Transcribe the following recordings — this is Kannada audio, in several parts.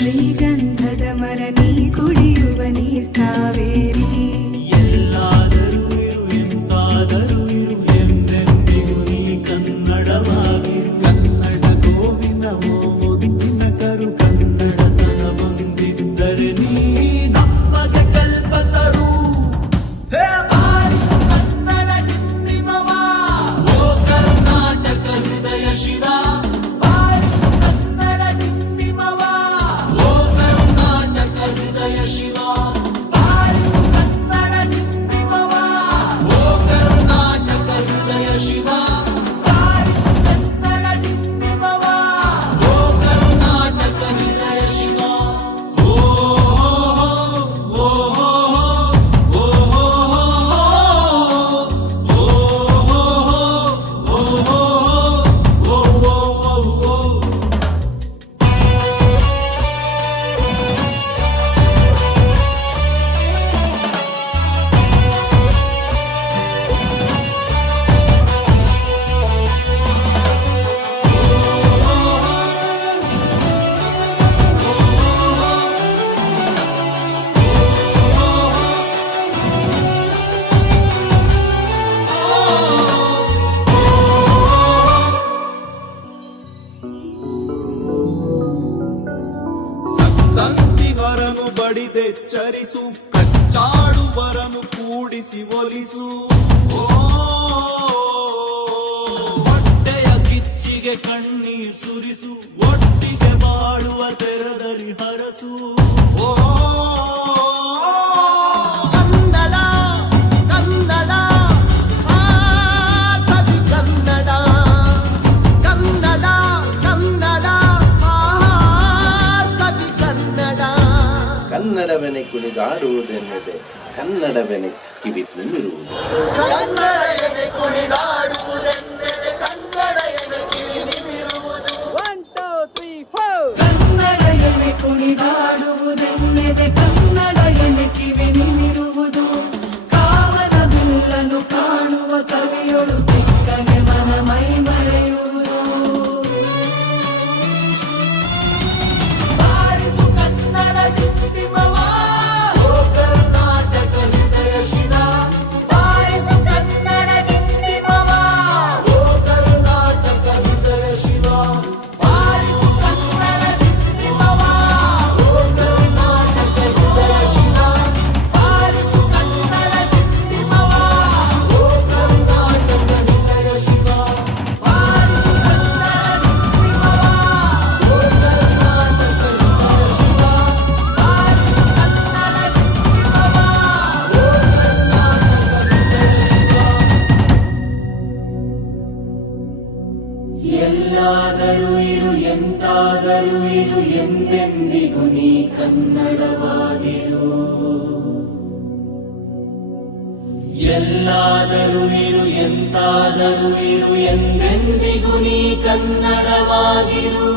ಶ್ರೀಗಂಧದ ಮರ ನೀ ಕುಡಿಯುವ ನೀರ್ ಕಾವೇರಿ. ಎಲ್ಲಾದರೂ ಇರು ಎಂತಾದರೂ ಇರು ಎಂದೆಂದಿಗೂ ನೀ ಕನ್ನಡವಾಗಿರು. ಕನ್ನಡ ಗೋವಿನವೋ ಮುದ್ದಿನ ಕರು ಕನ್ನಡತನ ಬಂದಿದ್ದರೆ ನೀ ನಮಗೆ ಕಲ್ಪತರು. ಹೇ ಬಾರಿಸು ಕನ್ನಡ ಡಿಂಡಿಮವ, ಓ ಕರ್ನಾಟಕ ಹೃದಯ ಶಿವ. ಬಾರಿಸು ಕನ್ನಡ ಡಿಂಡಿಮವ, ಓ ಕರ್ನಾಟಕ ಹೃದಯ ಶಿವ. ಬಾರಿಸು ಕನ್ನಡ ಡಿಂಡಿಮವ, ಓ ಕರ್ನಾಟಕ ಹೃದಯ ಶಿವ. ಬಾರಿಸು ಕನ್ನಡ ಡಿಂಡಿಮವ, ಓ ಕರ್ನಾಟಕ ಹೃದಯ ಶಿವ. ಓ ಓ ಓ ಸಂತಂತಿಗರನು ಬಡಿದೆಚ್ಚರಿಸು, ಕಚ್ಚಾಡುವರನು ಕೂಡಿಸಿ ಒಲಿಸು. ಓ ಹೊಟ್ಟೆಯ ಕಿಚ್ಚಿಗೆ ಕಣ್ಣೀರ್ ಸುರಿಸು, ಒಟ್ಟಿಗೆ ಬಾಳುವ ತೆರದಲ್ಲಿ ಹರಸು. ಓ ಕನ್ನಡ ಕನ್ನಡ ಆ ಸವಿ ಕನ್ನಡ. ಕನ್ನಡ ಕನ್ನಡ ಆ ಸವಿ ಕನ್ನಡ. ಕನ್ನಡವೆನೆ ಕುಣಿದಾಡುವುದೆನ್ನದೆ ಕನ್ನಡವೆನೆ ಕಿವಿ ನಿಮಿರುವುದು. ಕನ್ನಡ ಎದೆ ಕುಣಿದಾಡುವುದೆಂದರೆ ಕನ್ನಡ ಎದೆ ಕಿವಿ ನಿಮಿರುವುದು. 1 2 3 4 ಕನ್ನಡ ಎನೆ ಕುಣಿದಾಡುವುದೆನ್ನೆದೆ ಕನ್ನಡ ಎನೆ ಕಿವಿ ನಿಮಿರುವುದು. ಕಾವದ ಬಿಲ್ಲನ್ನು ಕಾಣುವ ಕವಿಯೊಳು ತೆಕ್ಕನೆ ಮನ ಮೈ ಮರೆಯುವುದು. ಬಾರಿಸು ಕನ್ನಡ ಡಿಂಡಿಮವ, ಓ ಕರ್ನಾಟಕ ಹೃದಯ ಶಿವ. ಬಾರಿಸು ಕನ್ನಡ ಡಿಂಡಿಮವ, ಓ ಕರ್ನಾಟಕ ಹೃದಯ ಶಿವ. ಬಾರಿಸು ಕನ್ನಡ ಡಿಂಡಿಮವ, ಓ ಕರ್ನಾಟಕ ಹೃದಯ ಶಿವ. ಬಾರಿಸು ಕನ್ನಡ ಡಿಂಡಿಮವ, ಓ ಕರ್ನಾಟಕ ಹೃದಯ ಶಿವ. ಬಾರಿಸು ಕನ್ನಡ ಡಿಂಡಿಮವ, ಓ ಕರ್ನಾಟಕ ಹೃದಯ ಶಿವ. ಬಾರಿಸು ಕನ್ನಡ ಡಿಂಡಿಮವ, ಓ ಕರ್ನಾಟಕ ಹೃದಯ ಶಿವ. ಎಲ್ಲಾದರೂ ಇರು ಎಂತಾದರೂ ಇರು ಎಂದೆಂದಿಗೂ ನೀ ಕನ್ನಡವಾಗಿರು. ಎಲ್ಲಾದರೂ ಇರು ಎಂತಾದರೂ ಇರು ಎಂದೆಂದಿಗೂ ನೀ ಕನ್ನಡವಾಗಿರು.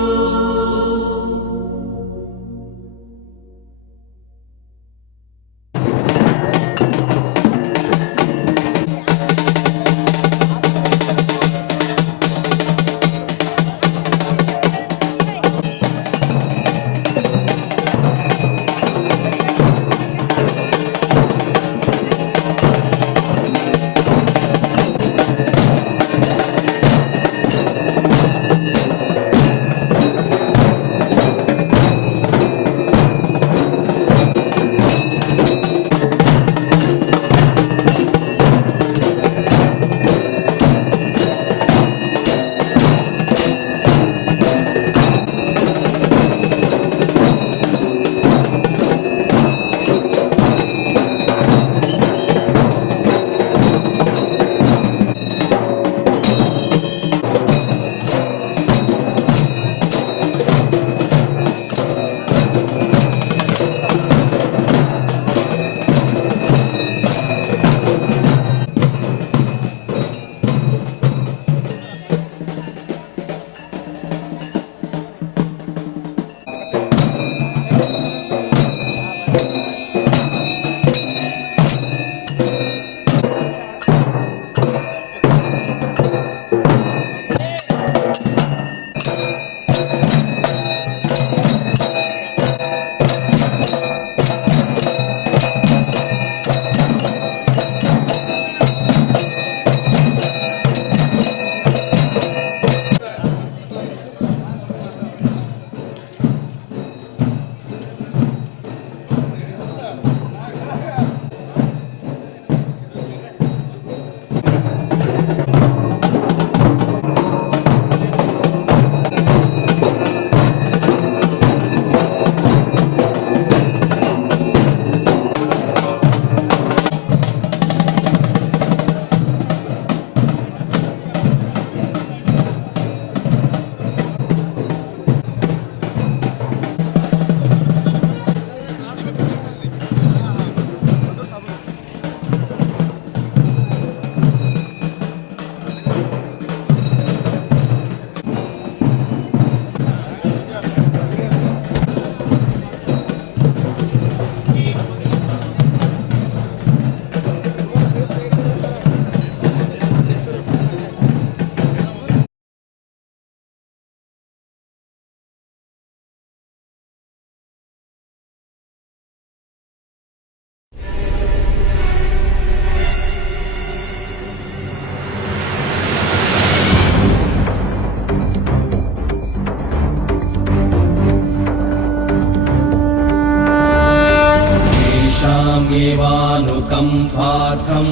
नाम्येवानुकम्पार्थं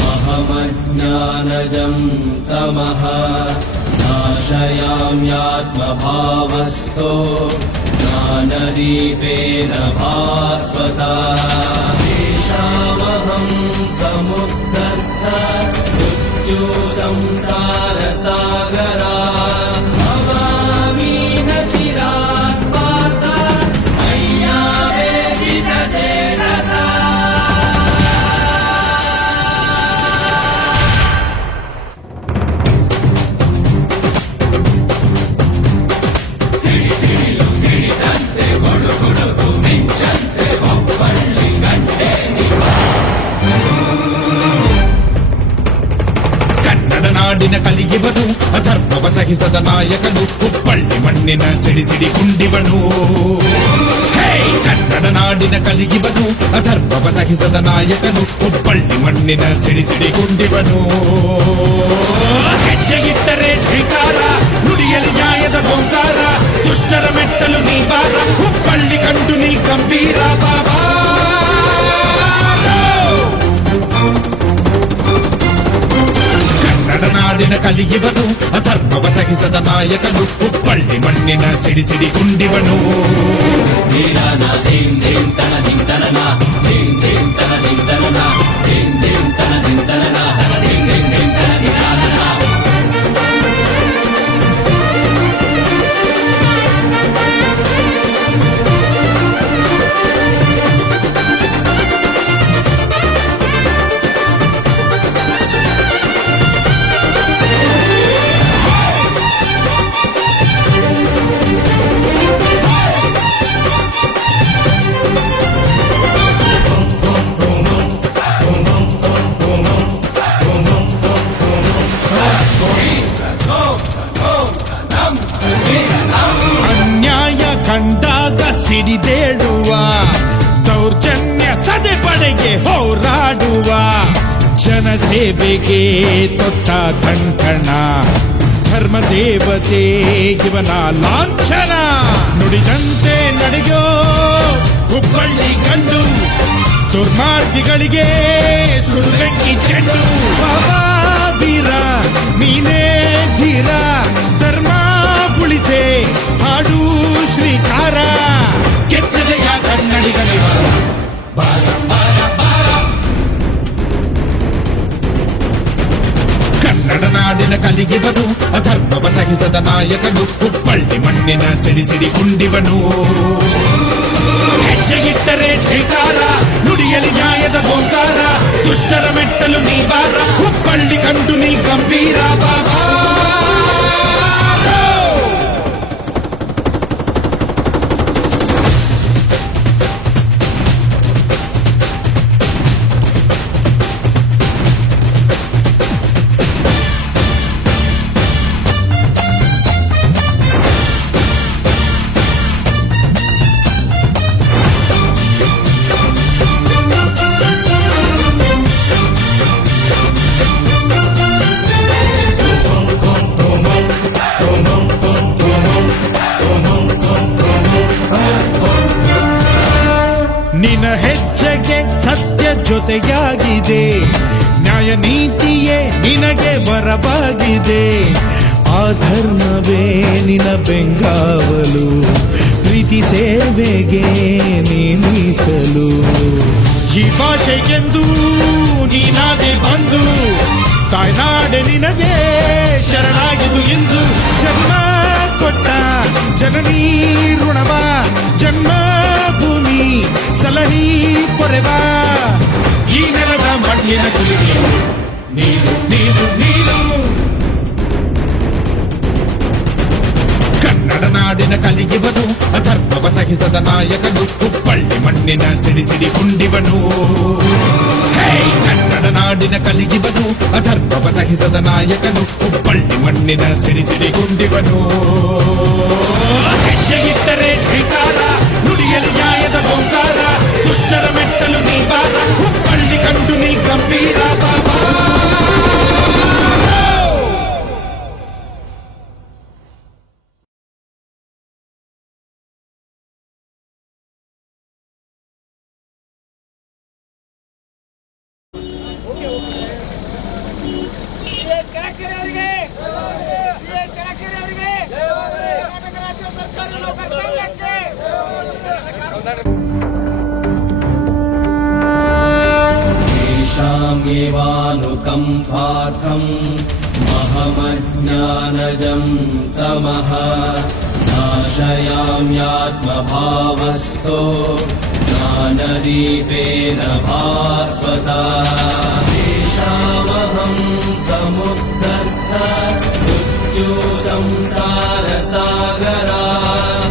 महमज्ञानजं तमः नाशयाम्यात्मभावस्थो ज्ञानदीपेन भास्वता तेषामहं समुद्धर्त मृत्यु संसारसागरात् भवामि न चिरात् पार्थ मय्यावेशितचेतसा। ಕನ್ನಡ ನಾಡಿನ ಕಲಿಯುವನು ಅಧರ್ಮವ ಸಹಿಸದ ನಾಯಕನು ಹುಬ್ಬಳ್ಳಿ ಮಣ್ಣಿನ ಸಿಡಿ ಕುಂಡಿವನು. ಕನ್ನಡ ನಾಡಿನ ಕಲಿಯುವನು ಅಧರ್ಮವ ಸಹಿಸದ ನಾಯಕನು ಹುಬ್ಬಳ್ಳಿ ಮಣ್ಣಿನ ಸಿಡಿ ಕುಂಡಿವನು. ಹೆಜ್ಜೆಗಿಟ್ಟರೆ ಛೇಕಾರ ನುಡಿಯಲಿ ನ್ಯಾಯದ ಗೋಂಕಾರ ದುಷ್ಟರ ಮೆಟ್ಟಲು ನೀ ಬಾರ ಹುಬ್ಬಳ್ಳಿ ಕಂಡು ನೀ ಗಂಭೀರ ಬಾಬಾ. ಕನ್ನಡ ನಾಡಿನ ಕಲಿಯುವನು ಅಧರ್ಮವ ಸಹಿಸದ ನಾಯಕನು ಹುಬ್ಬಳ್ಳಿ ಮಣ್ಣಿನ ಸಿಡಿ ಕುಂಡಿವನು. ಧೀರನ ಧಿಂ ಧಿಂ ತನ ಧಿಂ ತನನ ಧಿಂ ಧಿಂ ತನ ಧಿಂ ತನನ ಧಿಂ ಧಿಂ ತನ ಧಿಂ ತನನ ತನ ಧಿಂ ಧಿಂ ಧಿಂ ತನ ಧಿರಾನನ. ಅನ್ಯಾಯ ಕಂಡಾಗ ಸಿಡಿದೇಳುವ ದೌರ್ಜನ್ಯ ಸದೆಪಡೆಗೆ ಹೋರಾಡುವ ಜನಸೇವೆಗೆ ತೊಟ್ಟ ಕಂಕಣ ಧರ್ಮ ದೇವತೆ ಇವನ ಲಾಂಛನ. ನುಡಿದಂತೆ ನಡೆಯೋ ಹುಬ್ಬಳ್ಳಿ ಗಂಡು ದುರ್ಮಾರ್ಗಿಗಳಿಗೆ ಸುಡುಗಟ್ಟಿ ಚೆಂಡು. ಬಾಬಾ ವೀರ ನೀನೇ ಧೀರ ಧರ್ಮ ಉಳಿಸೆ ಹಾಡು ಶ್ರೀಕಾರ ಕೆಚ್ಚಲೆಯ ಕನ್ನಡಿಗನೇ ಬಾರ ಬಾರ ಬಾರ. ಕನ್ನಡ ನಾಡಿನ ಕಲಿಯುವನು ಅಧರ್ಮವ ಸಹಿಸದ ನಾಯಕನು ಹುಬ್ಬಳ್ಳಿ ಮಣ್ಣಿನ ಸಿಡಿ ಕುಂಡಿವನು. ಹೆಜ್ಜೆಗಿಟ್ಟರೆ ಛೇಕಾರ ನುಡಿಯಲಿ ನ್ಯಾಯದ ಗೋಂಕಾರ ದುಷ್ಟರ ಮೆಟ್ಟಲು ನೀ ಬಾರ ಹುಬ್ಬಳ್ಳಿ ಕಂಡು ನೀ ಗಂಭೀರ ಬಾಬಾ. ನಿನ್ನ ಹೆಜ್ಜೆಗೆ ಸತ್ಯ ಜೊತೆಯಾಗಿದೆ ನ್ಯಾಯ ನೀತಿಯೇ ನಿನಗೆ ಬರವಾಗಿದೆ. ಆ ಧರ್ಮವೇ ನಿನ ಬೆಂಗಾವಲು ಪ್ರೀತಿ ಸೇವೆಗೆ ನೀಸಲು. ಈ ಭಾಷೆಗೆಂದು ನೀನಾದೆ ಬಂದು ತಾಯ್ನಾಡೆ ನಿನಗೆ ಶರಣಾಗಿದು ಎಂದು ಜನ್ಮ ಕೊಟ್ಟ ಜನನೀ ಋಣವ ಜನ್ಮ ಭೂಮಿ ಸಲಹಿ ಪೊರೆವ ಈ ನೆಲದ ಮಣ್ಣಿನ ಕುಲಿಗೆ ನೀನು ನೀನು ನೀನು. ಕನ್ನಡ ನಾಡಿನ ಕಲಿಯುವನು ಅಧರ್ಮವ ಸಹಿಸದ ನಾಯಕನು ಹುಬ್ಬಳ್ಳಿ ಮಣ್ಣಿನ ಸಿಡಿ ಕುಂಡಿವನು. ಕನ್ನಡ ನಾಡಿನ ಕಲಿಯುವನು ಅಧರ್ಮವ ಸಹಿಸದ ನಾಯಕನು ಹುಬ್ಬಳ್ಳಿ ಮಣ್ಣಿನ ಸಿಡಿ ಕುಂಡಿವನು. ಹೆಜ್ಜೆಗಿಟ್ಟರೆ ಛೇಕಾರ ನುಡಿಯಲಿ ನ್ಯಾಯದ ಗೋಂಕಾರ ದುಷ್ಟರ ಮೆಟ್ಟಲು ನೀ ಬಾರ ಹುಬ್ಬಳ್ಳಿ ಕಂಡು ನೀ ಗಂಭೀರ ಬಾಬಾ. नाम्येवानुकम्पार्थं महमज्ञानजं तमः नाशयाम्यात्मभावस्थो ज्ञानदीपेन भास्वता तेषामहं समुद्धर्त मृत्यु संसारसागरा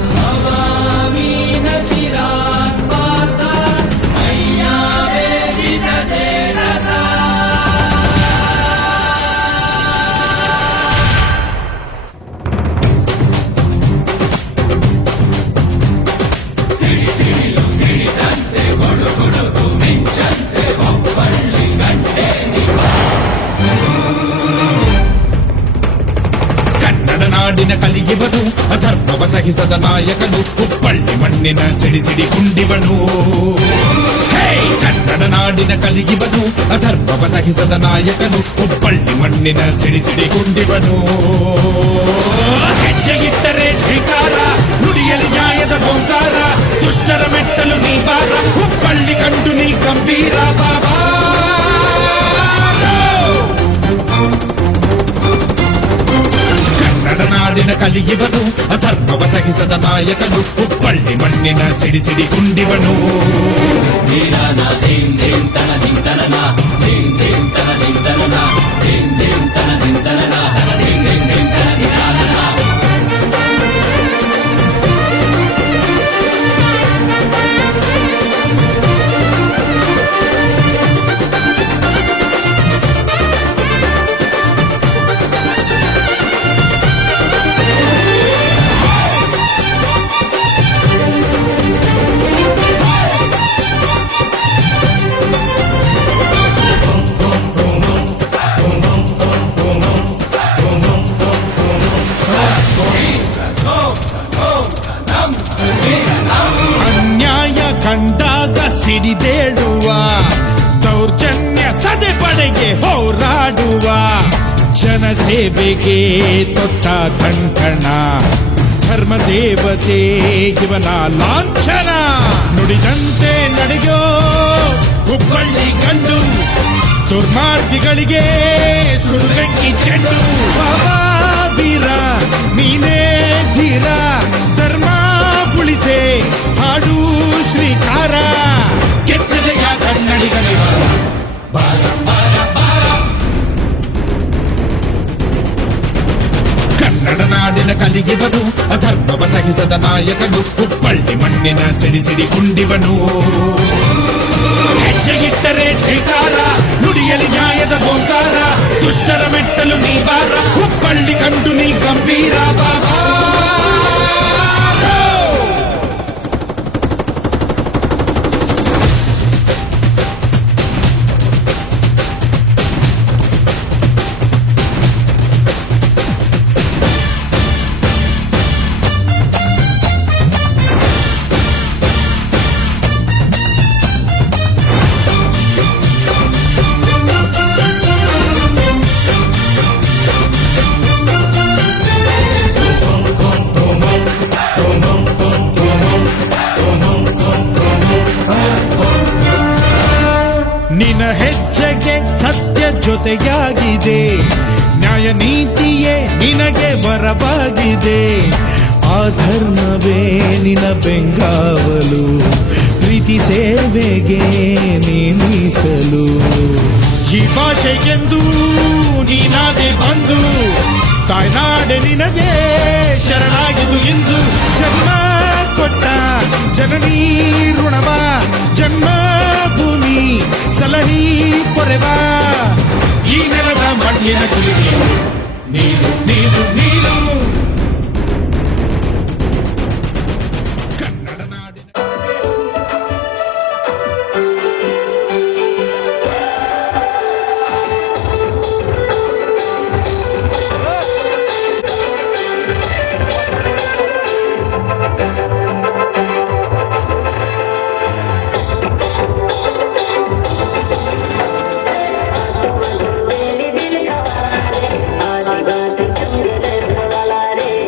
भवामि न चिरात् पार्थ मय्यावेशितचेतसा ನಾಡಿನ ಕಲಿಗಿವನು ಅಧರ್ಮವ ಸಹಿಸದ ನಾಯಕನು ಹುಬ್ಬಳ್ಳಿ ಮಣ್ಣಿನ ಸಿಡಿ ಗುಂಡಿವನು ಕನ್ನಡ ನಾಡಿನ ಕಲಿಗಿವನು ಅಧರ್ಮವ ಸಹಿಸದ ನಾಯಕನು ಹುಬ್ಬಳ್ಳಿ ಮಣ್ಣಿನ ಸಿಡಿ ಗುಂಡಿವನು ಹೆಜ್ಜೆಗಿಟ್ಟರೆ ಛೇಕಾರ ನುಡಿಯಲಿ ನ್ಯಾಯದ ಗೋಂಕಾರ ದುಷ್ಟರ ಮೆಟ್ಟಲು ನೀ ಬಾರ ಹುಬ್ಬಳ್ಳಿ ಕಂಡು ನೀ ಗಂಭೀರ ಬಾಬಾ ನಾಡಿನ ಕಲಿಗಿವನು ಅಧರ್ಮವ ಸಹಿಸದ ನಾಯಕನು ಹುಬ್ಬಳ್ಳಿ ಮಣ್ಣಿನ ಸಿಡಿ ಗುಂಡಿವನು ಧೀರನ ಧಿಂ ಧಿಂ ತನ ಧಿಂ ತನನ ಧಿಂ ಧಿಂ ತನ ಧಿಂ ತನನ ಧಿಂ ಧಿಂ ತನ ಧಿಂ ತನನ ಧಿಂ ಧಿಂ ಧಿಂ ತನ ಧಿರಾನನ ಅನ್ಯಾಯ ಕಂಡಾಗ ಸಿಡಿದೇಳುವ ದೌರ್ಜನ್ಯ ಸದೆಪಡೆಗೆ ಹೋರಾಡುವ ಜನಸೇವೆಗೆ ತೊಟ್ಟ ಕಂಕಣ ಧರ್ಮ ದೇವತೆ ಇವನ ಲಾಂಛನ ನುಡಿದಂತೆ ನಡೆಯೋ ಹುಬ್ಬಳ್ಳಿ ಗಂಡು ದುರ್ಮಾರ್ಗಿಗಳಿಗೆ ಸುಡುಗಟ್ಟಿ ಚೆಂಡು ಬಾಬಾ ವೀರ ನೀನೇ ಧೀರ ಧರ್ಮ ಉಳಿಸೆ ಹಾಡು ಶ್ರೀಕಾರ ಕೆಚ್ಚಲೆಯ ಕನ್ನಡಿಗನೇ ಬಾರ ಬಾರ ಬಾರ ಕನ್ನಡ ನಾಡಿನ ಕಲಿಗಿವನು ಅಧರ್ಮವ ಸಹಿಸದ ನಾಯಕನು ಹುಬ್ಬಳ್ಳಿ ಮಣ್ಣಿನ ಸಿಡಿ ಗುಂಡಿವನು ಹೆಜ್ಜೆಗಿಟ್ಟರೆ ಛೇಕಾರ ನುಡಿಯಲಿ ನ್ಯಾಯದ ಗೋಂಕಾರ ದುಷ್ಟರ ಮೆಟ್ಟಲು ನೀ ಬಾರ ಹುಬ್ಬಳ್ಳಿ ಕಂಡು ನೀ ಗಂಭೀರ ಬಾಬಾ ನಿನ್ನ ಹೆಜ್ಜೆಗೆ ಸತ್ಯ ಜೊತೆಯಾಗಿದೆ ನ್ಯಾಯ ನೀತಿಯೇ ನಿನಗೆ ಬರವಾಗಿದೆ ಆ ಧರ್ಮವೇ ನಿನ ಬೆಂಗಾವಲು ಪ್ರೀತಿ ಸೇವೆಗೆ ನೇಮಿಸಲು ಈ ಭಾಷೆಗೆಂದು ನೀನಾದೆ ಬಂದು ತಾಯ್ನಾಡೆ ನಿನಗೆ ಶರಣಾಗಿದು ಇಂದು ಜನ್ಮ ಕೊಟ್ಟ ಜನನೀ ಋಣವ ಜನ್ಮ ಭೂಮಿ ಸಲಹಿ ಪೊರೆವ ಈ ನೆಲದ ಮಣ್ಣಿನ ಕುಲಿ ನೀನು ನೀನು ನೀನು ಕನ್ನಡ ನಾಡಿನ आदिवासी संग वाला रे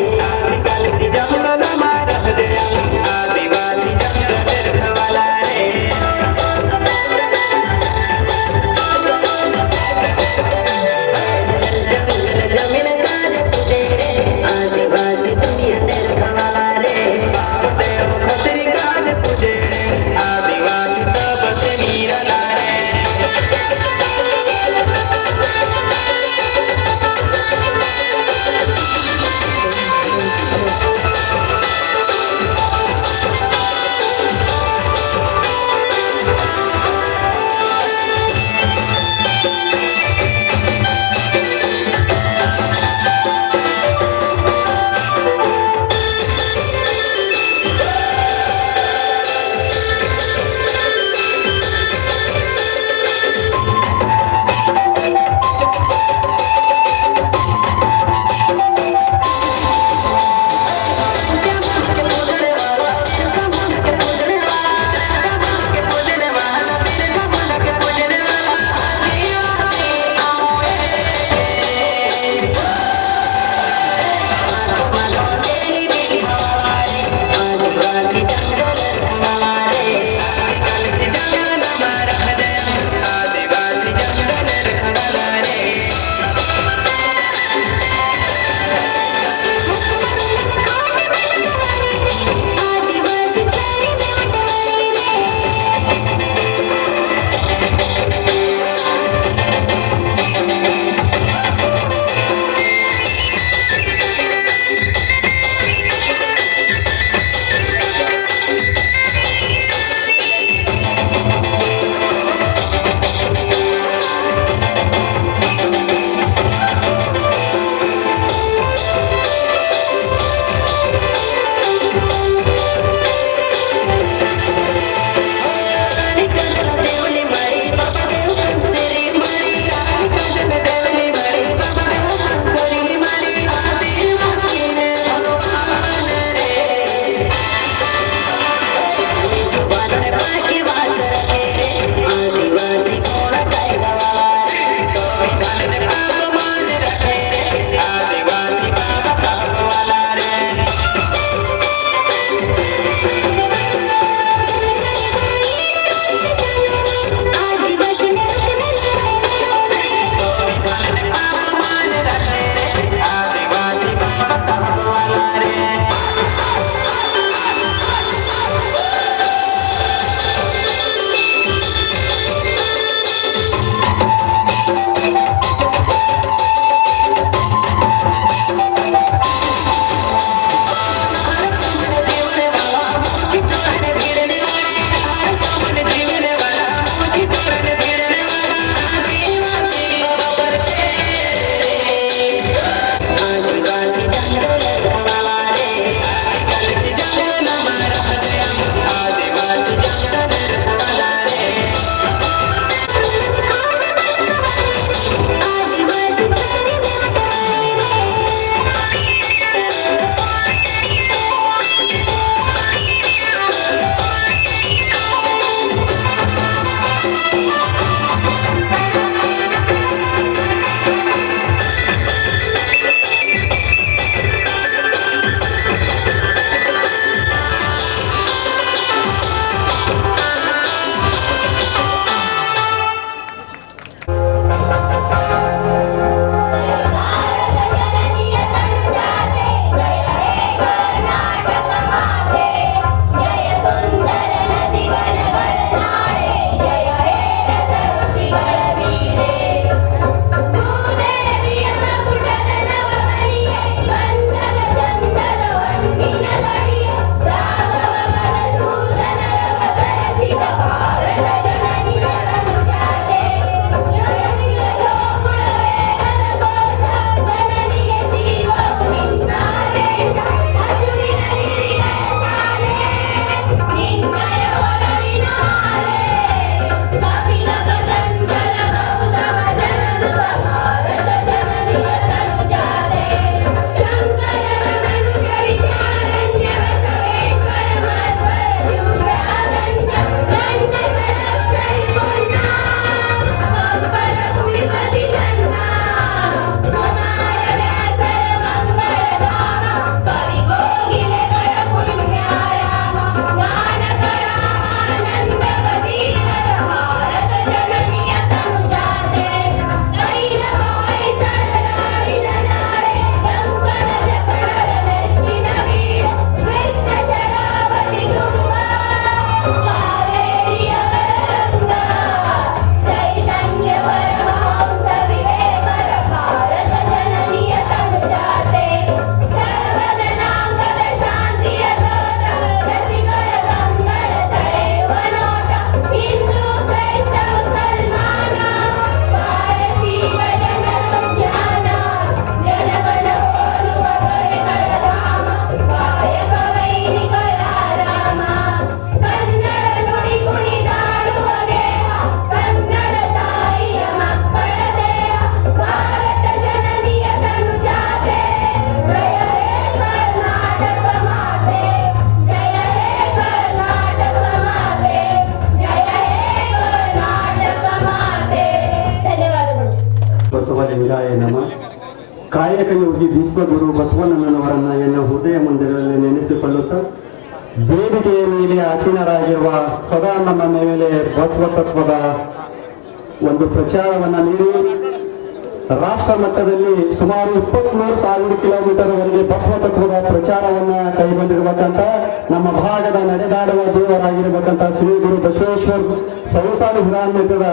ಬಸವಲಿಂಗಾಯ ನಮ. ಕಾಯಕ ಯೋಗಿ ವಿಶ್ವಗುರು ಬಸವಣ್ಣನವರನ್ನ ಎನ್ನ ಹೃದಯ ಮಂದಿರದಲ್ಲಿ ನೆನೆಸಿಕೊಳ್ಳುತ್ತಾ ವೇದಿಕೆಯ ಮೇಲೆ ಆಸೀನರಾಗಿರುವ ಸದಾ ನಮ್ಮ ಮೇಲೆ ಬಸವ ತತ್ವದ ಒಂದು ಪ್ರಚಾರವನ್ನು ನೀಡಿ ರಾಷ್ಟ್ರ ಮಟ್ಟದಲ್ಲಿ ಸುಮಾರು 23,000 ಕಿಲೋಮೀಟರ್ವರೆಗೆ ಬಸವ ತತ್ವದ ಪ್ರಚಾರವನ್ನ ಕೈಗೊಂಡಿರಬೇಕಂತ ನಮ್ಮ ಭಾಗದ ನಡೆದಾಡುವ ದೇವರಾಗಿರಬೇಕಂತ ಶ್ರೀ ಗುರು ಬಸವೇಶ್ವರ ಸಂಸ್ಥಾನ ಹಿರಾನ್ವಿತದ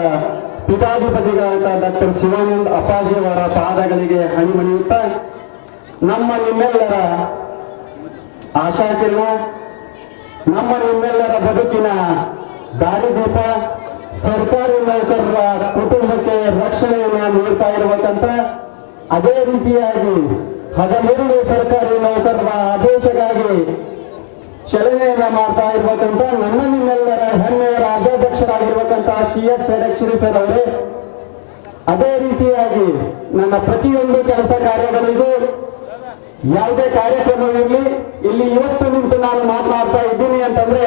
ಪೀಠಾಧಿಪತಿಗಳಾದ ಡಾಕ್ಟರ್ ಶಿವಾನಂದ ಅಪ್ಪಾಜಿಯವರ ಪಾದಗಳಿಗೆ ಹಣಿಮಣಿಯುತ್ತಾ ನಮ್ಮ ನಿಮ್ಮೆಲ್ಲರ ಆಶಾಕಿರಣ, ನಮ್ಮ ನಿಮ್ಮೆಲ್ಲರ ಬದುಕಿನ ದಾರಿದೀಪ, ಸರ್ಕಾರಿ ನೌಕರರ ಕುಟುಂಬಕ್ಕೆ ರಕ್ಷಣೆಯನ್ನು ನೀಡ್ತಾ ಇರಬೇಕಂತ, ಅದೇ ರೀತಿಯಾಗಿ 12 ಸರ್ಕಾರಿ ನೌಕರರ ಆದೇಶಕ್ಕಾಗಿ ಚಲನೆಯನ್ನ ಮಾಡ್ತಾ ಇರ್ಬೇಕಂತ ನನ್ನ ನಿಮ್ಮೆಲ್ಲರ ಹೆಮ್ಮೆಯ ರಾಜ್ಯಾಧ್ಯಕ್ಷರಾಗಿರ್ಬೇಕಂತ CS ಷಡಕ್ಷರಿ ಸರ್ ಅವರೇ, ಅದೇ ರೀತಿಯಾಗಿ ನನ್ನ ಪ್ರತಿಯೊಂದು ಕೆಲಸ ಕಾರ್ಯಗಳಿಗೂ ಯಾವುದೇ ಕಾರ್ಯಕ್ರಮವಿರಲಿ ಇಲ್ಲಿ ಇವತ್ತು ನಿಂತು ನಾನು ಮಾತನಾಡ್ತಾ ಇದ್ದೀನಿ ಅಂತಂದ್ರೆ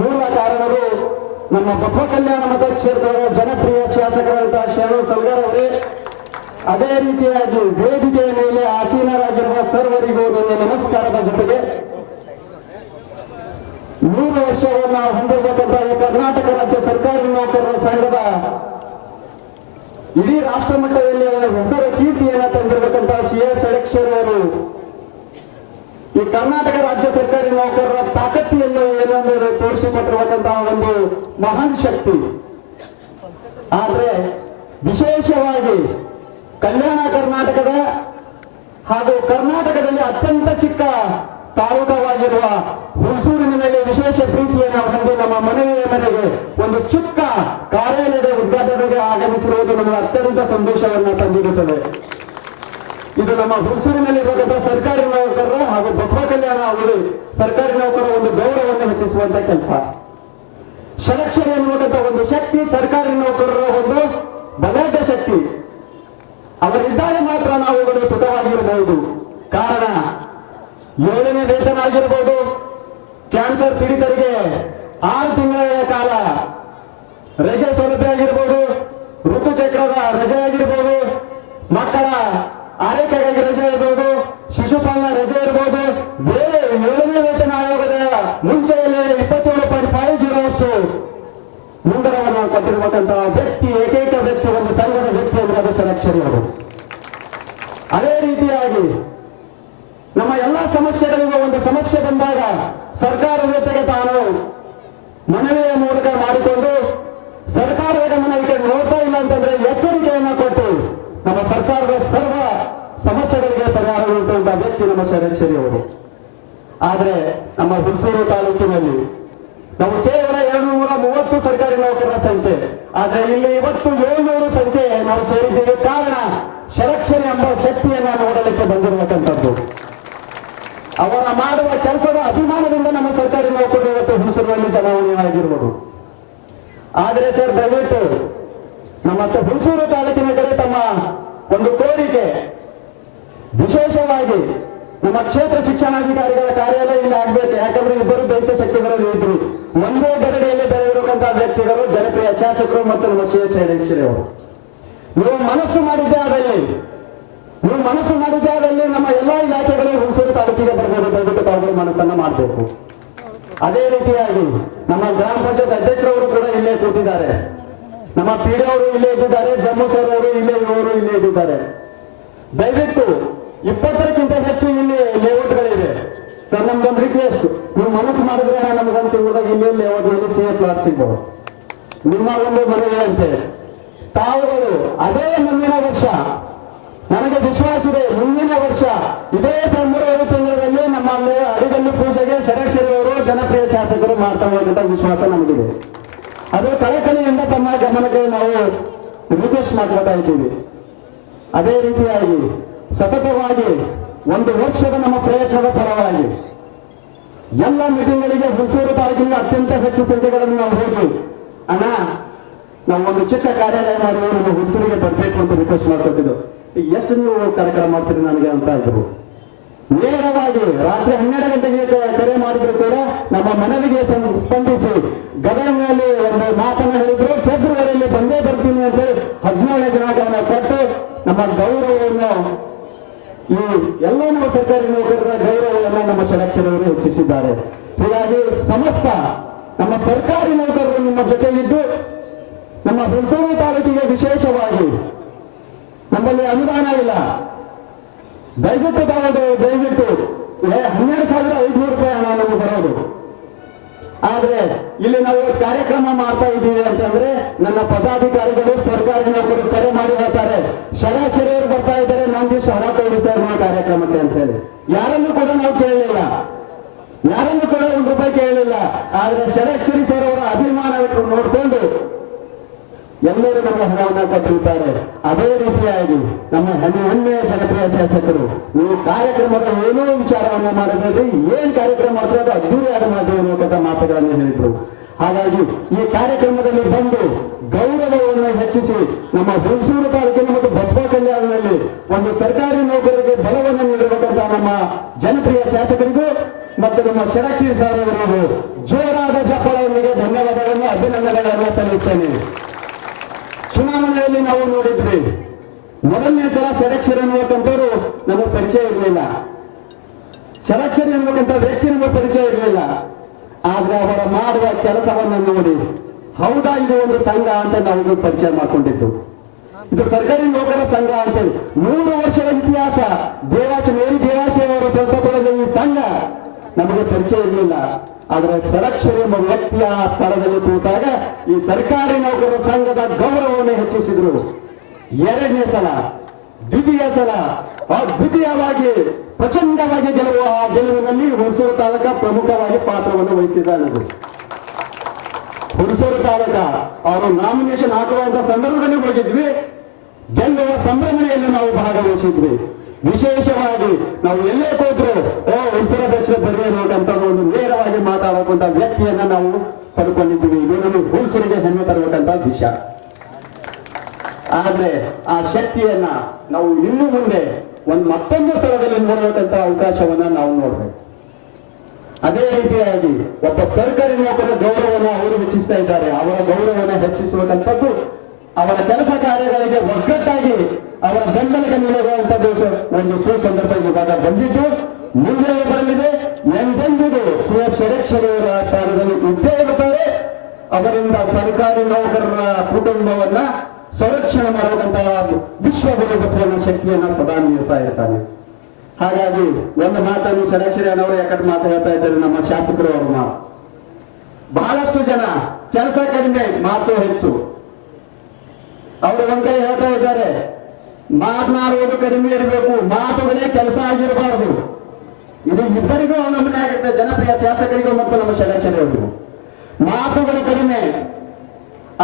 ಮೂಲ ಕಾರಣರು ನಮ್ಮ ಬಸವ ಕಲ್ಯಾಣ ಮತಕ್ಷೇತ್ರದ ಜನಪ್ರಿಯ ಶಾಸಕರಂತ ಶರಣು ಸಲ್ಗರ್ ಅವರೇ, ಅದೇ ರೀತಿಯಾಗಿ ವೇದಿಕೆಯ ಮೇಲೆ ಆಸೀನರಾಗಿರುವ ಸರ್ವರಿಗೂ ನನ್ನ ನಮಸ್ಕಾರದ ಜೊತೆಗೆ 100 ವರ್ಷವನ್ನ ಹೊಂದಿರಬೇಕಂತ ಈ ಕರ್ನಾಟಕ ರಾಜ್ಯ ಸರ್ಕಾರಿ ನೌಕರರ ಸಂಘದ ಇಡೀ ರಾಷ್ಟ್ರ ಮಟ್ಟದಲ್ಲಿ ಅವರ ಹೆಸರು ಕೀರ್ತಿಯನ್ನ ತಂದಿರಬೇಕಂತ CS ಷಡಕ್ಷರಿ ಅವರು ಈ ಕರ್ನಾಟಕ ರಾಜ್ಯ ಸರ್ಕಾರಿ ನೌಕರರ ತಾಕತ್ತಿಯನ್ನು ಏನೆಂದು ತೋರಿಸಿಕೊಟ್ಟಿರಬೇಕಂತಹ ಒಂದು ಮಹಾನ್ ಶಕ್ತಿ. ಆದ್ರೆ ವಿಶೇಷವಾಗಿ ಕಲ್ಯಾಣ ಕರ್ನಾಟಕದ ಹಾಗೂ ಕರ್ನಾಟಕದಲ್ಲಿ ಅತ್ಯಂತ ಚಿಕ್ಕ ತಾಲೂಕವಾಗಿರುವ ಹುಣಸೂರಿನ ಮೇಲೆ ವಿಶೇಷ ಪ್ರೀತಿಯನ್ನು ಹೊಂದಿ ನಮ್ಮ ಮನವಿಯ ಮೇರೆಗೆ ಒಂದು ಚಿಕ್ಕ ಕಾರ್ಯಾಲಯದ ಉದ್ಘಾಟನೆಗೆ ಆಗಮಿಸಿರುವುದು ನಮಗೆ ಅತ್ಯಂತ ಸಂತೋಷವನ್ನು ತಂದಿರುತ್ತದೆ. ಇದು ನಮ್ಮ ಹುಣಸೂರಿನಲ್ಲಿರುವಂತಹ ಸರ್ಕಾರಿ ನೌಕರರ ಹಾಗೂ ಬಸವ ಕಲ್ಯಾಣ ಅವರು ಸರ್ಕಾರಿ ನೌಕರರ ಒಂದು ಗೌರವವನ್ನು ಹೆಚ್ಚಿಸುವಂತ ಕೆಲಸ. ಷಡಕ್ಷರಿ ಎನ್ನುವಂತಹ ಒಂದು ಶಕ್ತಿ ಸರ್ಕಾರಿ ನೌಕರರ ಒಂದು ಬಲಾಢ್ಯ ಶಕ್ತಿ. ಅವರಿದ್ದಾಗ ಮಾತ್ರ ನಾವುಗಳು ಸುಖವಾಗಿರಬಹುದು. ಕಾರಣ 7ನೇ ವೇತನ ಆಗಿರಬಹುದು, ಕ್ಯಾನ್ಸರ್ ಪೀಡಿತರಿಗೆ 6 ತಿಂಗಳ ಕಾಲ ರಜೆ ಸೌಲಭ್ಯ ಆಗಿರ್ಬೋದು, ಋತುಚಕ್ರದ ರಜೆ ಆಗಿರ್ಬೋದು, ಮಕ್ಕಳ ಆರೈಕೆಗಾಗಿ ರಜೆ ಇರಬಹುದು, ಶಿಶುಪಾಲನಾ ರಜೆ ಇರಬಹುದು. ಬೇರೆ 7ನೇ ವೇತನ ಆಯೋಗದ ಮುಂಚೆಯಲ್ಲಿ 27.50 ಮುಂಗಡವನ್ನು ಕೊಟ್ಟಿರುವಂತಹ ವ್ಯಕ್ತಿ, ಏಕೈಕ ವ್ಯಕ್ತಿ, ಒಂದು ಸಂಘದ ವ್ಯಕ್ತಿ ಅಂದ್ರೆ ಅದು ಷಡಕ್ಷರಿ ಅವರು. ಅದೇ ರೀತಿಯಾಗಿ ನಮ್ಮ ಎಲ್ಲಾ ಸಮಸ್ಯೆಗಳಿಗೂ ಒಂದು ಸಮಸ್ಯೆ ಬಂದಾಗ ಸರ್ಕಾರದ ಜೊತೆಗೆ ತಾನು ಮನವಿಯ ಮೂಲಕ ಮಾಡಿಕೊಂಡು ಸರ್ಕಾರದ ಗಮನ ಇಟ್ಟು ನೋಡ್ತಾ ಇಲ್ಲ ಅಂತಂದ್ರೆ ಎಚ್ಚರಿಕೆಯನ್ನ ಕೊಟ್ಟು ನಮ್ಮ ಸರ್ಕಾರದ ಸರ್ವ ಸಮಸ್ಯೆಗಳಿಗೆ ಪರಿಹಾರ ನೀಡುವಂತಹ ವ್ಯಕ್ತಿ ನಮ್ಮ ಷಡಕ್ಷರಿ ಅವರು. ಆದ್ರೆ ನಮ್ಮ ಹುಣಸೂರು ತಾಲೂಕಿನಲ್ಲಿ ನಾವು ಕೇವಲ 230 ಸರ್ಕಾರಿ ನೌಕರರ ಸಂಖ್ಯೆ, ಆದ್ರೆ ಇಲ್ಲಿ ಇವತ್ತು 700 ಸಂಖ್ಯೆ ನಾವು ಸೇರಿದ್ದೀವಿ. ಕಾರಣ ಷಡಕ್ಷರಿ ಎಂಬ ಶಕ್ತಿಯನ್ನ ನೋಡಲಿಕ್ಕೆ ಬಂದಿರತಕ್ಕಂಥದ್ದು. ಅವರ ಮಾಡುವ ಕೆಲಸದ ಅಭಿಮಾನದಿಂದ ನಮ್ಮ ಸರ್ಕಾರಿ ನೌಕರರು ಇವತ್ತು ಹುಣಸೂರಿನಲ್ಲಿ ಚಲಾವಣೆ ಆಗಿರ್ಬೋದು. ಆದ್ರೆ ಸರ್ ದಯವಿಟ್ಟು ನಮ್ಮ ಹುಣಸೂರು ತಾಲೂಕಿನ ಕಡೆ ತಮ್ಮ ಒಂದು ಕೋರಿಕೆ, ವಿಶೇಷವಾಗಿ ನಮ್ಮ ಕ್ಷೇತ್ರ ಶಿಕ್ಷಣಾಧಿಕಾರಿಗಳ ಕಾರ್ಯಾಲಯ ಇಲ್ಲಿ ಆಗ್ಬೇಕು. ಯಾಕಂದ್ರೆ ಇಬ್ಬರು ದೈತ್ಯ ಶಕ್ತಿಗಳಲ್ಲಿ ಇದ್ರು. ಒಂದೇ ಗರಡಿಯಲ್ಲಿ ಬೆಳೆದಿರುವಂತಹ ವ್ಯಕ್ತಿಗಳು ಜನಪ್ರಿಯ ಶಾಸಕರು ಮತ್ತು ನಮ್ಮ CS ಷಡಕ್ಷರಿ ಅವರು. ನೀವು ಮನಸ್ಸು ಮಾಡಿದ್ದೇ ಆದಲ್ಲಿ ನಮ್ಮ ಎಲ್ಲಾ ಇಲಾಖೆಗಳು ಹುಣಸೂರು ತಾಲೂಕಿಗೆ ಬರ್ಬೋದು. ದಯವಿಟ್ಟು ತಾವುಗಳು ಮನಸ್ಸನ್ನ ಮಾಡಬೇಕು. ಅದೇ ರೀತಿಯಾಗಿ ನಮ್ಮ ಗ್ರಾಮ ಪಂಚಾಯತ್ ಅಧ್ಯಕ್ಷರವರು ಕೂಡ ಇಲ್ಲೇ ಕೂತಿದ್ದಾರೆ, ನಮ್ಮ PD ಅವರು ಇಲ್ಲೇ ಇದ್ದಿದ್ದಾರೆ, ಜಮ್ಮು ಸರ್ ಅವರು ಇಲ್ಲೇ, ಇವರು ಇಲ್ಲೇ ಇದ್ದಿದ್ದಾರೆ. ದಯವಿಟ್ಟು 20ಕ್ಕಿಂತ ಹೆಚ್ಚು ಇಲ್ಲಿ ಲೇಔಟ್ಗಳಿವೆ ಸರ್. ನಮ್ದೊಂದು ರಿಕ್ವೆಸ್ಟ್, ನೀವು ಮನಸ್ಸು ಮಾಡಿದ್ರೆ ನಮ್ಗೊಂದು ತಿಂಗಳದಾಗ ಇಲ್ಲಿ ಲೇಔಟ್ನಲ್ಲಿ ಸೇಫ್ ಪ್ಲಾಟ್ ಸಿಗ್ಬೋದು. ನಿಮ್ಮ ಒಂದು ಮನವಿಯಂತೆ ತಾವುಗಳು ಅದೇ ಮುಂದಿನ ವರ್ಷ, ನನಗೆ ವಿಶ್ವಾಸ ಇದೆ, ಮುಂದಿನ ವರ್ಷ ಇದೇ ಫೆಬ್ರವರಿ ತಿಂಗಳಲ್ಲಿ ನಮ್ಮಲ್ಲಿ ಅಡಿಗಲ್ಲು ಪೂಜೆಗೆ ಷಡಕ್ಷರಿ ಅವರು ಜನಪ್ರಿಯ ಶಾಸಕರು ಮಾಡ್ತಾ ಹೋಗುವಂತ ವಿಶ್ವಾಸ ನಮಗಿದೆ. ಅದು ಕಳಕಳಿಯಿಂದ ತಮ್ಮ ಗಮನಕ್ಕೆ ನಾವು ರಿಕ್ವೆಸ್ಟ್ ಮಾಡ್ಕೊತಾ ಇದ್ದೀವಿ. ಅದೇ ರೀತಿಯಾಗಿ ಸತತವಾಗಿ 1 ವರ್ಷದ ನಮ್ಮ ಪ್ರಯತ್ನದ ಫಲವಾಗಿ ಎಲ್ಲ ಮೀಟಿಂಗ್ಗಳಿಗೆ ಹುಣಸೂರು ತಾಲೂಕಿನ ಅತ್ಯಂತ ಹೆಚ್ಚು ಸಂಖ್ಯೆಗಳನ್ನು ನಾವು ಹೋಗಿ, ಅಣ್ಣ ನಾವು ಒಂದು ಚಿಕ್ಕ ಕಾರ್ಯಾಲಯ ಮಾಡಿ ನಮ್ಮ ಹುಣಸೂರಿಗೆ ಬರಬೇಕು ಅಂತ ರಿಕ್ವೆಸ್ಟ್ ಮಾಡ್ಕೊತಿದ್ದು. ಎಷ್ಟು ನೀವು ಕಾರ್ಯಕ್ರಮ ಮಾಡ್ತೀರಿ ನನಗೆ ಅಂತ ಇದ್ರು. ನೇರವಾಗಿ ರಾತ್ರಿ 12 ಗಂಟೆಗೆ ಕರೆ ಮಾಡಿದ್ರು ಕೂಡ ನಮ್ಮ ಮನವಿಗೆ ಸ್ಪಂದಿಸಿ ಗದಗನಲ್ಲಿ ಒಂದು ಮಾತನ್ನು ಹೇಳಿದ್ರು. ಫೆಬ್ರವರಿಯಲ್ಲಿ ಬಂದೇ ಬರ್ತೀನಿ ಅಂತ 17ನೇ ದಿನಾಂಕವನ್ನು ಕೊಟ್ಟು ಘೋಷಿಸಿದ್ದಾರೆ. ಹೀಗಾಗಿ ಸಮಸ್ತ ನಮ್ಮ ಸರ್ಕಾರಿ ನೌಕರರು ನಿಮ್ಮ ಜೊತೆಗಿದ್ದು ನಮ್ಮ ಹುಣಸೂರು ತಾಲೂಕಿಗೆ ವಿಶೇಷವಾಗಿ ನಮ್ಮಲ್ಲಿ ಅನುದಾನ ಇಲ್ಲ, ದಯವಿಟ್ಟು 12,500 ರೂಪಾಯಿ ಹಣ ನಮಗೆ ಬರೋದು. ಆದ್ರೆ ಇಲ್ಲಿ ನಾವು ಕಾರ್ಯಕ್ರಮ ಮಾಡ್ತಾ ಇದ್ದೀವಿ ಅಂತಂದ್ರೆ ನನ್ನ ಪದಾಧಿಕಾರಿಗಳು ಸರ್ಕಾರಿ ನೌಕರರು ಕರೆ ಮಾಡಿ ಹೇಳ್ತಾರೆ, ಷಡಾಕ್ಷರಿಯವರು ಬರ್ತಾ ಇದ್ದಾರೆ, ನಮ್ದಿಷ್ಟು ಹಣ ಕೊಡಿ ಸರ್ ನಮ್ಮ ಕಾರ್ಯಕ್ರಮಕ್ಕೆ ಅಂತ ಹೇಳಿ. ಯಾರನ್ನು ಕೂಡ ನಾವು ಕೇಳಲಿಲ್ಲ, ಯಾರನ್ನು ಕೂಡ 1 ರೂಪಾಯಿ ಕೇಳಲಿಲ್ಲ. ಆದ್ರೆ ಷಡಾಕ್ಷರಿ ಸರ್ ಅವರ ಅಭಿಮಾನವನ್ನು ನೋಡಿಕೊಂಡು ಎಲ್ಲರೂ ನಮ್ಮ ಹಣವನ್ನು ಕೊಟ್ಟಿರ್ತಾರೆ. ಅದೇ ರೀತಿಯಾಗಿ ನಮ್ಮ ಹೆಮ್ಮೆಯ ಜನಪ್ರಿಯ ಶಾಸಕರು ನೀವು ಕಾರ್ಯಕ್ರಮದ ಏನೋ ವಿಚಾರವನ್ನು ಮಾಡಬೇಡ್ರಿ, ಏನ್ ಕಾರ್ಯಕ್ರಮ ಮಾಡ್ತಾರೆ ಅದು ಅದ್ದೂರಿಯಾಗಿ ಮಾಡಿ ಅನ್ನುವಂಥ ಮಾತುಗಳನ್ನು ಹೇಳಿದ್ರು. ಹಾಗಾಗಿ ಈ ಕಾರ್ಯಕ್ರಮದಲ್ಲಿ ಬಂದು ಗೌರವವನ್ನು ಹೆಚ್ಚಿಸಿ ನಮ್ಮ ಹುಣಸೂರು ತಾಲೂಕಿನ ಮತ್ತು ಬಸವ ಕಲ್ಯಾಣದಲ್ಲಿ ಒಂದು ಸರ್ಕಾರಿ ನೌಕರರಿಗೆ ಬಲವನ್ನು ನೀಡಿರತಕ್ಕಂಥ ನಮ್ಮ ಜನಪ್ರಿಯ ಶಾಸಕರಿಗೂ ಮತ್ತು ನಮ್ಮ ಷಡಾಕ್ಷರಿ ಸರ್ ಅವರಿಗೂ ಜೋರಾದ ಚಪ್ಪಾಳೆಯೊಂದಿಗೆ ಧನ್ಯವಾದಗಳನ್ನು ಅಭಿನಂದನೆಗಳನ್ನು ಸಲ್ಲಿಸುತ್ತೇನೆ. ಚುನಾವಣೆಯಲ್ಲಿ ನಾವು ನೋಡಿದ್ವಿ, ಮೊದಲನೇ ಸಲ ಷಡಾಕ್ಷರಿ ಅನ್ನುವಂಥವ್ರು ನಮಗೆ ಪರಿಚಯ ಇರಲಿಲ್ಲ, ಷಡಾಕ್ಷರಿ ಅನ್ನುವಂಥ ವ್ಯಕ್ತಿ ನಮಗೆ ಪರಿಚಯ ಇರಲಿಲ್ಲ. ಆದ್ರೆ ಅವರ ಮಾಡುವ ಕೆಲಸವನ್ನು ನೋಡಿ ಹೌದಾ ಇದು ಒಂದು ಸಂಘ ಅಂತ ನಾವು ಪರಿಚಯ ಮಾಡಿಕೊಂಡಿದ್ದು. ಇದು ಸರ್ಕಾರಿ ನೌಕರ ಸಂಘ ಅಂತೇಳಿ 3 ವರ್ಷದ ಇತಿಹಾಸ ಮೇರಿ ದೇವಾಸಿ ಅವರ ಸಂಸ್ಥಾಪನೆಯ ಈ ಸಂಘ ನಮಗೆ ಪರಿಚಯ ಇರಲಿಲ್ಲ. ಆದ್ರೆ ಷಡಾಕ್ಷರಿ ಎಂಬ ವ್ಯಕ್ತಿಯ ಸ್ಥಳದಲ್ಲಿ ಕೂತಾಗ ಈ ಸರ್ಕಾರಿ ನೌಕರರ ಸಂಘದ ಗೌರವವನ್ನು ಹೆಚ್ಚಿಸಿದ್ರು. 2ನೇ ಸಲ, ದ್ವಿತೀಯ ಸಲ ಅದ್ವಿತೀಯವಾಗಿ ಪ್ರಚಂಡವಾಗಿ ಗೆಲುವು, ಆ ಗೆಲುವಿನಲ್ಲಿ ಹುಣಸೂರು ತಾಲೂಕ ಪ್ರಮುಖವಾಗಿ ಪಾತ್ರವನ್ನು ವಹಿಸಿದ್ದಾರೆ. ಹುಣಸೂರು ತಾಲೂಕ ಅವರು ನಾಮಿನೇಷನ್ ಹಾಕುವಂತ ಸಂದರ್ಭದಲ್ಲಿ ಹೋಗಿದ್ವಿ, ಗೆಲ್ಲುವ ಸಂಭ್ರಮಣೆಯಲ್ಲಿ ನಾವು ಭಾಗವಹಿಸಿದ್ವಿ. ವಿಶೇಷವಾಗಿ ನಾವು ಎಲ್ಲೇ ಕೂತ್ರು ಹುಣಸೂರು ಅಧ್ಯಕ್ಷರ ಬರ್ರಿ ಅನ್ನೋಂತ ಒಂದು ನೇರವಾಗಿ ಮಾತಾಡುವಂತ ವ್ಯಕ್ತಿಯನ್ನ ನಾವು ಪಡ್ಕೊಂಡಿದ್ದೀವಿ. ಇದು ನಮಗೆ ಹುಣಸೂರಿಗೆ ಹೆಮ್ಮೆ ತರುವಂತ ವಿಷಯ. ಆದ್ರೆ ಆ ಶಕ್ತಿಯನ್ನ ನಾವು ಇನ್ನು ಮುಂದೆ ಮತ್ತೊಂದು ಸ್ಥಳದಲ್ಲಿ ನೋಡುವಂತ ಅವಕಾಶವನ್ನ ನಾವು ನೋಡ್ಬೇಕು. ಅದೇ ರೀತಿಯಾಗಿ ಒಬ್ಬ ಸರ್ಕಾರಿ ನೌಕರರ ಗೌರವವನ್ನು ಅವರು ಹೆಚ್ಚಿಸ್ತಾ ಇದ್ದಾರೆ. ಅವರ ಗೌರವವನ್ನು ಹೆಚ್ಚಿಸುವಂತದ್ದು ಅವರ ಕೆಲಸ ಕಾರ್ಯಗಳಿಗೆ ಒಗ್ಗಟ್ಟಾಗಿ ಅವರ ಬೆಂಬಲಿಗೆ ನೀಡುವಂತದ್ದು ಒಂದು ಸುಸಂದರ್ಭ ಇವಾಗ ಬಂದಿದ್ದು, ಮುಂದೆ ಬರಲಿದೆ. ಎಂದೆಂದಿಗೂ ಷಡಾಕ್ಷರಿ ಅವರ ಸ್ಥಾನದಲ್ಲಿ ಇದ್ದೇ ಇರುತ್ತಾರೆ. ಅವರಿಂದ ಸರ್ಕಾರಿ ನೌಕರರ ಕುಟುಂಬವನ್ನ ಸಂರಕ್ಷಣೆ ಮಾಡುವಂತಹ ವಿಶ್ವಗುರು ಬಸವನ ಶಕ್ತಿಯನ್ನ ಸದಾ ನೀಡ್ತಾ ಇರ್ತಾನೆ. ಹಾಗಾಗಿ ಒಂದು ಮಾತನ್ನು ಷಡಾಕ್ಷರಿ ಅನ್ನೋರು ಯಾಕಂದ್ರೆ ಮಾತು ಹೇಳ್ತಾ ಇದ್ದಾರೆ, ನಮ್ಮ ಶಾಸಕರು ಅವ್ರ ಮಾತು. ಬಹಳಷ್ಟು ಜನ ಕೆಲಸ ಕಡಿಮೆ ಮಾತು ಹೆಚ್ಚು, ಅವರು ಒಂದ್ ಕೈ ಹೇಳ್ತಾ ಇದ್ದಾರೆ, ಮಾತನಾಡುವುದು ಕಡಿಮೆ ಇರಬೇಕು, ಮಾತುಗಳೇ ಕೆಲಸ ಆಗಿರಬಾರದು. ಇದು ಇಬ್ಬರಿಗೂ ಅವಲಂಬನೆ ಆಗುತ್ತೆ, ಜನಪ್ರಿಯ ಶಾಸಕರಿಗೂ ಮತ್ತು ನಮ್ಮ ಷಡಾಕ್ಷರಿ ಅವರಿಗೂ. ಮಾತುಗಳು ಕಡಿಮೆ,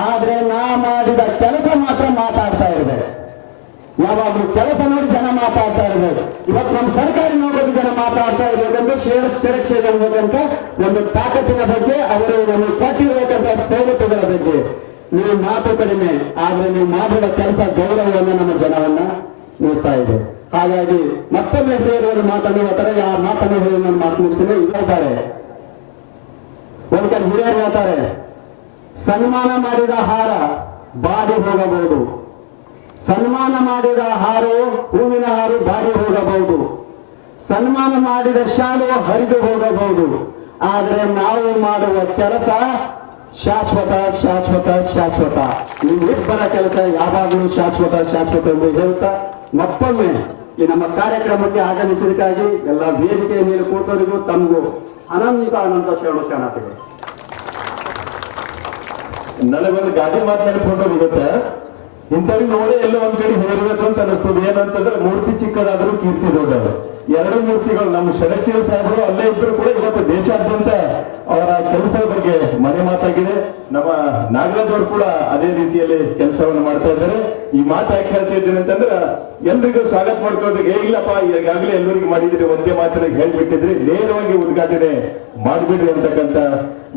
ಆದ್ರೆ ನಾ ಮಾಡಿದ ಕೆಲಸ ಮಾತ್ರ ಮಾತಾಡ್ತಾ ಇರಬೇಕು. ಯಾವಾಗಲೂ ಕೆಲಸ ನೋಡಿ ಜನ ಮಾತಾಡ್ತಾ ಇರಬೇಕು. ಇವತ್ತು ನಮ್ಮ ಸರ್ಕಾರಿ ನೌಕರರು ಜನ ಮಾತಾಡ್ತಾ ಇರಬೇಕಂದ್ರೆ ಷಡಾಕ್ಷರಿ ಅನ್ನಬೇಕಂತ ಒಂದು ತಾಕತ್ತಿನ ಬಗ್ಗೆ, ಅವರು ನಮಗೆ ಕೊಟ್ಟಿರಬೇಕಂತ ಸವಲತ್ತುಗಳ ಬಗ್ಗೆ. ನೀವು ಮಾತು ಕಡಿಮೆ, ಆದ್ರೆ ನೀವು ಮಾಡಿದ ಕೆಲಸ ಗೌರವವನ್ನು ನಮ್ಮ ಜನವನ್ನ ನೀಡ್ತಾ ಇದೆ. ಹಾಗಾಗಿ ಮತ್ತೊಮ್ಮೆ ಬೇರೆಯವರು ಮಾತನ್ನು ಹೇಳ್ತಾರೆ, ಆ ಮಾತನ್ನು ಹೇಳಿ ನಾನು ಮಾತು ಮುಗಿಸ್ತೀನಿ. ಹೇಳ್ತಾರೆ ಒಂದು ಕಡೆ ಹಿರಿಯರು ಹೇಳ್ತಾರೆ, ಸನ್ಮಾನ ಮಾಡಿದ ಹಾರ ಬಾಡಿ ಹೋಗಬಹುದು, ಸನ್ಮಾನ ಮಾಡಿದ ಹಾರು ಹೂವಿನ ಹಾರು ಬಾಡಿ ಹೋಗಬಹುದು, ಸನ್ಮಾನ ಮಾಡಿದ ಶಾಲು ಹರಿದು ಹೋಗಬಹುದು, ಆದ್ರೆ ನಾವು ಮಾಡುವ ಕೆಲಸ ಶಾಶ್ವತ ಶಾಶ್ವತ ಶಾಶ್ವತ. ನಿಮ್ಮಿಬ್ಬರ ಕೆಲಸ ಯಾವಾಗಲೂ ಶಾಶ್ವತ ಶಾಶ್ವತ ಎಂದು ಹೇಳುತ್ತಾ ಮತ್ತೊಮ್ಮೆ ಈ ನಮ್ಮ ಕಾರ್ಯಕ್ರಮಕ್ಕೆ ಆಗಮಿಸಿದಕ್ಕಾಗಿ ಎಲ್ಲ ವೇದಿಕೆಯ ಮೇಲೆ ಕೂತವರಿಗೂ ತಮಗೂ ಅನಂತ ಅನಂತ ಶರಣಾರ್ಥಿಗಳು. ನನಗೊಂದು ಗಾಡಿ ಮಾತನಾಡಿಕೊಂಡು ಹೋಗುತ್ತೆ, ಇಂಥವ್ರಿಗೆ ನೋಡಿ ಎಲ್ಲ ಒಂದ್ ಕಡೆ ಹೇರಬೇಕು ಅಂತ ಅನಿಸ್ತದೆ. ಏನಂತಂದ್ರೆ ಮೂರ್ತಿ ಚಿಕ್ಕದಾದ್ರೂ ಕೀರ್ತಿ ದೊಡ್ಡದು. 2 ಮೂರ್ತಿಗಳು ನಮ್ಮ ಷಡಾಕ್ಷರಿ ಸಾಹೇಬರು ಅಲ್ಲೇ ಇದ್ರು ಕೂಡ ಇವತ್ತು ದೇಶಾದ್ಯಂತ ಅವರ ಕೆಲಸದ ಬಗ್ಗೆ ಮನೆ ಮಾತಾಗಿದೆ. ನಮ್ಮ ನಾಗರಾಜ್ ಅವರು ಕೂಡ ಅದೇ ರೀತಿಯಲ್ಲಿ ಕೆಲಸವನ್ನು ಮಾಡ್ತಾ ಇದ್ದಾರೆ. ಈ ಮಾತು ಯಾಕೆ ಹೇಳ್ತಾ ಇದ್ದೀನಿ ಅಂತಂದ್ರೆ, ಎಲ್ರಿಗೂ ಸ್ವಾಗತ ಮಾಡ್ಕೊಳ್ಬೇಕು. ಇಲ್ಲಪ್ಪ ಈಗಾಗಲೇ ಎಲ್ಲರಿಗೂ ಮಾಡಿದ್ರೆ ಒಂದೇ ಮಾತಿನಾಗ ಹೇಳ್ಬಿಟ್ಟಿದ್ರಿ, ನೇರವಾಗಿ ಉದ್ಘಾಟನೆ ಮಾಡ್ಬಿಡ್ರಿ ಅಂತಕ್ಕಂಥ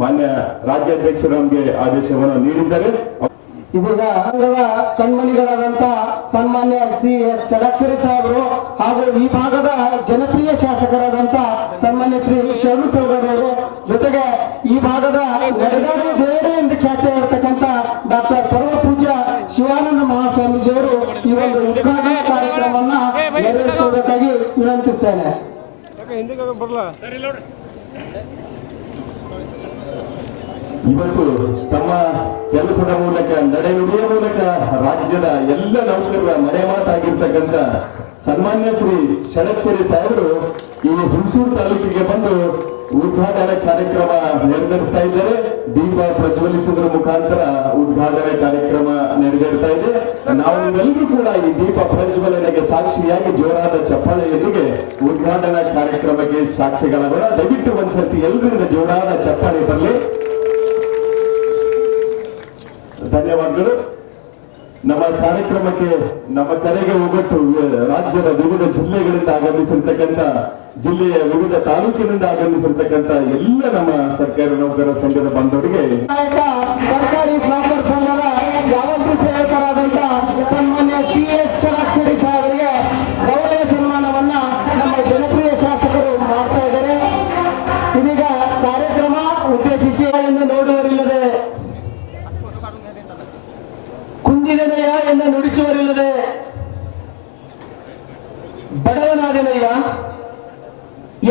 ಮಾನ್ಯ ರಾಜ್ಯಾಧ್ಯಕ್ಷರು ನಮಗೆ ಆದೇಶವನ್ನು ನೀಡಿದ್ದಾರೆ. ಇದೀಗ ಸಂಘದ ಕಣ್ಮಣಿಗಳಾದಂತ ಸನ್ಮಾನ್ಯ CS ಷಡಾಕ್ಷರಿ ಸಾಹೇಬರು ಹಾಗೂ ಈ ಭಾಗದ ಜನಪ್ರಿಯ ಶಾಸಕರಾದಂತ ಸನ್ಮಾನ್ಯ ಶ್ರೀ ಶರಣು ಸೌಗರವರು, ಜೊತೆಗೆ ಈ ಭಾಗದ ನಡೆದಾಡುವ ದೇವರೇ ಎಂದು ಖ್ಯಾತಿಯಾಗಿರ್ತಕ್ಕಂಥ ಡಾಕ್ಟರ್ ಪರಮ ಪೂಜ್ಯ ಶಿವಾನಂದ ಮಹಾಸ್ವಾಮೀಜಿಯವರು ಈ ಒಂದು ಉದ್ಘಾಟನಾ ಕಾರ್ಯಕ್ರಮವನ್ನ ನೆರವೇರಿಸಬೇಕಾಗಿ ವಿನಂತಿಸ್ತೇನೆ. ಇವತ್ತು ತಮ್ಮ ಕೆಲಸದ ಮೂಲಕ ನಡೆನುಡಿಯ ಮೂಲಕ ರಾಜ್ಯದ ಎಲ್ಲ ನೌಕರರ ಮನೆ ಮಾತಾಗಿರ್ತಕ್ಕಂಥ ಸನ್ಮಾನ್ಯ ಶ್ರೀ ಷಡಕ್ಷರಿ ಸಾಹೇಬರು ಈ ಹುಣಸೂರು ತಾಲೂಕಿಗೆ ಬಂದು ಉದ್ಘಾಟನಾ ಕಾರ್ಯಕ್ರಮ ನೆರವೇರಿಸ್ತಾ ಇದ್ದಾರೆ. ದೀಪ ಪ್ರಜ್ವಲಿಸುವುದರ ಮುಖಾಂತರ ಉದ್ಘಾಟನೆ ಕಾರ್ಯಕ್ರಮ ನೆರವೇರ್ತಾ ಇದೆ. ನಾವು ಎಲ್ಲರೂ ಕೂಡ ಈ ದೀಪ ಪ್ರಜ್ವಲನೆಗೆ ಸಾಕ್ಷಿಯಾಗಿ ಜೋರಾದ ಚಪ್ಪಾಳೆಯೊಂದಿಗೆ ಉದ್ಘಾಟನಾ ಕಾರ್ಯಕ್ರಮಕ್ಕೆ ಸಾಕ್ಷಿಗಳಾಗೋಣ. ದಯವಿಟ್ಟು ಒಂದ್ಸರ್ತಿ ಎಲ್ಲರಿಂದ ಜೋರಾದ ಚಪ್ಪಾಳೆ ಬರಲಿ. ಧನ್ಯವಾದಗಳು. ನಮ್ಮ ಕಾರ್ಯಕ್ರಮಕ್ಕೆ ನಮ್ಮ ಕರೆಗೆ ಒಗ್ಗಟ್ಟು ರಾಜ್ಯದ ವಿವಿಧ ಜಿಲ್ಲೆಗಳಿಂದ ಆಗಮಿಸಿರ್ತಕ್ಕಂಥ, ಜಿಲ್ಲೆಯ ವಿವಿಧ ತಾಲೂಕಿನಿಂದ ಆಗಮಿಸಿರ್ತಕ್ಕಂಥ ಎಲ್ಲ ನಮ್ಮ ಸರ್ಕಾರಿ ನೌಕರರ ಸಂಘದ ಬಾಂಧವರಿಗೆ ಸರ್ಕಾರಿ ನೌಕರ ಸಂಘದ ಯಾವತ್ತೂ ಸೇವಕರಾದಂತ ಸನ್ಮಾನ್ಯ CS ಷಡಕ್ಷರಿ ಸಾಹೇಬರಿಗೆ ಗೌರವ ಸನ್ಮಾನವನ್ನ ನಮ್ಮ ಜನಪ್ರಿಯ ಶಾಸಕರು ಮಾಡ್ತಾ ಇದ್ದಾರೆ. ಇದೀಗ ಕಾರ್ಯಕ್ರಮ ಉದ್ದೇಶಿಸಿ ಎಂದು ನೋಡುವರಿಲ್ಲದೆ, ಕುಂದಿದನೆಯ ಎಂದು ನುಡಿಸುವರಿಲ್ಲದೆ, ಬಡವನಾದನೆಯ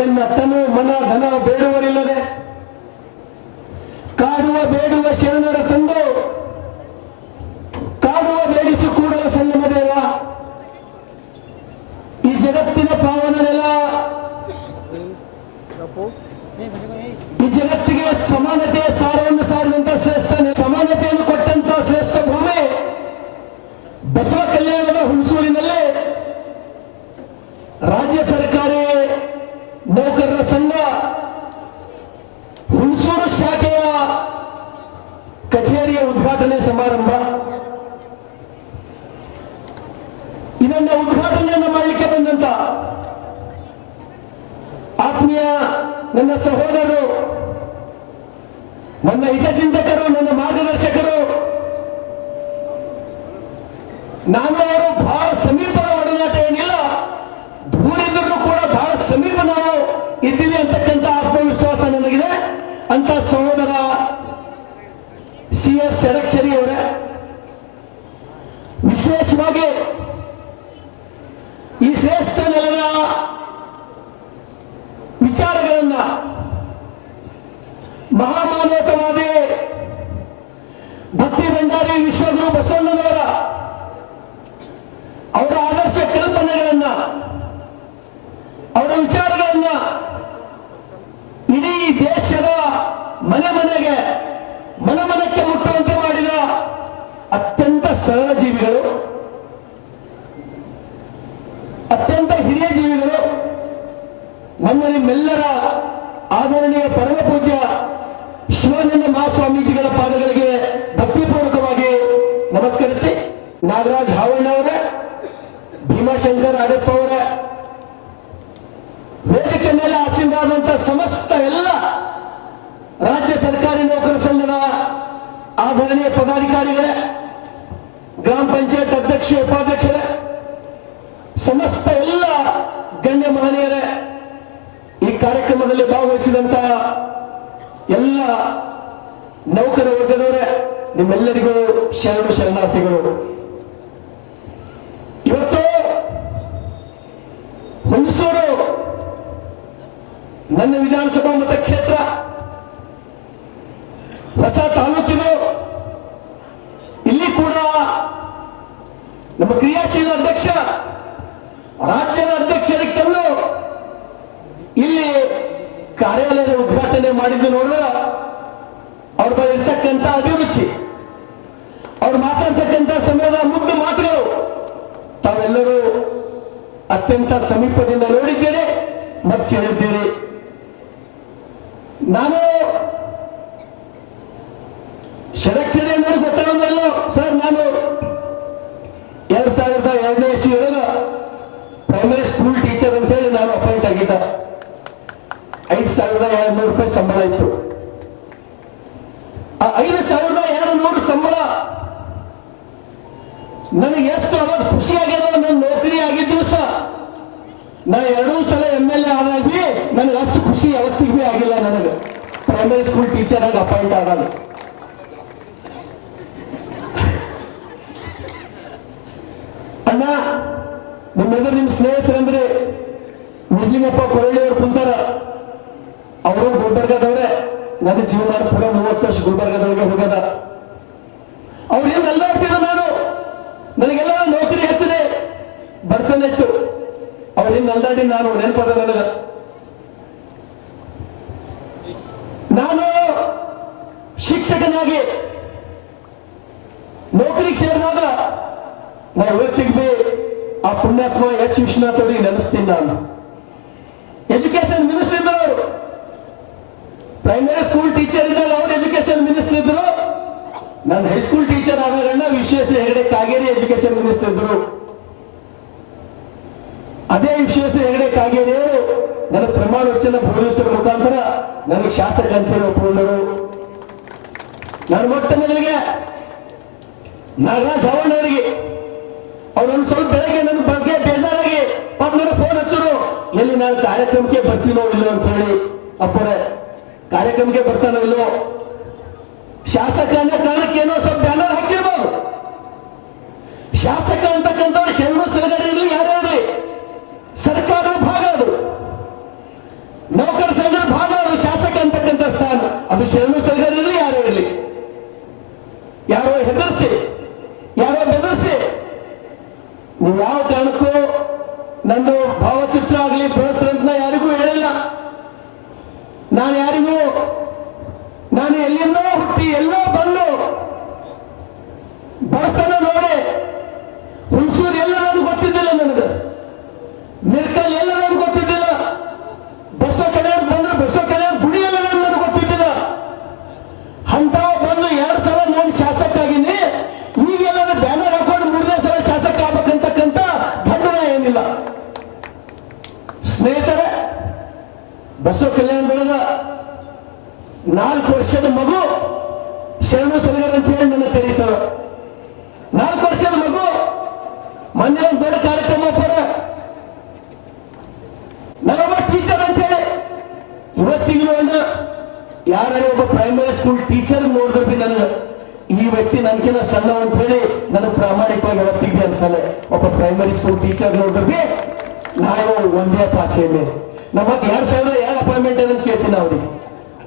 ಎನ್ನ ತನು ಮನ ಧನ ಬೇಡುವರಿಲ್ಲದೆ, ಕಾಡುವ ಬೇಡುವ ಶರಣರ ತಂದು ಕಾಡುವ ಬೇಡಿಸು ಕೂಡಲ ಸಂಗಮ ದೇವ, ಈ ಜಗತ್ತಿನ ಪಾವನ ನೆಲ, ಈ ಜಗತ್ತಿಗೆ ಸಮಾನತೆಯ ಸಾರವನ್ನು ಸಾರಿದಂತ ಶ್ರೇಷ್ಠ ಸಮಾನತೆಯನ್ನು ಕೊಟ್ಟಂತ ಶ್ರೇಷ್ಠ ಭೂಮಿ ಬಸವ ಕಲ್ಯಾಣದ ಹುಣಸೂರಿನಲ್ಲೇ ರಾಜ್ಯ ಸರ್ಕಾರಿ ನೌಕರರ ಸಂಘ ಹುಣಸೂರು ಶಾಖೆಯ ಕಚೇರಿಯ ಉದ್ಘಾಟನೆ ಸಮಾರಂಭ. ಇದನ್ನ ಉದ್ಘಾಟನೆಯನ್ನು ಮಾಡಲಿಕ್ಕೆ ಬಂದಂತ ಆತ್ಮೀಯ ನನ್ನ ಸಹೋದರರು, ನನ್ನ ಹಿತಚಿಂತಕರು, ನನ್ನ ಮಾರ್ಗದರ್ಶಕರು, ನಾನು ಅವರು ಬಹಳ ಸಮೀಪದ ಒಡನಾಟ ಏನಿಲ್ಲ, ದೂರಿದ್ರೂ ಕೂಡ ಬಹಳ ಸಮೀಪ ನಾವು ಇದ್ದೀವಿ ಅಂತಕ್ಕಂಥ ಆತ್ಮವಿಶ್ವಾಸ ನನಗಿದೆ. ಅಂತ ಸಹೋದರ CS ಷಡಕ್ಷರಿ ಅವರೇ, ವಿಶೇಷವಾಗಿ ಈ ಶ್ರೇಷ್ಠ ನೆಲದ ವಿಚಾರಗಳನ್ನ ಮಹಾಮಾನವತಾವಾದಿ ಭಕ್ತಿ ಭಂಡಾರಿ ವಿಶ್ವಗುರು ಬಸವಣ್ಣನವರ ಅವರ ಆದರ್ಶ ಕಲ್ಪನೆಗಳನ್ನ, ಅವರ ವಿಚಾರಗಳನ್ನ ಇಡೀ ದೇಶದ ಮನೆ ಮನೆಗೆ ಮನಮನಕ್ಕೆ ಮುಟ್ಟುವಂತೆ ಮಾಡಿದ ಅತ್ಯಂತ ಸರಳ ಜೀವಿಗಳು, ಅತ್ಯಂತ ಹಿರಿಯ ಜೀವಿಗಳು, ನಮ್ಮ ನಿಮ್ಮೆಲ್ಲರ ಆದರಣೀಯ ಪರಮ ಪೂಜ್ಯ ಶಿವಾನಂದ ಮಹಾಸ್ವಾಮೀಜಿಗಳ ಪಾದಗಳಿಗೆ ಭಕ್ತಿಪೂರ್ವಕವಾಗಿ ನಮಸ್ಕರಿಸಿ, ನಾಗರಾಜ್ ಹಾವಣ್ಣ ಅವರೇ, ಭೀಮಾಶಂಕರ್ ಅಡಪ್ಪ ಅವರೇ, ವೇದಿಕೆ ಮೇಲೆ ಆಸೀನರಾದಂತ ಸಮಸ್ತ ಎಲ್ಲ ರಾಜ್ಯ ಸರ್ಕಾರಿ ನೌಕರ ಸಂಘದ ಆದರಣೀಯ ಪದಾಧಿಕಾರಿಗಳೇ, ಗ್ರಾಮ ಪಂಚಾಯತ್ ಅಧ್ಯಕ್ಷ ಉಪಾಧ್ಯಕ್ಷರೇ, ಸಮಸ್ತ ಎಲ್ಲ ಗಣ್ಯ ಮಹನೀಯರೇ, ಈ ಕಾರ್ಯಕ್ರಮದಲ್ಲಿ ಭಾಗವಹಿಸಿದಂತ ಎಲ್ಲ ನೌಕರ ವರ್ಗದವರೇ, ನಿಮ್ಮೆಲ್ಲರಿಗೂ ಶರಣು ಶರಣಾರ್ಥಿಗಳು. ಇವತ್ತು ಹುಣಸೂರು ನನ್ನ ವಿಧಾನಸಭಾ ಮತಕ್ಷೇತ್ರ, ಹೊಸ ತಾಲೂಕಿನ ಇಲ್ಲಿ ಕೂಡ ನಮ್ಮ ಕ್ರಿಯಾಶೀಲ ಅಧ್ಯಕ್ಷ ರಾಜ್ಯದ ಅಧ್ಯಕ್ಷರಿಗೆ ತಂದು ಇಲ್ಲಿ ಕಾರ್ಯಾಲಯದ ಉದ್ಘಾಟನೆ ಮಾಡಿದ್ದು ನೋಡಿದ್ರೆ ಅವ್ರ ಬಳಿ ಇರ್ತಕ್ಕಂಥ ಅಭಿರುಚಿ, ಅವ್ರು ಮಾತಾಡ್ತಕ್ಕಂಥ ಸಮಯದ ಮುದ್ದು ಮಾತುಗಳು ತಾವೆಲ್ಲರೂ ಅತ್ಯಂತ ಸಮೀಪದಿಂದ ನೋಡಿದ್ದೀರಿ ಮತ್ತು ಕೇಳಿದ್ದೀರಿ. ನಾನು ಷಡಕ್ಷರಿ ಅನ್ನೋದು ಗೊತ್ತಾಗಲ್ಲ ಸರ್. ನಾನು 2002ನೇ ಇಸ್ವಿಯೊಳಗೆ ಪ್ರೈಮರಿ ಸ್ಕೂಲ್ ಟೀಚರ್ ಅಂತ ಹೇಳಿ ನಾನು ಅಪಾಯಿಂಟ್ ಆಗಿದ್ದ. 5,200 ರೂಪಾಯಿ ಸಂಬಳ ಇತ್ತು. ಆ 5,200 ಸಂಬಳ ನನಗೆ ಎಷ್ಟು ಅವತ್ತು ಖುಷಿ ಆಗ್ಯದ. ನನ್ನ ನೌಕರಿ ಆಗಿದ್ದು ಸಹ ನಾ 2 ಸಲ MLA ಆದಾಗಿ ನನಗೆ ಅಷ್ಟು ಖುಷಿ ಯಾವತ್ತಿಗೂ ಆಗಿಲ್ಲ. ನನಗೆ ಪ್ರೈಮರಿ ಸ್ಕೂಲ್ ಟೀಚರ್ ಆಗಿ ಅಪಾಯಿಂಟ್ ಆದಾಗ ಅಣ್ಣ, ನಿಮ್ಮೆಲ್ಲರೂ ನಿಮ್ಮ ಸ್ನೇಹಿತರಂದ್ರೆ ಮುಸ್ಲಿಮಪ್ಪ ಕೊರಳ್ಳಿ ಅವರು ಕುಂತಾರ. ಅವರು ಗುಲ್ಬರ್ಗದವ್ರೆ, ನನ್ನ ಜೀವಮಾನ ಪೂರ 30 ವರ್ಷ ಗುಲ್ಬರ್ಗದವ್ರಿಗೆ ಹೋಗದ. ಅವ್ರು ಏನ್ ಅಲ್ಲಾಡ್ತಿದ್ರು, ನಾನು ನನಗೆಲ್ಲ ನೌಕರಿ ಹೆಚ್ಚಿದೆ ಬರ್ತಾನೆ ಇತ್ತು. ಅವ್ರೇನ್ ಅಲ್ಲಾಡಿ ನಾನು ನೆನಪದ ನನಗ. ನಾನು ಶಿಕ್ಷಕನಾಗಿ ನೌಕರಿಗೆ ಸೇರಿದಾಗ ನಾ ಇವತ್ತಿಗೆ ಬಿ ಆ ಪುಣ್ಯಾತ್ಮ ಎಚ್ ವಿಶ್ವನಾಥ್ ಅವ್ರಿಗೆ ನೆನೆಸ್ತೀನಿ. ನಾನು ಎಜುಕೇಶನ್ ಮಿನಿಸ್ಟರ್ ಇದ್ರು, ಅವರು ಪ್ರೈಮರಿ ಸ್ಕೂಲ್ ಟೀಚರ್ ಇದ್ದಾಗ ಅವ್ರು ಎಜುಕೇಶನ್ ಮಿನಿಸ್ಟರ್ ಇದ್ರು. ನಾನು ಹೈಸ್ಕೂಲ್ ಟೀಚರ್ ಆದಾಗ ವಿಶ್ವೇಶ್ವರ ಹೆಗಡೆ ಕಾಗೇರಿ ಎಜುಕೇಶನ್ ಮಿನಿಸ್ಟರ್ ಇದ್ರು. ಅದೇ ವಿಶ್ವೇಶ್ವರ ಹೆಗಡೆ ಕಾಗೇರಿ ಅವರು ನನಗೆ ಪ್ರಮಾಣ ವಚನ ಬೋಧಿಸುವ ಮುಖಾಂತರ ನನಗೆ ಶಾಸಕ ಅಂತೇಳಿ ಒಪ್ಪಿಕೊಂಡರು. ನಾನು ಮೊಟ್ಟ ಮೊದಲಿಗೆ ನಾಗರಾಜ್ ಅವರಿಗೆ ಅವ್ರೊಂದು ಸ್ವಲ್ಪ ಬೆಳಗ್ಗೆ ನನ್ನ ಬಗ್ಗೆ ಬೇಜಾರಾಗಿ ಪಾಪ ನನಗೆ ಫೋನ್ ಹಚ್ಚರು, ಎಲ್ಲಿ ನಾನು ಕಾರ್ಯಕ್ರಮಕ್ಕೆ ಬರ್ತೀನೋ ಇಲ್ಲೋ ಅಂತ ಹೇಳಿ. ಅಪ್ಪರೇ ಕಾರ್ಯಕ್ರಮಕ್ಕೆ ಬರ್ತಾನೋ ಇಲ್ಲೋ, ಶಾಸಕ ಅನ್ನೋ ಕಾರಣಕ್ಕೆ ಏನೋ ಸ್ವಲ್ಪ ಬ್ಯಾನರ್ ಹಾಕಿರ್ಬೋದು. ಶಾಸಕ ಅಂತಕ್ಕಂಥವ್ರು ಶರಣು ಸಲಗರಿ ಯಾರ್ಯಾರು ಸರ್ಕಾರದ ಭಾಗ, ಅದು ನೌಕರ ಸಂಘದ ಭಾಗ, ಅದು ಶಾಸಕ ಅಂತಕ್ಕಂಥ ಸ್ಥಾನ. ಅದು ಶರಣು ಸಲಗರಿ ಯಾರೋ ಇರಲಿ, ಯಾರೋ ಹೆದರ್ಸಿ ಯಾರೋ ಬೆದರ್ಸಿ ನೀವು ಯಾವ ಕಾರಣಕ್ಕೂ ನಂದು ಭಾವಚಿತ್ರ ಆಗಲಿ ಬಳಸ್ರಂತ ಯಾರಿಗೂ ಹೇಳಿಲ್ಲ. ನಾನು ಯಾರಿಗೂ, ನಾನು ಎಲ್ಲಿಂದೋ ಹುಟ್ಟಿ ಎಲ್ಲೋ ಬಂದು ಬಡತನ ನೋಡಿ ಹುಣಸೂರು ಎಲ್ಲ ನನಗೆ ಗೊತ್ತಿದ್ದಿಲ್ಲ, ನನಗೆ ಮಿರ್ಕಲ್ ಎಲ್ಲ ನನಗೆ ಗೊತ್ತಿದ್ದಿಲ್ಲ, ಬಸವ ಕಲ್ಯಾಣ ಬಂದ್ರೆ ಬಸವ ಕಲ್ಯಾಣ ಗುಡಿ ಎಲ್ಲ ನನಗೆ ಗೊತ್ತಿದ್ದಿಲ್ಲ. ಅಂತವ ಬಂದು 2 ಸಲ ನಾನು ಶಾಸಕ ಆಗಿನಿ. ಈಗೆಲ್ಲ ಬ್ಯಾನರ್ ಹಾಕೊಂಡು 3ನೇ ಸಲ ಶಾಸಕ ಆಗ್ಬೇಕಂತಕ್ಕಂಥ ಬಂಧನ ಏನಿಲ್ಲ. ಸ್ನೇಹಿತರೆ, ಬಸವ ಕಲ್ಯಾಣ ಬೆಳೆದ 4 ವರ್ಷದ ಮಗು ಶರಣು ಸಲಗರ್ ಅಂತ ಹೇಳಿ ನನ್ನ ಕರೀತಾರೆ. 4 ವರ್ಷದ ಮಗು ಮೊನ್ನೆ ಒಂದು ದೊಡ್ಡ ಕಾರ್ಯಕ್ರಮ ಪರ ನಾನೊಬ್ಬ ಟೀಚರ್ ಅಂತ ಹೇಳಿ ಇವತ್ತಿಗೂ ಯಾರೇ ಒಬ್ಬ ಪ್ರೈಮರಿ ಸ್ಕೂಲ್ ಟೀಚರ್ ನೋಡಿದ್ರು ಬಿ ನನಗೆ ಈ ವ್ಯಕ್ತಿ ನನ್ಕಿಂತ ಸಣ್ಣ ಅಂತ ಹೇಳಿ ನನಗೆ ಪ್ರಾಮಾಣಿಕವಾಗಿ ಯಾವತ್ತಿಗೆ ಅನ್ಸಲ್ಲ. ಒಬ್ಬ ಪ್ರೈಮರಿ ಸ್ಕೂಲ್ ಟೀಚರ್ ನೋಡಿದ್ರು ಬಿ ನಾವು ಒಂದೇ ಭಾಷೆಯಲ್ಲಿ ನಮ್ಮ 2002 ಅಪಾಯಿಂಟ್ಮೆಂಟ್ ಅಂತ ಕೇಳ್ತೀನಿ ಅವ್ರಿಗೆ,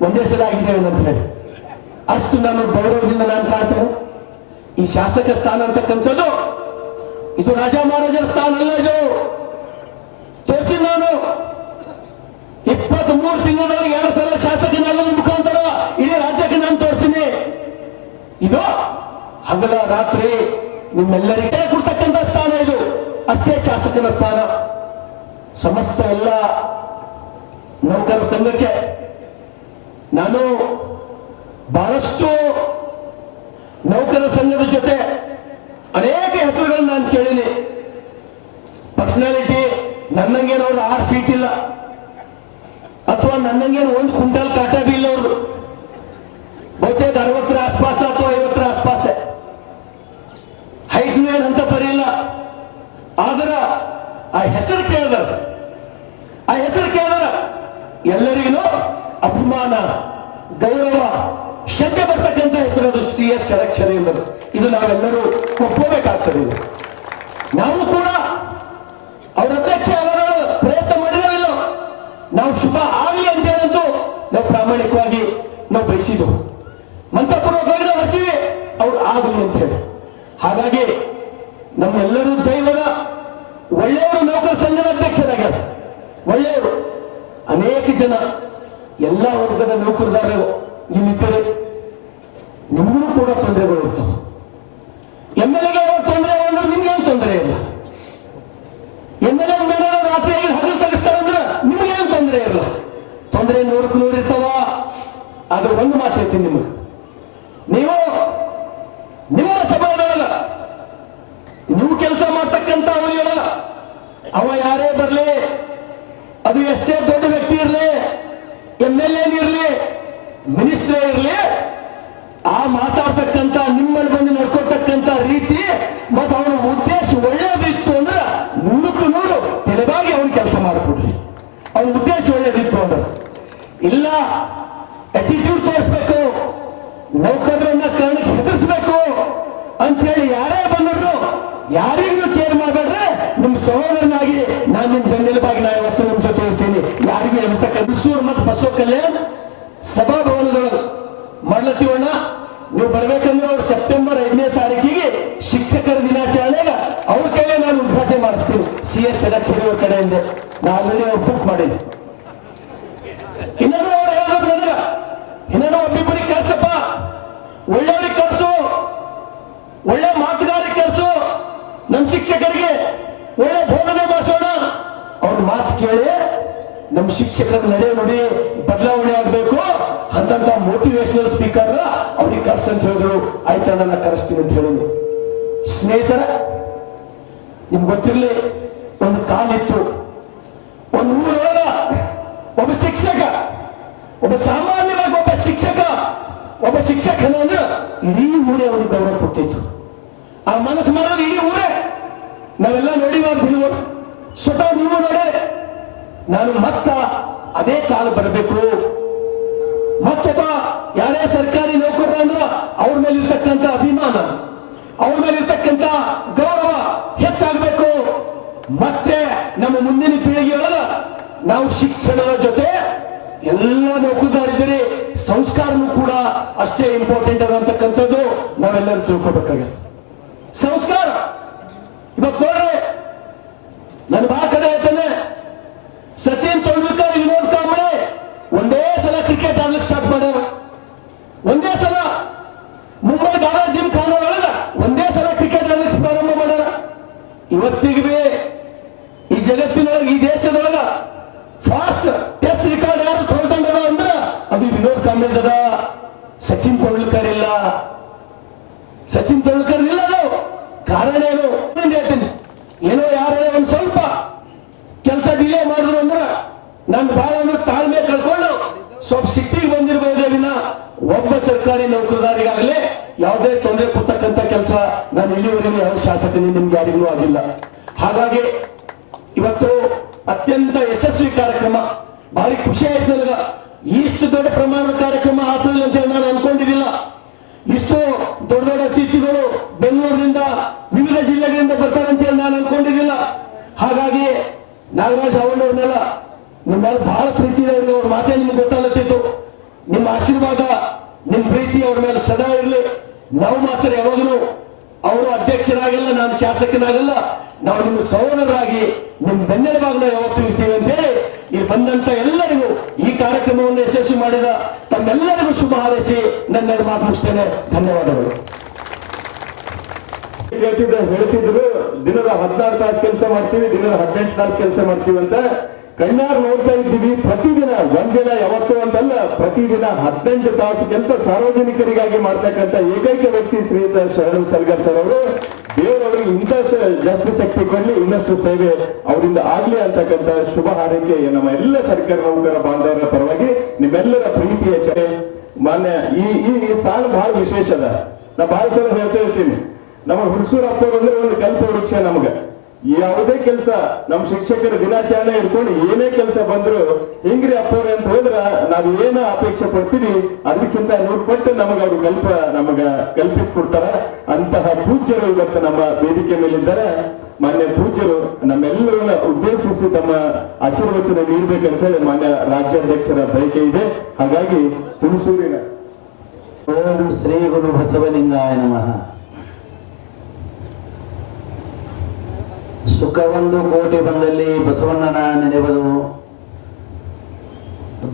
ಒಂದೇ ಸಲ ಆಗಿದ್ದೇವೆ ಅಂತ ಹೇಳಿ. ಅಷ್ಟು ನಾನು ಗೌರವದಿಂದ ನಾನು ಕಾಣ್ತೇನೆ. ಈ ಶಾಸಕ ಸ್ಥಾನ ಅಂತಕ್ಕಂಥದ್ದು ಇದು ರಾಜ ಮಹಾರಾಜರ ಸ್ಥಾನ ಅಲ್ಲ. ಇದು ತೋರಿಸಿ ನಾನು 23 ತಿಂಗಳೊಳಗೆ 2 ಸಲ ಶಾಸಕನಾಗದ ಮುಖಾಂತರ ಇಡೀ ರಾಜ್ಯಕ್ಕೆ ನಾನು ತೋರಿಸಿನಿ. ಇದು ಹಗಲ ರಾತ್ರಿ ನಿಮ್ಮೆಲ್ಲರಿಗೆ ಕೊಡ್ತಕ್ಕಂಥ ಸ್ಥಾನ, ಇದು ಅಷ್ಟೇ ಶಾಸಕನ ಸ್ಥಾನ. ಸಮಸ್ತ ಎಲ್ಲ ನೌಕರ ಸಂಘಕ್ಕೆ ನಾನು ಬಹಳಷ್ಟು ನೌಕರ ಸಂಘದ ಜೊತೆ ಅನೇಕ ಹೆಸರುಗಳನ್ನು ನಾನು ಕೇಳಿನಿ. ಪರ್ಸನಾಲಿಟಿ ನನ್ನಂಗೇನು ಅವ್ರು 6 ಫೀಟ್ ಇಲ್ಲ, ಅಥವಾ ನನ್ನಂಗೇನು 1 ಕ್ವಿಂಟಲ್ ಕಾಟ ಬಿ ಇಲ್ಲ. ಅವ್ರು ಬಹುತೇಕ 60 ಆಸ್ಪಾಸ ಅಥವಾ 50 ಆಸ್ಪಾಸ. ಹೈಟ್ ಅಂತ ಬರೀಲ್ಲ. ಆದ್ರ ಆ ಹೆಸರು ಕೇಳಿದ ಎಲ್ಲರಿಗೂ ಅಭಿಮಾನ, ಗೌರವ, ಶ್ರದ್ಧೆ ಬರ್ತಕ್ಕಂಥ ಹೆಸರು ಅದು CS ಷಡಕ್ಷರಿ ಎಂಬುದು. ಇದು ನಾವೆಲ್ಲರೂ ಒಪ್ಪಬೇಕಾಗ್ತದೆ. ನಾವು ಕೂಡ ಅವರ ಅಧ್ಯಕ್ಷ ಅವರ ಪ್ರಯತ್ನ ಮಾಡಿರಲಿಲ್ಲ. ನಾವು ಶುಭ ಆಗಲಿ ಅಂತ ಹೇಳಂತೂ ನಾವು ಪ್ರಾಮಾಣಿಕವಾಗಿ ನಾವು ಬಯಸಿದ್ವು, ಮನಸಪೂರ್ವಕವಾಗಿ ನಾವು ಹಸಿವಿ ಅವ್ರು ಆಗಲಿ ಅಂತ ಹೇಳಿ. ಹಾಗಾಗಿ ನಮ್ಮೆಲ್ಲರೂ ದೈವದ ಒಳ್ಳೆಯವರು ನೌಕರ ಸಂಘದ ಅಧ್ಯಕ್ಷರಾಗ್ಯಾರ. ಒಳ್ಳೆಯವರು ಅನೇಕ ಜನ ಎಲ್ಲ ವರ್ಗದ ನೌಕರದಾರರು ಇಲ್ಲಿದ್ದರೆ ನಿಮಗೂ ಕೂಡ ತೊಂದರೆಗಳು ಇರ್ತವೆ. MLA ತೊಂದರೆ ಅಂದ್ರೆ ನಿಮ್ಗೇನು ತೊಂದರೆ ಇಲ್ಲ. MLA ಮೇಲೆ ರಾತ್ರಿಯಾಗಿ ಹಗಲು ತೆಗಿಸ್ತಾರಂದ್ರೆ ನಿಮ್ಗೇನು ತೊಂದರೆ ಇಲ್ಲ. ತೊಂದರೆ 100ಕ್ಕೆ 100 ಇರ್ತಾವ. ಆದ್ರೆ ಒಂದು ಮಾತು ಹೇಳ್ತೀನಿ ನಿಮಗೆ, ನೀವು ನಿಮ್ಮ ಸಮಾಜದೊಳಗ ನೀವು ಕೆಲಸ ಮಾಡ್ತಕ್ಕಂಥ ಅವನಿಯೊಳಗ ಅವ ಯಾರೇ ಬರಲಿ, ಅದು ಎಷ್ಟೇ ದೊಡ್ಡ ವ್ಯಕ್ತಿ ಇರಲಿ, MLA ಇರಲಿ, ಮಿನಿಸ್ಟ್ರೇ ಇರಲಿ, ಆ ಮಾತಾಡ್ತಕ್ಕಂಥ ನಿಮ್ಮಲ್ಲಿ ಬಂದು ನಡ್ಕೊಳ್ತಕ್ಕಂಥ ರೀತಿ ಮತ್ತು ಅವನ ಉದ್ದೇಶ ಒಳ್ಳೇದಿತ್ತು ಅಂದ್ರೆ 100ಕ್ಕೆ 100 ತೆಲುಗಾಗಿ ಅವನು ಕೆಲಸ ಮಾಡಿಕೊಡ್ರಿ. ಅವನ ಉದ್ದೇಶ ಒಳ್ಳೇದಿತ್ತು ಅಂದ್ರೆ ಇಲ್ಲ ಅಟಿಟ್ಯೂಡ್ ತೋರಿಸ್ಬೇಕು, ನೌಕರರನ್ನ ಕಾರಣಕ್ಕೆ ಹೆದರ್ಸ್ಬೇಕು ಅಂತ ಹೇಳಿ ಯಾರೇ ಬಂದ್ರು ಯಾರಿಗೂ ಕೇರ್ ಮಾಡಬೇಡ್ರೆ. ನಿಮ್ಮ ಸಹೋದರನಾಗಿ ನಾನು ನಿಮ್ಮ ಬೆನ್ನೆಲುಬಾಗಿ ನಾ ಯಾವತ್ತು ನಿಮ್ಮ ಜೊತೆ ಇರ್ತೀನಿ. ಯಾರಿಗೂ ಎಂತ ಕಲ್ಸೂರು ಮತ್ತು ಬಸವ ಕಲ್ಯಾಣ್ ಸಭಾಭವನದೊಳಗೆ ಮಾಡ್ಲತ್ತೀವಣ್ಣ. ನೀವು ಬರ್ಬೇಕಂದ್ರೆ ಅವ್ರು ಸೆಪ್ಟೆಂಬರ್ 5ನೇ ತಾರೀಕಿಗೆ ಶಿಕ್ಷಕರ ದಿನಾಚರಣೆಗೆ ಅವ್ರ ಕೈಲೇ ನಾನು ಉದ್ಘಾಟನೆ ಮಾಡಿಸ್ತೀನಿ. CS ಷಡಕ್ಷರಿ ಅವ್ರ ಕಡೆಯಿಂದ ನಾನು ಆಲ್ರೆಡಿ ಬುಕ್ ಮಾಡೀನಿ. ಇನ್ನೂ ಅವ್ರು ಹೇಳಿದ್ರು ನನಗ ಇನ್ನೂ ಒಬ್ಬಿಬ್ಬರಿಗೆ ಕಳ್ಸಪ್ಪ, ಒಳ್ಳೆಯವ್ರಿಗೆ ಕಳ್ಸು, ಒಳ್ಳೆ ಮಾತುಗಾರಿಗೆ ಕಳ್ಸು, ನಮ್ಮ ಶಿಕ್ಷಕರಿಗೆ ಒಳ್ಳೆ ಬೋಧನೆ ಮಾಡಿಸೋಣ. ಅವ್ರ ಮಾತು ಕೇಳಿ ನಮ್ಮ ಶಿಕ್ಷಕರ ನಡೆ ನುಡಿ ಬದಲಾವಣೆ ಆಗ್ಬೇಕು ಅಂತ ಮೋಟಿವೇಶನಲ್ ಸ್ಪೀಕರ್ ಅವ್ರಿಗೆ ಕರ್ಸ್ ಅಂತ ಹೇಳಿದ್ರು. ಆಯ್ತಾ ನನ್ನ ಕರೆಸ್ತೀನಿ ಅಂತ ಹೇಳಿ. ಸ್ನೇಹಿತರ, ನಿಮ್ಗೆ ಗೊತ್ತಿರ್ಲಿ, ಒಂದು ಕಾಲಿತ್ತು, ಒಂದು ಊರೊಳಗ ಒಬ್ಬ ಶಿಕ್ಷಕ, ಒಬ್ಬ ಸಾಮಾನ್ಯವಾಗಿ ಒಬ್ಬ ಶಿಕ್ಷಕನ ಅಂದ್ರೆ ಇಡೀ ಊರೇ ಅವನಿಗೆ ಗೌರವ ಕೊಡ್ತಿತ್ತು. ಆ ಮನಸ್ಸು ಮಾಡೋದು ಇಡೀ ಊರೇ. ನಾವೆಲ್ಲ ನೋಡಿವಾಗ ಸ್ವತಃ ನೀವು ನೋಡಿ. ನಾನು ಅದೇ ಕಾಲ ಬರಬೇಕು. ಮತ್ತೊಬ್ಬ ಯಾರೇ ಸರ್ಕಾರಿ ನೌಕರ ಅಂದ್ರ ಅವ್ರ ಮೇಲೆ ಇರ್ತಕ್ಕಂಥ ಅಭಿಮಾನ, ಅವ್ರ ಮೇಲೆ ಇರ್ತಕ್ಕಂಥ ಗೌರವ ಹೆಚ್ಚಾಗಬೇಕು. ಮತ್ತೆ ನಮ್ಮ ಮುಂದಿನ ಪೀಳಿಗೆಯೊಳಗ ನಾವು ಶಿಕ್ಷಣದ ಜೊತೆ ಎಲ್ಲ ನೌಕರದಾರಿದ್ದೀರಿ, ಸಂಸ್ಕಾರನೂ ಕೂಡ ಅಷ್ಟೇ ಇಂಪಾರ್ಟೆಂಟ್ ಅಂತಕ್ಕಂಥದ್ದು ನಾವೆಲ್ಲರೂ ತಿಳ್ಕೊಬೇಕಾಗಿದೆ. ಸಂಸ್ಕಾರ ಇವತ್ತು ನೋಡ್ರಿ, ನನ್ನ ಬಾ ಕಡೆ ಹೇಳ್ತಾನೆ, ಸಚಿನ್ ತೆಂಡೂಲ್ಕರ್, ವಿನೋದ್ ಕಾಂಬ್ಳೆ ಒಂದೇ ಸಲ ಕ್ರಿಕೆಟ್ ಆಡ್ಲಿಕ್ಕೆ ಸ್ಟಾರ್ಟ್ ಮಾಡ್ಯಾರ. ಒಂದೇ ಸಲ ಮುಂಬೈ ದಾದಾ ಜಿಮ್ ಖಾನ ಒಳಗ ಒಂದೇ ಸಲ ಕ್ರಿಕೆಟ್ ಆಡ್ಲಿಕ್ಕೆ ಪ್ರಾರಂಭ ಮಾಡ್ಯಾರ. ಇವತ್ತಿಗೆ ಈ ಜಗತ್ತಿನೊಳಗೆ, ಈ ದೇಶದೊಳಗ ಫಾಸ್ಟ್ ಟೆಸ್ಟ್ ರೆಕಾರ್ಡ್ ಯಾರು 1000 ಅದ ಅಂದ್ರೆ ಅದು ವಿನೋದ್ ಕಾಂಬ್ಳೆ ಅದ. ಸಚಿನ್ ತೆಂಡೂಲ್ಕರ್ ಇಲ್ಲ. ಸಚಿನ್ ತೆಂಡೂಲ್ಕರ್ ಇಲ್ಲ. ಅದು ಕಾರಣ ಏನು ಹೇಳ್ತೀನಿ. ಏನೋ ಯಾರೇ ಒಂದು ಸ್ವಲ್ಪ ಕೆಲಸ ಡಿಲೇ ಮಾಡಿದ್ರು ಅಂದ್ರೆ ನಾನು ಬಹಳ ಅಂದ್ರೆ ತಾಳ್ಮೆ ಕಳ್ಕೊಂಡು ಸ್ವಲ್ಪ ಸಿಟ್ಟಿಗೆ ಬಂದಿರಬಹುದೇ ವಿನ ಒಬ್ಬ ಸರ್ಕಾರಿ ನೌಕರದಾರಿಗಾಗಲೇ ಯಾವುದೇ ತೊಂದರೆ ಕೊಡ್ತಕ್ಕಂಥ ಕೆಲಸ ನಾನು ಇಲ್ಲಿವರೆಗೂ ಯಾವ ಶಾಸಕನಿಗೆ ನಿಮ್ಗೆ ಯಾರಿಗೂ ಆಗಿಲ್ಲ. ಹಾಗಾಗಿ ಇವತ್ತು ಅತ್ಯಂತ ಯಶಸ್ವಿ ಕಾರ್ಯಕ್ರಮ, ಭಾರಿ ಖುಷಿ ಆಯ್ತು ನನಗ. ಇಷ್ಟು ದೊಡ್ಡ ಪ್ರಮಾಣದ ಕಾರ್ಯಕ್ರಮ ಆಗ್ತದೆ ಅಂತ ಹೇಳಿ ನಾನು ಅನ್ಕೊಂಡಿದ್ದಿಲ್ಲ. ಇಷ್ಟು ದೊಡ್ಡ ದೊಡ್ಡ ಅತಿಥಿಗಳು ಬೆಂಗಳೂರಿನಿಂದ ವಿವಿಧ ಜಿಲ್ಲೆಗಳಿಂದ ಬರ್ತಾರೆ ಅಂತ ಹೇಳಿ ನಾನು ಅನ್ಕೊಂಡಿದ್ದಿಲ್ಲ. ಹಾಗಾಗಿ ನಾಗರಾಜ್ ಅವಣ್ಣವ್ರನ್ನೆಲ್ಲ ನಿಮ್ಮ ಮೇಲೆ ಬಹಳ ಪ್ರೀತಿ ಇದೆ. ಅವ್ರ ಮಾತೇ ನಿಮ್ಗೆ ಗೊತ್ತಾಗತ್ತಿತ್ತು. ನಿಮ್ಮ ಆಶೀರ್ವಾದ, ನಿಮ್ಮ ಪ್ರೀತಿ ಅವ್ರ ಮೇಲೆ ಸದಾ ಇರಲಿ. ನಾವು ಮಾತ್ರ ಯಾವಾಗಲೂ ಅವರು ಅಧ್ಯಕ್ಷರಾಗಲ್ಲ, ನಾನು ಶಾಸಕನಾಗಲ್ಲ, ನಾವು ನಿಮ್ಮ ಸಹೋದರರಾಗಿ ನಿಮ್ಮ ಬೆನ್ನೆಲುಬಾಗಿ ನಾವು ಯಾವತ್ತೂ ಇರ್ತೀವಿ ಅಂತ ಹೇಳಿ ಇಲ್ಲಿ ಬಂದಂತ ಎಲ್ಲರಿಗೂ, ಈ ಕಾರ್ಯಕ್ರಮವನ್ನು ಯಶಸ್ವಿ ಮಾಡಿದ ತಮ್ಮೆಲ್ಲರಿಗೂ ಶುಭ ಹಾರೈಸಿ ನನ್ನ ಮಾತು ಮುಗಿಸ್ತೇನೆ. ಧನ್ಯವಾದಗಳು. ಹೇಳ್ತಿದ್ರು ದಿನದ 16 ತಾಸು ಕೆಲಸ ಮಾಡ್ತೀವಿ, ದಿನದ 18 ತಾಸು ಕೆಲಸ ಮಾಡ್ತೀವಿ ಅಂತ ಕಣ್ಣಾರು ನೋಡ್ತಾ ಇದ್ದೀವಿ. ಪ್ರತಿದಿನ, ಒಂದಿನ ಯಾವತ್ತೂ ಅಂತಲ್ಲ, ಪ್ರತಿದಿನ 18 ತಾಸು ಕೆಲಸ ಸಾರ್ವಜನಿಕರಿಗಾಗಿ ಮಾಡ್ತಕ್ಕಂಥ ಏಕೈಕ ವ್ಯಕ್ತಿ ಶ್ರೀಯುತ ಶರಣು ಸಲ್ಗಾರ್ ಸರ್ ಅವರು. ದೇವರವರಿಗೆ ಇಂಥಷ್ಟು ಜಾಸ್ತಿ ಶಕ್ತಿ ಕೊಡ್ಲಿ, ಇನ್ನಷ್ಟು ಸೇವೆ ಅವರಿಂದ ಆಗ್ಲಿ ಅಂತಕ್ಕಂಥ ಶುಭ ಹಾರೈಕೆ ನಮ್ಮ ಎಲ್ಲ ಸರ್ಕಾರಿ ನೌಕರ ಬಾಂಧವರ ಪರವಾಗಿ ನಿಮ್ಮೆಲ್ಲರ ಪ್ರೀತಿಯ ಮಾನ್ಯ ಈ ಸ್ಥಾನ ಬಹಳ ವಿಶೇಷ ಅದ. ನಾ ಬಹಳ ಸಲ ಹೇಳ್ತಾ ಇರ್ತೀನಿ, ನಮ್ಮ ಹುಣಸೂರಪ್ಪ ಅಂದ್ರೆ ಒಂದು ಕಲ್ಪ ವೃಕ್ಷ. ನಮ್ಗ ಯಾವುದೇ ಕೆಲಸ, ನಮ್ಮ ಶಿಕ್ಷಕರ ದಿನಾಚರಣೆ ಇಟ್ಕೊಂಡು ಏನೇ ಕೆಲಸ ಬಂದ್ರು ಹಿಂಗ್ರಿ ಅಪ್ಪವ್ರೆ ಅಂತ ಹೋದ್ರ ನಾವ್ ಏನ ಅಪೇಕ್ಷೆ ಪಡ್ತೀವಿ ಅದಕ್ಕಿಂತ 100 ಪಟ್ಟು ನಮಗ ಅವ್ರು ನಮಗ ಕಲ್ಪಿಸ್ಕೊಡ್ತಾರ. ಅಂತಹ ಪೂಜ್ಯರು ಇವತ್ತು ನಮ್ಮ ವೇದಿಕೆ ಮೇಲಿದ್ದಾರೆ. ಮಾನ್ಯ ಪೂಜ್ಯರು ನಮ್ಮೆಲ್ಲರನ್ನ ಉದ್ದೇಶಿಸಿ ತಮ್ಮ ಆಶೀರ್ವಚನ ನೀಡಬೇಕಂತ ಹೇಳಿ ಮಾನ್ಯ ರಾಜ್ಯಾಧ್ಯಕ್ಷರ ಬಯಕೆ ಇದೆ. ಹಾಗಾಗಿ ಹುಣಸೂರಿನ ಓಂ ಶ್ರೀ ಗುರು ಬಸವಲಿಂಗಾಯ ನಮಃ. ಸುಖವೊಂದು ಕೋಟಿ ಬಂದಲ್ಲಿ ಬಸವಣ್ಣನ ನೆನೆಯುವುದು,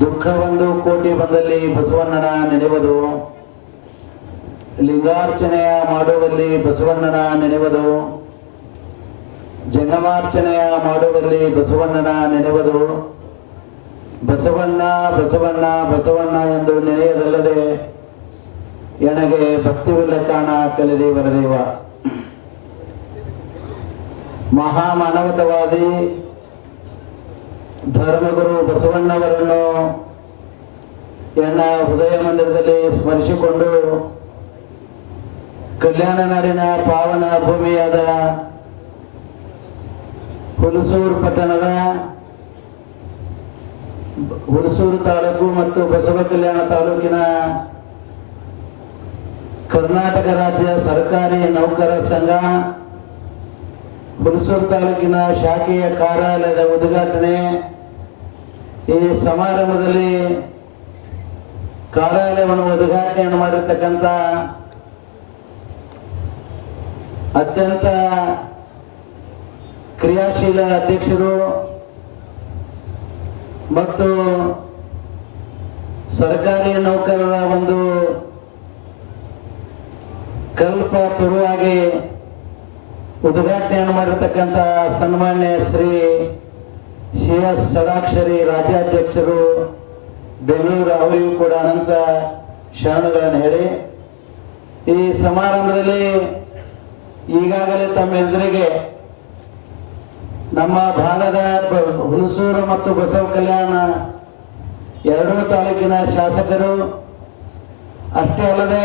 ದುಃಖವೊಂದು ಕೋಟಿ ಬಂದಲ್ಲಿ ಬಸವಣ್ಣನ ನೆನೆಯುವುದು, ಲಿಂಗಾರ್ಚನೆಯ ಮಾಡುವಲ್ಲಿ ಬಸವಣ್ಣನ ನೆನೆಯುವುದು, ಜಂಗಮಾರ್ಚನೆಯ ಮಾಡುವಲ್ಲಿ ಬಸವಣ್ಣನ ನೆನೆಯುವುದು. ಬಸವಣ್ಣ ಬಸವಣ್ಣ ಬಸವಣ್ಣ ಎಂದು ನೆನೆಯದಲ್ಲದೆ ಎನಗೆ ಭಕ್ತಿವಿಲ್ಲ ಕಾಣ ಕಲಿದೆ ವರದೇವ. ಮಹಾಮಾನವತವಾದಿ ಧರ್ಮಗುರು ಬಸವಣ್ಣವರನ್ನು ಎನ್ನ ಹೃದಯ ಮಂದಿರದಲ್ಲಿ ಸ್ಮರಿಸಿಕೊಂಡು ಕಲ್ಯಾಣ ನಾಡಿನ ಪಾವನ ಭೂಮಿಯಾದ ಹುಣಸೂರು ಪಟ್ಟಣದ ಹುಣಸೂರು ತಾಲೂಕು ಮತ್ತು ಬಸವ ಕಲ್ಯಾಣ ತಾಲೂಕಿನ ಕರ್ನಾಟಕ ರಾಜ್ಯ ಸರ್ಕಾರಿ ನೌಕರ ಸಂಘ ಹುಣಸೂರು ತಾಲೂಕಿನ ಶಾಖೆಯ ಕಾರ್ಯಾಲಯದ ಉದ್ಘಾಟನೆ ಈ ಸಮಾರಂಭದಲ್ಲಿ ಕಾರ್ಯಾಲಯವನ್ನು ಉದ್ಘಾಟನೆಯನ್ನು ಮಾಡಿರ್ತಕ್ಕಂಥ ಅತ್ಯಂತ ಕ್ರಿಯಾಶೀಲ ಅಧ್ಯಕ್ಷರು ಮತ್ತು ಸರ್ಕಾರಿ ನೌಕರರ ಒಂದು ಕಲ್ಪ ತರುವಾಗಿ ಉದ್ಘಾಟನೆಯನ್ನು ಮಾಡಿರ್ತಕ್ಕಂಥ ಸನ್ಮಾನ್ಯ ಶ್ರೀ CS ಷಡಾಕ್ಷರಿ ರಾಜ್ಯಾಧ್ಯಕ್ಷರು ಬೆಂಗಳೂರು, ಅವರಿಗೂ ಕೂಡ ಅನಂತ ಶರಣುಗಳನ್ನು ಹೇಳಿ, ಈ ಸಮಾರಂಭದಲ್ಲಿ ಈಗಾಗಲೇ ತಮ್ಮೆಲ್ಲರಿಗೆ ನಮ್ಮ ಭಾಗದ ಹುಣಸೂರು ಮತ್ತು ಬಸವ ಕಲ್ಯಾಣ ಎರಡೂ ತಾಲೂಕಿನ ಶಾಸಕರು ಅಷ್ಟೇ ಅಲ್ಲದೆ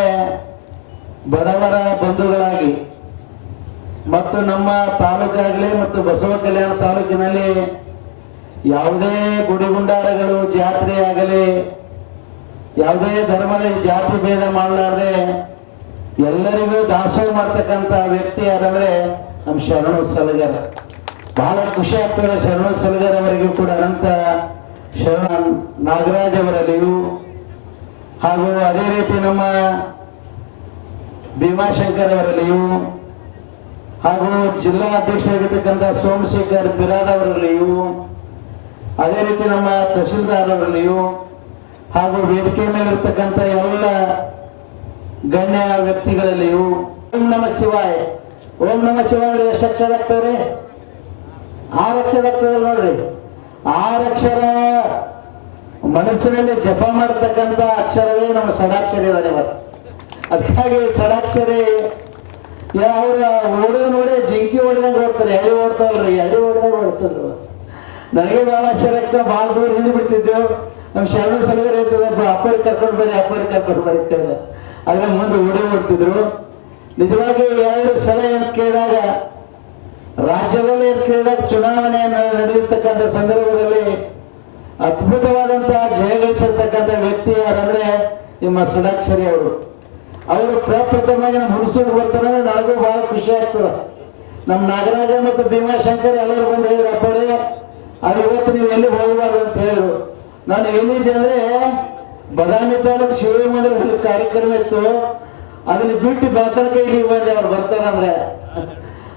ಬಡವರ ಬಂಧುಗಳಾಗಿ ಮತ್ತು ನಮ್ಮ ತಾಲೂಕಾಗಲಿ ಮತ್ತು ಬಸವ ಕಲ್ಯಾಣ ತಾಲೂಕಿನಲ್ಲಿ ಯಾವುದೇ ಗುಡಿಗುಂಡಾರಗಳು ಜಾತ್ರೆ ಆಗಲಿ ಯಾವುದೇ ಧರ್ಮದ ಜಾತಿ ಭೇದ ಮಾಡಲಾರದೆ ಎಲ್ಲರಿಗೂ ದಾಸೋಹ ಮಾಡ್ತಕ್ಕಂಥ ವ್ಯಕ್ತಿ ಯಾರಂದ್ರೆ ನಮ್ಮ ಶರಣು ಸಲಗರ. ಬಹಳ ಖುಷಿ ಆಗ್ತದೆ. ಶರಣು ಸಲಗರ ಅವರಿಗೂ ಕೂಡ ಅನಂತ ಶರಣ ನಾಗರಾಜ್ ಅವರಲ್ಲಿಯೂ ಹಾಗೂ ಅದೇ ರೀತಿ ನಮ್ಮ ಭೀಮಾಶಂಕರ್ ಅವರಲ್ಲಿಯೂ ಹಾಗೂ ಜಿಲ್ಲಾ ಅಧ್ಯಕ್ಷರಾಗಿರ್ತಕ್ಕಂಥ ಸೋಮಶೇಖರ್ ಬಿರಾದ್ ಅವರಲ್ಲಿಯೂ ಅದೇ ರೀತಿ ನಮ್ಮ ತಹಶೀಲ್ದಾರ್ ಅವರಲ್ಲಿಯೂ ಹಾಗೂ ವೇದಿಕೆ ಮೇಲಿರ್ತಕ್ಕಂಥ ಎಲ್ಲ ಗಣ್ಯ ವ್ಯಕ್ತಿಗಳಲ್ಲಿಯೂ ಓಂ ನಮ ಶಿವಾಯ. ಓಂ ನಮ ಶಿವಾಯ ಅಂದ್ರೆ ಎಷ್ಟು ಅಕ್ಷರ ಆಗ್ತವ್ರಿ? 6 ಅಕ್ಷರ ಆಗ್ತದಲ್ಲ ನೋಡ್ರಿ. 6 ಅಕ್ಷರ ಮನಸ್ಸಿನಲ್ಲಿ ಜಪ ಮಾಡತಕ್ಕಂಥ ಅಕ್ಷರವೇ ನಮ್ಮ ಷಡಾಕ್ಷರಿ ಇದಾರೆ. ಅದಕ್ಕಾಗಿ ಷಡಾಕ್ಷರಿ ಅವ್ರ ಓಡೋದು ನೋಡಿ ಜಿಂಕಿ ಓಡಿದಂಗೆ ಓಡ್ತಾರೆ, ಎಳಿ ಓಡ್ತಾವಲ್ರಿ, ಎಳಿ ಓಡಿದಾಗ ಓಡ್ತಾರ. ನನಗೆ ಬಹಳ ಆಶ್ಚರ್ಯ ಆಗ್ತದೆ. ಭಾಳ ದೂರ ಹಿಂದೆ ಬಿಡ್ತಿದ್ದೆವು. ನಮ್ಮ ಶರಣ ಸಲಗರ ಇರ್ತದೆ, ಅಪ್ಪರಿಗೆ ಕರ್ಕೊಂಡು ಬರೀ, ಅಪ್ಪರಿಗೆ ಕರ್ಕೊಂಡು ಬರೀತೇವೆ. ಅದ್ರ ಮುಂದೆ ಓಡ್ತಿದ್ರು. ನಿಜವಾಗಿ 2 ಸಲ ಏನು ಕೇಳಿದಾಗ, ರಾಜ್ಯದಲ್ಲಿ ಏನು ಕೇಳಿದಾಗ, ಚುನಾವಣೆ ನಡೆದಿರ್ತಕ್ಕಂಥ ಸಂದರ್ಭದಲ್ಲಿ ಅದ್ಭುತವಾದಂತಹ ಜಯ ಗಳಿಸಿರ್ತಕ್ಕಂಥ ವ್ಯಕ್ತಿ ಯಾರಂದ್ರೆ ನಿಮ್ಮ ಷಡಾಕ್ಷರಿ ಅವರು. ಅವರು ಪ್ರಪ್ರಥಮವಾಗಿ ನಮ್ಮ ಹುಣಸೂರಿಗೆ ಬರ್ತಾರೆ. ನನಗೂ ಬಹಳ ಖುಷಿ ಆಗ್ತದೆ. ನಮ್ಮ ನಾಗರಾಜ ಮತ್ತು ಭೀಮಾಶಂಕರ್ ಎಲ್ಲರೂ ಬಂದು ಹೇಳಿದ್ರು, ಅಪ್ಪರೇ ಅದು ಇವತ್ತು ನೀವು ಎಲ್ಲಿ ಹೋಗಬಾರ್ದು ಅಂತ ಹೇಳಿದ್ರು. ನಾನು ಏನಿದ್ದೆ ಅಂದ್ರೆ ಬದಾಮಿ ತಾಲೂಕು ಶಿವ ಮಂದಿರದಲ್ಲಿ ಕಾರ್ಯಕ್ರಮ ಇತ್ತು, ಅದನ್ನ ಬಿಟ್ಟು ಬಾತಳಕ್ಕೆ ಇಲ್ಲಿ ಬಂದೆ. ಅವ್ರು ಬರ್ತಾರಂದ್ರೆ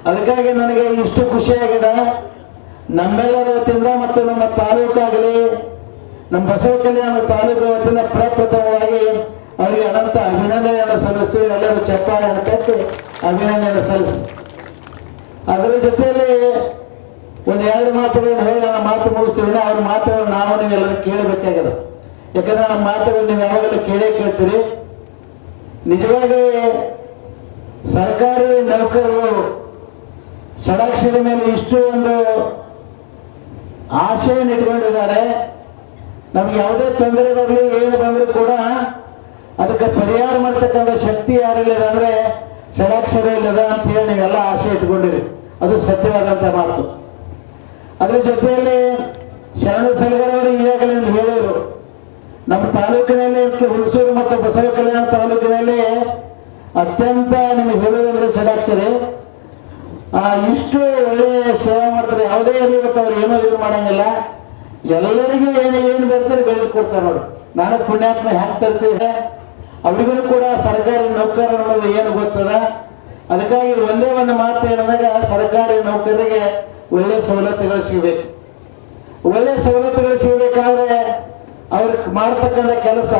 ಅದಕ್ಕಾಗಿ ನನಗೆ ಇಷ್ಟು ಖುಷಿಯಾಗಿದೆ. ನಮ್ಮೆಲ್ಲರ ವತಿಯಿಂದ ಮತ್ತು ನಮ್ಮ ತಾಲೂಕಾಗಲಿ ನಮ್ಮ ಬಸವ ಕಲ್ಯಾಣ ತಾಲೂಕು ವತಿಯಿಂದ ಪ್ರಪ್ರಥಮವಾಗಿ ಅವರಿಗೆ ಅನಂತ ಅಭಿನಂದನೆಯನ್ನು ಸಲ್ಲಿಸ್ತೀವಿ. ಎಲ್ಲರೂ ಚಪ್ಪಾಳೆಯನ್ನು ಕಟ್ಟಿ ಅಭಿನಂದನೆ ಸಲ್ಲಿಸಿ. ಅದರ ಜೊತೆಯಲ್ಲಿ 1-2 ಮಾತುಗಳನ್ನು ಹೇಳಿ ನಾನು ಮಾತು ಮುಗಿಸ್ತೀವಿ. ಅವ್ರ ಮಾತುಗಳು ನಾವು ನೀವೆಲ್ಲರೂ ಕೇಳಬೇಕಾಗಿದೆ. ಯಾಕಂದ್ರೆ ನಮ್ಮ ಮಾತುಗಳು ನೀವು ಯಾವಾಗಲೂ ಕೇಳ್ತೀರಿ. ನಿಜವಾಗಿ ಸರ್ಕಾರಿ ನೌಕರರು ಷಡಾಕ್ಷರಿ ಮೇಲೆ ಇಷ್ಟು ಒಂದು ಆಶೆಯನ್ನು ಇಟ್ಕೊಂಡಿದ್ದಾರೆ. ನಮ್ಗೆ ಯಾವುದೇ ತೊಂದರೆ ಬರಲಿ ಏನು ಬಂದರೂ ಕೂಡ ಅದಕ್ಕೆ ಪರಿಹಾರ ಮಾಡ್ತಕ್ಕಂಥ ಶಕ್ತಿ ಯಾರಿಲ್ಲದ ಅಂದ್ರೆ ಷಡಾಕ್ಷರಿ ಇಲ್ಲದ ಅಂತ ಹೇಳಿ ನೀವೆಲ್ಲ ಆಶೆ ಇಟ್ಕೊಂಡಿರಿ. ಅದು ಸತ್ಯವಾದಂಥ ಮಾತು. ಅದ್ರ ಜೊತೆಯಲ್ಲಿ ಶರಣು ಸಲಗರ ಅವರು ಈಗಾಗಲೇ ಹೇಳಿದರು, ನಮ್ಮ ತಾಲೂಕಿನಲ್ಲಿ ಹುಣಸೂರು ಮತ್ತು ಬಸವ ಕಲ್ಯಾಣ ತಾಲೂಕಿನಲ್ಲಿ ಅತ್ಯಂತ ನಿಮಗೆ ಹೇಳೋದಂದ್ರೆ ಷಡಾಕ್ಷರಿ ಇಷ್ಟು ಒಳ್ಳೆಯ ಸೇವೆ ಮಾಡ್ತಾರೆ. ಯಾವುದೇ ಇರಲಿ ಇವತ್ತು ಅವ್ರು ಏನೋ ಇದು ಮಾಡಂಗಿಲ್ಲ. ಎಲ್ಲರಿಗೂ ಏನು ಬರ್ತಾರೆ ಬೆಳೆದು ಕೊಡ್ತಾರೆ ನೋಡಿ. ನಾನು ಪುಣ್ಯಾತ್ಮ ಹ್ಯಾಂಗ್ ತರ್ತೀವಿ, ಅವರಿಗೂ ಕೂಡ ಸರ್ಕಾರಿ ನೌಕರ ಅನ್ನೋದು ಏನು ಗೊತ್ತದ. ಅದಕ್ಕಾಗಿ ಒಂದೇ ಒಂದು ಮಾತು ಹೇಳಿದಾಗ ಸರ್ಕಾರಿ ನೌಕರರಿಗೆ ಒಳ್ಳೆ ಸವಲತ್ತುಗಳು ಸಿಗಬೇಕು. ಒಳ್ಳೆ ಸವಲತ್ತುಗಳು ಸಿಗಬೇಕಾದ್ರೆ ಅವ್ರು ಮಾಡ್ತಕ್ಕಂಥ ಕೆಲಸ,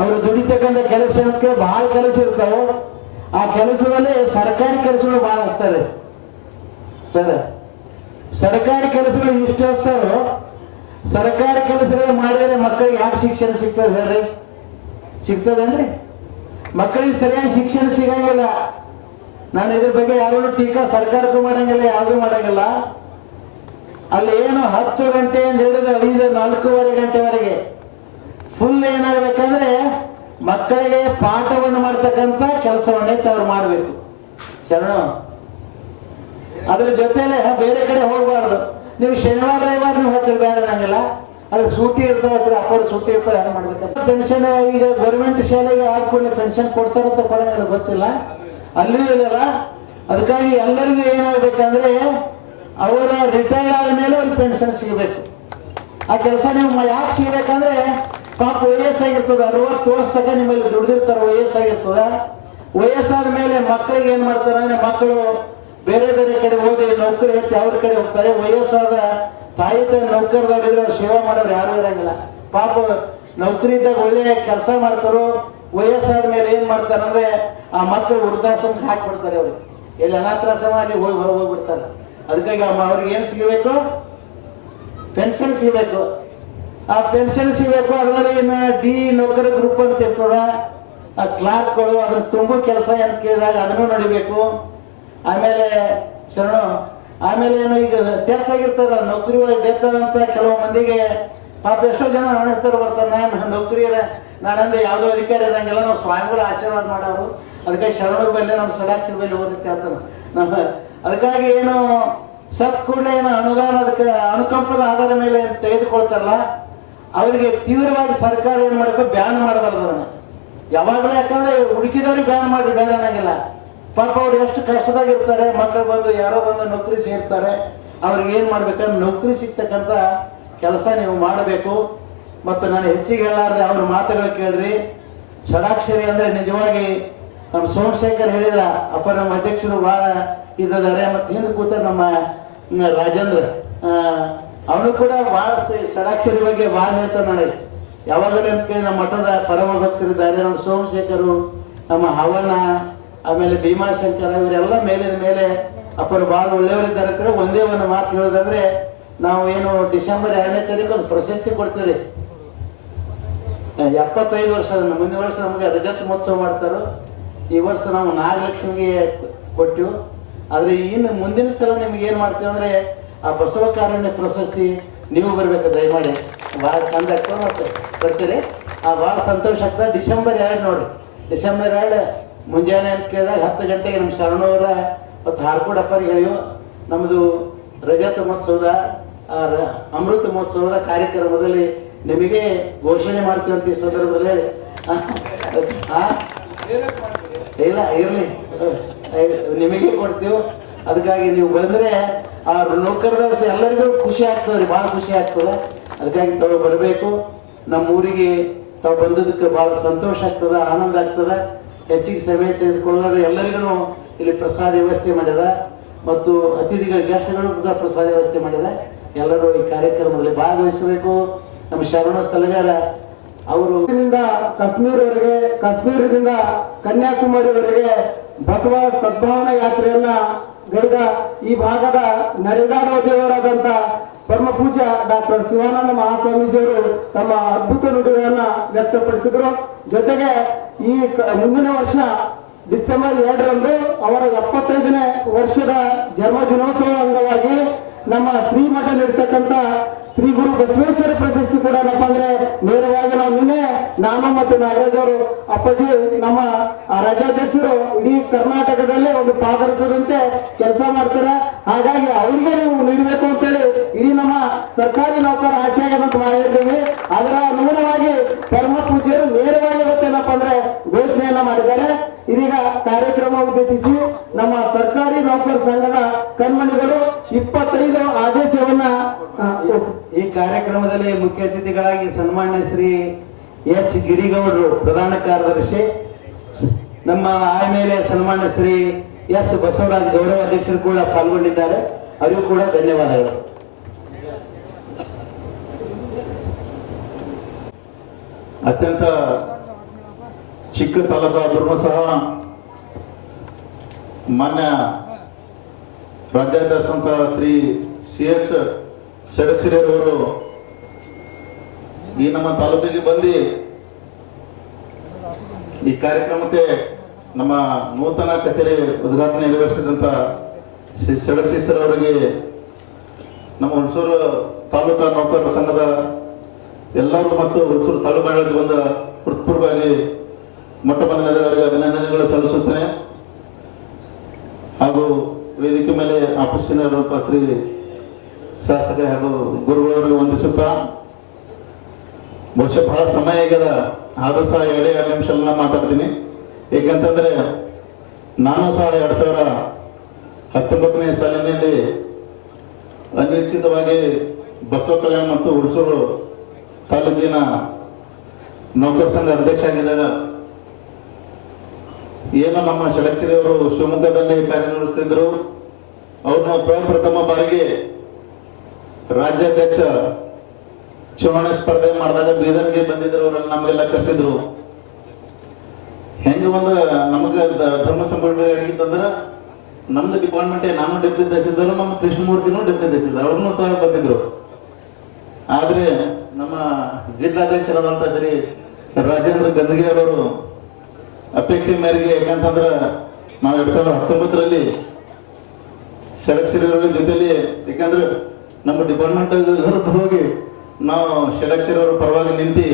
ಅವರು ದುಡಿತಕ್ಕಂಥ ಕೆಲಸ ಅಂತ ಬಹಳ ಕೆಲಸ ಇರ್ತಾವೆ. ಆ ಕೆಲಸದಲ್ಲಿ ಸರ್ಕಾರಿ ಕೆಲಸಗಳು ಬಹಳ ಹಚ್ತಾರೆ ಸರ್. ಸರ್ಕಾರಿ ಕೆಲಸಗಳು ಇಷ್ಟು ಹಚ್ತಾರೋ, ಸರ್ಕಾರಿ ಕೆಲಸಗಳು ಮಾಡಿದ್ರೆ ಮಕ್ಕಳಿಗೆ ಯಾಕೆ ಶಿಕ್ಷಣ ಸಿಗ್ತದೆ ಹೇಳ್ರಿ? ಸಿಗ್ತದೇನ್ರಿ? ಮಕ್ಕಳಿಗೆ ಸರಿಯಾಗಿ ಶಿಕ್ಷಣ ಸಿಗಂಗಿಲ್ಲ. ನಾನು ಇದ್ರ ಬಗ್ಗೆ ಯಾರು ಟೀಕಾ ಸರ್ಕಾರಕ್ಕೂ ಮಾಡಂಗಿಲ್ಲ, ಯಾವುದು ಮಾಡಂಗಿಲ್ಲ. ಅಲ್ಲಿ ಏನು 10 ಗಂಟೆಯಿಂದ ಹಿಡಿದು 5-4 ಗಂಟೆವರೆಗೆ ಫುಲ್ ಏನಾಗಬೇಕಂದ್ರೆ ಮಕ್ಕಳಿಗೆ ಪಾಠವನ್ನು ಮಾಡ್ತಕ್ಕಂಥ ಕೆಲಸವನ್ನೇ ತಾವು ಮಾಡಬೇಕು. ಶರಣು ಅದ್ರ ಜೊತೆಲೆ ಬೇರೆ ಕಡೆ ಹೋಗಬಾರ್ದು. ನೀವು ಶನಿವಾರ ರವಿವಾರ ನೀವು ಹಚ್ಚಲು ಬೇಡ ಅನ್ನಂಗಿಲ್ಲ. ಅದ್ರ ಸೂಟಿ ಇರ್ತಾವ, ಹತ್ರ ಅಪ್ಪರು ಸೂಟಿ ಇರ್ತಾವೆ, ಏನು ಮಾಡ್ಬೇಕಂತ. ಪೆನ್ಷನ್ ಈಗ ಗೌರ್ಮೆಂಟ್ ಶಾಲೆಗೆ ಹಾಕೊಂಡು ಪೆನ್ಷನ್ ಕೊಡ್ತಾರಂತ ಕೊಡೋಂಗಿಲ್ಲ, ಗೊತ್ತಿಲ್ಲ, ಅಲ್ಲಿಯೂ ಇಲ್ಲ. ಅದಕ್ಕಾಗಿ ಎಲ್ಲರಿಗೂ ಏನಾಗಬೇಕಂದ್ರೆ ಅವರ ರಿಟೈರ್ ಆದ ಮೇಲೆ ಅವ್ರಿಗೆ ಪೆನ್ಷನ್ ಸಿಗಬೇಕು. ಆ ಕೆಲಸ ನೀವು ಯಾಕೆ ಸಿಗ್ಬೇಕಂದ್ರೆ ಪಾಪ ವಯಸ್ಸಾಗಿರ್ತದೆ, 60 ವರ್ಷ ತನಕ ನಿಮ್ಮಲ್ಲಿ ದುಡ್ದಿರ್ತಾರೆ, ವಯಸ್ಸಾಗಿರ್ತದ. ವಯಸ್ಸಾದ ಮೇಲೆ ಮಕ್ಕಳಿಗೆ ಏನ್ ಮಾಡ್ತಾರೆ ಅಂದ್ರೆ ಮಕ್ಕಳು ಬೇರೆ ಬೇರೆ ಕಡೆ ಓದಿ ನೌಕರಿ ಎತ್ತಿ ಅವ್ರ ಕಡೆ ಹೋಗ್ತಾರೆ. ವಯಸ್ಸಾದ ತಾಯಿ ನೌಕರದಾಗಿದ್ರೆ ಸೇವಾ ಮಾಡೋರು ಯಾರು ಇರಂಗಿಲ್ಲ. ಪಾಪ ನೌಕರಿ ಇದ್ದಾಗ ಒಳ್ಳೆ ಕೆಲಸ ಮಾಡ್ತಾರೋ, ವಯಸ್ಸಾದ ಮೇಲೆ ಏನ್ ಮಾಡ್ತಾರಂದ್ರೆ ಆ ಮಕ್ಕಳು ವೃದ್ಧಾಶ್ರಮಕ್ಕೆ ಹಾಕ್ಬಿಡ್ತಾರೆ. ಅವ್ರಿಗೆ ಎಲ್ಲಿ ಅನಾಥಾಶ್ರಮ ಅಲ್ಲಿ ಹೋಗ್ಬಿಡ್ತಾರೆ. ಅದಕ್ಕಾಗಿ ಅವ್ರಿಗೆ ಏನ್ ಸಿಗಬೇಕು? ಪೆನ್ಷನ್ ಸಿಗಬೇಕು. ಆ ಪೆನ್ಷನ್ ಸಿಗಬೇಕು. ಅದರಲ್ಲಿ ಇನ್ನು ಡಿ ನೌಕರ ಗ್ರೂಪ್ ಅಂತ ಇರ್ತದ, ಆ ಕ್ಲಾರ್ಕ್ಗಳು ಅದನ್ನ ತುಂಬು ಕೆಲಸ ಅಂತ ಕೇಳಿದಾಗ ಅದನ್ನು ನಡಿಬೇಕು. ಆಮೇಲೆ ಶರಣು ಆಮೇಲೆ ಏನು ಈಗ ಡೆತ್ ಆಗಿರ್ತಾರ, ನೌಕರಿ ಒಳಗೆ ಡೆತ್ ಅಂತ ಕೆಲವು ಮಂದಿಗೆ ಪಾಪ ಎಷ್ಟೋ ಜನ ನನ್ನ ಹತ್ರ ಬರ್ತಾರೆ, ನಾನು ನೌಕರಿ ನಾನಂದ್ರೆ ಯಾವುದೋ ಅಧಿಕಾರಿ ಇರಂಗಿಲ್ಲ, ನಾವು ಸ್ವಾಮಿಗಳು ಆಶೀರ್ವಾದ ಮಾಡೋರು, ಅದಕ್ಕಾಗಿ ಶರಣರ ಬಲ್ಲಿ ನಮ್ಮ ಷಡಾಕ್ಷರ ಬಲ್ಲಿ ಓದುತ್ತೆ ಅಂತ ನಮ್ಮ. ಅದಕ್ಕಾಗಿ ಏನು ಸತ್ ಕೂಡಲೇ ಏನು ಅನುದಾನ ಅದಕ್ಕೆ ಅನುಕಂಪದ ಆಧಾರ ಮೇಲೆ ತೆಗೆದುಕೊಳ್ತಾರಲ್ಲ ಅವರಿಗೆ ತೀವ್ರವಾಗಿ ಸರ್ಕಾರ ಏನ್ ಮಾಡಬೇಕು? ಬ್ಯಾನ್ ಮಾಡಬಾರ್ದು ಅದನ್ನ ಯಾವಾಗಲೂ. ಯಾಕಂದ್ರೆ ಹುಡುಕಿದವ್ರಿಗೆ ಬ್ಯಾನ್ ಮಾಡಿ ಬೇಡ ಅನ್ನಂಗಿಲ್ಲ. ಪಾಪ ಅವ್ರು ಎಷ್ಟು ಕಷ್ಟದಾಗಿರ್ತಾರೆ, ಮಕ್ಕಳು ಬಂದು ಯಾರೋ ಬಂದು ನೌಕರಿ ಸೇರ್ತಾರೆ, ಅವ್ರಿಗೆ ಏನ್ ಮಾಡ್ಬೇಕಂದ್ರೆ ನೌಕರಿ ಸಿಗ್ತಕ್ಕಂಥ ಕೆಲಸ ನೀವು ಮಾಡಬೇಕು. ಮತ್ತು ನಾನು ಹೆಚ್ಚಿಗೆ ಹೇಳಾರ್ದೆ ಅವ್ರ ಮಾತುಗಳು ಕೇಳ್ರಿ. ಷಡಾಕ್ಷರಿ ಅಂದ್ರೆ ನಿಜವಾಗಿ ನಮ್ಮ ಸೋಮಶೇಖರ್ ಹೇಳಿದ್ರ, ಅಪ್ಪ ನಮ್ಮ ಅಧ್ಯಕ್ಷರು ಬಹಳ ಇದ್ದಾರೆ. ಮತ್ತೆ ಹಿಂದೆ ಕೂತ ನಮ್ಮ ರಾಜೇಂದ್ರ ಅವನು ಕೂಡ ಬಹಳ ಷಡಾಕ್ಷರಿ ಬಗ್ಗೆ ಬಹಳ ಹೇಳ್ತಾನೆ. ನನಗೆ ಯಾವಾಗಲೂ ಅಂತ ನಮ್ಮ ಮಠದ ಪರಮ ಭಕ್ತರಿದ್ದಾರೆ, ನಮ್ಮ ಸೋಮಶೇಖರು, ನಮ್ಮ ಹವನ, ಆಮೇಲೆ ಭೀಮಾಶಂಕರ, ಇವರೆಲ್ಲ ಮೇಲಿನ ಮೇಲೆ ಅಪ್ಪರು ಬಹಳ ಒಳ್ಳೆಯವರಿದ್ದಾರೆ. ಅಂತ ಒಂದೇ ಒಂದು ಮಾತು ಹೇಳೋದಂದ್ರೆ, ನಾವು ಏನು ಡಿಸೆಂಬರ್ 2ನೇ ತಾರೀಕು ಒಂದು ಪ್ರಶಸ್ತಿ ಕೊಡ್ತೀವಿ. 75 ವರ್ಷ, ಮುಂದಿನ ವರ್ಷ ನಮಗೆ ರಜತ ಮಹೋತ್ಸವ ಮಾಡ್ತಾರೋ. ಈ ವರ್ಷ ನಾವು 4 ಲಕ್ಷಗೆ ಕೊಟ್ಟಿವು. ಆದ್ರೆ ಇನ್ನು ಮುಂದಿನ ಸಲ ನಿಮ್ಗೆ ಏನ್ ಮಾಡ್ತೀವಿ ಅಂದ್ರೆ ಆ ಬಸವ ಕಾರುಣ್ಯ ಪ್ರಶಸ್ತಿ ನೀವು ಬರ್ಬೇಕು ದಯಮಾಡಿ. ಭಾಳ ಚಂದ ಆಗ್ತದೆ ಮತ್ತೆ ಬರ್ತೀರಿ. ಭಾಳ ಸಂತೋಷ ಆಗ್ತದೆ. ಡಿಸೆಂಬರ್ 2 ನೋಡಿ, ಡಿಸೆಂಬರ್ 2 ಮುಂಜಾನೆ ಅಂತ ಕೇಳಿದಾಗ 10 ಗಂಟೆಗೆ ನಮ್ಮ ಶರಣವರ ಮತ್ತು ಹಾರ್ಕೋಡಪ್ಪರಿಗೆ ಹೇಳಿವು, ನಮ್ಮದು ರಜತ ಮಹೋತ್ಸವದ ಅಮೃತ ಮಹೋತ್ಸವದ ಕಾರ್ಯಕ್ರಮದಲ್ಲಿ ನಿಮಗೆ ಘೋಷಣೆ ಮಾಡ್ತೀವಿ ಅಂತ ಈ ಸಂದರ್ಭದಲ್ಲಿ. ಇಲ್ಲ ಇರಲಿ, ನಿಮಗೆ ಕೊಡ್ತೀವಿ. ಅದಕ್ಕಾಗಿ ನೀವು ಬಂದ್ರೆ ಆ ನೌಕರರ ಎಲ್ಲರಿಗೂ ಖುಷಿ ಆಗ್ತದೆ, ಭಾಳ ಖುಷಿ ಆಗ್ತದೆ. ಅದಕ್ಕಾಗಿ ತಾವು ಬರಬೇಕು. ನಮ್ಮ ಊರಿಗೆ ತಾವು ಬಂದದಕ್ಕೆ ಭಾಳ ಸಂತೋಷ ಆಗ್ತದೆ, ಆನಂದ ಆಗ್ತದೆ. ಹೆಚ್ಚಿಗೆ ಸಮಯ ತೆಗೆದುಕೊಳ್ಳೋದು ಎಲ್ಲರಿಗೂ ಇಲ್ಲಿ ಪ್ರಸಾದ ವ್ಯವಸ್ಥೆ ಮಾಡಿದ, ಮತ್ತು ಅತಿಥಿಗಳ ಗೆಸ್ಟ್ಗಳು ಕೂಡ ಪ್ರಸಾದ ವ್ಯವಸ್ಥೆ ಮಾಡಿದ. ಎಲ್ಲರೂ ಈ ಕಾರ್ಯಕ್ರಮದಲ್ಲಿ ಭಾಗವಹಿಸಬೇಕು. ನಮ್ಮ ಶರಣ ಸಲಗಾರ ಅವರು ಕಾಶ್ಮೀರವರೆಗೆ, ಕಾಶ್ಮೀರದಿಂದ ಕನ್ಯಾಕುಮಾರಿವರೆಗೆ ಬಸವ ಸದ್ಭಾವನಾ ಯಾತ್ರೆಯನ್ನ ಗೈದ ಈ ಭಾಗದ ನಡೆದಾಡುವ ದೇವರಾದಂತ ಪರಮ ಪೂಜ್ಯ ಡಾಕ್ಟರ್ ಶಿವಾನಂದ ಮಹಾಸ್ವಾಮೀಜಿಯವರು ತಮ್ಮ ಅದ್ಭುತ ನುಡಿಗಳನ್ನ ವ್ಯಕ್ತಪಡಿಸಿದರು. ಜೊತೆಗೆ ಈ ಮುಂದಿನ ವರ್ಷ ಡಿಸೆಂಬರ್ 2ರಂದು ಅವರ 75ನೇ ವರ್ಷದ ಜನ್ಮ ದಿನೋತ್ಸವ ಅಂಗವಾಗಿ ನಮ್ಮ ಶ್ರೀಮಠ ನೀಡ್ತಕ್ಕಂಥ ಶ್ರೀ ಗುರು ಬಸವೇಶ್ವರ ಪ್ರಶಸ್ತಿ ಕೂಡ ಏನಪ್ಪಾ ಅಂದ್ರೆ ನೇರವಾಗಿ ನಾವು ನಿನ್ನೆ ನಾನು ಮತ್ತು ನಾಗರಾಜ್ ಅವರು ಅಪ್ಪಾಜಿ ನಮ್ಮ ರಾಜ್ಯಾಧ್ಯಕ್ಷರು ಇಡೀ ಕರ್ನಾಟಕದಲ್ಲೇ ಒಂದು ಪಾದರಸದಂತೆ ಕೆಲಸ ಮಾಡ್ತಾರೆ. ಹಾಗಾಗಿ ಅವರಿಗೆ ನೀವು ನೀಡಬೇಕು ಅಂತೇಳಿ ಇಡೀ ನಮ್ಮ ಸರ್ಕಾರಿ ನೌಕರ ಆಚೆ ಆಗದಂತ ಮಾಡಿದ್ದೇವೆ. ಅದರ ಅನುಗುಣವಾಗಿ ಪರಮ ಪೂಜ್ಯರು ನೇರವಾಗಿ ಇವತ್ತೇನಪ್ಪ ಅಂದ್ರೆ ಘೋಷಣೆಯನ್ನ ಮಾಡಿದ್ದಾರೆ. ಇದೀಗ ಕಾರ್ಯಕ್ರಮ ಉದ್ದೇಶಿಸಿ ನಮ್ಮ ಸರ್ಕಾರಿ ನೌಕರ ಸಂಘದ ಕಣ್ಮಣಿಗಳು 25 ಆದೇಶವನ್ನ ಈ ಕಾರ್ಯಕ್ರಮದಲ್ಲಿ ಮುಖ್ಯ ಅತಿಥಿಗಳಾಗಿ ಸನ್ಮಾನ್ಯ ಶ್ರೀ ಎಚ್ ಗಿರಿಗೌಡರು ಪ್ರಧಾನ ಕಾರ್ಯದರ್ಶಿ, ನಮ್ಮ ಆಮೇಲೆ ಸನ್ಮಾನ್ಯ ಶ್ರೀ ಎಸ್ ಬಸವರಾಜ್ ಗೌರವ ಅಧ್ಯಕ್ಷರು ಕೂಡ ಪಾಲ್ಗೊಂಡಿದ್ದಾರೆ. ಅವರಿಗೂ ಕೂಡ ಧನ್ಯವಾದಗಳು. ಅತ್ಯಂತ ಚಿಕ್ಕ ತಾಲೂಕಾದ್ರೂ ಸಹ ಮಾನ್ಯ ರಾಜ್ಯಾಧ್ಯಕ್ಷ ಶ್ರೀ CH ಷಡಕ್ಷರಿಯರವರು ಈ ನಮ್ಮ ತಾಲೂಕಿಗೆ ಬಂದು ಈ ಕಾರ್ಯಕ್ರಮಕ್ಕೆ ನಮ್ಮ ನೂತನ ಕಚೇರಿ ಉದ್ಘಾಟನೆ ನೆರವೇರಿಸಿದಂತ ಶ್ರೀ ಷಡಕ್ಷಿಸರ್ ಅವರಿಗೆ ನಮ್ಮ ಹುಣಸೂರು ತಾಲೂಕಾ ನೌಕರರ ಸಂಘದ ಎಲ್ಲರೂ ಮತ್ತು ಹುಣಸೂರು ತಾಲೂಕು ಬಂದ ಹೃತ್ಪೂರ್ವವಾಗಿ ಮೊಟ್ಟ ಮೊದಲನೇದಾಗಿ ಅಭಿನಂದನೆಗಳು ಸಲ್ಲಿಸುತ್ತೇನೆ. ಹಾಗೂ ವೇದಿಕೆ ಮೇಲೆ ಆಫೀಸಿನಲ್ಲಿರುವಂಥ ಶ್ರೀ ಶಾಸಕರೇ ಹಾಗೂ ಗುರುಗಳವರಿಗೆ ವಂದಿಸುತ್ತಾ, ಬಹುಶಃ ಬಹಳ ಸಮಯ ಈಗದ, ಆದರೂ ಸಹ 2 ನಿಮಿಷ ಮಾತಾಡ್ತೀನಿ. ಏಕೆಂತಂದ್ರೆ ನಾನು ಸಹ 2019ನೇ ಸಾಲಿನಲ್ಲಿ ಅನಿರೀಕ್ಷಿತವಾಗಿ ಬಸವ ಕಲ್ಯಾಣ ಮತ್ತು ಹುಣಸೂರು ತಾಲೂಕಿನ ನೌಕರ ಸಂಘ ಅಧ್ಯಕ್ಷ ಆಗಿದ್ದಾಗ ಏನು ನಮ್ಮ ಷಡಕ್ಷರಿ ಅವರು ಶಿವಮೊಗ್ಗದಲ್ಲಿ ಕಾರ್ಯನಿರ್ವಹಿಸ್ತಿದ್ರು. ಅವ್ರನ್ನ ಪ್ರಥಮ ಬಾರಿಗೆ ರಾಜ್ಯಾಧ್ಯಕ್ಷ ಚುನಾವಣೆ ಸ್ಪರ್ಧೆ ಮಾಡಿದಾಗ ಬೀದರ್ಗೆ ಬಂದಿದ್ರು. ಅವರಲ್ಲಿ ನಮಗೆಲ್ಲ ಕರೆಸಿದ್ರು. ಹೆಂಗ ಒಂದು ನಮಗೆ ಧರ್ಮ ಸಂಘಟನೆ ಆಗಿತ್ತಂದ್ರೆ ನಮ್ದು ಡಿಪಾರ್ಟ್ಮೆಂಟ್ ನಾನು ಡೆಪ್ಟಿ ತಹಸೀಲ್ದಾರ್, ನಮ್ಮ ಕೃಷ್ಣಮೂರ್ತಿನೂ ಡೆಪ್ಟಿ ತಹಸೀಲ್ದಾರ್, ಅವ್ರನ್ನೂ ಸಹ ಬಂದಿದ್ರು. ಆದ್ರೆ ನಮ್ಮ ಜಿಲ್ಲಾಧ್ಯಕ್ಷರಾದಂತ ಶ್ರೀ ರಾಜೇಂದ್ರ ಗಂದಗಿಯವರು ಅಪೇಕ್ಷೆ ಮೇರೆಗೆ, ಯಾಕಂತಂದ್ರೆ ನಾವು 2019ರಲ್ಲಿ ಷಡಕ್ಷರಿ ಅವರ ಜೊತೆಲಿ, ಯಾಕಂದ್ರೆ ನಮ್ಮ ಡಿಪಾರ್ಟ್ಮೆಂಟ್ ಹೊರತು ಹೋಗಿ ನಾವು ಷಡಕ್ಷರಿ ಅವರ ಪರವಾಗಿ ನಿಂತು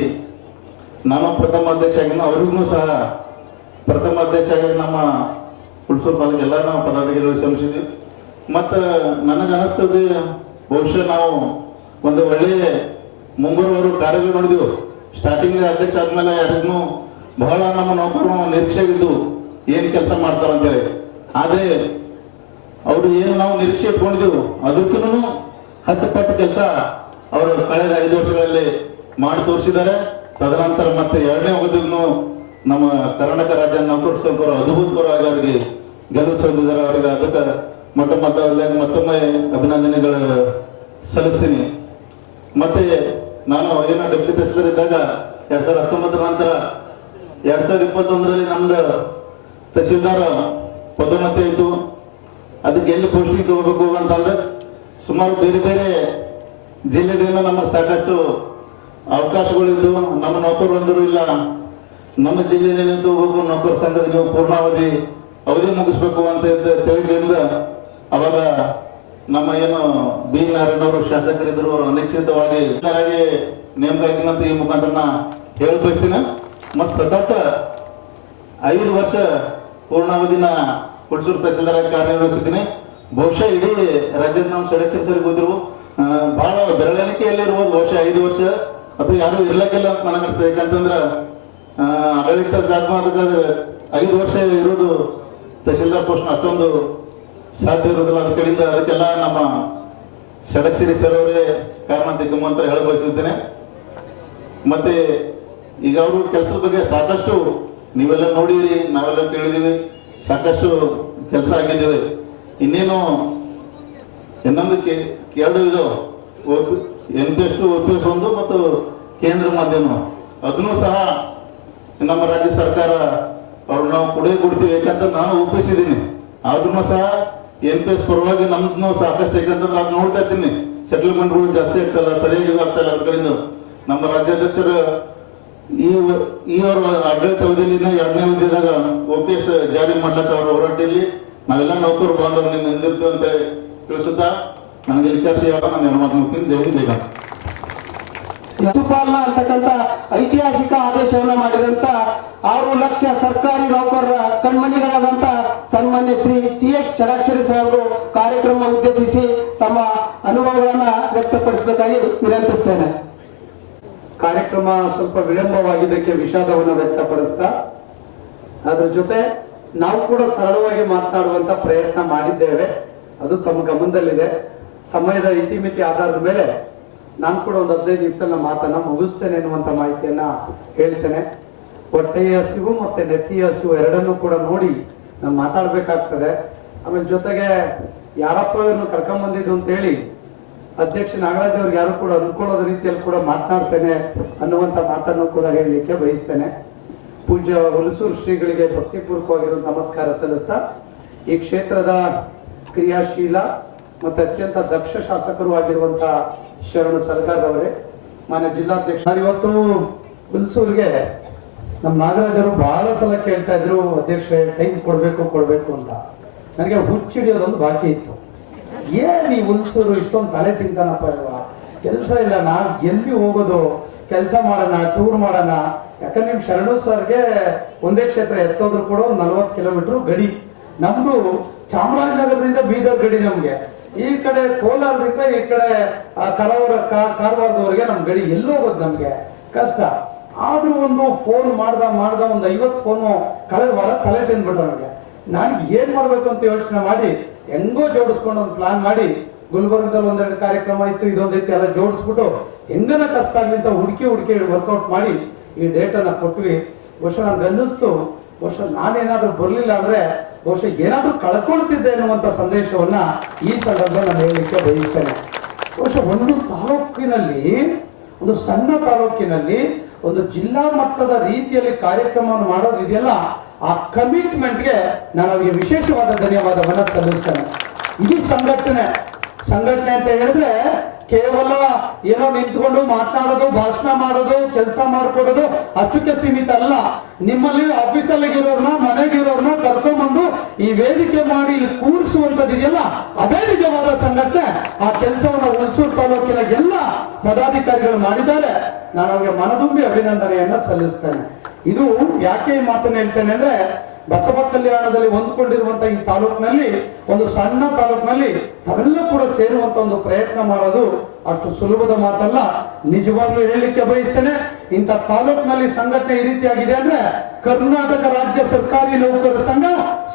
ನಾನು ಪ್ರಥಮ ಅಧ್ಯಕ್ಷ ಆಗಿ ಅವ್ರಿಗೂ ಸಹ ಪ್ರಥಮ ಅಧ್ಯಕ್ಷ ಆಗಿ ನಮ್ಮ ಹುಣಸೂರು ತಾಲೂಕು ಎಲ್ಲ ನಾವು ಪದಾಧಿಕಾರಿಗಳು ಶ್ರಮಿಸಿದ್ವಿ. ಮತ್ತು ನನಗನ್ನಿಸ್ತದೆ ಬಹುಶಃ ನಾವು ಒಂದು ಒಳ್ಳೆಯ ಮುಂಬರುವರು ಕಾರ್ಯಗಳು ನೋಡಿದೆವು. ಸ್ಟಾರ್ಟಿಂಗ್ ಅಧ್ಯಕ್ಷ ಆದ್ಮೇಲೆ ಯಾರಿಗೂ ಬಹಳ ನಮ್ಮ ನೌಕರರು ನಿರೀಕ್ಷೆಗಿದ್ದು ಏನು ಕೆಲಸ ಮಾಡ್ತಾರಂತೇಳಿ. ಆದರೆ ಅವರು ಏನು ನಾವು ನಿರೀಕ್ಷೆ ಇಟ್ಕೊಂಡಿದ್ದೆವು ಅದಕ್ಕೂ 10 ಪಟ್ಟು ಕೆಲಸ ಅವರು ಕಳೆದ 5 ವರ್ಷಗಳಲ್ಲಿ ಮಾಡಿ ತೋರಿಸಿದ್ದಾರೆ. ತದನಂತರ ಮತ್ತೆ 2ನೇ ಅವಧಿಗೂ ನಮ್ಮ ಕರ್ನಾಟಕ ರಾಜ್ಯ ನೌಕರ ಸಂಘರು ಅದ್ಭುತವಾಗಿ ಅವರಿಗೆ ಗೆಲುವು ಸೋದಿದ್ದಾರೆ. ಅವರಿಗೆ ಅದಕ್ಕೆ ಮತ್ತೊಮ್ಮೆ ಅಭಿನಂದನೆಗಳು ಸಲ್ಲಿಸ್ತೀನಿ. ಮತ್ತೆ ನಾನು ಏನೋ ಡೆಪ್ಟಿ ತಹಸೀಲ್ದಾರ್ ಇದ್ದಾಗ 2019 ನಂತರ 2021ರಲ್ಲಿ ನಮ್ದು ತಹಸೀಲ್ದಾರ್ ಪದೋನ್ನತಿ ಆಯಿತು. ಅದಕ್ಕೆ ಎಲ್ಲಿ ಪೋಸ್ಟಿಂಗ್ ತಗೋಬೇಕು ಅಂತಂದ್ರೆ ಸುಮಾರು ಬೇರೆ ಬೇರೆ ಜಿಲ್ಲೆಗಳಿಂದ ನಮಗೆ ಸಾಕಷ್ಟು ಅವಕಾಶಗಳಿದ್ದು ನಮ್ಮ ನೌಕರರು ಅಂದರು ಇಲ್ಲ, ನಮ್ಮ ಜಿಲ್ಲೆಯಲ್ಲಿ ನಿಂತು ಹೋಗ್ಬೇಕು, ನೌಕರ ಸಂಘದ ನೀವು ಪೂರ್ಣಾವಧಿ ಅವಧಿ ಮುಗಿಸ್ಬೇಕು ಅಂತ ತಿಳಿದ್ರಿಂದ ಅವಾಗ ನಮ್ಮ ಏನು ಬಿ ನಾರಾಯಣವರು ಶಾಸಕರಿದ್ದರು. ಅವರು ಅನಿಶ್ಚಿತವಾಗಿ ನೇಮಕ ಆಗಿನಂತ ಈ ಮುಖಾಂತರ ನಾ ಹೇಳಿ ಬಯಸ್ತೀನಿ. ಮತ್ತು ಸತತ 5 ವರ್ಷ ಪೂರ್ಣಾವಧಿನ ಹುಣಸೂರು ತಹಸೀಲ್ದಾರ್ ಕಾರ್ಯನಿರ್ವಹಿಸಿದ್ದೀನಿ. ಬಹುಶಃ ಇಡೀ ರಾಜ್ಯದ ನಾವು ಷಡಕ್ಷರಿ ಸರಿ ಹೋದಿರು ಬಹಳ ಬೆರಳೆಣಿಕೆಯಲ್ಲಿರ್ಬೋದು. ಬಹುಶಃ 5 ವರ್ಷ ಅಥವಾ ಯಾರು ಇರ್ಲಕ್ಕಿಲ್ಲ ಅಂತ ನನಗನ್ಸ್ತದೆ. ಯಾಕಂತಂದ್ರೆ ಆಡಳಿತ 5 ವರ್ಷ ಇರೋದು ತಹಸೀಲ್ದಾರ್ ಪೋಸ್ಟ್ ಅಷ್ಟೊಂದು ಸಾಧ್ಯ ಇರೋದಿಲ್ಲ. ಅದ್ರ ಕಡೆಯಿಂದ ಅದಕ್ಕೆಲ್ಲ ನಮ್ಮ ಷಡಕ್ಷರಿ ಸರ್ ಅವರೇ ಕಾರಣ ತೆಗೆದು ಅಂತ ಹೇಳ ಬಯಸುತ್ತೇನೆ. ಮತ್ತೆ ಈಗ ಅವರು ಕೆಲಸದ ಬಗ್ಗೆ ಸಾಕಷ್ಟು ನೀವೆಲ್ಲ ನೋಡಿರಿ, ನಾವೆಲ್ಲ ಕೇಳಿದೀವಿ, ಸಾಕಷ್ಟು ಕೆಲಸ ಆಗಿದ್ದೇವೆ. ಇನ್ನೇನು ಇನ್ನೊಂದು 2 ಇದು NPS 2 OPS 1 ಮತ್ತು ಕೇಂದ್ರ ಮಾಧ್ಯಮ, ಅದನ್ನು ಸಹ ನಮ್ಮ ರಾಜ್ಯ ಸರ್ಕಾರ ಅವ್ರು ನಾವು ಕೊಡ್ತೀವಿ. ಯಾಕಂತ ನಾನು ಒಪ್ಪಿಸಿದ್ದೀನಿ. ಆದ್ರೂ ಸಹ NPS ಪರವಾಗಿ ನಮ್ದು ಸಾಕಷ್ಟು, ಯಾಕಂತಂದ್ರೆ ಅದು ನೋಡ್ತಾ ಇರ್ತೀನಿ ಸೆಟಲ್ಮೆಂಟ್ಗಳು ಜಾಸ್ತಿ ಆಗ್ತಲ್ಲ, ಸರಿಯಾಗಿ ಆಗ್ತಾಯಿಲ್ಲ. ಅದ್ರ ಕಡೆಯಿಂದ ನಮ್ಮ ರಾಜ್ಯಾಧ್ಯಕ್ಷರು ಈ ಅವರ ಆಡಳಿತ ಅವಧಿಯಲ್ಲಿ 2ನೇ ಅವಧಿಯಾಗ OPS ಜಾರಿ ಮಾಡ್ಲಕ್ಕ ಅವರ ಹೋರಾಟದಲ್ಲಿ ನಾವೆಲ್ಲ ನೌಕರು ಬಾಂಧವರು ನಿನ್ನ ನಿಂದಿರ್ತೀವಿ ಅಂತ ತಿಳಿಸುತ್ತಾ ನನಗೆ ವಿಕಾಸ ನಾನು ನಿರ್ಮಾಣ ಮಾಡ್ತೀನಿ. ಜೈ ಹಿಂದ್, ಜೈ ಕರ್ನಾಟಕ. ಪಶುಪಾಲನಾ ಅಂತಕ್ಕಂಥ ಐತಿಹಾಸಿಕ ಆದೇಶವನ್ನು ಮಾಡಿದಂತ 6 ಲಕ್ಷ ಸರ್ಕಾರಿ ನೌಕರರ ಕಣ್ಮಣಿಗಳಾದಂತ ಸನ್ಮಾನ್ಯ ಶ್ರೀ CX ಷಡಕ್ಷರಿ ಸಾಹೇಬರು ಕಾರ್ಯಕ್ರಮ ಉದ್ದೇಶಿಸಿ ತಮ್ಮ ಅನುಭವಗಳನ್ನ ವ್ಯಕ್ತಪಡಿಸಬೇಕಾಗಿ ವಿನಂತಿಸ್ತೇನೆ. ಕಾರ್ಯಕ್ರಮ ಸ್ವಲ್ಪ ವಿಳಂಬವಾಗಿದ್ದಕ್ಕೆ ವಿಷಾದವನ್ನು ವ್ಯಕ್ತಪಡಿಸ್ತಾ, ಅದ್ರ ಜೊತೆ ನಾವು ಕೂಡ ಸರಳವಾಗಿ ಮಾತನಾಡುವಂತ ಪ್ರಯತ್ನ ಮಾಡಿದ್ದೇವೆ. ಅದು ತಮ್ಮ ಗಮನದಲ್ಲಿದೆ. ಸಮಯದ ಇತಿಮಿತಿ ಆಧಾರದ ಮೇಲೆ ನಾನು ಕೂಡ ಒಂದು 15 ನಿಮಿಷದ ಮಾತನ್ನ ಮುಗಿಸ್ತೇನೆ ಎನ್ನುವಂತ ಮಾಹಿತಿಯನ್ನ ಹೇಳ್ತೇನೆ. ಹೊಟ್ಟೆಯ ಹಸಿವು ಮತ್ತೆ ನೆತ್ತಿಯ ಹಸಿವು ಎರಡನ್ನೂ ಕೂಡ ನೋಡಿ ನಾವು ಮಾತಾಡ್ಬೇಕಾಗ್ತದೆ. ಆಮೇಲೆ ಜೊತೆಗೆ ಯಾರಪ್ಪ ಇವ್ರನ್ನು ಕರ್ಕೊಂಡ್ಬಂದಿದ್ದು ಅಂತ ಹೇಳಿ ಅಧ್ಯಕ್ಷ ನಾಗರಾಜ್ ಅವ್ರಿಗೆ ಯಾರು ಕೂಡ ಅನ್ಕೊಳ್ಳೋದ ರೀತಿಯಲ್ಲಿ ಕೂಡ ಮಾತನಾಡ್ತೇನೆ ಅನ್ನುವಂತ ಮಾತನ್ನು ಕೂಡ ಹೇಳಲಿಕ್ಕೆ ಬಯಸ್ತೇನೆ. ಪೂಜ್ಯ ಹುಣಸೂರು ಶ್ರೀಗಳಿಗೆ ಭಕ್ತಿಪೂರ್ವಕವಾಗಿರುವ ನಮಸ್ಕಾರ ಸಲ್ಲಿಸ್ತಾ, ಈ ಕ್ಷೇತ್ರದ ಕ್ರಿಯಾಶೀಲ ಮತ್ತೆ ಅತ್ಯಂತ ದಕ್ಷ ಶಾಸಕರು ಆಗಿರುವಂತಹ ಶರಣು ಸರ್ಕಾರ್ ಅವರೇ, ಮಾನ್ಯ ಜಿಲ್ಲಾಧ್ಯಕ್ಷ, ಇವತ್ತು ಹುಣಸೂರಿಗೆ ನಮ್ಮ ನಾಗರಾಜರು ಬಹಳ ಸಲ ಕೇಳ್ತಾ ಇದ್ರು, ಅಧ್ಯಕ್ಷ ಟೈಮ್ ಕೊಡ್ಬೇಕು ಅಂತ. ನನಗೆ ಹುಚ್ಚಿಡಿಯೋದೊಂದು ಬಾಕಿ ಇತ್ತು. ಏನ್ ಈ ಹುಣಸೂರು ಇಷ್ಟೊಂದು ತಲೆ ತಿಂತಾನಪ್ಪ ಇಲ್ವಾ, ಕೆಲಸ ಇಲ್ಲ, ನಾವ್ ಎಲ್ಲಿ ಹೋಗೋದು, ಕೆಲಸ ಮಾಡೋಣ, ಟೂರ್ ಮಾಡೋಣ. ಯಾಕಂದ್ರೆ ನಿಮ್ ಶರಣು ಸರ್ಗೆ ಒಂದೇ ಕ್ಷೇತ್ರ ಎತ್ತೋದ್ರು ಕೂಡ 40 ಕಿಲೋಮೀಟರ್ ಗಡಿ. ನಮ್ದು ಚಾಮರಾಜನಗರದಿಂದ ಬೀದರ್ ಗಡಿ, ನಮ್ಗೆ ಈ ಕಡೆ ಕೋಲಾರದಿಂದ ಈ ಕಡೆ ಕಾರವಾರದವರೆಗೆ ನಮ್ ಗಡಿ. ಎಲ್ಲಿ ಹೋಗೋದು ನಮ್ಗೆ ಕಷ್ಟ. ಆದ್ರೂ ಒಂದು ಫೋನ್ ಮಾಡ್ದ ಒಂದು 50 ಫೋನು ಕಳೆದ ವಾರ ತಲೆ ತಿಂದ್ಬಿಟ್ಟ ನನಗೆ. ನಾನು ಏನ್ ಮಾಡ್ಬೇಕು ಅಂತ ಯೋಚನೆ ಮಾಡಿ ಹೆಂಗೋ ಜೋಡಿಸ್ಕೊಂಡು ಒಂದು ಪ್ಲಾನ್ ಮಾಡಿ ಗುಲ್ಬರ್ಗದಲ್ಲಿ ಒಂದೆರಡು ಕಾರ್ಯಕ್ರಮ ಇತ್ತು, ಇದೊಂದೈತಿ, ಎಲ್ಲ ಜೋಡಿಸ್ಬಿಟ್ಟು ಹೆಂಗನ ಕಷ್ಟ ಆಗ್ಲಿ ಅಂತ ಹುಡುಕಿ ವರ್ಕೌಟ್ ಮಾಡಿ ಈ ಡೇಟನ್ನ ಕೊಟ್ವಿ. ಬಹುಶಃ ನನ್ಗೆ ಅನ್ನಿಸ್ತು, ಬಹುಶಃ ನಾನೇನಾದ್ರೂ ಬರ್ಲಿಲ್ಲ ಅಂದ್ರೆ ಬಹುಶಃ ಏನಾದ್ರೂ ಕಳ್ಕೊಳ್ತಿದ್ದೆ ಅನ್ನುವಂಥ ಸಂದೇಶವನ್ನ ಈ ಸಂದರ್ಭದಲ್ಲಿ ನಾನು ಹೇಳಲಿಕ್ಕೆ ಬಯಸ್ತೇನೆ. ಬಹುಶಃ ಒಂದು ತಾಲೂಕಿನಲ್ಲಿ, ಒಂದು ಸಣ್ಣ ತಾಲೂಕಿನಲ್ಲಿ ಒಂದು ಜಿಲ್ಲಾ ಮಟ್ಟದ ರೀತಿಯಲ್ಲಿ ಕಾರ್ಯಕ್ರಮವನ್ನು ಮಾಡೋದಿದೆಯಲ್ಲ, ಆ ಕಮಿಟ್ಮೆಂಟ್ಗೆ ನಾನು ಅವರಿಗೆ ವಿಶೇಷವಾದ ಧನ್ಯವಾದವನ್ನ ಸಲ್ಲಿಸ್ತೇನೆ. ಇದು ಸಂಘಟನೆ ಅಂತ ಹೇಳಿದ್ರೆ ಕೇವಲ ಏನೋ ನಿಂತ್ಕೊಂಡು ಮಾತನಾಡೋದು, ಭಾಷಣ ಮಾಡೋದು, ಕೆಲಸ ಮಾಡ್ಕೊಡೋದು ಅಷ್ಟಕ್ಕೆ ಸೀಮಿತ ಅಲ್ಲ. ನಿಮ್ಮಲ್ಲಿ ಆಫೀಸಲ್ಲಿ ಇರೋರ್ನ, ಮನೆಗಿರೋರ್ನ ಕರ್ಕೊಂಡ್ಬಂದು ಈ ವೇದಿಕೆ ಮಾಡಿ ಇಲ್ಲಿ ಕೂರಿಸುವಂತದಿದೆಯಲ್ಲ, ಅದೇ ನಿಜವಾದ ಸಂಘಟನೆ. ಆ ಕೆಲಸವನ್ನು ಹುಣಸೂರು ತಾಲೂಕಿನ ಎಲ್ಲ ಪದಾಧಿಕಾರಿಗಳು ಮಾಡಿದ್ದಾರೆ. ನಾನು ಅವ್ರಿಗೆ ಮನದುಂಬಿ ಅಭಿನಂದನೆಯನ್ನ ಸಲ್ಲಿಸ್ತೇನೆ. ಇದು ಯಾಕೆ ಈ ಮಾತನ್ನು ಹೇಳ್ತೇನೆ ಅಂದ್ರೆ, ಬಸವ ಕಲ್ಯಾಣದಲ್ಲಿ ಹೊಂದ್ಕೊಂಡಿರುವಂತಹ ಈ ತಾಲೂಕಿನಲ್ಲಿ, ಒಂದು ಸಣ್ಣ ತಾಲೂಕಿನಲ್ಲಿ ತಾವೆಲ್ಲ ಕೂಡ ಸೇರುವಂತ ಒಂದು ಪ್ರಯತ್ನ ಮಾಡೋದು ಅಷ್ಟು ಸುಲಭದ ಮಾತಲ್ಲ. ನಿಜವಾಗ್ಲೂ ಹೇಳಲಿಕ್ಕೆ ಬಯಸ್ತೇನೆ, ಇಂಥ ತಾಲೂಕಿನಲ್ಲಿ ಸಂಘಟನೆ ಈ ರೀತಿಯಾಗಿದೆ ಅಂದ್ರೆ ಕರ್ನಾಟಕ ರಾಜ್ಯ ಸರ್ಕಾರಿ ನೌಕರರ ಸಂಘ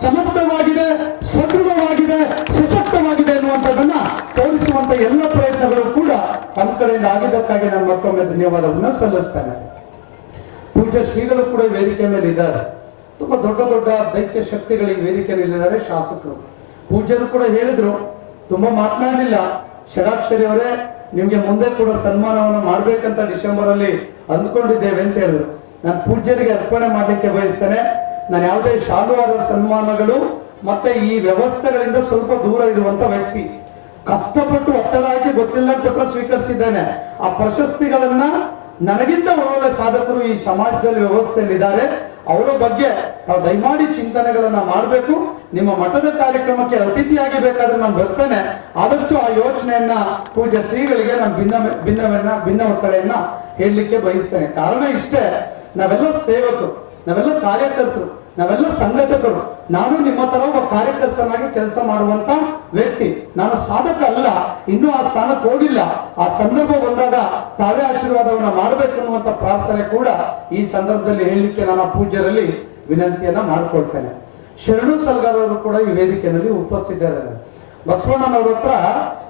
ಸಮರ್ಥವಾಗಿದೆ, ಸದೃಢವಾಗಿದೆ, ಸಶಕ್ತವಾಗಿದೆ ಎನ್ನುವಂಥದ್ದನ್ನ ತೋರಿಸುವಂತ ಎಲ್ಲ ಪ್ರಯತ್ನಗಳು ಕೂಡ ನಮ್ಮ ಕಡೆಯಿಂದ ಆಗಿದ್ದಕ್ಕಾಗಿ ನಾನು ಮತ್ತೊಮ್ಮೆ ಧನ್ಯವಾದವನ್ನ ಸಲ್ಲಿಸ್ತೇನೆ. ಪೂಜ್ಯ ಶ್ರೀಗಳು ಕೂಡ ವೇದಿಕೆ ಮೇಲೆ ಇದ್ದಾರೆ. ತುಂಬಾ ದೊಡ್ಡ ದೊಡ್ಡ ದೈತ್ಯ ಶಕ್ತಿಗಳು ಈ ವೇದಿಕೆಯಲ್ಲಿದ್ದಾರೆ. ಶಾಸಕರು, ಪೂಜ್ಯರು ಕೂಡ ಹೇಳಿದ್ರು, ತುಂಬಾ ಮಾತನಾಡಲಿಲ್ಲ. ಷಡಾಕ್ಷರಿ ಅವರೇ, ನಿಮ್ಗೆ ಮುಂದೆ ಕೂಡ ಸನ್ಮಾನವನ್ನು ಮಾಡ್ಬೇಕಂತ ಡಿಸೆಂಬರ್ ಅಲ್ಲಿ ಅಂದ್ಕೊಂಡಿದ್ದೇವೆ ಅಂತ ಹೇಳಿದ್ರು. ನಾನು ಪೂಜ್ಯರಿಗೆ ಅರ್ಪಣೆ ಮಾಡ್ಲಿಕ್ಕೆ ಬಯಸ್ತೇನೆ. ನಾನು ಯಾವುದೇ ಶಾಲುವಾರ ಸನ್ಮಾನಗಳು ಮತ್ತೆ ಈ ವ್ಯವಸ್ಥೆಗಳಿಂದ ಸ್ವಲ್ಪ ದೂರ ಇರುವಂತ ವ್ಯಕ್ತಿ. ಕಷ್ಟಪಟ್ಟು ಒತ್ತಡ ಹಾಕಿ ಗೊತ್ತಿಲ್ಲ ಕೊಟ್ಟರೆ ಸ್ವೀಕರಿಸಿದ್ದೇನೆ. ಆ ಪ್ರಶಸ್ತಿಗಳನ್ನ ನನಗಿಂತ ಒಳ್ಳೆ ಸಾಧಕರು ಈ ಸಮಾಜದಲ್ಲಿ ವ್ಯವಸ್ಥೆಯಲ್ಲಿದ್ದಾರೆ. ಅವರ ಬಗ್ಗೆ ನಾವು ದಯಮಾಡಿ ಚಿಂತನೆಗಳನ್ನ ಮಾಡಬೇಕು. ನಿಮ್ಮ ಮಠದ ಕಾರ್ಯಕ್ರಮಕ್ಕೆ ಅತಿಥಿಯಾಗಿ ಬೇಕಾದ್ರೆ ನಾನು ಬರ್ತೇನೆ. ಆದಷ್ಟು ಆ ಯೋಚನೆಯನ್ನ ಪೂಜ್ಯ ಶ್ರೀಗಳಿಗೆ ನಾನು ಭಿನ್ನ ಒತ್ತಡೆಯನ್ನ ಹೇಳಲಿಕ್ಕೆ ಬಯಸ್ತೇನೆ. ಕಾರಣ ಇಷ್ಟೇ, ನಾವೆಲ್ಲ ಸೇವಕರು, ನಾವೆಲ್ಲ ಕಾರ್ಯಕರ್ತರು, ನಾವೆಲ್ಲ ಸಂಘಟಕರು. ನಾನು ನಿಮ್ಮ ತರ ಒಬ್ಬ ಕಾರ್ಯಕರ್ತನಾಗಿ ಕೆಲಸ ಮಾಡುವಂತ ವ್ಯಕ್ತಿ. ನಾನು ಸಾಧಕ ಅಲ್ಲ, ಇನ್ನೂ ಆ ಸ್ಥಾನಕ್ಕೆ ಹೋಗಿಲ್ಲ. ಆ ಸಂದರ್ಭ ಬಂದಾಗ ತಾವೇ ಆಶೀರ್ವಾದವನ್ನ ಮಾಡಬೇಕು ಅನ್ನುವಂತ ಪ್ರಾರ್ಥನೆ ಕೂಡ ಈ ಸಂದರ್ಭದಲ್ಲಿ ಹೇಳಲಿಕ್ಕೆ ನಾನು ಪೂಜ್ಯರಲ್ಲಿ ವಿನಂತಿಯನ್ನ ಮಾಡ್ಕೊಳ್ತೇನೆ. ಶರಣು ಸಲ್ಗಾರ್ ಅವರು ಕೂಡ ಈ ವೇದಿಕೆಯಲ್ಲಿ ಉಪಸ್ಥಿತರಿದ್ದಾರೆ. ಬಸವಣ್ಣನವ್ರ ಹತ್ರ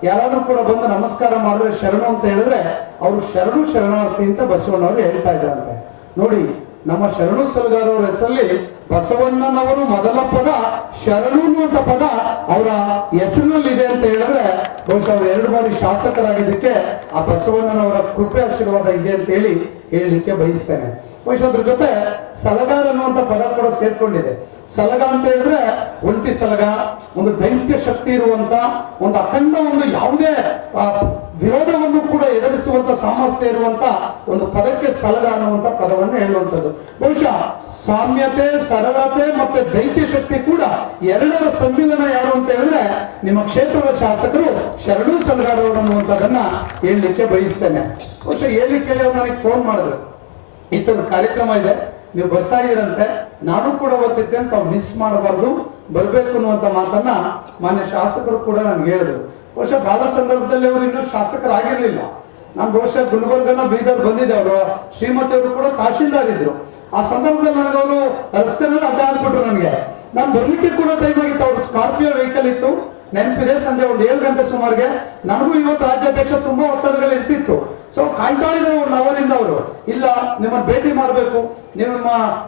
ಯಾರಾದ್ರೂ ಕೂಡ ಬಂದು ನಮಸ್ಕಾರ ಮಾಡಿದ್ರೆ ಶರಣು ಅಂತ ಹೇಳಿದ್ರೆ ಅವರು ಶರಣಾರ್ಥಿ ಅಂತ ಬಸವಣ್ಣವರು ಹೇಳ್ತಾ ಇದ್ದಾರಂತೆ. ನೋಡಿ, ನಮ್ಮ ಶರಣು ಸಲ್ಗಾರ್ ಅವರ ಹೆಸರಲ್ಲಿ ಬಸವಣ್ಣನವರು ಮೊದಲ ಪದ ಶರಣು ಅನ್ನುವಂತ ಪದ ಅವರ ಹೆಸರಿನಲ್ಲಿ ಇದೆ ಅಂತ ಹೇಳಿದ್ರೆ ಬಹುಶಃ ಅವರು 2 ಬಾರಿ ಶಾಸಕರಾಗಿದ್ದಕ್ಕೆ ಆ ಬಸವಣ್ಣನವರ ಕೃಪೆ ಆಶೀರ್ವಾದ ಇದೆ ಅಂತ ಹೇಳಲಿಕ್ಕೆ ಬಯಸ್ತೇನೆ. ಬಹುಶಃ ಅದ್ರ ಜೊತೆ ಸಲಗಾರ ಅನ್ನುವಂತ ಪದ ಕೂಡ ಸೇರ್ಕೊಂಡಿದೆ. ಸಲಗ ಅಂತ ಹೇಳಿದ್ರೆ ಒಂಟಿ ಸಲಗ, ಒಂದು ದೈತ್ಯ ಶಕ್ತಿ ಇರುವಂತ, ಒಂದು ಅಖಂಡ, ಒಂದು ಯಾವುದೇ ವಿರೋಧವನ್ನು ಕೂಡ ಎದುರಿಸುವಂತ ಸಾಮರ್ಥ್ಯ ಇರುವಂತ ಒಂದು ಪದಕ್ಕೆ ಸಲಗ ಅನ್ನುವಂತ ಪದವನ್ನು ಹೇಳುವಂಥದ್ದು. ಬಹುಶಃ ಸಾಮ್ಯತೆ, ಸರಳತೆ ಮತ್ತೆ ದೈತ್ಯ ಶಕ್ತಿ ಕೂಡ ಎರಡರ ಸಮ್ಮಿಲನ ಯಾರು ಅಂತ ಹೇಳಿದ್ರೆ ನಿಮ್ಮ ಕ್ಷೇತ್ರದ ಶಾಸಕರು ಶರಣು ಸಲಗಾರ್ ಅವರು ಅನ್ನುವಂಥದ್ದನ್ನ ಹೇಳಲಿಕ್ಕೆ ಬಯಸ್ತೇನೆ. ಬಹುಶಃ ಹೇಳಲಿಕ್ಕೆ ಅವ್ರು ನನಗೆ ಫೋನ್ ಮಾಡಿದ್ರು, ಇಂಥದ್ದು ಕಾರ್ಯಕ್ರಮ ಇದೆ, ನೀವು ಬರ್ತಾ ಇದೀರಂತೆ, ನಾನು ಕೂಡ ಓದ್ತಿದ್ದೇನೆ, ತಾವು ಮಿಸ್ ಮಾಡಬಾರ್ದು, ಬರ್ಬೇಕು ಅನ್ನುವಂತ ಮಾತನ್ನ ಮಾನ್ಯ ಶಾಸಕರು ಕೂಡ ನನ್ಗೆ ಹೇಳಿದ್ರು. ಬಹುಶಃ ಬಹಳ ಸಂದರ್ಭದಲ್ಲಿ ಅವರು ಇನ್ನೂ ಶಾಸಕರಾಗಿರ್ಲಿಲ್ಲ. ನಾನು ಬಹುಶಃ ಗುಲ್ಬರ್ಗನ ಬೀದರ್ ಬಂದಿದ್ದೆ. ಅವರು ಶ್ರೀಮತಿ ಅವರು ಕೂಡ ತಹಶೀಲ್ದಾರ್ ಇದ್ರು. ಆ ಸಂದರ್ಭದಲ್ಲಿ ನನಗೆ ಅವರು ರಸ್ತೆನಲ್ಲಿ ಅಡ್ಡಾಡ್ಬಿಟ್ರು. ನನಗೆ ನಾನು ಬರ್ಲಿಕ್ಕೆ ಕೂಡ ಟೈಮ್ ಆಗಿತ್ತು. ಅವ್ರ ಸ್ಕಾರ್ಪಿಯೋ ವೆಹಿಕಲ್ ಇತ್ತು, ನೆನಪಿದೆ. ಸಂಜೆ ಒಂದು 7 ಗಂಟೆ ಸುಮಾರಿಗೆ ನನಗೂ ಇವತ್ತು ರಾಜ್ಯಾಧ್ಯಕ್ಷ ತುಂಬಾ ಒತ್ತಡಗಳು ಇರ್ತಿತ್ತು. ಸೊ ಕಾಯ್ತಾ ಇದ್ರು 1 ಅವರಿಂದ ಅವರು, ಇಲ್ಲ ನಿಮ್ಮನ್ನ ಭೇಟಿ ಮಾಡಬೇಕು,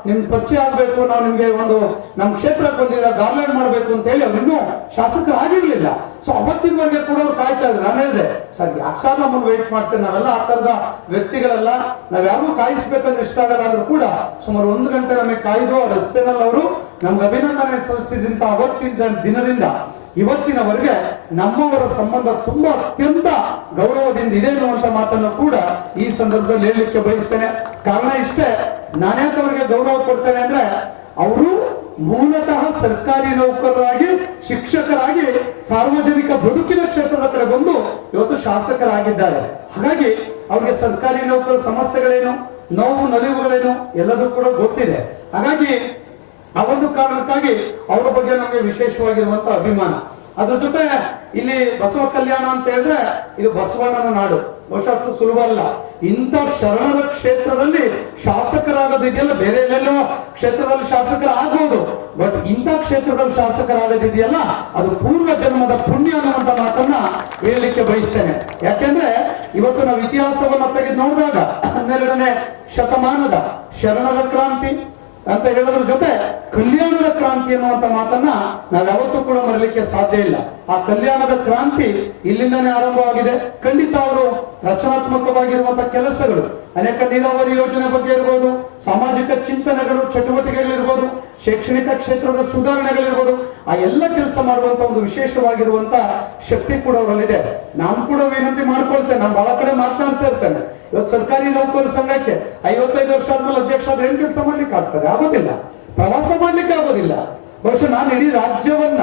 ನಿಮ್ ಪರಿಚಯ ಆಗ್ಬೇಕು, ನಾವು ನಿಮ್ಗೆ ಒಂದು ನಮ್ಮ ಕ್ಷೇತ್ರಕ್ಕೆ ಬಂದಿರ ಗಾರ್ಲೆಂಡ್ ಮಾಡ್ಬೇಕು ಅಂತ ಹೇಳಿ ಅವ್ರು ಇನ್ನೂ ಶಾಸಕರಾಗಿರ್ಲಿಲ್ಲ. ಸೊ ಅವತ್ತಿನವರೆಗೆ ಕೂಡ ಅವ್ರು ಕಾಯ್ತಾ ಇದ್ರು. ನಾನು ಹೇಳಿದೆ, ಸರ್ ಯಾಕೆ ಸರ್ ನಮ್ಮನ್ನು ವೇಟ್ ಮಾಡ್ತೇನೆ, ನಾವೆಲ್ಲ ಆ ತರದ ವ್ಯಕ್ತಿಗಳೆಲ್ಲ, ನಾವ್ ಯಾರಿಗೂ ಕಾಯಿಸ್ಬೇಕಂದ್ರೆ ಇಷ್ಟ ಆಗಲ್ಲ ಅಂದ್ರೂ ಕೂಡ ಸುಮಾರು 1 ಗಂಟೆ ನಮಗೆ ಕಾಯ್ದು ಆ ರಸ್ತೆನಲ್ಲಿ ಅವರು ನಮ್ಗೆ ಅಭಿನಂದನೆ ಸಲ್ಲಿಸಿದಂತ ಅವತ್ತಿನ ದಿನದಿಂದ ಇವತ್ತಿನವರೆಗೆ ನಮ್ಮವರ ಸಂಬಂಧ ತುಂಬಾ ಅತ್ಯಂತ ಗೌರವದಿಂದ ಇದೆ ಅನ್ನುವಂತ ಮಾತನ್ನು ಕೂಡ ಈ ಸಂದರ್ಭದಲ್ಲಿ ಹೇಳಲಿಕ್ಕೆ ಬಯಸ್ತೇನೆ. ಕಾರಣ ಇಷ್ಟೇ, ನಾನ್ಯಾಕೆ ಅವರಿಗೆ ಗೌರವ ಕೊಡ್ತೇನೆ ಅಂದ್ರೆ ಅವರು ಮೂಲತಃ ಸರ್ಕಾರಿ ನೌಕರರಾಗಿ, ಶಿಕ್ಷಕರಾಗಿ ಸಾರ್ವಜನಿಕ ಬದುಕಿನ ಕ್ಷೇತ್ರದ ಕಡೆ ಬಂದು ಇವತ್ತು ಶಾಸಕರಾಗಿದ್ದಾರೆ. ಹಾಗಾಗಿ ಅವ್ರಿಗೆ ಸರ್ಕಾರಿ ನೌಕರ ಸಮಸ್ಯೆಗಳೇನು, ನೋವು ನಲಿವುಗಳೇನು ಎಲ್ಲದೂ ಕೂಡ ಗೊತ್ತಿದೆ. ಹಾಗಾಗಿ ಆ ಒಂದು ಕಾರಣಕ್ಕಾಗಿ ಅವರ ಬಗ್ಗೆ ನಮಗೆ ವಿಶೇಷವಾಗಿರುವಂತ ಅಭಿಮಾನ. ಅದ್ರ ಜೊತೆ ಇಲ್ಲಿ ಬಸವ ಕಲ್ಯಾಣ ಅಂತ ಹೇಳಿದ್ರೆ ಇದು ಬಸವಣ್ಣನ ನಾಡು. ಬಹುಶಃ ಅಷ್ಟು ಸುಲಭ ಅಲ್ಲ. ಇಂಥ ಶರಣರ ಕ್ಷೇತ್ರದಲ್ಲಿ ಶಾಸಕರಾಗೋದಿದೆಯಲ್ಲ, ಬೇರೆ ಎಲ್ಲೆಲ್ಲೋ ಕ್ಷೇತ್ರದಲ್ಲಿ ಶಾಸಕರಾಗಬಹುದು, ಬಟ್ ಇಂಥ ಕ್ಷೇತ್ರದಲ್ಲಿ ಶಾಸಕರಾಗೋದಿದೆಯಲ್ಲ ಅದು ಪೂರ್ವ ಜನ್ಮದ ಜನ್ಮದ ಪುಣ್ಯ ಅನ್ನುವಂತ ಮಾತನ್ನ ಹೇಳಲಿಕ್ಕೆ ಬಯಸ್ತೇನೆ. ಯಾಕೆಂದ್ರೆ ಇವತ್ತು ನಾವು ಇತಿಹಾಸವನ್ನ ತೆಗೆದು ನೋಡಿದಾಗ 12ನೇ ಶತಮಾನದ ಶರಣರ ಕ್ರಾಂತಿ ಅಂತ ಹೇಳೋದ್ರ ಜೊತೆ ಕಲ್ಯಾಣದ ಕ್ರಾಂತಿ ಅನ್ನುವಂತ ಮಾತನ್ನ ನಾವು ಯಾವತ್ತೂ ಕೂಡ ಮರಲಿಕ್ಕೆ ಸಾಧ್ಯ ಇಲ್ಲ. ಆ ಕಲ್ಯಾಣದ ಕ್ರಾಂತಿ ಇಲ್ಲಿಂದನೇ ಆರಂಭವಾಗಿದೆ. ಖಂಡಿತ ಅವರು ರಚನಾತ್ಮಕವಾಗಿರುವಂತಹ ಕೆಲಸಗಳು, ಅನೇಕ ನೀರಾವರಿ ಯೋಜನೆ ಬಗ್ಗೆ ಇರ್ಬೋದು, ಸಾಮಾಜಿಕ ಚಿಂತನೆಗಳು, ಚಟುವಟಿಕೆಗಳಿರ್ಬೋದು, ಶೈಕ್ಷಣಿಕ ಕ್ಷೇತ್ರದ ಸುಧಾರಣೆಗಳಿರ್ಬೋದು, ಆ ಎಲ್ಲ ಕೆಲಸ ಮಾಡುವಂತ ಒಂದು ವಿಶೇಷವಾಗಿರುವಂತ ಶಕ್ತಿ ಕೂಡ ಅವರಲ್ಲಿದೆ. ನಾನು ಕೂಡ ವಿನಂತಿ ಮಾಡ್ಕೊಳ್ತೇನೆ, ನಾನು ಬಹಳ ಕಡೆ ಮಾತನಾಡ್ತಾ ಇರ್ತೇನೆ. ಇವತ್ತು ಸರ್ಕಾರಿ ನೌಕರರ ಸಂಘಕ್ಕೆ 55 ವರ್ಷ ಆದ್ಮೇಲೆ ಅಧ್ಯಕ್ಷ ಆದ್ರೆ ಏನ್ ಕೆಲಸ ಮಾಡ್ಲಿಕ್ಕೆ ಆಗ್ತದೆ? ಆಗೋದಿಲ್ಲ. ಪ್ರವಾಸ ಮಾಡ್ಲಿಕ್ಕೆ ಆಗೋದಿಲ್ಲ. ಬಹುಶಃ ನಾನು ಇಡೀ ರಾಜ್ಯವನ್ನ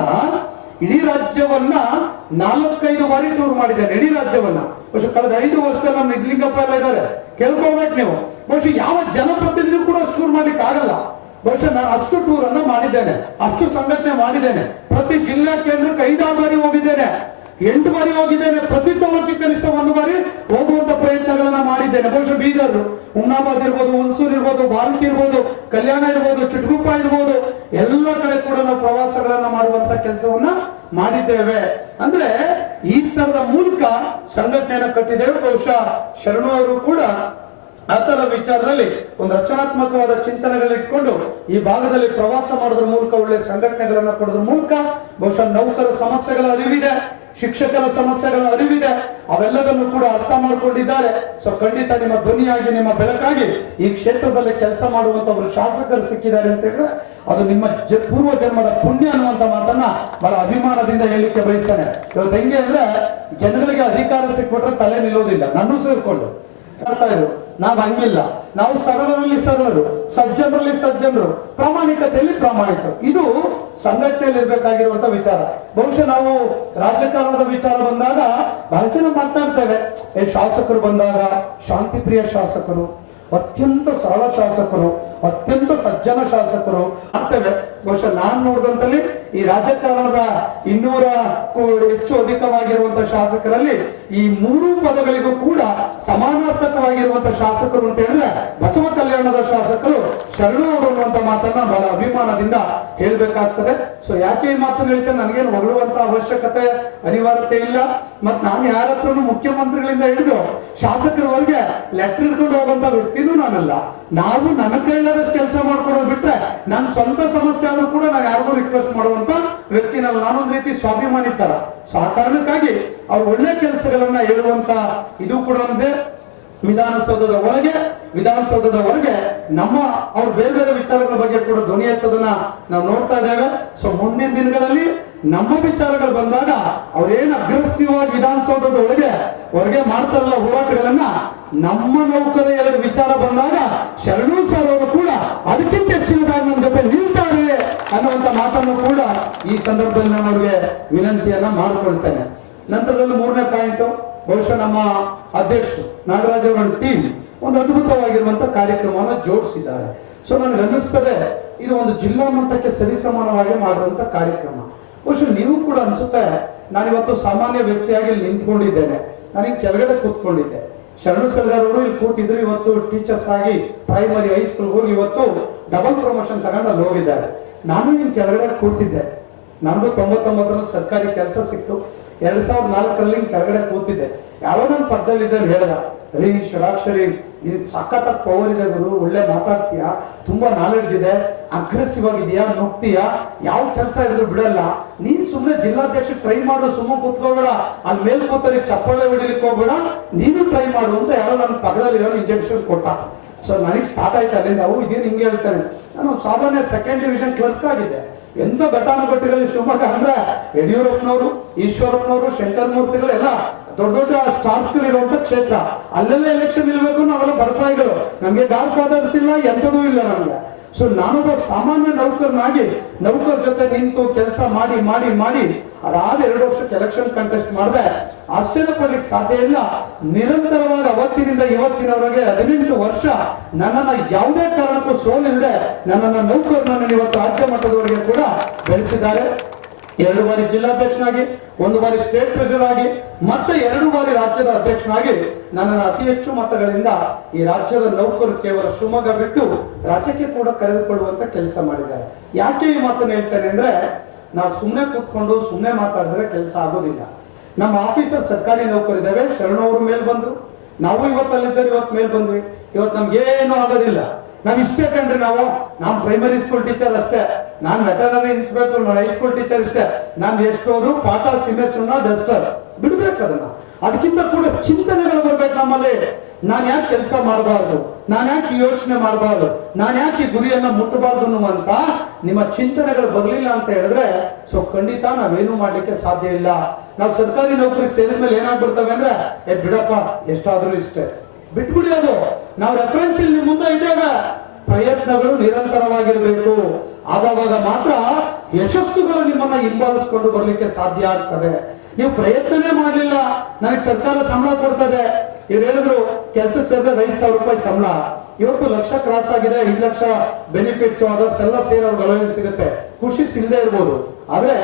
4-5 ಬಾರಿ ಟೂರ್ ಮಾಡಿದ್ದೇನೆ. ಇಡೀ ರಾಜ್ಯವನ್ನ ಬಹುಶಃ ಕಳೆದ 5 ವರ್ಷದಲ್ಲಿ ನಮ್ಮ ನಿಜಲಿಂಗಪ್ಪ ಎಲ್ಲ ಇದ್ದಾರೆ, ಕೇಳ್ಕೊಳ್ಬೇಕು ನೀವು. ಬಹುಶಃ ಯಾವ ಜನಪ್ರತಿನಿಧಿ ಕೂಡ ಅಷ್ಟು ಟೂರ್ ಮಾಡ್ಲಿಕ್ಕೆ ಆಗಲ್ಲ. ಬಹುಶಃ ನಾನು ಅಷ್ಟು ಟೂರ್ ಅನ್ನ ಮಾಡಿದ್ದೇನೆ, ಅಷ್ಟು ಸಂಘಟನೆ ಮಾಡಿದ್ದೇನೆ. ಪ್ರತಿ ಜಿಲ್ಲಾ ಕೇಂದ್ರಕ್ಕೆ 5-6 ಬಾರಿ ಹೋಗಿದ್ದೇನೆ, 8 ಬಾರಿ ಹೋಗಿದ್ದೇನೆ. ಪ್ರತಿ ತಾಲೂಕಿಗೆ ಕನಿಷ್ಠ 1 ಬಾರಿ ಹೋಗುವಂತ ಪ್ರಯತ್ನಗಳನ್ನ ಮಾಡಿದ್ದೇನೆ. ಬಹುಶಃ ಬೀದರ್, ಹುಮ್ನಾಬಾದ್ ಇರ್ಬೋದು, ಹುಣಸೂರು ಇರ್ಬೋದು, ಬಾಲ್ಕಿ ಇರ್ಬೋದು, ಕಲ್ಯಾಣ ಇರ್ಬೋದು, ಚಿಟಗುಪ್ಪ ಇರ್ಬೋದು, ಎಲ್ಲ ಕಡೆ ಕೂಡ ನಾವು ಪ್ರವಾಸಗಳನ್ನ ಮಾಡುವಂತ ಕೆಲಸವನ್ನ ಮಾಡಿದ್ದೇವೆ. ಅಂದ್ರೆ ಈ ತರದ ಮೂಲಕ ಸಂಘಟನೆಯನ್ನ ಕಟ್ಟಿದ್ದೇವೆ. ಬಹುಶಃ ಶರಣು ಅವರು ಕೂಡ ಆತರ ವಿಚಾರದಲ್ಲಿ ಒಂದು ರಚನಾತ್ಮಕವಾದ ಚಿಂತನೆಗಳಿಟ್ಕೊಂಡು ಈ ಭಾಗದಲ್ಲಿ ಪ್ರವಾಸ ಮಾಡೋದ್ರ ಮೂಲಕ, ಒಳ್ಳೆ ಸಂಘಟನೆಗಳನ್ನ ಕೊಡೋದ್ರ ಮೂಲಕ ಬಹುಶಃ ನೌಕರ ಸಮಸ್ಯೆಗಳ ಅರಿವಿದೆ, ಶಿಕ್ಷಕರ ಸಮಸ್ಯೆಗಳ ಅರಿವಿದೆ, ಅವೆಲ್ಲದನ್ನು ಕೂಡ ಅರ್ಥ ಮಾಡ್ಕೊಂಡಿದ್ದಾರೆ. ಸೊ ಖಂಡಿತ ನಿಮ್ಮ ಧ್ವನಿಯಾಗಿ, ನಿಮ್ಮ ಬೆಳಕಾಗಿ ಈ ಕ್ಷೇತ್ರದಲ್ಲಿ ಕೆಲಸ ಮಾಡುವಂತ ಅವರು ಶಾಸಕರು ಸಿಕ್ಕಿದ್ದಾರೆ ಅಂತ ಹೇಳಿದ್ರೆ ಅದು ನಿಮ್ಮ ಪೂರ್ವ ಜನ್ಮದ ಪುಣ್ಯ ಅನ್ನುವಂತ ಮಾತನ್ನ ಬಹಳ ಅಭಿಮಾನದಿಂದ ಹೇಳಲಿಕ್ಕೆ ಬಯಸ್ತೇನೆ. ಇವತ್ತು ಹೆಂಗೆ ಅಂದ್ರೆ ಜನಗಳಿಗೆ ಅಧಿಕಾರ ಸಿಕ್ಬಿಟ್ರೆ ತಲೆ ನಿಲ್ಲೋದಿಲ್ಲ. ನನ್ನೂ ಸೇರ್ಕೊಂಡು ಮಾಡ್ತಾ ಇದ್ರು. ನಾವು ಹಂಗಿಲ್ಲ. ನಾವು ಸರಳರಲ್ಲಿ ಸರಳರು, ಸಜ್ಜನರಲ್ಲಿ ಸಜ್ಜನರು, ಪ್ರಾಮಾಣಿಕತೆಯಲ್ಲಿ ಪ್ರಾಮಾಣಿಕರು. ಇದು ಸಂಘಟನೆಯಲ್ಲಿ ಇರ್ಬೇಕಾಗಿರುವಂತ ವಿಚಾರ. ಬಹುಶಃ ನಾವು ರಾಜಕಾರಣದ ವಿಚಾರ ಬಂದಾಗ ಬಹಳ ಜನ ಮಾತನಾಡ್ತೇವೆ. ಶಾಸಕರು ಬಂದಾಗ ಶಾಂತಿ ಪ್ರಿಯ ಶಾಸಕರು, ಅತ್ಯಂತ ಸರಳ ಶಾಸಕರು, ಅತ್ಯಂತ ಸಜ್ಜನ ಶಾಸಕರು ಆಗ್ತೇವೆ. ಬಹುಶಃ ನಾನು ನೋಡಿದಂತಲ್ಲಿ ಈ ರಾಜಕಾರಣದ 200ಕ್ಕೂ ಹೆಚ್ಚು ಅಧಿಕವಾಗಿರುವಂತಹ ಶಾಸಕರಲ್ಲಿ ಈ 3 ಪದಗಳಿಗೂ ಕೂಡ ಸಮಾನಾರ್ಥಕವಾಗಿರುವಂತಹ ಶಾಸಕರು ಅಂತ ಹೇಳಿದ್ರೆ ಬಸವ ಕಲ್ಯಾಣದ ಶಾಸಕರು ಶರಣು ಅವರು ಅನ್ನುವಂತ ಮಾತನ್ನ ಬಹಳ ಅಭಿಮಾನದಿಂದ ಹೇಳ್ಬೇಕಾಗ್ತದೆ. ಸೊ ಯಾಕೆ ಈ ಮಾತನ್ನು ಹೇಳ್ತೇನೆ, ನನಗೇನು ಹೊಗಳುವಂತ ಅವಶ್ಯಕತೆ ಅನಿವಾರ್ಯತೆ ಇಲ್ಲ. ಮತ್ ನಾನು ಯಾರ ಹತ್ರನು ಮುಖ್ಯಮಂತ್ರಿಗಳಿಂದ ಹಿಡಿದು ಶಾಸಕರವರೆಗೆ ಲೆಟರ್ ಇಟ್ಕೊಂಡು ಹೋಗುವಂತ ವ್ಯಕ್ತಿನೂ ನಾನಲ್ಲ. ನಾವು ನನ್ನ ಕೈಲಾದಷ್ಟು ಕೆಲಸ ಮಾಡ್ಕೊಡೋದು ಬಿಟ್ರೆ ನನ್ನ ಸ್ವಂತ ಸಮಸ್ಯೆ ಆದ್ರೂ ಕೂಡ ನಾನು ಯಾರಿಗೂ ರಿಕ್ವೆಸ್ಟ್ ಮಾಡುವಂತ ವ್ಯಕ್ತಿನಲ್ಲ. ನಾನೊಂದ್ ರೀತಿ ಸ್ವಾಭಿಮಾನಿ ತರ. ಸೊ ಆ ಕಾರಣಕ್ಕಾಗಿ ಅವ್ರು ಒಳ್ಳೆ ಕೆಲಸಗಳನ್ನ ಹೇಳುವಂತ ಇದು ಕೂಡ ಒಂದೇ. ವಿಧಾನಸೌಧದ ಒಳಗೆ, ವಿಧಾನಸೌಧದ ಹೊರಗೆ ನಮ್ಮ ಅವ್ರು ಬೇರೆ ಬೇರೆ ವಿಚಾರಗಳ ಬಗ್ಗೆ ಕೂಡ ಧ್ವನಿ ಎತ್ತದನ್ನ ನಾವು ನೋಡ್ತಾ ಇದ್ದೇವೆ. ಸೊ ಮುಂದಿನ ದಿನಗಳಲ್ಲಿ ನಮ್ಮ ವಿಚಾರಗಳು ಬಂದಾಗ ಅವ್ರೇನು ಅಗ್ರೆಸಿವ್ ಆಗಿ ವಿಧಾನಸೌಧದ ಒಳಗೆ ಹೊರಗೆ ಮಾಡ್ತಾರಲ್ಲ ಹೋರಾಟಗಳನ್ನ, ನಮ್ಮ ನೌಕರ 2 ವಿಚಾರ ಬಂದಾಗ ಶರಣು ಸರ್ ಅವರು ಕೂಡ ಅದಕ್ಕಿಂತ ಹೆಚ್ಚಿನದಾಗಿ ನಮ್ಮ ಜೊತೆ ನಿಲ್ತಾರೆ ಅನ್ನುವಂತ ಮಾತನ್ನು ಕೂಡ ಈ ಸಂದರ್ಭದಲ್ಲಿ ನಾನು ಅವ್ರಿಗೆ ವಿನಂತಿಯನ್ನ ಮಾಡಿಕೊಳ್ತೇನೆ. ನಂತರದಲ್ಲಿ 3ನೇ ಪಾಯಿಂಟ್, ಬಹುಶಃ ನಮ್ಮ ಅಧ್ಯಕ್ಷರು ನಾಗರಾಜ್ ಅವರ ಟೀಮ್ ಒಂದು ಅದ್ಭುತವಾಗಿರುವಂತ ಕಾರ್ಯಕ್ರಮವನ್ನು ಜೋಡಿಸಿದ್ದಾರೆ. ಸೊ ನನಗೆ ಅನ್ನಿಸ್ತದೆ ಇದು ಒಂದು ಜಿಲ್ಲಾ ಮಟ್ಟಕ್ಕೆ ಸರಿಸಮಾನವಾಗಿ ಮಾಡುವಂತ ಕಾರ್ಯಕ್ರಮ. ಬಹುಶಃ ನೀವು ಕೂಡ ಅನ್ಸುತ್ತೆ, ನಾನಿವತ್ತು ಸಾಮಾನ್ಯ ವ್ಯಕ್ತಿಯಾಗಿ ನಿಂತ್ಕೊಂಡಿದ್ದೇನೆ, ನಾನೀಗ ಕೆಳಗಡೆ ಕೂತ್ಕೊಂಡಿದ್ದೆ. ಶರಣು ಸಲ್ಗಾರ್ ಅವರು ಇಲ್ಲಿ ಕೂತಿದ್ರು, ಇವತ್ತು ಟೀಚರ್ಸ್ ಆಗಿ ಪ್ರೈಮರಿ ಹೈಸ್ಕೂಲ್ ಹೋಗಿ ಇವತ್ತು ಡಬಲ್ ಪ್ರಮೋಷನ್ ತಗೊಂಡು ಅಲ್ಲಿ ಹೋಗಿದ್ದಾರೆ. ನಾನು ಇಲ್ಲಿ ಕೆಳಗಡೆ ಕೂತಿದ್ದೆ. ನನಗೂ 99ರಲ್ಲಿ ಸರ್ಕಾರಿ ಕೆಲಸ ಸಿಕ್ತು. 2004ರಲ್ಲಿ ಕೆಳಗಡೆ ಕೂತಿದ್ದೆ. ಯಾರೋ ನನ್ನ ಪಕ್ಕದಲ್ಲಿದ್ದರೆ ಹೇಳಿದ, ರೀ ಷಡಾಕ್ಷರಿ ನೀನ್ ಸಖತ್ತಾಗಿ ಪವರ್ ಇದೆ ಗುರು, ಒಳ್ಳೆ ಮಾತಾಡ್ತೀಯಾ, ತುಂಬಾ ನಾಲೆಡ್ಜ್ ಇದೆ, ಅಗ್ರೆಸಿವ್ ಆಗಿದೆಯಾ, ನುಗ್ತೀಯಾ, ಯಾವ ಕೆಲಸ ಹಿಡಿದ್ರು ಬಿಡಲ್ಲ, ನೀನ್ ಸುಮ್ಮನೆ ಜಿಲ್ಲಾಧ್ಯಕ್ಷ ಟ್ರೈ ಮಾಡು, ಸುಮ್ಮನೆ ಕೂತ್ಕೋಬೇಡ, ಅಲ್ಲಿ ಮೇಲ್ ಕೂತರಿಗೆ ಚಪ್ಪಾಳೆ ಹೊಡಿಲಿಕ್ಕೆ ಹೋಗ್ಬೇಡ, ನೀನು ಟ್ರೈ ಮಾಡು ಅಂತ ಯಾರೋ ನನ್ನ ಪಕ್ಕದಲ್ಲಿರೋ ಇಂಜೆಕ್ಷನ್ ಕೊಟ್ಟ. ಸೊ ನನಗೆ ಸ್ಟಾರ್ಟ್ ಆಯ್ತು ಅಲ್ಲಿಂದ. ಅವು ಇದೇನು ಹಿಂಗೆ ಹೇಳ್ತಾನೆ. ನಾನು ಸಾಮಾನ್ಯ 2nd ಡಿವಿಷನ್ ಕ್ಲರ್ಕ್ ಆಗಿದ್ದೆ. ಎಂತ ಘಟಾನುಘಟಿಗಳಲ್ಲಿ ಶಿವಮೊಗ್ಗ ಅಂದ್ರೆ ಯಡಿಯೂರಪ್ಪನವರು, ಈಶ್ವರಪ್ಪನವರು, ಶಂಕರ್ ಮೂರ್ತಿಗಳು ಎಲ್ಲ ದೊಡ್ಡ ದೊಡ್ಡ ಸ್ಟಾರ್ಸ್ಗಳು ಇರುವಂತ ಕ್ಷೇತ್ರ. ಅಲ್ಲೆಲ್ಲ ಎಲೆಕ್ಷನ್ ನಿಲ್ಬೇಕು, ನಾವೆಲ್ಲ ಬಡಪಾಯಿಗಳು, ನಮ್ಗೆ ಗಾಡ್ ಫಾದರ್ಸ್ ಇಲ್ಲ, ಎಂಥದೂ ಇಲ್ಲ ನಮ್ಗೆ. ಸೊ ನಾನೊಬ್ಬ ಸಾಮಾನ್ಯ ನೌಕರನಾಗಿ ನೌಕರ ಜೊತೆ ನಿಂತು ಕೆಲಸ ಮಾಡಿ ಮಾಡಿ ಮಾಡಿ ಅದಾದ 2 ವರ್ಷಕ್ಕೆ ಎಲೆಕ್ಷನ್ ಕಂಟೆಸ್ಟ್ ಮಾಡಿದೆ. ಆಶ್ಚರ್ಯ ಪಡ್ಲಿಕ್ಕೆ ಸಾಧ್ಯ ಇಲ್ಲ. ನಿರಂತರವಾಗಿ ಅವತ್ತಿನಿಂದ ಇವತ್ತಿನವರೆಗೆ 18 ವರ್ಷ ನನ್ನನ್ನ ಯಾವುದೇ ಕಾರಣಕ್ಕೂ ಸೋಲಿಲ್ಲದೆ ನನ್ನನ್ನ ನೌಕರನನ್ನು ಇವತ್ತು ರಾಜ್ಯ ಮಟ್ಟದವರೆಗೆ ಕೂಡ ಬೆಳೆಸಿದ್ದಾರೆ. 2 ಬಾರಿ ಜಿಲ್ಲಾಧ್ಯಕ್ಷನಾಗಿ, 1 ಬಾರಿ ಸ್ಟೇಟ್ ಟ್ರೆಜರ್ ಆಗಿ, ಮತ್ತೆ 2 ಬಾರಿ ರಾಜ್ಯದ ಅಧ್ಯಕ್ಷನಾಗಿ ನನ್ನನ್ನು ಅತಿ ಹೆಚ್ಚು ಮತಗಳಿಂದ ಈ ರಾಜ್ಯದ ನೌಕರು ಕೇವಲ ಶಿವಮೊಗ್ಗ ಬಿಟ್ಟು ರಾಜ್ಯಕ್ಕೆ ಕೂಡ ಕರೆದುಕೊಳ್ಳುವಂತ ಕೆಲಸ ಮಾಡಿದ್ದಾರೆ. ಯಾಕೆ ಈ ಮಾತನ್ನು ಹೇಳ್ತೇನೆ ಅಂದ್ರೆ, ನಾವು ಸುಮ್ಮನೆ ಕೂತ್ಕೊಂಡು ಸುಮ್ಮನೆ ಮಾತಾಡಿದ್ರೆ ಕೆಲಸ ಆಗೋದಿಲ್ಲ. ನಮ್ಮ ಆಫೀಸರ್ ಸರ್ಕಾರಿ ನೌಕರಿದ್ದಾವೆ, ಶರಣವ್ರ ಮೇಲ್ ಬಂದ್ರು, ನಾವು ಇವತ್ತಲ್ಲಿದ್ದಾರೆ, ಇವತ್ತು ಮೇಲ್ ಬಂದ್ವಿ. ಇವತ್ತು ನಮ್ಗೇನು ಆಗೋದಿಲ್ಲ. ನಾವ್ ಇಷ್ಟೇ ಕಂಡ್ರಿ, ನಾವು ಪ್ರೈಮರಿ ಸ್ಕೂಲ್ ಟೀಚರ್ ಅಷ್ಟೇ, ನಾನ್ ವೆಟರ್ನರಿ ಇನ್ಸ್ಪೆಕ್ಟರ್, ಹೈಸ್ಕೂಲ್ ಟೀಚರ್ ಇಷ್ಟೇ. ನಾನು ಎಷ್ಟೋದ್ರು ಪಾಠ ಸಿಮೆಸ್ಟರ್ನ ಡಸ್ಟರ್ ಬಿಡ್ಬೇಕು ಅದನ್ನ. ಅದಕ್ಕಿಂತ ಕೂಡ ಚಿಂತನೆಗಳು ಬರ್ಬೇಕು ನಮ್ಮಲ್ಲಿ. ನಾನ್ ಯಾಕೆ ಕೆಲಸ ಮಾಡಬಾರ್ದು, ನಾನ್ ಯಾಕೆ ಯೋಚನೆ ಮಾಡಬಾರ್ದು, ನಾನ್ ಯಾಕೆ ಈ ಗುರಿಯನ್ನ ಮುಟ್ಟಬಾರ್ದು ಅನ್ನುವಂತ ನಿಮ್ಮ ಚಿಂತನೆಗಳು ಬರ್ಲಿಲ್ಲ ಅಂತ ಹೇಳಿದ್ರೆ ಸೊ ಖಂಡಿತ ನಾವೇನು ಮಾಡ್ಲಿಕ್ಕೆ ಸಾಧ್ಯ ಇಲ್ಲ. ನಾವು ಸರ್ಕಾರಿ ನೌಕರಿಗೆ ಸೇರಿದ ಮೇಲೆ ಏನಾಗ್ಬಿಡ್ತವೆ ಅಂದ್ರೆ ಬಿಡಪ್ಪ ಎಷ್ಟಾದ್ರೂ ಇಷ್ಟೇ ಬಿಟ್ಬಿಡಿ. ಅದು ನಾವು ರೆಫರೆನ್ಸ್ ಇಲ್ಲಿ ಮುಂದೆ ಇದ್ದೇವೆ. ಪ್ರಯತ್ನಗಳು ನಿರಂತರವಾಗಿರ್ಬೇಕು. ಆದವಾಗ ಮಾತ್ರ ಯಶಸ್ಸುಗಳು ನಿಮ್ಮನ್ನ ಹಿಂಬಾಲಿಸ್ಕೊಂಡು ಬರ್ಲಿಕ್ಕೆ ಸಾಧ್ಯ ಆಗ್ತದೆ. ನೀವು ಪ್ರಯತ್ನನೇ ಮಾಡಲಿಲ್ಲ, ನನಗೆ ಸರ್ಕಾರ ಸಂಬಳ ಕೊಡ್ತದೆ, ಇವ್ರು ಹೇಳಿದ್ರು ಕೆಲ್ಸಕ್ಕೆ ಸೇರಿದ್ರೆ 5,000 ರೂಪಾಯಿ ಸಂಬಳ, ಇವತ್ತು ಲಕ್ಷ ಕ್ರಾಸ್ ಆಗಿದೆ, 5 ಲಕ್ಷ ಬೆನಿಫಿಟ್ಸ್ ಅದರ್ಸ್ ಎಲ್ಲ ಸೇರಿ ಅವ್ರಿಗೆ ಅಲೋವೆನ್ಸ್ ಸಿಗುತ್ತೆ, ಖುಷಿ ಸಿಗದೆ ಇರ್ಬೋದು. ಆದ್ರೆ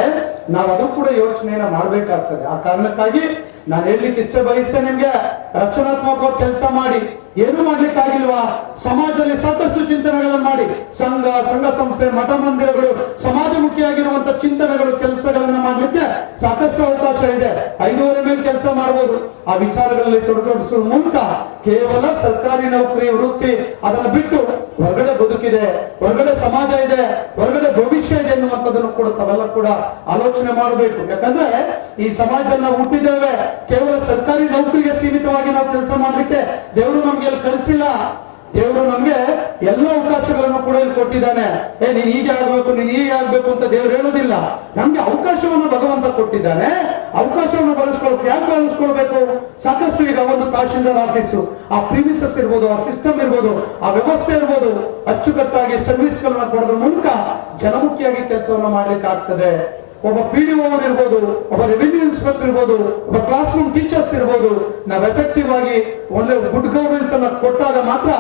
ನಾವು ಅದು ಕೂಡ ಯೋಚನೆಯನ್ನ ಮಾಡ್ಬೇಕಾಗ್ತದೆ. ಆ ಕಾರಣಕ್ಕಾಗಿ ನಾನು ಹೇಳಲಿಕ್ಕೆ ಇಷ್ಟ ಬಯಸ್ತೇನೆ ನಿಮ್ಗೆ, ರಚನಾತ್ಮಕ ಕೆಲಸ ಮಾಡಿ. ಏನು ಮಾಡ್ಲಿಕ್ಕೆ ಆಗಿಲ್ವಾ? ಸಮಾಜದಲ್ಲಿ ಸಾಕಷ್ಟು ಚಿಂತನೆಗಳನ್ನು ಮಾಡಿ, ಸಂಘ ಸಂಸ್ಥೆ, ಮಠ ಮಂದಿರಗಳು, ಸಮಾಜಮುಖಿಯಾಗಿರುವಂತ ಚಿಂತನೆಗಳು, ಕೆಲಸಗಳನ್ನ ಮಾಡ್ಲಿಕ್ಕೆ ಸಾಕಷ್ಟು ಅವಕಾಶ ಇದೆ. 5.5 ಮೇಲೆ ಕೆಲಸ ಮಾಡಬಹುದು. ಆ ವಿಚಾರಗಳಲ್ಲಿ ತೊಡಗಿಸುವ ಮೂಲಕ ಕೇವಲ ಸರ್ಕಾರಿ ನೌಕರಿ ವೃತ್ತಿ ಅದನ್ನ ಬಿಟ್ಟು ಹೊರಗಡೆ ಬದುಕಿದೆ, ಹೊರಗಡೆ ಸಮಾಜ ಇದೆ, ಹೊರಗಡೆ ಭವಿಷ್ಯ ಇದೆ ಎನ್ನುವಂಥದ್ದನ್ನು ಕೂಡ ತಾವೆಲ್ಲ ಕೂಡ ಆಲೋಚನೆ ಮಾಡಬೇಕು. ಯಾಕಂದ್ರೆ ಈ ಸಮಾಜದಲ್ಲಿ ನಾವು ಹುಟ್ಟಿದ್ದೇವೆ, ಕೇವಲ ಸರ್ಕಾರಿ ನೌಕರಿಗೆ ಸೀಮಿತವಾಗಿ ನಾವು ಕೆಲಸ ಮಾಡ್ಲಿಕ್ಕೆ ದೇವರು ನಮ್ಗೆ ಇಲ್ಲಿ ಕಳಿಸಿಲ್ಲ. ದೇವರು ನಮ್ಗೆ ಎಲ್ಲ ಅವಕಾಶಗಳನ್ನು ಕೂಡ ಇಲ್ಲಿ ಕೊಟ್ಟಿದ್ದಾನೆ. ನೀನ್ ಹೀಗೆ ಆಗ್ಬೇಕು, ನೀನ್ ಹೀಗೆ ಆಗ್ಬೇಕು ಅಂತ ದೇವರು ಹೇಳೋದಿಲ್ಲ. ನಮ್ಗೆ ಅವಕಾಶವನ್ನು ಭಗವಂತ ಕೊಟ್ಟಿದ್ದಾನೆ. ಅವಕಾಶವನ್ನು ಬಳಸ್ಕೊಳ್ಬೇಕು. ಯಾಕೆ ಬಳಸ್ಕೊಳ್ಬೇಕು? ಸಾಕಷ್ಟು ಈಗ ಒಂದು ತಹಶೀಲ್ದಾರ್ ಆಫೀಸು, ಆ ಪ್ರಿಮಿಸಸ್ ಇರ್ಬೋದು, ಆ ಸಿಸ್ಟಮ್ ಇರ್ಬೋದು, ಆ ವ್ಯವಸ್ಥೆ ಇರ್ಬೋದು, ಅಚ್ಚುಕಟ್ಟಾಗಿ ಸರ್ವಿಸ್ ಗಳನ್ನ ಕೊಡೋದ್ರ ಮೂಲಕ ಜನಮುಖಿಯಾಗಿ ಕೆಲಸವನ್ನ ಮಾಡ್ಲಿಕ್ಕೆ ಆಗ್ತದೆ. ಒಬ್ಬ PDO ಅವರು ಇರ್ಬೋದು, ಒಬ್ಬ ರೆವಿನ್ಯೂ ಇನ್ಸ್ಪೆಕ್ಟರ್ ಇರ್ಬೋದು, ಒಬ್ಬ ಕ್ಲಾಸ್ ರೂಮ್ ಟೀಚರ್ಸ್ ಇರ್ಬೋದು. ನಾವು ಎಫೆಕ್ಟಿವ್ ಆಗಿ ಒಳ್ಳೆ ಗುಡ್ ಗವರ್ನೆನ್ಸ್ ಅನ್ನ ಕೊಟ್ಟಾಗ ಮಾತ್ರ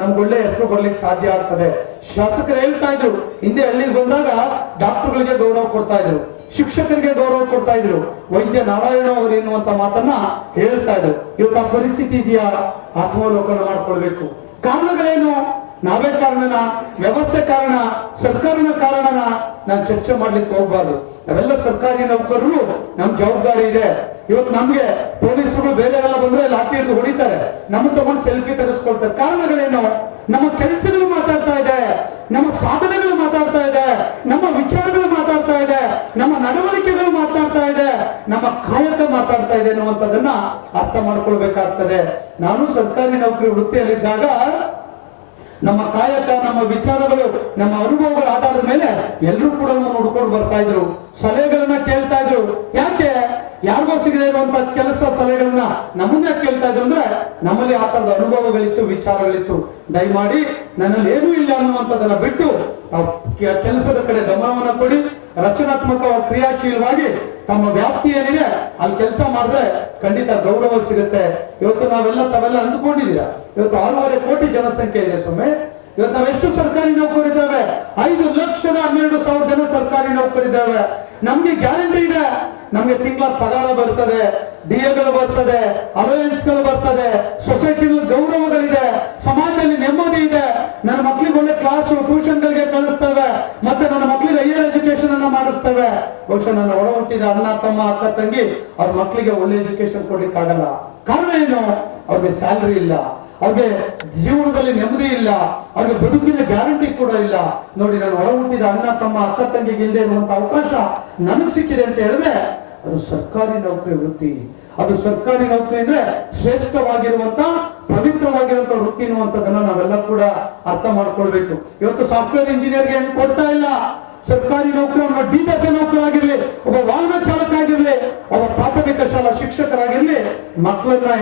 ನಮ್ಗೆ ಒಳ್ಳೆ ಹೆಸರು ಬರ್ಲಿಕ್ಕೆ ಸಾಧ್ಯ ಆಗ್ತದೆ. ಶಾಸಕರು ಹೇಳ್ತಾ ಇದ್ರು, ಹಿಂದೆ ಹಳ್ಳಿಗೆ ಬಂದಾಗ ಡಾಕ್ಟರ್ಗಳಿಗೆ ಗೌರವ ಕೊಡ್ತಾ ಇದ್ರು, ಶಿಕ್ಷಕರಿಗೆ ಗೌರವ ಕೊಡ್ತಾ ಇದ್ರು, ವೈದ್ಯ ನಾರಾಯಣ ಅವರು ಎನ್ನುವಂತ ಮಾತನ್ನ ಹೇಳ್ತಾ ಇದ್ರು. ಇವತ್ತು ಆ ಪರಿಸ್ಥಿತಿ ಇದೆಯಾ? ಆತ್ಮಾವಲೋಕನ ಮಾಡ್ಕೊಳ್ಬೇಕು. ಕಾರಣಗಳೇನು? ನಾವೇ ಕಾರಣನ, ವ್ಯವಸ್ಥೆ ಕಾರಣ, ಸರ್ಕಾರನ ಕಾರಣನ ನಾನು ಚರ್ಚೆ ಮಾಡ್ಲಿಕ್ಕೆ ಹೋಗ್ಬಾರ್ದು. ನಾವೆಲ್ಲ ಸರ್ಕಾರಿ ನೌಕರರು, ನಮ್ ಜವಾಬ್ದಾರಿ ಇದೆ. ಇವತ್ತು ನಮ್ಗೆ ಪೊಲೀಸರು ಬೇರೆ ಎಲ್ಲ ಬಂದ್ರೆ ಲಾಠಿ ಹಿಡಿದು ಹೊಡಿತಾರೆ, ನಮ್ ತಗೊಂಡು ಸೆಲ್ಫಿ ತೆಗೆಸ್ಕೊಳ್ತಾರೆ. ಕಾರಣಗಳೇನು? ನಮ್ಮ ಕೆಲಸಗಳು ಮಾತಾಡ್ತಾ ಇದೆ, ನಮ್ಮ ಸಾಧನೆಗಳು ಮಾತಾಡ್ತಾ ಇದೆ, ನಮ್ಮ ವಿಚಾರಗಳು ಮಾತಾಡ್ತಾ ಇದೆ, ನಮ್ಮ ನಡವಳಿಕೆಗಳು ಮಾತಾಡ್ತಾ ಇದೆ, ನಮ್ಮ ಕಾಯಕ ಮಾತಾಡ್ತಾ ಇದೆ ಅನ್ನುವಂಥದ್ದನ್ನ ಅರ್ಥ ಮಾಡ್ಕೊಳ್ಬೇಕಾಗ್ತದೆ. ನಾನು ಸರ್ಕಾರಿ ನೌಕರಿ ವೃತ್ತಿಯಲ್ಲಿದ್ದಾಗ ನಮ್ಮ ಕಾಯಕ, ನಮ್ಮ ವಿಚಾರಗಳು, ನಮ್ಮ ಅನುಭವಗಳ ಆಧಾರದ ಮೇಲೆ ಎಲ್ಲರೂ ಕೂಡ ನೋಡ್ಕೊಂಡು ಬರ್ತಾ ಇದ್ರು, ಸಲಹೆಗಳನ್ನ ಕೇಳ್ತಾ ಇದ್ರು. ಯಾಕೆ? ಯಾರಿಗೋ ಸಿಗದೆ ಇರುವಂತ ಕೆಲಸ ಸಲಹೆಗಳನ್ನ ನಮ್ಮನ್ನ ಕೇಳ್ತಾ ಇದ್ರು ಅಂದ್ರೆ ನಮ್ಮಲ್ಲಿ ಆ ತರದ ಅನುಭವಗಳಿತ್ತು, ವಿಚಾರಗಳಿತ್ತು. ದಯಮಾಡಿ ನನ್ನಲ್ಲಿ ಏನೂ ಇಲ್ಲ ಅನ್ನುವಂಥದ್ದನ್ನ ಬಿಟ್ಟು ಕೆಲಸದ ಕಡೆ ಗಮನವನ್ನ ಕೊಡಿ. ರಚನಾತ್ಮಕ ಕ್ರಿಯಾಶೀಲವಾಗಿ ತಮ್ಮ ವ್ಯಾಪ್ತಿ ಏನಿದೆ ಅಲ್ಲಿ ಕೆಲಸ ಮಾಡಿದ್ರೆ ಖಂಡಿತ ಗೌರವ ಸಿಗುತ್ತೆ. ಇವತ್ತು ತಾವೆಲ್ಲ ಅಂದುಕೊಂಡಿದ್ದೀರಾ, ಇವತ್ತು 6.5 ಕೋಟಿ ಜನಸಂಖ್ಯೆ ಇದೆ ಸ್ವಾಮಿ. ಇವತ್ತು ನಾವೆಷ್ಟು ಸರ್ಕಾರಿ ನೌಕರಿದ್ದೇವೆ? 5,12,000 ಜನ ಸರ್ಕಾರಿ ನೌಕರಿದ್ದೇವೆ. ನಮ್ಗೆ ಗ್ಯಾರಂಟಿ ಇದೆ, ನಮ್ಗೆ ತಿಂಗಳ ಪಗಾರ ಬರ್ತದೆ, DAಗಳು ಬರ್ತದೆ, ಅಲೋಯನ್ಸ್ಗಳು ಬರ್ತದೆ, ಸೊಸೈಟಿನಲ್ಲಿ ಗೌರವಗಳಿದೆ, ಸಮಾಜದಲ್ಲಿ ನೆಮ್ಮದಿ ಇದೆ. ನನ್ನ ಮಕ್ಕಳಿಗೆ ಒಳ್ಳೆ ಕ್ಲಾಸು, ಟ್ಯೂಷನ್ಗಳಿಗೆ ಕಳಿಸ್ತೇವೆ, ಮತ್ತೆ ನನ್ನ ಮಕ್ಕಳಿಗೆ ಹೈಯರ್ ಎಜುಕೇಶನ್ ಅನ್ನ ಮಾಡಿಸ್ತೇವೆ. ಬಹುಶಃ ನನ್ನ ಒಡ ಹುಟ್ಟಿದ ಅಣ್ಣ, ತಮ್ಮ, ಅಕ್ಕ, ತಂಗಿ ಅವ್ರ ಮಕ್ಕಳಿಗೆ ಒಳ್ಳೆ ಎಜುಕೇಶನ್ ಕೊಡ್ಲಿಕ್ಕೆ ಆಗಲ್ಲ. ಕಾರಣ ಏನು? ಅವ್ರಿಗೆ ಸ್ಯಾಲರಿ ಇಲ್ಲ, ಅವ್ರಿಗೆ ಜೀವನದಲ್ಲಿ ನೆಮ್ಮದಿ ಇಲ್ಲ, ಅವ್ರಿಗೆ ಬದುಕಿನ ಗ್ಯಾರಂಟಿ ಕೂಡ ಇಲ್ಲ. ನೋಡಿ, ನಾನು ಒಳ ಹುಟ್ಟಿದ ಅಣ್ಣ, ತಮ್ಮ, ಅಕ್ಕ, ತಂಗಿಗೆ ಇಲ್ಲದೆ ಇರುವಂತ ಅವಕಾಶ ನನಗ್ ಸಿಕ್ಕಿದೆ ಅಂತ ಹೇಳಿದ್ರೆ ಅದು ಸರ್ಕಾರಿ ನೌಕರಿ ವೃತ್ತಿ. ಅದು ಸರ್ಕಾರಿ ನೌಕರಿ ಅಂದ್ರೆ ಶ್ರೇಷ್ಠವಾಗಿರುವಂತ, ಪವಿತ್ರವಾಗಿರುವಂತ ವೃತ್ತಿ ಅನ್ನುವಂಥದ್ದನ್ನ ನಾವೆಲ್ಲ ಕೂಡ ಅರ್ಥ ಮಾಡ್ಕೊಳ್ಬೇಕು. ಇವತ್ತು ಸಾಫ್ಟ್ವೇರ್ ಇಂಜಿನಿಯರ್ಗೆ ಏನು ಕೊಡ್ತಾ ಇಲ್ಲ. ಸರ್ಕಾರಿ ನೌಕರಿ, ಒಬ್ಬ ಡಿಬೆಚ ನೌಕರಾಗಿರ್ಲಿ, ಒಬ್ಬ ವಾಹನ ಚಾಲಕ ಆಗಿರ್ಲಿ, ಒಬ್ಬ ಪ್ರಾಥಮಿಕ ಶಾಲಾ ಶಿಕ್ಷಕರಾಗಿರ್ಲಿ,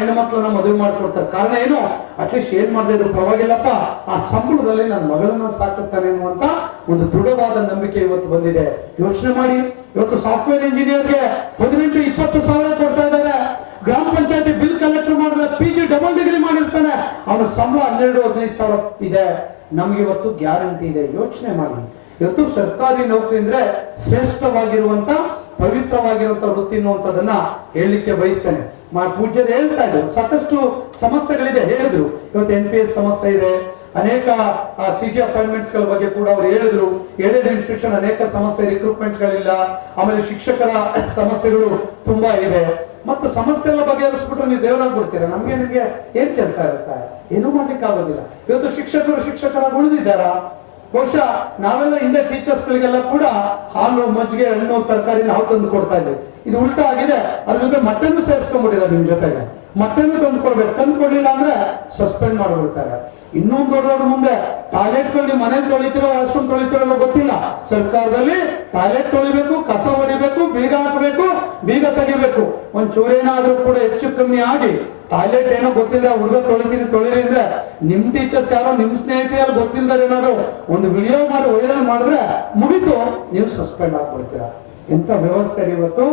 ಹೆಣ್ಮಕ್ಳನ್ನ ಮದುವೆ ಮಾಡ್ಕೊಡ್ತಾರೆ. ಕಾರಣ ಏನು? ಅಟ್ಲೀಸ್ಟ್ ಏನ್ ಮಾಡದೇ ಇದ್ರು ಪರವಾಗಿಲ್ಲಪ್ಪ, ಆ ಸಂಬಳದಲ್ಲಿ ನನ್ನ ಮಗಳನ್ನ ಸಾಕುತ್ತಾನೆ ಅನ್ನುವಂತ ಒಂದು ದೃಢವಾದ ನಂಬಿಕೆ ಇವತ್ತು ಬಂದಿದೆ. ಯೋಚನೆ ಮಾಡಿ, ಇವತ್ತು ಸಾಫ್ಟ್ವೇರ್ ಇಂಜಿನಿಯರ್ಗೆ 18-20 ಸಾವಿರ ಕೊಡ್ತಾ ಇದ್ದಾರೆ. ಗ್ರಾಮ ಪಂಚಾಯತಿ ಬಿಲ್ ಕಲೆಕ್ಟರ್ ಮಾಡಿದ್ರೆ PG ಡಬಲ್ ಡಿಗ್ರಿ ಮಾಡಿರ್ತಾನೆ, ಅವನ ಸಂಬಳ 12-15 ಸಾವಿರ ಇದೆ. ನಮ್ಗೆ ಇವತ್ತು ಗ್ಯಾರಂಟಿ ಇದೆ. ಯೋಚನೆ ಮಾಡಿ, ಇವತ್ತು ಸರ್ಕಾರಿ ನೌಕರಿ ಅಂದ್ರೆ ಶ್ರೇಷ್ಠವಾಗಿರುವಂತ, ಪವಿತ್ರವಾಗಿರುವಂತ ವೃತ್ತಿ ಅನ್ನುವಂಥದ್ದನ್ನ ಹೇಳಲಿಕ್ಕೆ ಬಯಸ್ತೇನೆ. ಪೂಜ್ಯರು ಹೇಳ್ತಾ ಇದ್ರು, ಸಾಕಷ್ಟು ಸಮಸ್ಯೆಗಳಿದೆ ಹೇಳಿದ್ರು. ಇವತ್ತು NPS ಸಮಸ್ಯೆ ಇದೆ, ಅನೇಕ CG ಅಪಾಯಿಂಟ್ಮೆಂಟ್ಸ್ ಗಳ ಬಗ್ಗೆ ಕೂಡ ಅವ್ರು ಹೇಳಿದ್ರು. ಏಡೆಡ್ ಇನ್ಸ್ಟಿಟ್ಯೂಷನ್ ಅನೇಕ ಸಮಸ್ಯೆ, ರಿಕ್ರೂಟ್ಮೆಂಟ್ ಗಳಿಲ್ಲ, ಆಮೇಲೆ ಶಿಕ್ಷಕರ ಸಮಸ್ಯೆಗಳು ತುಂಬಾ ಇದೆ. ಮತ್ತು ಸಮಸ್ಯೆ ಎಲ್ಲ ಬಗೆಹರಿಸ್ಬಿಟ್ರೆ ನೀವು ದೇವರಾಗ್ಬಿಡ್ತೀರಾ, ನಮ್ಗೆ ನಿಮ್ಗೆ ಏನ್ ಕೆಲಸ ಇರುತ್ತೆ? ಏನೂ ಮಾಡ್ಲಿಕ್ಕೆ ಆಗೋದಿಲ್ಲ. ಇವತ್ತು ಶಿಕ್ಷಕರಾಗಿ ಉಳಿದಿದ್ದಾರಾ? ಬಹುಶಃ ನಾವೆಲ್ಲ ಹಿಂದೆ ಟೀಚರ್ಸ್ ಗಳಿಗೆಲ್ಲ ಕೂಡ ಹಾಲು, ಮಜ್ಜಿಗೆ, ಹಣ್ಣು, ತರಕಾರಿ ನಾವು ತಂದು ಕೊಡ್ತಾ ಇದ್ವಿ. ಇದು ಉಲ್ಟಾ ಆಗಿದೆ. ಅದ್ರ ಜೊತೆ ಮಟ್ಟನೂ ಸೇರಿಸ್ಕೊಂಡ್ಬಿಟ್ಟಿದ್ದಾರೆ. ನಿಮ್ ಜೊತೆಗೆ ಮಟ್ಟನೂ ತಂದು ಕೊಡ್ಬೇಕು. ತಂದು ಕೊಡ್ಲಿಲ್ಲ ಅಂದ್ರೆ ಸಸ್ಪೆಂಡ್ ಮಾಡ್ಬಿಡ್ತಾರೆ. ಇನ್ನೊಂದು ದೊಡ್ಡ ಮುಂದೆ ಟಾಯ್ಲೆಟ್ಗಳು ನೀವು ಮನೇಲಿ ತೊಳಿತಿರೋ, ವಾಶ್ರೂಮ್ ತೊಳಿತಿರೋ ಗೊತ್ತಿಲ್ಲ. ಸರ್ಕಾರದಲ್ಲಿ ಟಾಯ್ಲೆಟ್ ತೊಳಿಬೇಕು, ಕಸ ಹೊಡಿಬೇಕು, ಬೀಗ ಹಾಕಬೇಕು, ಬೀಗ ತೆಗಿಬೇಕು. ಒಂದ್ ಚೂರೇನಾದ್ರೂ ಕೂಡ ಹೆಚ್ಚು ಕಮ್ಮಿ ಆಗಿ ಟಾಯ್ಲೆಟ್ ಏನೋ ಗೊತ್ತಿಲ್ಲ, ಹುಡುಗ ತೊಳಿರಿ ಅಂದ್ರೆ ನಿಮ್ ಟೀಚರ್ಸ್ ಯಾರೋ ನಿಮ್ ಸ್ನೇಹಿತರು ಗೊತ್ತಿಲ್ಲದ್ರೆ ಏನಾದ್ರು ಒಂದು ವಿಡಿಯೋ ಮಾಡಿ ವೈರಲ್ ಮಾಡಿದ್ರೆ ಮುಗಿತು, ನೀವು ಸಸ್ಪೆಂಡ್ ಆಗ್ಬಿಡ್ತೀರಾ. ಎಂತ ವ್ಯವಸ್ಥೆ ಇವತ್ತು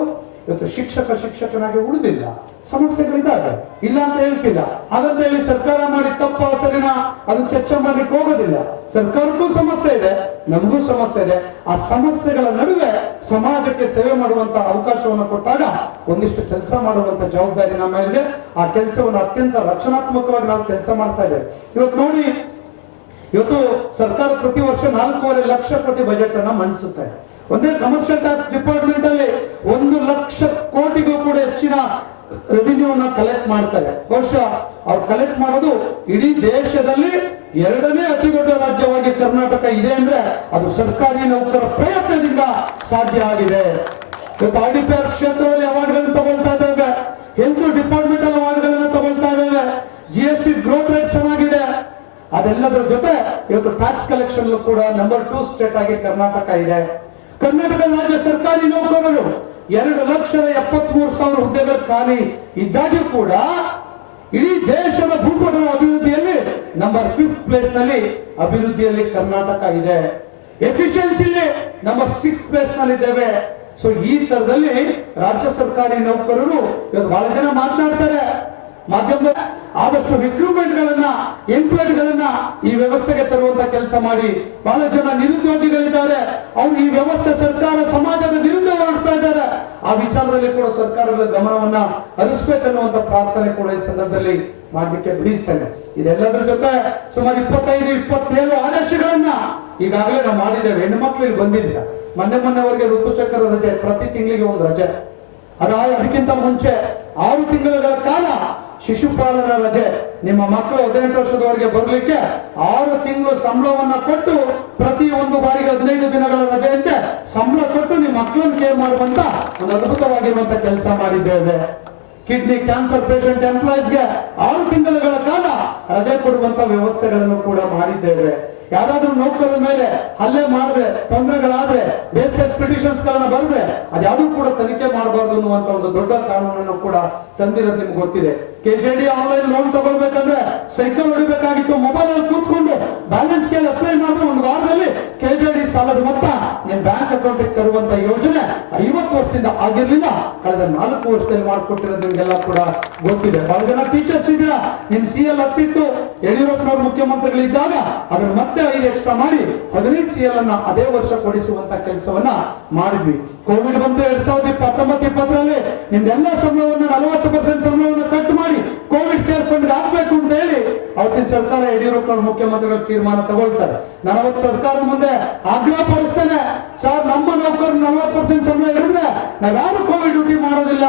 ಶಿಕ್ಷಕನಾಗಿ ಉಳಿದಿಲ್ಲ. ಸಮಸ್ಯೆಗಳಿದ್ದಾವೆ, ಇಲ್ಲ ಅಂತ ಹೇಳ್ತಿಲ್ಲ. ಹಾಗಂತ ಹೇಳಿ ಸರ್ಕಾರ ಮಾಡಿ ತಪ್ಪ ಸರಿನ ಅದು ಚರ್ಚೆ ಮಾಡ್ಲಿಕ್ಕೆ ಹೋಗೋದಿಲ್ಲ. ಸರ್ಕಾರಕ್ಕೂ ಸಮಸ್ಯೆ ಇದೆ, ನಮಗೂ ಸಮಸ್ಯೆ ಇದೆ. ಆ ಸಮಸ್ಯೆಗಳ ನಡುವೆ ಸಮಾಜಕ್ಕೆ ಸೇವೆ ಮಾಡುವಂತ ಅವಕಾಶವನ್ನು ಕೊಟ್ಟಾಗ ಒಂದಿಷ್ಟು ಕೆಲಸ ಮಾಡುವಂತ ಜವಾಬ್ದಾರಿ ನಮ್ಮ ಮೇಲಿದೆ. ಆ ಕೆಲಸವನ್ನು ಅತ್ಯಂತ ರಚನಾತ್ಮಕವಾಗಿ ನಾವು ಕೆಲಸ ಮಾಡ್ತಾ ಇದ್ದೇವೆ. ಇವತ್ತು ಸರ್ಕಾರ ಪ್ರತಿ ವರ್ಷ 4.5 ಲಕ್ಷ ಕೋಟಿ ಬಜೆಟ್ ಅನ್ನ ಮಂಡಿಸುತ್ತೆ. ಒಂದೇ ಕಮರ್ಷಿಯಲ್ ಟ್ಯಾಕ್ಸ್ ಡಿಪಾರ್ಟ್ಮೆಂಟ್ ಅಲ್ಲಿ 1 ಲಕ್ಷ ಕೋಟಿಗೂ ಕೂಡ ಹೆಚ್ಚಿನ ರೆವಿನ್ಯೂ ಕಲೆಕ್ಟ್ ಮಾಡ್ತಾರೆ. ಬಹುಶಃ ಅವ್ರು ಕಲೆಕ್ಟ್ ಮಾಡೋದು ಇಡೀ ದೇಶದಲ್ಲಿ 2ನೇ ಅತಿ ದೊಡ್ಡ ರಾಜ್ಯವಾಗಿ ಕರ್ನಾಟಕ ಇದೆ ಅಂದ್ರೆ ಅದು ಸರ್ಕಾರಿ ನೌಕರ ಪ್ರಯತ್ನದಿಂದ ಸಾಧ್ಯ ಆಗಿದೆ. ಇವತ್ತು RDPR ಕ್ಷೇತ್ರದಲ್ಲಿ ಅವಾರ್ಡ್ಗಳನ್ನು ತಗೊಳ್ತಾ ಇದ್ದೇವೆ, ಹೆಲ್ತ್ ಡಿಪಾರ್ಟ್ಮೆಂಟ್ ಅಲ್ಲಿ ಅವಾರ್ಡ್ಗಳನ್ನು ತಗೊಳ್ತಾ ಇದ್ದೇವೆ, GST ಗ್ರೋತ್ ರೇಟ್ ಚೆನ್ನಾಗಿದೆ. ಅದೆಲ್ಲದರ ಜೊತೆ ಇವತ್ತು ಟ್ಯಾಕ್ಸ್ ಕಲೆಕ್ಷನ್ ಕೂಡ ನಂಬರ್ 2 ಸ್ಟೇಟ್ ಆಗಿ ಕರ್ನಾಟಕ ಇದೆ. ಕರ್ನಾಟಕ ರಾಜ್ಯ ಸರ್ಕಾರಿ ನೌಕರರು 2,73,000 ಹುದ್ದೆಗಳು ಖಾಲಿ ಇದ್ದಾಗ್ಯೂ ಕೂಡ ಇಡೀ ದೇಶದ ಭೂಪಟದ ಅಭಿವೃದ್ಧಿಯಲ್ಲಿ ನಂಬರ್ 5th ಪ್ಲೇಸ್ ನಲ್ಲಿ ಅಭಿವೃದ್ಧಿಯಲ್ಲಿ ಕರ್ನಾಟಕ ಇದೆ. ಎಫಿಷಿಯನ್ಸಿಲಿ ನಂಬರ್ 6th ಪ್ಲೇಸ್ ನಲ್ಲಿ ಇದ್ದೇವೆ. ಸೊ ಈ ತರದಲ್ಲಿ ರಾಜ್ಯ ಸರ್ಕಾರಿ ನೌಕರರು ಇವತ್ತು ಬಹಳ ಜನ ಮಾತನಾಡ್ತಾರೆ. ಮಾಧ್ಯಮದ ಆದಷ್ಟು ರಿಕ್ರೂಟ್ಮೆಂಟ್ ಗಳನ್ನ, ಎಂಪ್ಲಾಯ್ಡ್ ಗಳನ್ನ ಈ ವ್ಯವಸ್ಥೆಗೆ ತರುವಂತ ಕೆಲಸ ಮಾಡಿ. ಬಹಳ ಜನ ನಿರುದ್ಯೋಗಿಗಳಿದ್ದಾರೆ, ಅವರು ಈ ವ್ಯವಸ್ಥೆ ಸರ್ಕಾರ ಸಮಾಜದ ವಿರುದ್ಧ ಹೊರಡ್ತಾ ಇದ್ದಾರೆ. ಆ ವಿಚಾರದಲ್ಲಿ ಕೂಡ ಸರ್ಕಾರಗಳ ಗಮನವನ್ನ ಹರಿಸಬೇಕನ್ನುವಂತ ಪ್ರಾರ್ಥನೆ ಕೂಡ ಈ ಸಂದರ್ಭದಲ್ಲಿ ಮಾಡ್ಲಿಕ್ಕೆ ಬಯಸ್ತೇನೆ. ಇದೆಲ್ಲದರ ಜೊತೆ ಸುಮಾರು 25-27 ಆದೇಶಗಳನ್ನ ಈಗಾಗಲೇ ನಾವು ಮಾಡಿದ್ದೇವೆ. ಹೆಣ್ಣು ಮಕ್ಕಳು ಇಲ್ಲಿ ಬಂದಿದ್ದೀರಾ, ಮೊನ್ನೆವರೆಗೆ ಋತುಚಕ್ರ ರಜೆ, ಪ್ರತಿ ತಿಂಗಳಿಗೆ ಒಂದು ರಜೆ. ಅದಕ್ಕಿಂತ ಮುಂಚೆ 6 ತಿಂಗಳ ಕಾಲ ಶಿಶುಪಾಲನಾ ರಜೆ. ನಿಮ್ಮ ಮಕ್ಕಳು 18 ವರ್ಷದವರೆಗೆ ಬರಲಿಕ್ಕೆ 6 ತಿಂಗಳು ಸಂಬಳವನ್ನ ಕೊಟ್ಟು ಪ್ರತಿ ಒಂದು ಬಾರಿಗೆ 15 ದಿನಗಳ ರಜೆಯಂತೆ ಸಂಬಳ ಕೊಟ್ಟು ನಿಮ್ಮ ಮಕ್ಕಳನ್ನು ಕೇರ್ ಮಾಡುವಂತ ಒಂದು ಅದ್ಭುತವಾಗಿರುವಂತ ಕೆಲಸ ಮಾಡಿದ್ದೇವೆ. ಕಿಡ್ನಿ ಕ್ಯಾನ್ಸರ್ ಪೇಷಂಟ್ ಎಂಪ್ಲಾಯೀಸ್ಗೆ 6 ತಿಂಗಳ ಕಾಲ ರಜೆ ಕೊಡುವಂತ ವ್ಯವಸ್ಥೆಗಳನ್ನು ಕೂಡ ಮಾಡಿದ್ದೇವೆ. ಯಾರಾದ್ರೂ ನೌಕರರ ಮೇಲೆ ಹಲ್ಲೆ ಮಾಡಿದ್ರೆ, ತೊಂದರೆಗಳಾದ್ರೆ, ಬೇಸ್ಲೆಸ್ ಪಿಟಿಷನ್ಸ್ ಗಳನ್ನ ಬರೆದ್ರೆ ಅದ್ಯಾವುದೂ ಕೂಡ ತನಿಖೆ ಮಾಡಬಾರ್ದು ಅನ್ನುವಂತ ಒಂದು ದೊಡ್ಡ ಕಾನೂನನ್ನು ಕೂಡ ತಂದಿರೋದು ನಿಮ್ಗೆ ಗೊತ್ತಿದೆ. KJD ಆನ್ಲೈನ್ ಲೋನ್ ತಗೊಳ್ಬೇಕಂದ್ರೆ ಸೈಕಲ್ ಹೊಡಿಬೇಕಾಗಿತ್ತು, ಮೊಬೈಲ್ ಅಲ್ಲಿ ಕೂತ್ಕೊಂಡು ಬ್ಯಾಲೆನ್ಸ್ ಕೇಳಿ ಅಪ್ಲೈ ಮಾಡಿದ್ರೆ 1 ವಾರದಲ್ಲಿ KJD ಸಾಲದ ಮೊತ್ತ ನಿಮ್ ಬ್ಯಾಂಕ್ ಅಕೌಂಟ್ ತರುವಂತ ಯೋಜನೆ 50 ವರ್ಷದಿಂದ ಆಗಿರ್ಲಿಲ್ಲ, ಕಳೆದ 4 ವರ್ಷದಲ್ಲಿ ಮಾಡಿಕೊಟ್ಟಿರೋದು ನಿಮ್ಗೆಲ್ಲ ಕೂಡ ಗೊತ್ತಿದೆ. ಬಹಳ ಜನ ಟೀಚರ್ಸ್ ಇದ್ದೀರಾ, ನಿಮ್ CL ಹತ್ತಿತ್ತು, ಯಡಿಯೂರಪ್ಪನವರು ಮುಖ್ಯಮಂತ್ರಿಗಳಿದ್ದಾಗ ಅದನ್ನ ಮತ್ತೆ 5 ಎಕ್ಸ್ಟ್ರಾ ಮಾಡಿ 15 CL ಅನ್ನ ಅದೇ ವರ್ಷ ಕೊಡಿಸುವಂತ ಕೆಲಸವನ್ನ ಮಾಡಿದ್ವಿ. ಕೋವಿಡ್ ಬಂತು 2019-20 ನಿಮ್ದೆಲ್ಲ ಸಂಬಳವನ್ನು 40% ಸಂಬಳವನ್ನು ಕಟ್ ಮಾಡಿ ಕೋವಿಡ್ ಕೇರ್ ಫಂಡ್ ಹಾಕ್ಬೇಕು ಅಂತ ಹೇಳಿ ಅವತ್ತಿನ ಸರ್ಕಾರ ಯಡಿಯೂರಪ್ಪನವರು ಮುಖ್ಯಮಂತ್ರಿಗಳು ತೀರ್ಮಾನ ತಗೊಳ್ತಾರೆ. ನಾನು ಅವತ್ತು ಸರ್ಕಾರದ ಮುಂದೆ ಆಗ್ರಹ ಪಡಿಸ್ತೇನೆ, ಸರ್ ನಮ್ಮ ನೌಕರರು 40% ಸಂಬಳ ಹಿಡಿದ್ರೆ ನಾವ್ಯಾರು ಕೋವಿಡ್ ಡ್ಯೂಟಿ ಮಾಡೋದಿಲ್ಲ,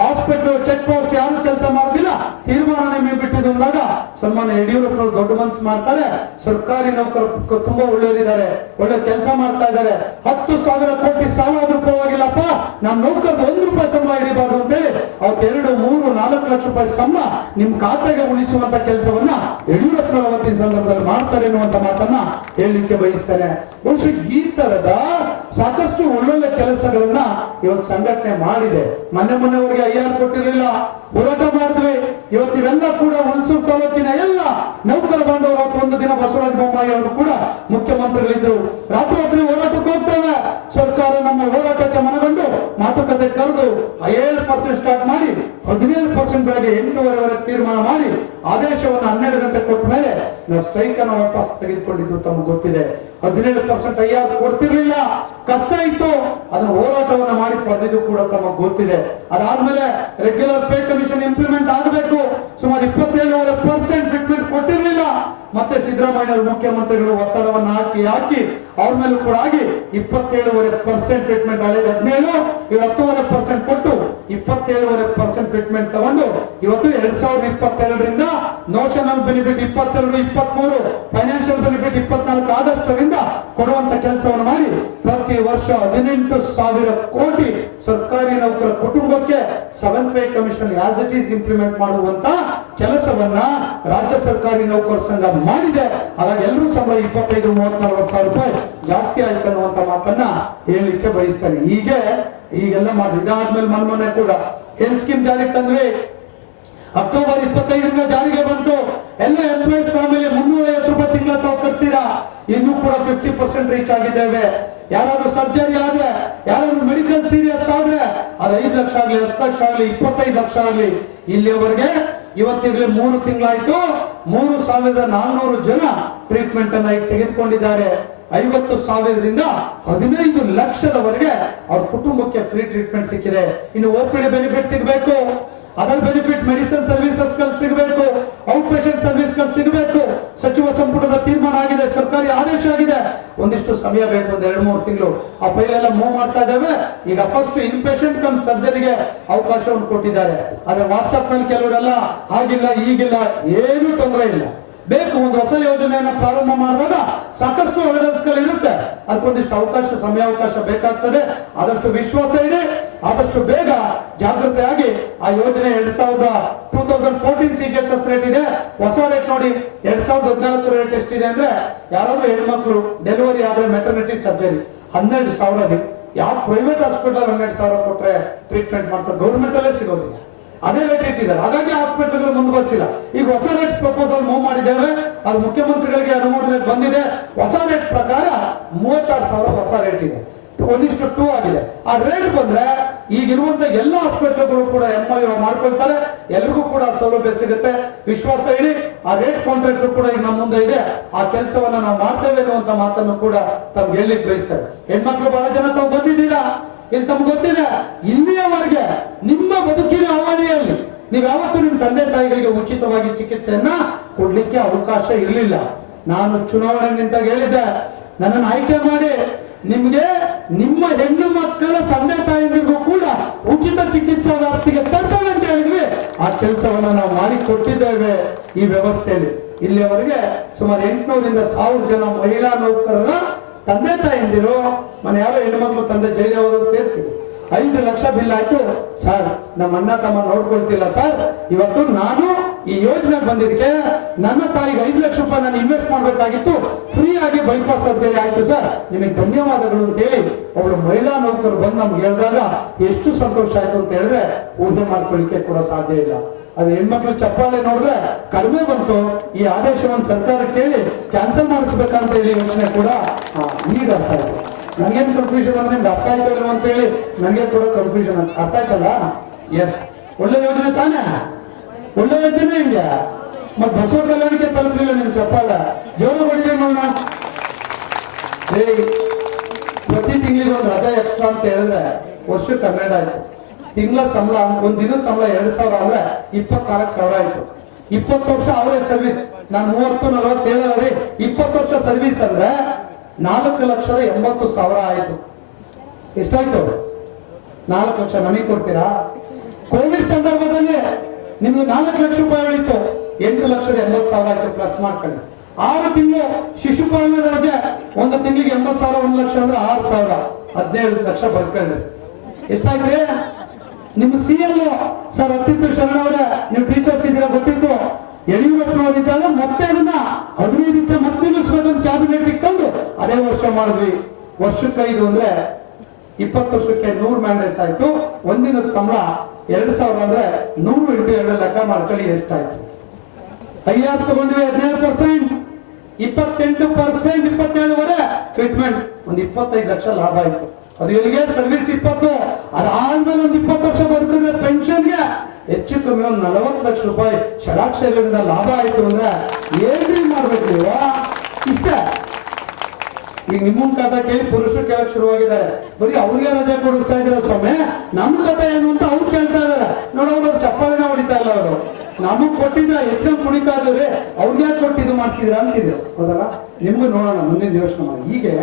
ಹಾಸ್ಪಿಟಲ್ ಚೆಕ್ ಪೋಸ್ಟ್ ಯಾರು ಕೆಲಸ ಮಾಡೋದಿಲ್ಲ, ತೀರ್ಮಾನ ನಿಮಗೆ ಬಿಟ್ಟಿದ್ದು ಅಂದಾಗ ಸನ್ಮಾನ್ಯ ಯಡಿಯೂರಪ್ಪನವರು ದೊಡ್ಡ ಮನಸ್ಸು ಮಾಡ್ತಾರೆ. ಸರ್ಕಾರಿ ನೌಕರರು ತುಂಬಾ ಒಳ್ಳೆಯದಿದ್ದಾರೆ, ಒಳ್ಳೆ ಕೆಲಸ ಮಾಡ್ತಾ ಇದ್ದಾರೆ. 10,000 ಕೋಟಿ ಸಾಲ ಆದ್ರೂ ಪರವಾಗಿಲ್ಲಪ್ಪ, ನಮ್ಮ ನೌಕರದ್ದು 1 ರೂಪಾಯಿ ಸಂಬಳ ಹಿಡಿಬಾರ್ದು ಅಂತ ಹೇಳಿ ಅವತ್ತು 2, 3, 4 ಲಕ್ಷ ರೂಪಾಯಿ ಸಂಬಳ ನಿಮ್ ಖಾತೆಗೆ ಉಳಿಸುವಂತ ಕೆಲಸವನ್ನ ಯಡಿಯೂರಪ್ಪನವರು ಅವತ್ತಿನ ಸಂದರ್ಭದಲ್ಲಿ ಮಾಡ್ತಾರೆ ಎನ್ನುವಂತ ಮಾತನ್ನ ಹೇಳಲಿಕ್ಕೆ ಬಯಸ್ತೇನೆ. ಬಹುಶಃ ಈ ತರದ ಸಾಕಷ್ಟು ಒಳ್ಳೊಳ್ಳೆ ಕೆಲಸಗಳನ್ನ ಇವತ್ತು ಸಂಘಟನೆ ಮಾಡಿದೆ. ಮೊನ್ನೆವರೆಗೆ IR ಕೊಟ್ಟಿರಲಿಲ್ಲ, ಹೋರಾಟ ಮಾಡಿದ್ವಿ. ಇವತ್ತು ಇವೆಲ್ಲ ಕೂಡ ಹುಣಸೂರು ತಾಲೂಕಿನ ಎಲ್ಲ ನೌಕರ ಬಾಂಧವರು ಅವತ್ತು ಒಂದು ದಿನ ಬಸವರಾಜ ಬೊಮ್ಮಾಯಿ ಅವರು ಕೂಡ ಮುಖ್ಯಮಂತ್ರಿಗಳಿದ್ರು. ರಾತ್ರಿ ಹೋರಾಟಕ್ಕೆ ಹೋಗ್ತೇವೆ, ಸರ್ಕಾರ ನಮ್ಮ ಹೋರಾಟಕ್ಕೆ ಮನಗಂಡು ಮಾತುಕತೆ ಕರೆದು 7% ಸ್ಟಾರ್ಟ್ ಮಾಡಿ 17% ಬೆಳಗ್ಗೆ 8:30 ತೀರ್ಮಾನ ಮಾಡಿ ಆದೇಶವನ್ನು 12 ಗಂಟೆ ಕೊಟ್ಟ ಮೇಲೆ ನಾವು ಸ್ಟ್ರೈಕ್ ಅನ್ನು ವಾಪಸ್ ತೆಗೆದುಕೊಂಡಿದ್ದು ತಮಗೆ ಗೊತ್ತಿದೆ. 17% IR ಕೊಡ್ತಿರ್ಲಿಲ್ಲ, ಕಷ್ಟ ಇತ್ತು, ಅದನ್ನ ಹೋರಾಟವನ್ನ ಮಾಡಿ ಪಡೆದಿದ್ದು ಕೂಡ ತಮಗೆ ಗೊತ್ತಿದೆ. ಅದಾದ್ಮೇಲೆ ರೆಗ್ಯುಲರ್ ಪೇ ಕಮಿಷನ್ ಇಂಪ್ಲಿಮೆಂಟ್ ಆಗಬೇಕು, ಸುಮಾರು 27.5% ಫಿಟ್ಮೆಂಟ್ ಕೊಟ್ಟಿರ್ಲಿಲ್ಲ. ಮತ್ತೆ ಸಿದ್ದರಾಮಯ್ಯ ಮುಖ್ಯಮಂತ್ರಿಗಳು ಒತ್ತಡವನ್ನು ಹಾಕಿ ಅವ್ರ ಮೇಲೂ ಕೂಡ ಆಗಿ 27.5% ಟ್ರೀಟ್ಮೆಂಟ್ ಹಳೇದು 17, ಇವ್ರು 10.5% ಕೊಟ್ಟು 27.5% ಟ್ರೀಟ್ಮೆಂಟ್ ತಗೊಂಡು ಇವತ್ತು 2022ರಿಂದ ನೋಷನಲ್ ಬೆನಿಫಿಟ್ 22, 23, ಫೈನಾನ್ಷಿಯಲ್ ಬೆನಿಫಿಟ್ 24 ಆಗಸ್ಟ್ರಿಂದ ಕೊಡುವಂತ ಕೆಲಸವನ್ನು ಮಾಡಿ ಪ್ರತಿ ವರ್ಷ 18,000 ಕೋಟಿ ಸರ್ಕಾರಿ ನೌಕರ ಕುಟುಂಬಕ್ಕೆ 7th pay commission as it is implement ಮಾಡುವಂತ ಕೆಲಸವನ್ನ ರಾಜ್ಯ ಸರ್ಕಾರಿ ನೌಕರ ಸಂಘ ಮಾಡಿದೆ. ಹಾಗಾಗಿ ಎಲ್ಲರೂ ಸಂಬಳ 25, 30, 40 ರೂಪಾಯಿ ಜಾಸ್ತಿ ಆಯ್ತು ಅನ್ನುವಂತ ಮಾತನ್ನ ಹೇಳಲಿಕ್ಕೆ ಬಯಸ್ತೇನೆ. ಈಗೆಲ್ಲ ಮಾಡಿ ಇದಾದ್ಮೇಲೆ ಮೊನ್ನೆ ಕೂಡ ಹೆಲ್ತ್ ಸ್ಕೀಮ್ ಜಾರಿಗೆ ತಂದ್ವಿ. ಅಕ್ಟೋಬರ್ 25ರಿಂದ ಜಾರಿಗೆ ಬಂತು. ಎಲ್ಲ ಎಂಪ್ಲಾಯೀಸ್ ಫ್ಯಾಮಿಲಿ 350 ರೂಪಾಯಿ ತಿಂಗಳ ತಾವು ಕಟ್ತೀರಾ. ಇನ್ನೂ ಕೂಡ 50% ರೀಚ್ ಆಗಿದ್ದೇವೆ. ಯಾರಾದ್ರೂ ಸರ್ಜರಿ ಆದ್ರೆ, ಯಾರಾದ್ರೂ ಮೆಡಿಕಲ್ ಸೀರಿಯಸ್ ಆದ್ರೆ ಅದು 5 ಲಕ್ಷ ಆಗ್ಲಿ, 10 ಲಕ್ಷ ಆಗ್ಲಿ, 25 ಲಕ್ಷ ಆಗ್ಲಿ, ಇಲ್ಲಿಯವರೆಗೆ ಇವತ್ತಿಗೆ 3 ತಿಂಗಳಾಯ್ತು 3,400 ಜನ ಟ್ರೀಟ್ಮೆಂಟ್ ಅನ್ನ ತೆಗೆದುಕೊಂಡಿದ್ದಾರೆ. 50,000ದಿಂದ 15 ಲಕ್ಷದವರೆಗೆ ಅವ್ರ ಕುಟುಂಬಕ್ಕೆ ಫ್ರೀ ಟ್ರೀಟ್ಮೆಂಟ್ ಸಿಕ್ಕಿದೆ. ಇನ್ನು OPD ಬೆನಿಫಿಟ್ ಸಿಗಬೇಕು, ಅದರ್ ಬೆನಿಫಿಟ್ ಮೆಡಿಸಿನ್ ಸರ್ವಿಸಸ್ ಗಳು ಸಿಗಬೇಕು, ಔಟ್ ಪೇಷಂಟ್ ಸರ್ವಿಸ್ ಗಳು ಸಿಗಬೇಕು. ಸಚಿವ ಸಂಪುಟದ ತೀರ್ಮಾನ ಆಗಿದೆ, ಸರ್ಕಾರಿ ಆದೇಶ ಆಗಿದೆ. ಒಂದಿಷ್ಟು ಸಮಯ ಬೇಕು, ಒಂದು 2-3 ತಿಂಗಳು. ಆ ಫೈಲ್ ಎಲ್ಲ ಮೂವ್ ಮಾಡ್ತಾ ಇದ್ದೇವೆ. ಈಗ ಫಸ್ಟ್ ಇನ್ ಪೇಷಂಟ್ ಕಮ್ ಸರ್ಜರಿಗೆ ಅವಕಾಶವನ್ನು ಕೊಟ್ಟಿದ್ದಾರೆ. ಆದ್ರೆ ವಾಟ್ಸ್ಆಪ್ ನಲ್ಲಿ ಕೆಲವರೆಲ್ಲ ಆಗಿಲ್ಲ ಈಗಿಲ್ಲ, ಏನೂ ತೊಂದರೆ ಇಲ್ಲ. ಬೇಕು ಒಂದು ಹೊಸ ಯೋಜನೆಯನ್ನ ಪ್ರಾರಂಭ ಮಾಡಿದಾಗ ಸಾಕಷ್ಟು ಎವಿಡೆನ್ಸ್ ಗಳು ಇರುತ್ತೆ. ಅದಕ್ಕೊಂದಿಷ್ಟು ಅವಕಾಶ, ಸಮಯಾವಕಾಶ ಬೇಕಾಗ್ತದೆ. ಆದಷ್ಟು ವಿಶ್ವಾಸ ಇದೆ, ಆದಷ್ಟು ಬೇಗ ಜಾಗೃತೆಯಾಗಿ ಆ ಯೋಜನೆ 2014 CGHS ರೇಟ್ ಇದೆ. ಹೊಸ ರೇಟ್ ನೋಡಿ 2014 ರೇಟ್ ಎಷ್ಟಿದೆ ಅಂದ್ರೆ, ಯಾರಾದ್ರೂ ಹೆಣ್ಮಕ್ಳು ಡೆಲಿವರಿ ಆದ್ರೆ ಮೆಟರ್ನಿಟಿ ಸರ್ಜರಿ 12,000. ಯಾವ ಪ್ರೈವೇಟ್ ಹಾಸ್ಪಿಟಲ್ 12,000 ಕೊಟ್ರೆ ಟ್ರೀಟ್ಮೆಂಟ್ ಮಾಡ್ತಾರೆ, ಗೌರ್ಮೆಂಟ್ ಅಲ್ಲೇ ಸಿಗೋದಿಲ್ಲ. ಅದೇ ರೇಟ್ ಇಟ್ಟಿದ್ದಾರೆ. ಹಾಗಾಗಿ ಹಾಸ್ಪಿಟಲ್ಗಳು ಮುಂದೆ ಬರ್ತಿಲ್ಲ. ಈಗ ಹೊಸ ರೇಟ್ ಪ್ರಪೋಸಲ್ ಮೂವ್ ಮಾಡಿದ್ದೇವೆ, ಅದು ಮುಖ್ಯಮಂತ್ರಿಗಳಿಗೆ ಅನುಮೋದನೆ ಬಂದಿದೆ. ಹೊಸ ರೇಟ್ ಪ್ರಕಾರ 36,000 ಹೊಸ ರೇಟ್ ಇದೆ, 1:2 ಆಗಿದೆ. ಆ ರೇಟ್ ಬಂದ್ರೆ ಈಗಿರುವಂತ ಎಲ್ಲ ಹಾಸ್ಪಿಟಲ್ಗಳು ಕೂಡ MOU ಮಾಡ್ಕೊಳ್ತಾರೆ, ಎಲ್ರಿಗೂ ಕೂಡ ಸೌಲಭ್ಯ ಸಿಗುತ್ತೆ. ವಿಶ್ವಾಸ ಇಡಿ. ಆ ರೇಟ್ ಕಾಂಟ್ರಾಕ್ಟ್ ಕೂಡ ಈಗ ನಮ್ಮ ಮುಂದೆ ಇದೆ. ಆ ಕೆಲಸವನ್ನ ನಾವು ಮಾಡ್ತೇವೆ ಅನ್ನುವಂತ ಮಾತನ್ನು ಕೂಡ ತಮ್ಗೆ ಹೇಳಲಿಕ್ಕೆ ಬಯಸ್ತೇವೆ. ಹೆಣ್ಮಕ್ಳು ಬಹಳ ಜನ ತಾವು ಬಂದಿದ್ದೀರಾ, ಇಲ್ಲಿ ತಮ್ಗೆ ಗೊತ್ತಿದೆ, ಇಲ್ಲಿಯವರೆಗೆ ನಿಮ್ಮ ಬದುಕಿನ ಅವಧಿಯಲ್ಲಿ ನೀವು ಯಾವತ್ತೂ ನಿಮ್ಮ ತಂದೆ ತಾಯಿಗಳಿಗೆ ಉಚಿತವಾಗಿ ಚಿಕಿತ್ಸೆಯನ್ನ ಕೊಡ್ಲಿಕ್ಕೆ ಅವಕಾಶ ಇರಲಿಲ್ಲ. ನಾನು ಚುನಾವಣೆ ನಿಂತಾಗ ಹೇಳಿದ್ದೆ, ನನ್ನನ್ನು ಆಯ್ಕೆ ಮಾಡಿ ನಿಮ್ಗೆ ನಿಮ್ಮ ಹೆಣ್ಣು ಮಕ್ಕಳ ತಂದೆ ತಾಯಿಗಳಿಗೂ ಕೂಡ ಉಚಿತ ಚಿಕಿತ್ಸಾ ವ್ಯಾಪ್ತಿಗೆ ತರ್ತೇವೆ ಅಂತ ಹೇಳಿದ್ವಿ. ಆ ಕೆಲಸವನ್ನ ನಾವು ಮಾಡಿ ಕೊಟ್ಟಿದ್ದೇವೆ ಈ ವ್ಯವಸ್ಥೆಯಲ್ಲಿ. ಇಲ್ಲಿಯವರೆಗೆ ಸುಮಾರು 800ರಿಂದ 1000 ಜನ ಮಹಿಳಾ ನೌಕರರ ತಂದೆ ತಾಯಿಂದಿರು, ಮನೆ ಯಾರೋ ಹೆಣ್ಮಕ್ಳು ತಂದೆ ಜಯದೇವದಲ್ಲಿ ಸೇರಿಸಿ 5 ಲಕ್ಷ ಬಿಲ್ ಆಯ್ತು. ಸರ್, ನಮ್ಮ ಅಣ್ಣ ತಮ್ಮ ನೋಡ್ಕೊಳ್ತಿಲ್ಲ ಸರ್, ಇವತ್ತು ನಾನು ಈ ಯೋಜನೆ ಬಂದಿದ್ದಕ್ಕೆ ನನ್ನ ತಾಯಿಗೆ 5 ಲಕ್ಷ ರೂಪಾಯಿ ನಾನು ಇನ್ವೆಸ್ಟ್ ಮಾಡ್ಬೇಕಾಗಿತ್ತು, ಫ್ರೀ ಆಗಿ ಬೈಪಾಸ್ ಸರ್ಜರಿ ಆಯ್ತು ಸರ್, ನಿಮಗೆ ಧನ್ಯವಾದಗಳು ಅಂತ ಹೇಳಿ ಒಬ್ರು ಮಹಿಳಾ ನೌಕರು ಬಂದು ನಮ್ಗೆ ಹೇಳಿದಾಗ ಎಷ್ಟು ಸಂತೋಷ ಆಯ್ತು ಅಂತ ಹೇಳಿದ್ರೆ ಊಹೆ ಮಾಡ್ಕೊಳ್ಳಿಕ್ಕೆ ಕೂಡ ಸಾಧ್ಯ ಇಲ್ಲ. ಅದು ಹೆಣ್ಮಕ್ಳು ಚಪ್ಪಾಳೆ ನೋಡಿದ್ರೆ ಕಡಿಮೆ ಬಂತು. ಈ ಆದೇಶವನ್ನು ಸರ್ಕಾರ ಕೇಳಿ ಕ್ಯಾನ್ಸಲ್ ಮಾಡಿಸ್ಬೇಕಂತ ಹೇಳಿ ಯೋಚನೆ ಕೂಡ ಈಗ ಅರ್ಥ ಆಯ್ತು. ನನಗೇನು ಕನ್ಫ್ಯೂಷನ್ ಅಂದ್ರೆ ನಿಮ್ಗೆ ಅರ್ಥ ಆಯ್ತು ಅಂತ ಹೇಳಿ ನನಗೆ ಕೂಡ ಕನ್ಫ್ಯೂಷನ್ ಅಂತ ಅರ್ಥ ಆಯ್ತಲ್ಲ. ಎಸ್, ಒಳ್ಳೆ ಯೋಜನೆ ತಾನೇ, ಒಳ್ಳೆ ಯೋಜನೆ ಹಿಂಗೆ. ಮತ್ತೆ ಬಸವ ಕಲ್ಯಾಣಕ್ಕೆ ತಲುಪಲಿಲ್ಲ ನಿಮ್ ಚಪ್ಪಾಳ, ಜೋರು ಬಡಿಗೆ ನೋಡೋಣ. ಪ್ರತಿ ತಿಂಗಳಿಗೆ ಒಂದು ರಜಾ ಎಕ್ಸ್ಟ್ರಾ ಅಂತ ಹೇಳಿದ್ರೆ ವರ್ಷಕ್ಕೆ 12 ಆಯ್ತು. ತಿಂಗಳ ಸಂಬಳ, ಒಂದ್ ದಿನದ ಸಂಬಳ 2,000 ಅಂದ್ರೆ 24,000 ಆಯ್ತು. 20 ವರ್ಷ ಅವರೇ ಸರ್ವಿಸ್, ನಾನು 30-47 20 ವರ್ಷ ಸರ್ವಿಸ್ ಅಂದ್ರೆ 4,80,000 ಆಯ್ತು. ಎಷ್ಟಾಯ್ತು? 4 ಲಕ್ಷ ನನಗೆ ಕೊಡ್ತೀರಾ? ಕೋವಿಡ್ ಸಂದರ್ಭದಲ್ಲಿ ನಿಮ್ಗೆ 4 ಲಕ್ಷ ರೂಪಾಯಿ ಉಳಿತು, 8,80,000 ಆಯ್ತು. ಪ್ಲಸ್ ಮಾಡ್ಕೊಳ್ಳಿ. 6 ತಿಂಗಳು ಶಿಶುಪಾಲನಾ ರಜೆ, ಒಂದು ತಿಂಗಳಿಗೆ 80,000, 1 ಲಕ್ಷ ಅಂದ್ರೆ 6,000, 17 ಲಕ್ಷ ಬರ್ಕೊಳ್ಳಿ. ಎಷ್ಟಾಯ್ತ್ರಿ? ನಿಮ್ಮ CL ಸರ್ ಅತ್ತಿತ್ತು ಶರಣ ಅವರೇ, ನೀವು ಟೀಚರ್ಸ್ ಇದ್ದೀರಾ ಗೊತ್ತಿತ್ತು. ಯಡಿಯೂರಪ್ಪನವರಿದ್ದಾಗ ಮತ್ತೆ ಅದನ್ನ 15ಕ್ಕೆ ಮತ್ತೆ ನಿಲ್ಲಿಸ್ಬೇಕಂತ ಕ್ಯಾಬಿನೆಟ್ ತಂದು ಅದೇ ವರ್ಷ ಮಾಡಿದ್ವಿ. ವರ್ಷಕ್ಕೆ 5 ಅಂದ್ರೆ 20 ವರ್ಷಕ್ಕೆ 100 ಮ್ಯಾಂಡೇಸ್ ಆಯ್ತು. ಒಂದಿನ ಸಂಬಳ 2,000 ಅಂದ್ರೆ 100 × 2 ಲೆಕ್ಕ ಮಾಡ್ಕೊಳ್ಳಿ ಎಷ್ಟಾಯ್ತು. 5 ತಗೊಂಡ್ವಿ, 17%, 28%, 27ವರೆ ಟ್ರೀಟ್ಮೆಂಟ್, ಒಂದು 25 ಲಕ್ಷ ಲಾಭ ಆಯ್ತು. ಅದು ಎಲ್ಲಿಗೆ? ಸರ್ವಿಸ್ 20, ಅದಾದ್ಮೇಲೆ ಒಂದು 20 ವರ್ಷ ಬದುಕಿದ್ರೆ ಪೆನ್ಷನ್ಗೆ ಹೆಚ್ಚು ಕಮ್ಮಿ ಒಂದು 40 ಲಕ್ಷ ರೂಪಾಯಿ ಷಡಾಕ್ಷರದಿಂದ ಲಾಭ ಆಯ್ತು ಅಂದ್ರೆ ಏನ್ರಿ ಮಾಡ್ಬೇಕು ನೀವು? ಇಷ್ಟೇ. ಈಗ ನಿಮ್ಮನ್ ಕಥೆ ಕೇಳಿ ಪುರುಷರು ಕೇಳಕ್ ಶುರುವಾಗಿದ್ದಾರೆ. ಬರೀ ಅವ್ರಿಗೆ ರಜೆ ಕೊಡಿಸ್ತಾ ಇದ್ದೀರ ಸ್ವಾಮಿ, ನಮ್ ಕಥೆ ಏನು ಅಂತ ಅವ್ರು ಕೇಳ್ತಾ ಇದಾರೆ. ನೋಡೋರು ಚಪ್ಪಾಳಿನ ಹೊಡಿತಾ ಇಲ್ಲ ಅವರು. ನಮಗ್ ಕೊಟ್ಟಿದ್ರ ಎತ್ಕೊಂಡ್ ಕುಣಿತಾ ಇದ್ರೆ ಅವ್ರಿಗೆ ಯಾಕೆ ಕೊಟ್ಟಿದ್ದು ಮಾಡ್ತಿದ್ರ ಅಂತಿದ್ರು, ಹೌದಲ್ಲ? ನಿಮ್ಗೂ ನೋಡೋಣ ಮುಂದಿನ ಯೋಚನೆ ಮಾಡಿ. ಹೀಗೆ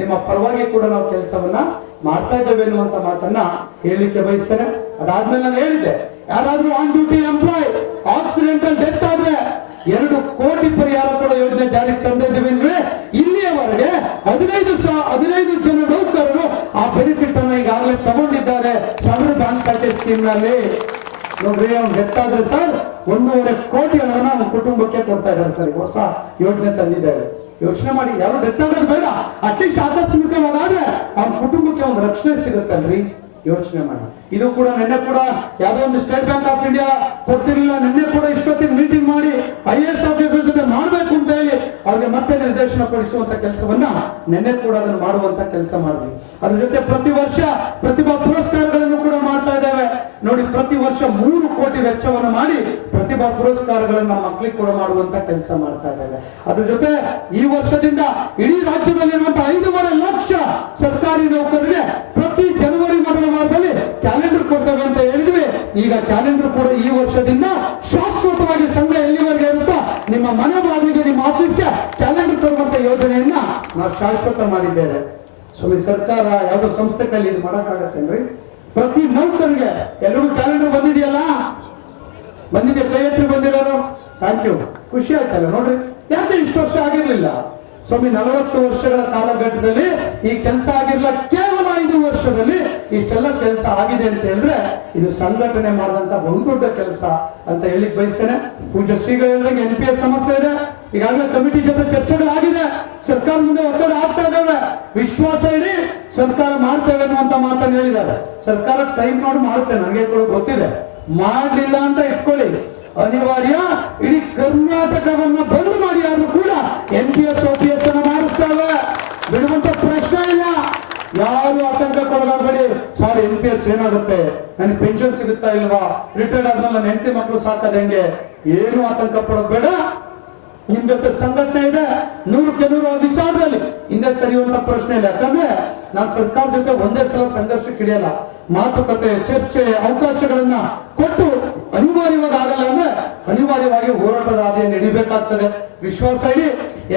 ನಿಮ್ಮ ಪರವಾಗಿ ಕೂಡ ನಾವು ಕೆಲಸವನ್ನ ಮಾಡ್ತಾ ಇದ್ದೇವೆ ಅನ್ನುವಂತ ಮಾತನ್ನ ಹೇಳಲಿಕ್ಕೆ ಬಯಸ್ತೇನೆ. ಅದಾದ್ಮೇಲೆ ನಾನು ಹೇಳಿದ್ದೆ, ಯಾರಾದ್ರೂ on duty employee accidental death ಆದ್ರೆ 2 ಕೋಟಿ ಪರಿಹಾರ ಕೊಡೋ ಯೋಜನೆ ಜಾರಿಗೆ ತಂದಿದ್ದೇವೆ ಅಂದ್ರೆ ಇಲ್ಲಿಯವರೆಗೆ 15 ಜನ ನೌಕರರು ಆ ಬೆನಿಫಿಟ್ ಅನ್ನ ಈಗಾಗಲೇ ತಗೊಂಡಿದ್ದಾರೆ ಸೆಂಟ್ರಲ್ ಬ್ಯಾಂಕ್ ಪ್ಯಾಕೇಜ್ ಸ್ಕೀಮ್ ನಲ್ಲಿ. ನೋಡ್ರಿ, ಅವ್ನು ಡೆತ್ ಆದ್ರೆ ಸರ್ 1.5 ಕೋಟಿ ಹಣವನ್ನ ಅವ್ನ ಕುಟುಂಬಕ್ಕೆ ಕೊಡ್ತಾ ಇದ್ದಾರೆ ಸರ್. ಹೊಸ ಯೋಜನೆ ತಂದಿದ್ದಾರೆ. ಯೋಚನೆ ಮಾಡಿ, ಯಾರು ಡೆತ್ ಆಗೋದು ಬೇಡ, ಅಟ್ಲೀಸ್ಟ್ ಆಕಸ್ಮಿಕವಾದ್ರೆ ಅವ್ನ ಕುಟುಂಬಕ್ಕೆ ಒಂದು ರಕ್ಷಣೆ ಸಿಗುತ್ತಲ್ರಿ. ಯೋಚನೆ ಮಾಡಿ. ಇದು ಕೂಡ ನಿನ್ನೆ ಕೂಡ ಯಾವ್ದೋ ಒಂದು ಸ್ಟೇಟ್ ಬ್ಯಾಂಕ್ ಆಫ್ ಇಂಡಿಯಾ ಕೊಡ್ತಿರ್ಲಿಲ್ಲ, ನಿನ್ನೆ ಕೂಡ ಇಷ್ಟೊತ್ತಿಗೆ ಮೀಟಿಂಗ್ ಮಾಡಿ IAS ಆಫೀಸರ್ ಜೊತೆ ಮಾಡಬೇಕು ಅಂತ ಹೇಳಿ ಅವ್ರಿಗೆ ಮತ್ತೆ ನಿರ್ದೇಶನ ಕೊಡಿಸುವಂತ ಕೆಲಸವನ್ನ ನಿನ್ನೆ ಕೂಡ ಅದನ್ನು ಮಾಡುವಂತ ಕೆಲಸ ಮಾಡಿದ್ವಿ. ಅದ್ರ ಜೊತೆ ಪ್ರತಿ ವರ್ಷ ಪ್ರತಿಭಾ ಪುರಸ್ಕಾರಗಳನ್ನು ಕೂಡ ಮಾಡ್ತಾ ಇದ್ದೇವೆ. ನೋಡಿ, ಪ್ರತಿ ವರ್ಷ 3 ಕೋಟಿ ವೆಚ್ಚವನ್ನು ಮಾಡಿ ಪ್ರತಿಭಾ ಪುರಸ್ಕಾರಗಳನ್ನು ನಮ್ಮ ಮಕ್ಕಳಿಗೆ ಕೂಡ ಮಾಡುವಂತ ಕೆಲಸ ಮಾಡ್ತಾ ಇದ್ದೇವೆ. ಅದ್ರ ಜೊತೆ ಈ ವರ್ಷದಿಂದ ಇಡೀ ರಾಜ್ಯದಲ್ಲಿರುವಂತಹ 5.5 ಲಕ್ಷ ಸರ್ಕಾರಿ ನೌಕರರಿಗೆ ಪ್ರತಿ ಜನವರಿ ಮೊದಲ ವಾರದಲ್ಲಿ ಕ್ಯಾಲೆಂಡರ್ ಕೊಡ್ತೇವೆ ಅಂತ ಹೇಳಿದ್ವಿ. ಈಗ ಕ್ಯಾಲೆಂಡರ್ ಕೂಡ ಈ ವರ್ಷದಿಂದ ಶಾಶ್ವತವಾಗಿ ಸಂಘ ಎಲ್ಲಿವರೆಗೆ ಇರುತ್ತೋ ನಿಮ್ಮ ಮನೆ ಬಾಗಿಲಿಗೆ, ನಿಮ್ಮ ಆಫೀಸ್ಗೆ ಕ್ಯಾಲೆಂಡರ್ ತರುವಂತ ಯೋಜನೆಯನ್ನ ನಾವು ಶಾಶ್ವತ ಮಾಡಿದ್ದೇವೆ. ಸೊ ಈ ಸರ್ಕಾರ ಯಾವ್ದೋ ಸಂಸ್ಥೆ ಕೈಲಿ ಇದು ಮಾಡಕ್ಕಾಗತ್ತೇನ್ರಿ? ಪ್ರತಿ ನೌಕರಿಗೆ ಎಲ್ಲರಿಗೂ ಕ್ಯಾಲೆಂಡರ್ ಬಂದಿದೆಯಲ್ಲ, ಬಂದಿದೆ, ಕೈ ಎತ್ತಿ ಬಂದಿರೋರು ಥ್ಯಾಂಕ್ ಯು, ಖುಷಿ ಆಯ್ತಲ್ಲ. ನೋಡ್ರಿ, ಯಾಕೆ ಇಷ್ಟು ವರ್ಷ ಆಗಿರ್ಲಿಲ್ಲ ಸ್ವಾಮಿ? 40 ವರ್ಷಗಳ ಕಾಲಘಟ್ಟದಲ್ಲಿ ಈ ಕೆಲಸ ಆಗಿರ್ಲಿಲ್ಲ, ಕೇವಲ 5 ವರ್ಷದಲ್ಲಿ ಇಷ್ಟೆಲ್ಲ ಕೆಲಸ ಆಗಿದೆ ಅಂತ ಹೇಳಿದ್ರೆ ಇದು ಸಂಘಟನೆ ಮಾಡಿದಂತ ಬಹುದೊಡ್ಡ ಕೆಲಸ ಅಂತ ಹೇಳಿಕ್ ಬಯಸ್ತೇನೆ. ಪೂಜ್ಯ ಶ್ರೀಗಳು ಹೇಳಿದಂಗೆ NPS ಸಮಸ್ಯೆ ಇದೆ. ಈಗಾಗಲೇ ಕಮಿಟಿ ಜೊತೆ ಚರ್ಚೆಗಳಾಗಿದೆ, ಸರ್ಕಾರ ಮುಂದೆ ಒತ್ತಡ ಆಗ್ತಾ ಇದ್ದಾವೆ. ವಿಶ್ವಾಸ ಇಡಿ, ಸರ್ಕಾರ ಮಾಡ್ತೇವೆ ಅನ್ನುವಂತ ಮಾತನ್ನು ಹೇಳಿದ್ದಾರೆ. ಸರ್ಕಾರ ಟೈಮ್ ನೋಡಿ ಮಾಡುತ್ತೆ, ನನಗೆ ಕೂಡ ಗೊತ್ತಿದೆ. ಮಾಡ್ಲಿಲ್ಲ ಅಂತ ಇಟ್ಕೊಳ್ಳಿ, ಅನಿವಾರ್ಯ ಇಡೀ ಕರ್ನಾಟಕವನ್ನ ಬಂದ್ ಮಾಡಿ ಆದ್ರೂ ಕೂಡ NPS OPS ಅನ್ನು ಮಾಡಿಸ್ತೇವೆ, ಬಿಡುವಂತ ಪ್ರಶ್ನೆ ಇಲ್ಲ. ಯಾರು ಆತಂಕಕ್ಕೊಳಗಾಗಬೇಡಿ. ಸರ್ NPS ಏನಾಗುತ್ತೆ, ನನಗೆ ಪೆನ್ಷನ್ ಸಿಗುತ್ತಾ ಇಲ್ವಾ, ರಿಟೈರ್ಡ್ ಆದ್ಮೇಲೆ ನನ್ನ ಹೆಂಡತಿ ಮಕ್ಕಳು ಸಾಕದ ಹೆಂಗೆ, ಏನು ಆತಂಕ ಪಡೋದು ಬೇಡ. ನಿಮ್ ಜೊತೆ ಸಂಘಟನೆ ಇದೆ, 100ಕ್ಕೆ 100 ವಿಚಾರದಲ್ಲಿ ಹಿಂದೆ ಸರಿಯುವಂತ ಪ್ರಶ್ನೆ ಇಲ್ಲ. ಯಾಕಂದ್ರೆ ನಾನು ಸರ್ಕಾರ ಜೊತೆ ಒಂದೇ ಸಲ ಸಂಘರ್ಷಕ್ಕೆ ಹಿಡಿಯಲ್ಲ. ಮಾತುಕತೆ, ಚರ್ಚೆ, ಅವಕಾಶಗಳನ್ನ ಕೊಟ್ಟು ಅನಿವಾರ್ಯವಾಗಿ ಆಗಲ್ಲ ಅಂದ್ರೆ ಅನಿವಾರ್ಯವಾಗಿ ಹೋರಾಟದ ಹಾದಿಯನ್ನು ಹಿಡಿಬೇಕಾಗ್ತದೆ. ವಿಶ್ವಾಸ ಇಡಿ.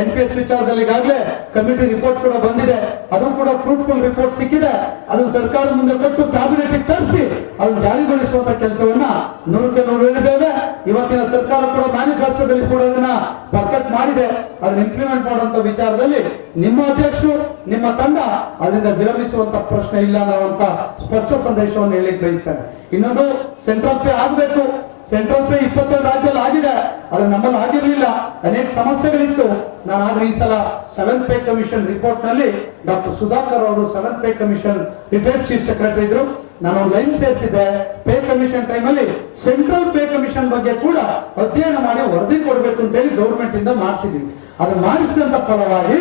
NPS ವಿಚಾರದಲ್ಲಿ ಈಗಾಗಲೇ ಕಮಿಟಿ ರಿಪೋರ್ಟ್ ಕೂಡ ಬಂದಿದೆ, ಅದು ಕೂಡ ಫ್ರೂಟ್ಫುಲ್ ರಿಪೋರ್ಟ್ ಸಿಕ್ಕಿದೆ. ಅದನ್ನು ಸರ್ಕಾರ ಮುಂದೆ ಕೊಟ್ಟು ಕ್ಯಾಬಿನೆಟ್ ತರಿಸಿ ಅದನ್ನು ಜಾರಿಗೊಳಿಸುವಂತ ಕೆಲಸವನ್ನ 100ಕ್ಕೆ 100 ಹೇಳಿದ್ದೇವೆ. ಇವತ್ತಿನ ಸರ್ಕಾರ ಕೂಡ ಮ್ಯಾನಿಫೆಸ್ಟೋದಲ್ಲಿ ಕೂಡ ಅದನ್ನ ಪರ್ಫೆಕ್ಟ್ ಮಾಡಿದೆ. ಅದನ್ನ ಇಂಪ್ಲಿಮೆಂಟ್ ಮಾಡುವಂತ ವಿಚಾರದಲ್ಲಿ ನಿಮ್ಮ ಅಧ್ಯಕ್ಷರು, ನಿಮ್ಮ ತಂಡ ಅದರಿಂದ ವಿರಮಿಸುವಂತ ಪ್ರಶ್ನೆ ಇಲ್ಲ ಅನ್ನುವಂತ ಸ್ಪಷ್ಟ ಸಂದೇಶವನ್ನು ಹೇಳಿ ಬಯಸ್ತೇನೆ. ಇನ್ನೊಂದು, ಸೆಂಟ್ರಲ್ ಪೇ ಆಗಬೇಕು. ಸೆಂಟ್ರಲ್ ಪೇ 22 ರಾಜ್ಯದಲ್ಲಿ ಆಗಿದೆ, ಅದು ನಮ್ಮಲ್ಲಿ ಆಗಿರ್ಲಿಲ್ಲ, ಅನೇಕ ಸಮಸ್ಯೆಗಳಿತ್ತು. ನಾನು ಆದ್ರೆ ಈ ಸಲ 7th ಪೇ ಕಮಿಷನ್ ರಿಪೋರ್ಟ್ ನಲ್ಲಿ ಡಾಕ್ಟರ್ ಸುಧಾಕರ್ ಅವರು 7th pay commission retired chief secretary ಇದ್ರು, ನಾನು ಲೈನ್ ಸೇರಿಸಿದ್ದೆ. ಪೇ ಕಮಿಷನ್ ಟೈಮ್ ಅಲ್ಲಿ ಸೆಂಟ್ರಲ್ ಪೇ ಕಮಿಷನ್ ಬಗ್ಗೆ ಕೂಡ ಅಧ್ಯಯನ ಮಾಡಿ ವರದಿ ಕೊಡಬೇಕು ಅಂತ ಹೇಳಿ ಗೌರ್ಮೆಂಟ್ ಇಂದ ಮಾಡಿಸಿದ್ವಿ. ಅದು ಮಾಡಿಸಿದಂತ ಫಲವಾಗಿ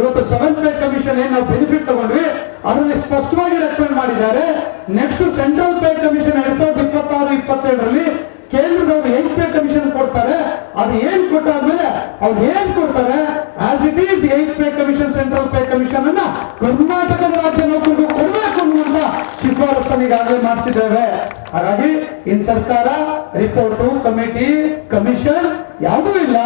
ಇವತ್ತು 7th ಪೇ ಕಮಿಷನ್ ಏನ್ ನಾವು ಬೆನಿಫಿಟ್ ತಗೊಂಡ್ವಿ ಅದರಲ್ಲಿ ಸ್ಪಷ್ಟವಾಗಿ ರೆಕಮೆಂಡ್ ಮಾಡಿದ್ದಾರೆ. ನೆಕ್ಸ್ಟ್ ಸೆಂಟ್ರಲ್ ಪೇ ಕಮಿಷನ್ 2026-27ರಲ್ಲಿ ಕೇಂದ್ರದವರು 8th ಪೇ ಕಮಿಷನ್ ಕೊಡ್ತಾರೆ. ಅದು ಏನ್ ಕೊಟ್ಟಾದ್ಮೇಲೆ ಅವ್ರು ಏನ್ ಕೊಡ್ತಾರೆ, as it is 8th pay commission, central pay commission ಅನ್ನ ಕರ್ನಾಟಕದ ರಾಜ್ಯ ನೌಕರರು ಕೊಡಬೇಕು ಅನ್ನುವಂತ ಶಿಫಾರಸನ್ನು ಈಗಾಗಲೇ ಮಾಡಿಸಿದ್ದೇವೆ. ಹಾಗಾಗಿ ಇನ್ ಸರ್ಕಾರ ರಿಪೋರ್ಟು, ಕಮಿಟಿ, ಕಮಿಷನ್ ಯಾವುದೂ ಇಲ್ಲ,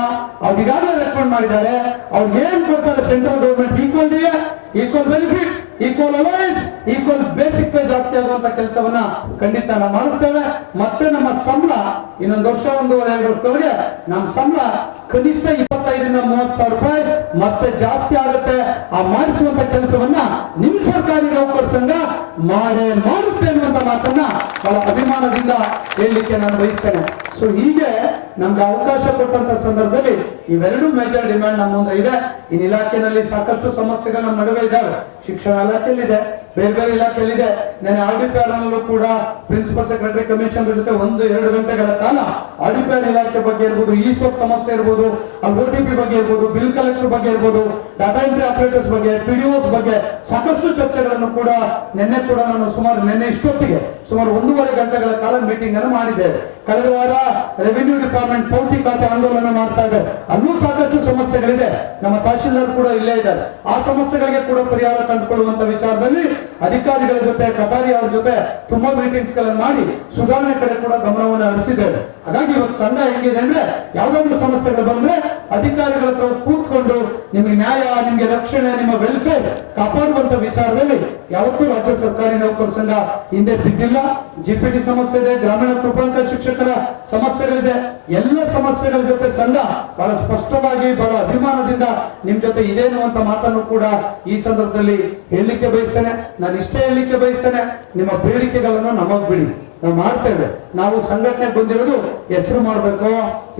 ಅವ್ರು ಈಗಾಗಲೇ ರೆಕಮೆಂಡ್ ಮಾಡಿದ್ದಾರೆ. ಅವ್ರಿಗೆ ಏನ್ ಕೊಡ್ತಾರೆ central government, equal DA, equal benefit, equal allowance, equal basic pay ಜಾಸ್ತಿ ಆಗುವಂತ ಕೆಲಸವನ್ನ ಖಂಡಿತ ನಾವು ಮಾಡಿಸ್ತೇವೆ. ಮತ್ತೆ ನಮ್ಮ ಸಂಬಳ ಇನ್ನೊಂದು ವರ್ಷ, 1.5-2 ವರ್ಷದೊಳಗೆ ನಮ್ಮ ಸಂಬಳ ಕನಿಷ್ಠ 25ರಿಂದ 30 ಸಾವಿರ ರೂಪಾಯಿ ಮತ್ತೆ ಜಾಸ್ತಿ ಆಗುತ್ತೆ. ಆ ಮಾಡಿಸುವಂತ ಕೆಲಸವನ್ನ ನಿಮ್ ಸರ್ಕಾರಿ ನೌಕರ ಸಂಘ ಮಾಡುತ್ತೆ ಅನ್ನುವಂತ ಮಾತನ್ನ ಬಹಳ ಅಭಿಮಾನದಿಂದ ಹೇಳಲಿಕ್ಕೆ ನಾನು ಬಯಸ್ತೇನೆ. ಸೊ ಹೀಗೆ ನಮ್ಗೆ ಅವಕಾಶ ಕೊಟ್ಟಂತ ಸಂದರ್ಭದಲ್ಲಿ ಇವೆರಡು ಮೇಜರ್ ಡಿಮ್ಯಾಂಡ್ ನಮ್ಮ ಮುಂದೆ ಇದೆ. ಇನ್ ಇಲಾಖೆಯಲ್ಲಿ ಸಾಕಷ್ಟು ಸಮಸ್ಯೆಗಳು ನಮ್ಮ ನಡುವೆ ಇದ್ದಾವೆ. ಶಿಕ್ಷಣ ಇಲಾಖೆಯಲ್ಲಿದೆ, ಬೇರೆ ಬೇರೆ ಇಲಾಖೆಯಲ್ಲಿದೆ. ನಾನು RDPR ನಲ್ಲೂ ಕೂಡ ಪ್ರಿನ್ಸಿಪಲ್ ಸೆಕ್ರೆಟರಿ ಕಮಿಷನರ್ ಜೊತೆ 1-2 ಗಂಟೆಗಳ ಕಾಲ RDPR ಇಲಾಖೆ ಬಗ್ಗೆ ಇರ್ಬೋದು, ESOP ಸಮಸ್ಯೆ ಇರ್ಬೋದು, ಅಲ್ಲಿ OTP ಬಗ್ಗೆ ಇರ್ಬೋದು, ಬಿಲ್ ಕಲೆಕ್ಟರ್ ಬಗ್ಗೆ ಇರ್ಬೋದು, ಡಾಟಾ ಎಂಟ್ರಿ ಆಪರೇಟರ್ಸ್ ಬಗ್ಗೆ, PDOs ಬಗ್ಗೆ ಸಾಕಷ್ಟು ಚರ್ಚೆಗಳನ್ನು ಕೂಡ ನಿನ್ನೆ ಕೂಡ ನಾನು ನಿನ್ನೆ ಇಷ್ಟೊತ್ತಿಗೆ ಸುಮಾರು 1.5 ಗಂಟೆಗಳ ಕಾಲ ಮೀಟಿಂಗ್ ಅನ್ನು ಮಾಡಿದ್ದೇವೆ. ಕಳೆದ ವಾರ ರೆವಿನ್ಯೂ ಡಿಪಾರ್ಟ್ಮೆಂಟ್ ಪೌತಿ ಖಾತೆ ಆಂದೋಲನ ಮಾಡ್ತಾ ಇದೆ, ಅಲ್ಲೂ ಸಾಕಷ್ಟು ಸಮಸ್ಯೆಗಳಿದೆ. ನಮ್ಮ ತಹಶೀಲ್ದಾರ್ ಕೂಡ ಇಲ್ಲೇ ಇದ್ದಾರೆ. ಆ ಸಮಸ್ಯೆಗಳಿಗೆ ಕೂಡ ಪರಿಹಾರ ಕಂಡುಕೊಳ್ಳುವಂತ ವಿಚಾರದಲ್ಲಿ ಅಧಿಕಾರಿಗಳ ಜೊತೆ ಕಟಾರಿ ಅವ್ರ ಜೊತೆ ತುಂಬಾ ಮೀಟಿಂಗ್ಸ್ ಗಳನ್ನು ಮಾಡಿ ಸುಧಾರಣೆ ಕಡೆ ಕೂಡ ಗಮನವನ್ನು ಹರಿಸಿದ್ದೇವೆ. ಹಾಗಾಗಿ ಇವತ್ತು ಸಂಘ ಹೆಂಗಿದೆ ಅಂದ್ರೆ ಯಾವ್ದಾದ್ರು ಸಮಸ್ಯೆಗಳು ಬಂದ್ರೆ ಅಧಿಕಾರಿಗಳ ಹತ್ರ ಕೂತ್ಕೊಂಡು ನಿಮಗೆ ನ್ಯಾಯ, ನಿಮ್ಗೆ ರಕ್ಷಣೆ, ನಿಮ್ಮ ವೆಲ್ಫೇರ್ ಕಾಪಾಡುವಂತ ವಿಚಾರದಲ್ಲಿ ಯಾವತ್ತೂ ರಾಜ್ಯ ಸರ್ಕಾರಿ ನೌಕರ ಸಂಘ ಹಿಂದೆ ಬಿದ್ದಿಲ್ಲ. ಜಿಪಿಟಿ ಸಮಸ್ಯೆ ಇದೆ, ಗ್ರಾಮೀಣ ಕೃಪಾಂಕ ಶಿಕ್ಷಕರ ಸಮಸ್ಯೆಗಳಿದೆ, ಎಲ್ಲ ಸಮಸ್ಯೆಗಳ ಜೊತೆ ಸಂಘ ಬಹಳ ಸ್ಪಷ್ಟವಾಗಿ ಬಹಳ ಅಭಿಮಾನದಿಂದ ನಿಮ್ ಜೊತೆ ಇದೆ ಅನ್ನುವಂತ ಮಾತನ್ನು ಕೂಡ ಈ ಸಂದರ್ಭದಲ್ಲಿ ಹೇಳಲಿಕ್ಕೆ ಬಯಸ್ತೇನೆ. ನಾನು ಇಷ್ಟೇ ಹೇಳಲಿಕ್ಕೆ ಬಯಸ್ತೇನೆ, ನಿಮ್ಮ ಬೇಡಿಕೆಗಳನ್ನು ನಮಗ್ ಬಿಡಿ, ನಾವು ಮಾಡ್ತೇವೆ. ನಾವು ಸಂಘಟನೆ ಬಂದಿರೋದು ಹೆಸರು ಮಾಡ್ಬೇಕು,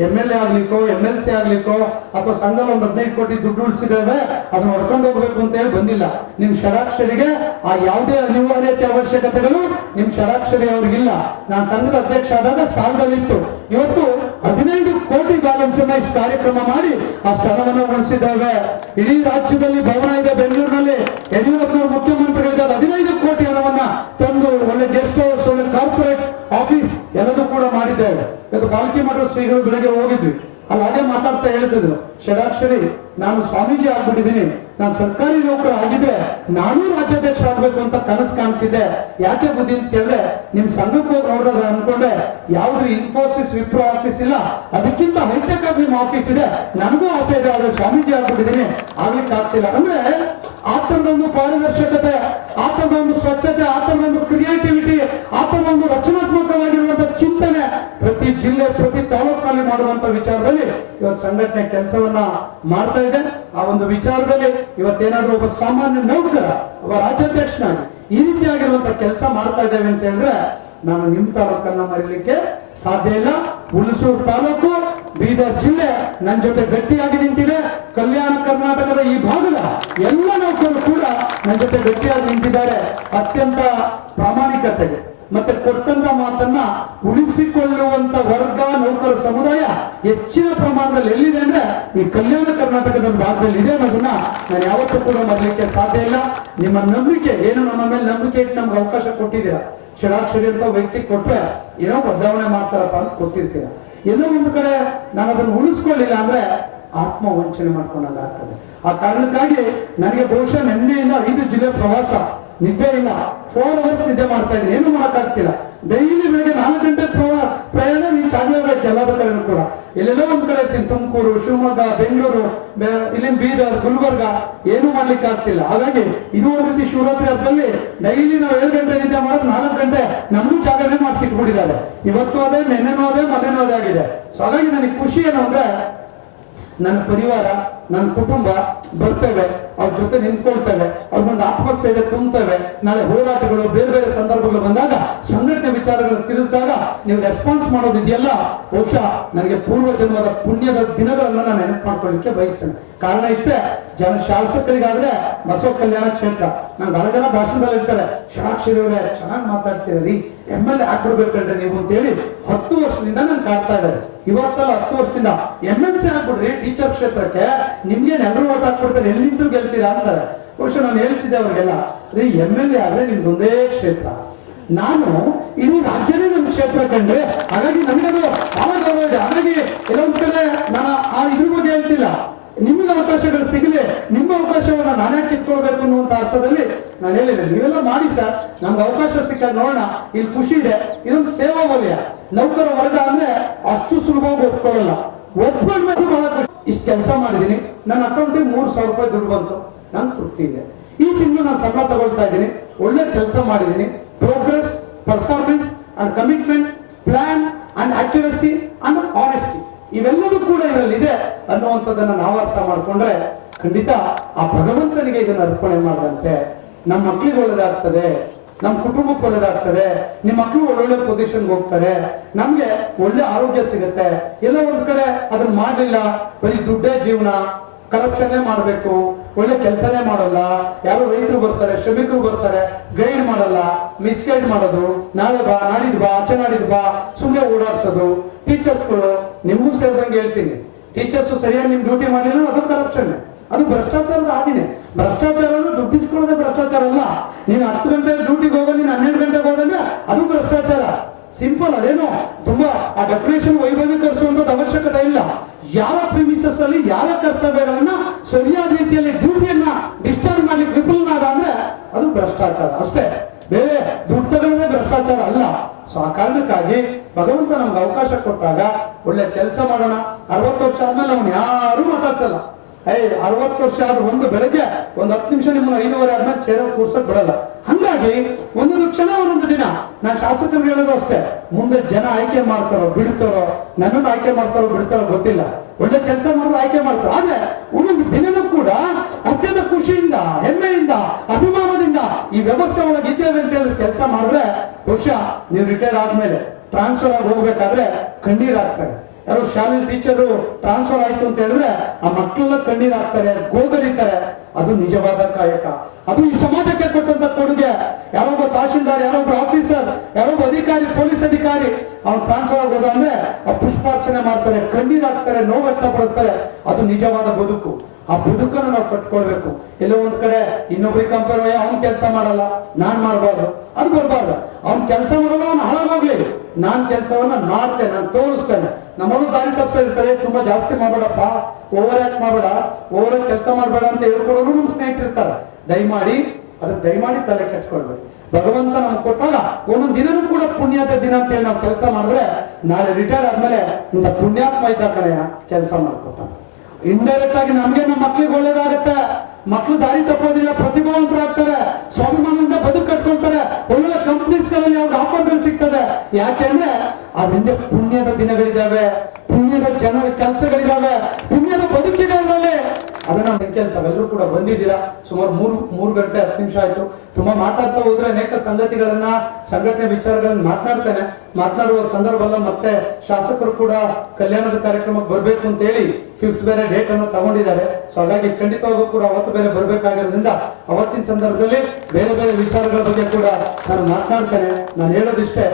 MLA ಆಗ್ಲಿಕ್ಕೋ MLC ಆಗ್ಲಿಕ್ಕೋ ಅಥವಾ ಸಂಘದಲ್ಲಿ ಒಂದು 15 ಕೋಟಿ ದುಡ್ಡು ಉಳಿಸಿದ್ದೇವೆ ಅದನ್ನ ಹೊಡ್ಕೊಂಡು ಹೋಗ್ಬೇಕು ಅಂತ ಹೇಳಿ ಬಂದಿಲ್ಲ. ನಿಮ್ ಷಡಾಕ್ಷರಿಗೆ ಆ ಯಾವುದೇ ಅನಿವಾರ್ಯತೆ ಅವಶ್ಯಕತೆಗಳು ನಿಮ್ ಷಡಾಕ್ಷರಿ ಅವ್ರಿಗಿಲ್ಲ. ನಾನು ಸಂಘದ ಅಧ್ಯಕ್ಷ ಆದಾಗ ಸಾಲದಲ್ಲಿತ್ತು. ಇವತ್ತು 15 ಕೋಟಿ ಬ್ಯಾಲೆನ್ಸ್ ಅನ್ನ ಇಷ್ಟು ಕಾರ್ಯಕ್ರಮ ಮಾಡಿ ಅಷ್ಟು ಹಣವನ್ನು ಉಳಿಸಿದ್ದೇವೆ. ಇಡೀ ರಾಜ್ಯದಲ್ಲಿ ಭವನ ಇದೆ, ಬೆಂಗಳೂರಿನಲ್ಲಿ ಯಡಿಯೂರಪ್ಪನವರು ಮುಖ್ಯಮಂತ್ರಿಗಳಿದ್ದಾರೆ, 15 ಕೋಟಿ ಹಣವನ್ನ ತಂದು ಒಳ್ಳೆ ಗೆಸ್ಟ್ ಹೌಸ್, ಒಳ್ಳೆ ಕಾರ್ಪೊರೇಟ್ ಆಫೀಸ್ ಎಲ್ಲದೂ ಕೂಡ ಮಾಡಿದ್ದೇವೆ. ಇವತ್ತು ಪಾಲ್ಕಿ ಮಠದ ಶ್ರೀಗಳು ಬೆಳಗ್ಗೆ ಹೋಗಿದ್ವಿ, ಅಲ್ಲಿ ಹಾಗೆ ಮಾತಾಡ್ತಾ ಹೇಳ್ತಿದ್ರು, ಷಡಾಕ್ಷರಿ ನಾನು ಸ್ವಾಮೀಜಿ ಆಗ್ಬಿಟ್ಟಿದ್ದೀನಿ, ನಾನು ಸರ್ಕಾರಿ ನೌಕರ ಆಗಿದೆ, ನಾನು ರಾಜ್ಯಾಧ್ಯಕ್ಷ ಆಗ್ಬೇಕು ಅಂತ ಕನಸು ಕಾಣ್ತಿದ್ದೆ. ಯಾಕೆ ಬುದ್ಧಿ ಅಂತ ಕೇಳಿದ್ರೆ ನಿಮ್ ಸಂಘಕ್ಕೆ ಹೋಗಿ ನೋಡಿದ್ರೆ ಅನ್ಕೊಂಡೆ ಯಾವ್ದು ಇನ್ಫೋಸಿಸ್ ವಿಪ್ರೋ ಆಫೀಸ್ ಇಲ್ಲ, ಅದಕ್ಕಿಂತ ಹೈಟೆಕ್ ಆಗಿ ನಿಮ್ಮ ಆಫೀಸ್ ಇದೆ, ನನಗೂ ಆಸೆ ಇದೆ, ಆದ್ರೆ ಸ್ವಾಮೀಜಿ ಆಗ್ಬಿಟ್ಟಿದ್ದೀನಿ, ಆಗ್ಲಿಕ್ಕೆ ಆಗ್ತಿಲ್ಲ. ಅಂದ್ರೆ ಆ ತರದ ಒಂದು ಪಾರದರ್ಶಕತೆ, ಆ ತರದ ಒಂದು ಸ್ವಚ್ಛತೆ, ಆ ತರದ ಒಂದು ಕ್ರಿಯೇಟಿವಿಟಿ, ಆ ತರದ ಒಂದು ರಚನಾತ್ಮಕವಾಗಿರುವಂತಹ ಚಿಂತನೆ ಪ್ರತಿ ಜಿಲ್ಲೆ ಪ್ರತಿ ತಾಲೂಕಿನಲ್ಲಿ ಮಾಡುವಂತ ವಿಚಾರದಲ್ಲಿ ಇವತ್ತು ಸಂಘಟನೆ ಕೆಲಸವನ್ನ ಮಾಡ್ತಾ ಇದೆ. ಆ ಒಂದು ವಿಚಾರದಲ್ಲಿ ಇವತ್ತೇನಾದ್ರೂ ಒಬ್ಬ ಸಾಮಾನ್ಯ ನೌಕರ, ಒಬ್ಬ ರಾಜ್ಯಾಧ್ಯಕ್ಷನಾಗಿ ಈ ರೀತಿಯಾಗಿರುವಂತ ಕೆಲಸ ಮಾಡ್ತಾ ಇದ್ದೇವೆ ಅಂತ ಹೇಳಿದ್ರೆ ನಾನು ನಿಮ್ ತಾಲೂಕನ್ನ ಮರೀಲಿಕ್ಕೆ ಸಾಧ್ಯ ಇಲ್ಲ. ಹುಣಸೂರು ತಾಲೂಕು, ಬೀದರ್ ಜಿಲ್ಲೆ ನನ್ನ ಜೊತೆ ಗಟ್ಟಿಯಾಗಿ ನಿಂತಿದೆ. ಕಲ್ಯಾಣ ಕರ್ನಾಟಕದ ಈ ಭಾಗದ ಎಲ್ಲ ನೌಕರರು ಕೂಡ ನನ್ನ ಜೊತೆ ಗಟ್ಟಿಯಾಗಿ ನಿಂತಿದ್ದಾರೆ. ಅತ್ಯಂತ ಪ್ರಾಮಾಣಿಕತೆಗೆ ಮತ್ತೆ ಕೊಟ್ಟಂತ ಮಾತನ್ನ ಉಳಿಸಿಕೊಳ್ಳುವಂತ ವರ್ಗ ನೌಕರ ಸಮುದಾಯ ಹೆಚ್ಚಿನ ಪ್ರಮಾಣದಲ್ಲಿ ಎಲ್ಲಿದೆ ಅಂದ್ರೆ ಈ ಕಲ್ಯಾಣ ಕರ್ನಾಟಕದ ಭಾಗದಲ್ಲಿ ಇದೆ ಅನ್ನೋದನ್ನ ನಾನು ಯಾವತ್ತೂ ಕೂಡ ಮಾಡಲಿಕ್ಕೆ ಸಾಧ್ಯ ಇಲ್ಲ. ನಿಮ್ಮ ನಂಬಿಕೆ ಏನು, ನಮ್ಮ ಮೇಲೆ ನಂಬಿಕೆ ಇಟ್ಟು ನಮ್ಗೆ ಅವಕಾಶ ಕೊಟ್ಟಿದ್ದೀರಾ. ಷಡಾಕ್ಷರಿ ಅಂತ ವ್ಯಕ್ತಿ ಕೊಟ್ರೆ ಏನೋ ಬದಲಾವಣೆ ಮಾಡ್ತಾರಪ್ಪ ಅಂತ ಕೊಟ್ಟಿರ್ತೀರ. ಎಲ್ಲೋ ಒಂದು ಕಡೆ ನಾನು ಅದನ್ನು ಉಳಿಸ್ಕೊಳ್ಳಿಲ್ಲ ಅಂದ್ರೆ ಆತ್ಮ ವಂಚನೆ ಮಾಡ್ಕೊಂಡಾಗ್ತದೆ. ಆ ಕಾರಣಕ್ಕಾಗಿ ನನಗೆ ಬಹುಶಃ ನಿನ್ನೆಯಿಂದ 5 ಜಿಲ್ಲೆ ಪ್ರವಾಸ, ನಿದ್ದೆ ಇಲ್ಲ, 4 ಅವರ್ಸ್ ನಿದ್ದೆ ಮಾಡ್ತಾ ಇದ್ದೀನಿ, ಏನು ಮಾಡಕ್ಕಾಗ್ತಿಲ್ಲ. ಡೈಲಿ ಬೆಳಗ್ಗೆ 4 ಗಂಟೆ ಪ್ರಯಾಣ ನೀನು ಚಾಗಲೇಬೇಕು. ಎಲ್ಲದ ಕಡೆ ಕೂಡ ಎಲ್ಲೆಲ್ಲೋ ಒಂದ್ ಕಡೆ ಇರ್ತೀನಿ, ತುಮಕೂರು, ಶಿವಮೊಗ್ಗ, ಬೆಂಗಳೂರು, ಇಲ್ಲಿ ಬೀದರ್, ಗುಲ್ಬರ್ಗ, ಏನು ಮಾಡ್ಲಿಕ್ಕೆ ಆಗ್ತಿಲ್ಲ. ಹಾಗಾಗಿ ಇದು ಒಂದು ರೀತಿ ಶಿವರಾತ್ರಿ ಹಬ್ಬದಲ್ಲಿ ಡೈಲಿ ನಾವು 7 ಗಂಟೆ ನಿದ್ದೆ ಮಾಡೋದು 4 ಗಂಟೆ ನಮಗೂ ಜಾಗರಣೆ ಮಾಡಿಸಿಟ್ಬಿಟ್ಟಿದ್ದಾರೆ. ಇವತ್ತು ಅದೇ, ನೆನ್ನೆನೂ ಅದೇ, ಮೊನ್ನೆನೂ ಅದೇ ಆಗಿದೆ. ಸೊ ಹಾಗಾಗಿ ನನಗೆ ಖುಷಿ ಏನು ಅಂದ್ರೆ ನನ್ನ ಪರಿವಾರ, ನನ್ನ ಕುಟುಂಬ ಬರ್ತೇವೆ, ಅವ್ರ ಜೊತೆ ನಿಂತ್ಕೊಳ್ತೇವೆ, ಅವ್ರಿಗೊಂದು ಆತ್ಮಸೇವೆ ತುಂಬುತ್ತೇವೆ. ನಾಳೆ ಹೋರಾಟಗಳು ಬೇರೆ ಬೇರೆ ಸಂದರ್ಭಗಳು ಬಂದಾಗ ಸಂಘಟನೆ ವಿಚಾರಗಳು ತಿಳಿಸಿದಾಗ ನೀವು ರೆಸ್ಪಾನ್ಸ್ ಮಾಡೋದಿದೆಯಲ್ಲ, ಬಹುಶಃ ನನಗೆ ಪೂರ್ವ ಜನ್ಮದ ಪುಣ್ಯದ ದಿನಗಳನ್ನು ನಾನು ನೆನಪು ಮಾಡ್ಕೊಳ್ಳಿಕ್ಕೆ ಬಯಸ್ತೇನೆ. ಕಾರಣ ಇಷ್ಟೇ, ಶಾಸಕರಿಗಾದ್ರೆ ಬಸವ ಕಲ್ಯಾಣ ಕ್ಷೇತ್ರ, ನಾನು ಬಹಳ ಜನ ಭಾಷಣದಲ್ಲಿ ಇರ್ತಾರೆ, ಷಡಾಕ್ಷರಿ ಅವರೇ ಚೆನ್ನಾಗಿ ಮಾತಾಡ್ತೀರಿ, MLA ಆಗ್ಬಿಡ್ಬೇಕಂದ್ರೆ ನೀವು ಅಂತ ಹೇಳಿ 10 ವರ್ಷದಿಂದ ನಾನು ಕಾಡ್ತಾ ಇದ್ದಾರೆ. ಇವತ್ತಲ್ಲ 10 ವರ್ಷದಿಂದ MLC ಆಗ್ಬಿಡ್ರಿ ಟೀಚರ್ ಕ್ಷೇತ್ರಕ್ಕೆ, ನಿಮ್ಗೇನ್ ಎಲ್ಲರೂ ಓಟ್ ಹಾಕ್ಬಿಡ್ತಾರೆ, ಎಲ್ಲಿಂದ್ರೂ ಗೆಲ್ತೀರಾ ಅಂತಾರೆ. ಬಹುಶಃ ನಾನು ಹೇಳ್ತಿದ್ದೆ ಅವ್ರಿಗೆಲ್ಲ, ರೀ MLA ಆದ್ರೆ ನಿಮ್ದೊಂದೇ ಕ್ಷೇತ್ರ, ನಾನು ಇಡೀ ರಾಜ್ಯನೇ ನನ್ನ ಕ್ಷೇತ್ರ ಕಂಡ್ರೆ, ಹಾಗಾಗಿ ನನಗದು ಬಹಳ ಗೌರವ ಇದೆ. ಹಾಗಾಗಿ ಕೆಲವೊಂದ್ ಕಡೆ ನಾನು ಇದ್ರ ಬಗ್ಗೆ ಹೇಳ್ತಿಲ್ಲ, ನಿಮಗೆ ಅವಕಾಶಗಳು ಸಿಗಲಿ, ನಿಮ್ಮ ಅವಕಾಶವನ್ನ ನಾನೇ ಕಿತ್ಕೊಳ್ಬೇಕು ಅನ್ನುವಂತ ಅರ್ಥದಲ್ಲಿ ನಾನು ಹೇಳಿದೆ. ನೀವೆಲ್ಲ ಮಾಡಿ ಸರ್, ನಮ್ಗೆ ಅವಕಾಶ ಸಿಕ್ಕಾಗ ನೋಡೋಣ, ಇಲ್ಲಿ ಖುಷಿ ಇದೆ. ಇದೊಂದು ಸೇವಾ ವಲಯ, ನೌಕರ ವರ್ಗ ಅಂದ್ರೆ ಅಷ್ಟು ಸುಲಭವಾಗಿ ಒಪ್ಕೊಳ್ಳಲ್ಲ. ಒಪ್ಕೊಂಡ್ಮೇಲೆ ಬಹಳ ಖುಷಿ. ಇಷ್ಟು ಕೆಲಸ ಮಾಡಿದೀನಿ, ನನ್ನ ಅಕೌಂಟಿಗೆ 3,000 ರೂಪಾಯಿ ದುಡ್ಡು ಬಂತು, ನನ್ ತೃಪ್ತಿ ಇದೆ. ಈ ತಿಂಗಳು ನಾನು ಸಂಬಳ ತಗೊಳ್ತಾ ಇದ್ದೀನಿ, ಒಳ್ಳೆ ಕೆಲಸ ಮಾಡಿದ್ದೀನಿ. Progress, performance and commitment, plan and accuracy and honesty ಇವೆಲ್ಲವೂ ಕೂಡ ಇದರಲ್ಲಿದೆ ಅನ್ನುವಂಥದ್ದನ್ನ ನಾವು ಅರ್ಥ ಮಾಡ್ಕೊಂಡ್ರೆ ಖಂಡಿತ ಆ ಭಗವಂತನಿಗೆ ಇದನ್ನು ಅರ್ಪಣೆ ಮಾಡದಂತೆ ನಮ್ಮ ಮಕ್ಕಳಿಗೆ ಒಳ್ಳೇದಾಗ್ತದೆ, ನಮ್ಮ ಕುಟುಂಬಕ್ಕೆ ಒಳ್ಳೇದಾಗ್ತದೆ, ನಿಮ್ಮ ಮಕ್ಕಳು ಒಳ್ಳೊಳ್ಳೆ ಪೊಸಿಷನ್ಗೆ ಹೋಗ್ತಾರೆ, ನಮ್ಗೆ ಒಳ್ಳೆ ಆರೋಗ್ಯ ಸಿಗುತ್ತೆ. ಎಲ್ಲೋ ಒಂದ್ ಕಡೆ ಅದನ್ನ ಮಾಡಲಿಲ್ಲ, ಬರೀ ದುಡ್ಡೇ ಜೀವನ, ಕರಪ್ಷನ್ನೇ ಮಾಡಬೇಕು, ಒಳ್ಳೆ ಕೆಲಸನೇ ಮಾಡಲ್ಲ, ಯಾರು ರೈತರು ಬರ್ತಾರೆ, ಶ್ರಮಿಕರು ಬರ್ತಾರೆ, ಗೈಡ್ ಮಾಡಲ್ಲ, ಮಿಸ್ಗೈಡ್ ಮಾಡೋದು, ನಾಳೆ ಬಾ, ನಾಡಿದ್ ಬಾ, ಆಚೆ ನಾಡಿದ್ ಬಾ, ಸುಮ್ಮನೆ ಓಡಾಡ್ಸೋದು. ಟೀಚರ್ಸ್ಗಳು ನಿಮಗೂ ಸೇರಿದಂಗೆ ಹೇಳ್ತೀನಿ, ಟೀಚರ್ಸ್ ಸರಿಯಾಗಿ ನಿಮ್ ಡ್ಯೂಟಿ ಮಾಡಿಲ್ಲ, ಅದು ಕರಪ್ಷನ್, ಅದು ಭ್ರಷ್ಟಾಚಾರದ ಆದಿನೇ. ಭ್ರಷ್ಟಾಚಾರ ದುಡ್ಡಿಸ್ಕೊಳ್ಳೋದೇ ಭ್ರಷ್ಟಾಚಾರ ಅಲ್ಲ. ನೀನು 10 ಗಂಟೆ ಡ್ಯೂಟಿಗೆ ಹೋಗ, ನೀನು 12 ಗಂಟೆಗೆ ಹೋದಂದ್ರೆ ಅದು ಭ್ರಷ್ಟಾಚಾರ. ಸಿಂಪಲ್, ಅದೇನೋ ತುಂಬಾ ಆ ಡೆಫಿನೇಷನ್ ವೈಭವೀಕರಿಸುವಂತದ್ದು ಅವಶ್ಯಕತೆ ಇಲ್ಲ. ಯಾರ ಪ್ರಿಮಿಸಸ್ ಅಲ್ಲಿ ಯಾರ ಕರ್ತವ್ಯಗಳನ್ನ ಸರಿಯಾದ ರೀತಿಯಲ್ಲಿ ಡ್ಯೂಟಿಯನ್ನ ಡಿಸ್ಚಾರ್ಜ್ ಮಾಡ್ಲಿಕ್ಕೆ ವಿಫಲನಾದ ಅಂದ್ರೆ ಅದು ಭ್ರಷ್ಟಾಚಾರ. ಭ್ರಷ್ಟಾಚಾರ ಅಷ್ಟೇ, ಬೇರೆ ದುಡ್ಡು ತಗೊಳ್ಳೋದೇ ಭ್ರಷ್ಟಾಚಾರ ಅಲ್ಲ. ಸೊ ಆ ಕಾರಣಕ್ಕಾಗಿ ಭಗವಂತ ನಮ್ಗೆ ಅವಕಾಶ ಕೊಟ್ಟಾಗ ಒಳ್ಳೆ ಕೆಲಸ ಮಾಡೋಣ. 60 ವರ್ಷ ಆದ್ಮೇಲೆ ಅವ್ನು ಯಾರು ಮಾತಾಡ್ಸಲ್ಲ. 60 ವರ್ಷ ಆದ ಒಂದು ಬೆಳಗ್ಗೆ ಒಂದು 10 ನಿಮಿಷ ನಿಮ್ಮನ್ನ 5:15 ಆದ್ಮೇಲೆ ಚೇರ ಕೂರ್ಸಕ್ ಬಿಡಲ್ಲ. ಹಂಗಾಗಿ ಒಂದೊಂದು ಕ್ಷಣ ಒಂದೊಂದು ದಿನ ನಾನು ಶಾಸಕರಿಗೆ ಹೇಳೋದು ಅಷ್ಟೇ, ಮುಂದೆ ಜನ ಆಯ್ಕೆ ಮಾಡ್ತಾರೋ ಬಿಡ್ತಾರೋ, ನನ್ನನ್ನು ಆಯ್ಕೆ ಮಾಡ್ತಾರೋ ಬಿಡ್ತಾರೋ ಗೊತ್ತಿಲ್ಲ, ಒಳ್ಳೆ ಕೆಲಸ ಮಾಡಿದ್ರೆ ಆಯ್ಕೆ ಮಾಡ್ತಾರೆ. ಆದ್ರೆ ಒಂದೊಂದು ದಿನನೂ ಕೂಡ ಅತ್ಯಂತ ಖುಷಿಯಿಂದ, ಹೆಮ್ಮೆಯಿಂದ, ಅಭಿಮಾನದಿಂದ ಈ ವ್ಯವಸ್ಥೆ ಒಳಗೆ ಇದ್ದೇವೆ ಅಂತ ಹೇಳಿ ಕೆಲಸ ಮಾಡಿದ್ರೆ ಬಹುಶಃ ನೀವು ರಿಟೈರ್ಡ್ ಆದ್ಮೇಲೆ ಟ್ರಾನ್ಸ್ಫರ್ ಆಗಿ ಹೋಗ್ಬೇಕಾದ್ರೆ ಕಣ್ಣೀರಾಗ್ತಾರೆ. ಯಾರೋ ಶಾಲೆ ಟೀಚರು ಟ್ರಾನ್ಸ್ಫರ್ ಆಯ್ತು ಅಂತ ಹೇಳಿದ್ರೆ ಆ ಮಕ್ಕಳೆಲ್ಲ ಕಣ್ಣೀರಾಗ್ತಾರೆ, ಗೋಗರಿತಾರೆ. ಅದು ನಿಜವಾದ ಕಾಯಕ, ಅದು ಈ ಸಮಾಜಕ್ಕೆ ಕೊಟ್ಟಂತ ಕೊಡುಗೆ. ಯಾರೊಬ್ಬ ತಹಶೀಲ್ದಾರ್, ಯಾರೊಬ್ಬ ಆಫೀಸರ್, ಯಾರೊಬ್ಬ ಅಧಿಕಾರಿ, ಪೊಲೀಸ್ ಅಧಿಕಾರಿ ಅವ್ನು ಟ್ರಾನ್ಸ್ಫರ್ ಆಗೋದ ಅಂದ್ರೆ ಆ ಪುಷ್ಪಾರ್ಚನೆ ಮಾಡ್ತಾರೆ, ಕಣ್ಣೀರಾಗ್ತಾರೆ, ನೋವು ವ್ಯಕ್ತಪಡಿಸ್ತಾರೆ. ಅದು ನಿಜವಾದ ಬದುಕು. ಆ ಬದುಕನ್ನು ನಾವು ಕಟ್ಕೊಳ್ಬೇಕು. ಎಲ್ಲೋ ಒಂದ್ ಕಡೆ ಇನ್ನೊಬ್ರಿಗೆ ಕಂಪೇರ್ ಅವ್ನ್ ಕೆಲಸ ಮಾಡಲ್ಲ ನಾನ್ ಮಾಡಬಾರ್ದು, ಅದು ಬರಬಾರ್ದು. ಅವ್ನ್ ಕೆಲಸ ಮಾಡಲ್ಲ, ಅವ್ನು ಹಾಳಾಗೋಗ್ಲಿ, ನಾನ್ ಕೆಲಸವನ್ನ ಮಾಡ್ತೇನೆ, ನಾನು ತೋರಿಸ್ತೇನೆ. ನಮ್ಮನ್ನು ದಾರಿ ತಪ್ಪಿರ್ತಾರೆ, ತುಂಬಾ ಜಾಸ್ತಿ ಮಾಡ್ಬೇಡಪ್ಪ, ಓವರ್ ಆಕ್ಟ್ ಮಾಡಬೇಡ, ಓವರ್ ಕೆಲಸ ಮಾಡಬೇಡ ಅಂತ ಹೇಳ್ಕೊಡೋರು ನಮ್ ಸ್ನೇಹಿತರಿರ್ತಾರೆ. ದಯಮಾಡಿ ತಲೆ ಕೆಡ್ಸ್ಕೊಳ್ಬೇಕು. ಭಗವಂತ ನಮ್ಗೆ ಕೊಟ್ಟಾಗ ಒಂದೊಂದು ದಿನನೂ ಕೂಡ ಪುಣ್ಯದ ದಿನ ಅಂತ ಹೇಳಿ ನಾವು ಕೆಲಸ ಮಾಡಿದ್ರೆ ನಾಳೆ ರಿಟೈರ್ಡ್ ಆದ್ಮೇಲೆ ಇಂಥ ಪುಣ್ಯಾತ್ಮ ಇದ್ದ ಕಡೆಯ ಕೆಲಸ ಮಾಡ್ಕೊತಾನೆ. ಇಂಡೈರೆಕ್ಟ್ ಆಗಿ ನಮ್ಗೆ ನಮ್ಮ ಮಕ್ಳಿಗೆ ಒಳ್ಳೇದಾಗತ್ತೆ. ಮಕ್ಕಳು ದಾರಿ ತಪ್ಪೋದಿಲ್ಲ, ಪ್ರತಿಭಾವಂತರಾಗ್ತಾರೆ, ಸ್ವಾಭಿಮಾನದಿಂದ ಬದುಕು ಕಟ್ಕೊಳ್ತಾರೆ, ಒಳ್ಳೊಳ್ಳೆ ಕಂಪ್ನೀಸ್ ಗಳಲ್ಲಿ ಅವ್ರಿಗೆ ಆಫರ್ಗಳು ಸಿಗ್ತದೆ. ಯಾಕೆಂದ್ರೆ ಅದ್ರಿಂದ ಪುಣ್ಯದ ದಿನಗಳಿದಾವೆ, ಪುಣ್ಯದ ಜನರ ಕೆಲಸಗಳಿದಾವೆ, ಪುಣ್ಯದ ಬದುಕಿದೆ ಅದರಲ್ಲಿ. ಅದನ್ನ ತಾವೆಲ್ಲರೂ ಕೂಡ ಬಂದಿದ್ದೀರಾ. ಸುಮಾರು 3 ಗಂಟೆ 10 ನಿಮಿಷ ಆಯ್ತು. ತುಂಬಾ ಮಾತಾಡ್ತಾ ಹೋದ್ರೆ ಅನೇಕ ಸಂಗತಿಗಳನ್ನ, ಸಂಘಟನೆ ವಿಚಾರಗಳನ್ನ ಮಾತನಾಡುವ ಸಂದರ್ಭ ಅಲ್ಲ. ಮತ್ತೆ ಶಾಸಕರು ಕೂಡ ಕಲ್ಯಾಣದ ಕಾರ್ಯಕ್ರಮಕ್ಕೆ ಬರ್ಬೇಕು ಅಂತ ಹೇಳಿ 5th ಬೇರೆ ಡೇಟ್ ಅನ್ನು ತಗೊಂಡಿದ್ದಾರೆ. ಸೊ ಹಾಗಾಗಿ ಖಂಡಿತವಾಗೂ ಕೂಡ ಅವತ್ತು ಬೇರೆ ಬರ್ಬೇಕಾಗಿರೋದ್ರಿಂದ ಅವತ್ತಿನ ಸಂದರ್ಭದಲ್ಲಿ ಬೇರೆ ಬೇರೆ ವಿಚಾರಗಳ ಬಗ್ಗೆ ಕೂಡ ನಾನು ಮಾತನಾಡ್ತೇನೆ. ನಾನು ಹೇಳೋದಿಷ್ಟೇ,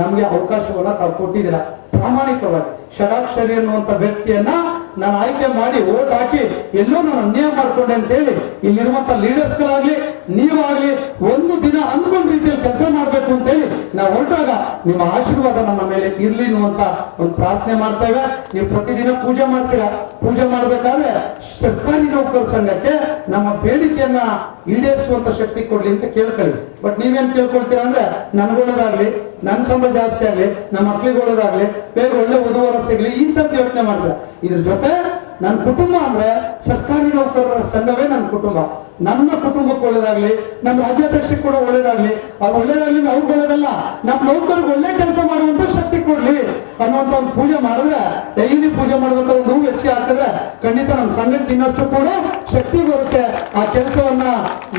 ನಮ್ಗೆ ಅವಕಾಶವನ್ನ ತಾವು ಕೊಟ್ಟಿದ್ದೀರಾ. ಪ್ರಾಮಾಣಿಕವಾಗಿ ಷಡಾಕ್ಷರಿ ಅನ್ನುವಂತ ವ್ಯಕ್ತಿಯನ್ನ ನಾನು ಆಯ್ಕೆ ಮಾಡಿ ಓಟ್ ಹಾಕಿ ಎಲ್ಲೋ ನಾನು ಅನ್ಯಾಯ ಮಾಡ್ಕೊಂಡೆ ಅಂತ ಹೇಳಿ ಇಲ್ಲಿರುವಂತ ಲೀಡರ್ಸ್ ಗಳಾಗ್ಲಿ ನೀವಾಗ್ಲಿ ಒಂದು ದಿನ ಅಂದ್ಕೊಂಡ ರೀತಿಯಲ್ಲಿ ಕೆಲಸ ಮಾಡ್ಬೇಕು ಅಂತ ಹೇಳಿ ನಾವು ಹೊರಟಾಗ ನಿಮ್ಮ ಆಶೀರ್ವಾದ ನಮ್ಮ ಮೇಲೆ ಇರ್ಲಿ ಅನ್ನುವಂತ ಒಂದು ಪ್ರಾರ್ಥನೆ ಮಾಡ್ತೇವೆ. ನೀವು ಪ್ರತಿದಿನ ಪೂಜೆ ಮಾಡ್ತೀರಾ. ಪೂಜೆ ಮಾಡ್ಬೇಕಾದ್ರೆ ಸರ್ಕಾರಿ ನೌಕರ ಸಂಘಕ್ಕೆ ನಮ್ಮ ಬೇಡಿಕೆಯನ್ನ ಈಡೇರಿಸುವಂತ ಶಕ್ತಿ ಕೊಡ್ಲಿ ಅಂತ ಕೇಳ್ಕೊಳ್ಳಿ. ಬಟ್ ನೀವೇನ್ ಕೇಳ್ಕೊಳ್ತೀರಾ ಅಂದ್ರೆ ನನ್ಗೊಳ್ಳೋದಾಗ್ಲಿ, ನನ್ ಸಂಬಳ ಜಾಸ್ತಿ ಆಗ್ಲಿ, ನಮ್ಮ ಮಕ್ಳಿಗೆ ಒಳ್ಳೇದಾಗ್ಲಿ, ಬೇಗ ಒಳ್ಳೆ ವಧುವರ ಸಿಗ್ಲಿ, ಈ ತರದ ಯೋಚನೆ ಮಾಡ್ತಾರೆ. ಇದ್ರ ಜೊತೆ ನನ್ನ ಕುಟುಂಬ ಅಂದ್ರೆ ಸರ್ಕಾರಿ ನೌಕರರ ಸಂಘವೇ ನನ್ನ ಕುಟುಂಬ. ನನ್ನ ಕುಟುಂಬಕ್ಕೆ ಒಳ್ಳೇದಾಗ್ಲಿ, ನಮ್ಮ ರಾಜ್ಯಾಧ್ಯಕ್ಷಕ್ಕೆ ಕೂಡ ಒಳ್ಳೇದಾಗ್ಲಿ, ಅವ್ರು ಒಳ್ಳೇದಾಗ್ಲಿ, ಅವ್ರಿಗೆ ಒಳ್ಳೇದಲ್ಲ, ನಮ್ಮ ನೌಕರಿಗೆ ಒಳ್ಳೆ ಕೆಲಸ ಮಾಡುವಂತ ಶಕ್ತಿ ಕೊಡ್ಲಿ ಅನ್ನುವಂತ ಒಂದು ಪೂಜೆ ಮಾಡಿದ್ರೆ, ಡೈಲಿ ಪೂಜೆ ಮಾಡ್ಬೇಕಾದ್ರೆ ನೋವು ಹೆಚ್ಚಿಗೆ ಹಾಕಿದ್ರೆ ಖಂಡಿತ ನಮ್ಮ ಸಂಘಕ್ಕೆ ಇನ್ನಷ್ಟು ಕೂಡ ಶಕ್ತಿ ಬರುತ್ತೆ. ಆ ಕೆಲಸವನ್ನ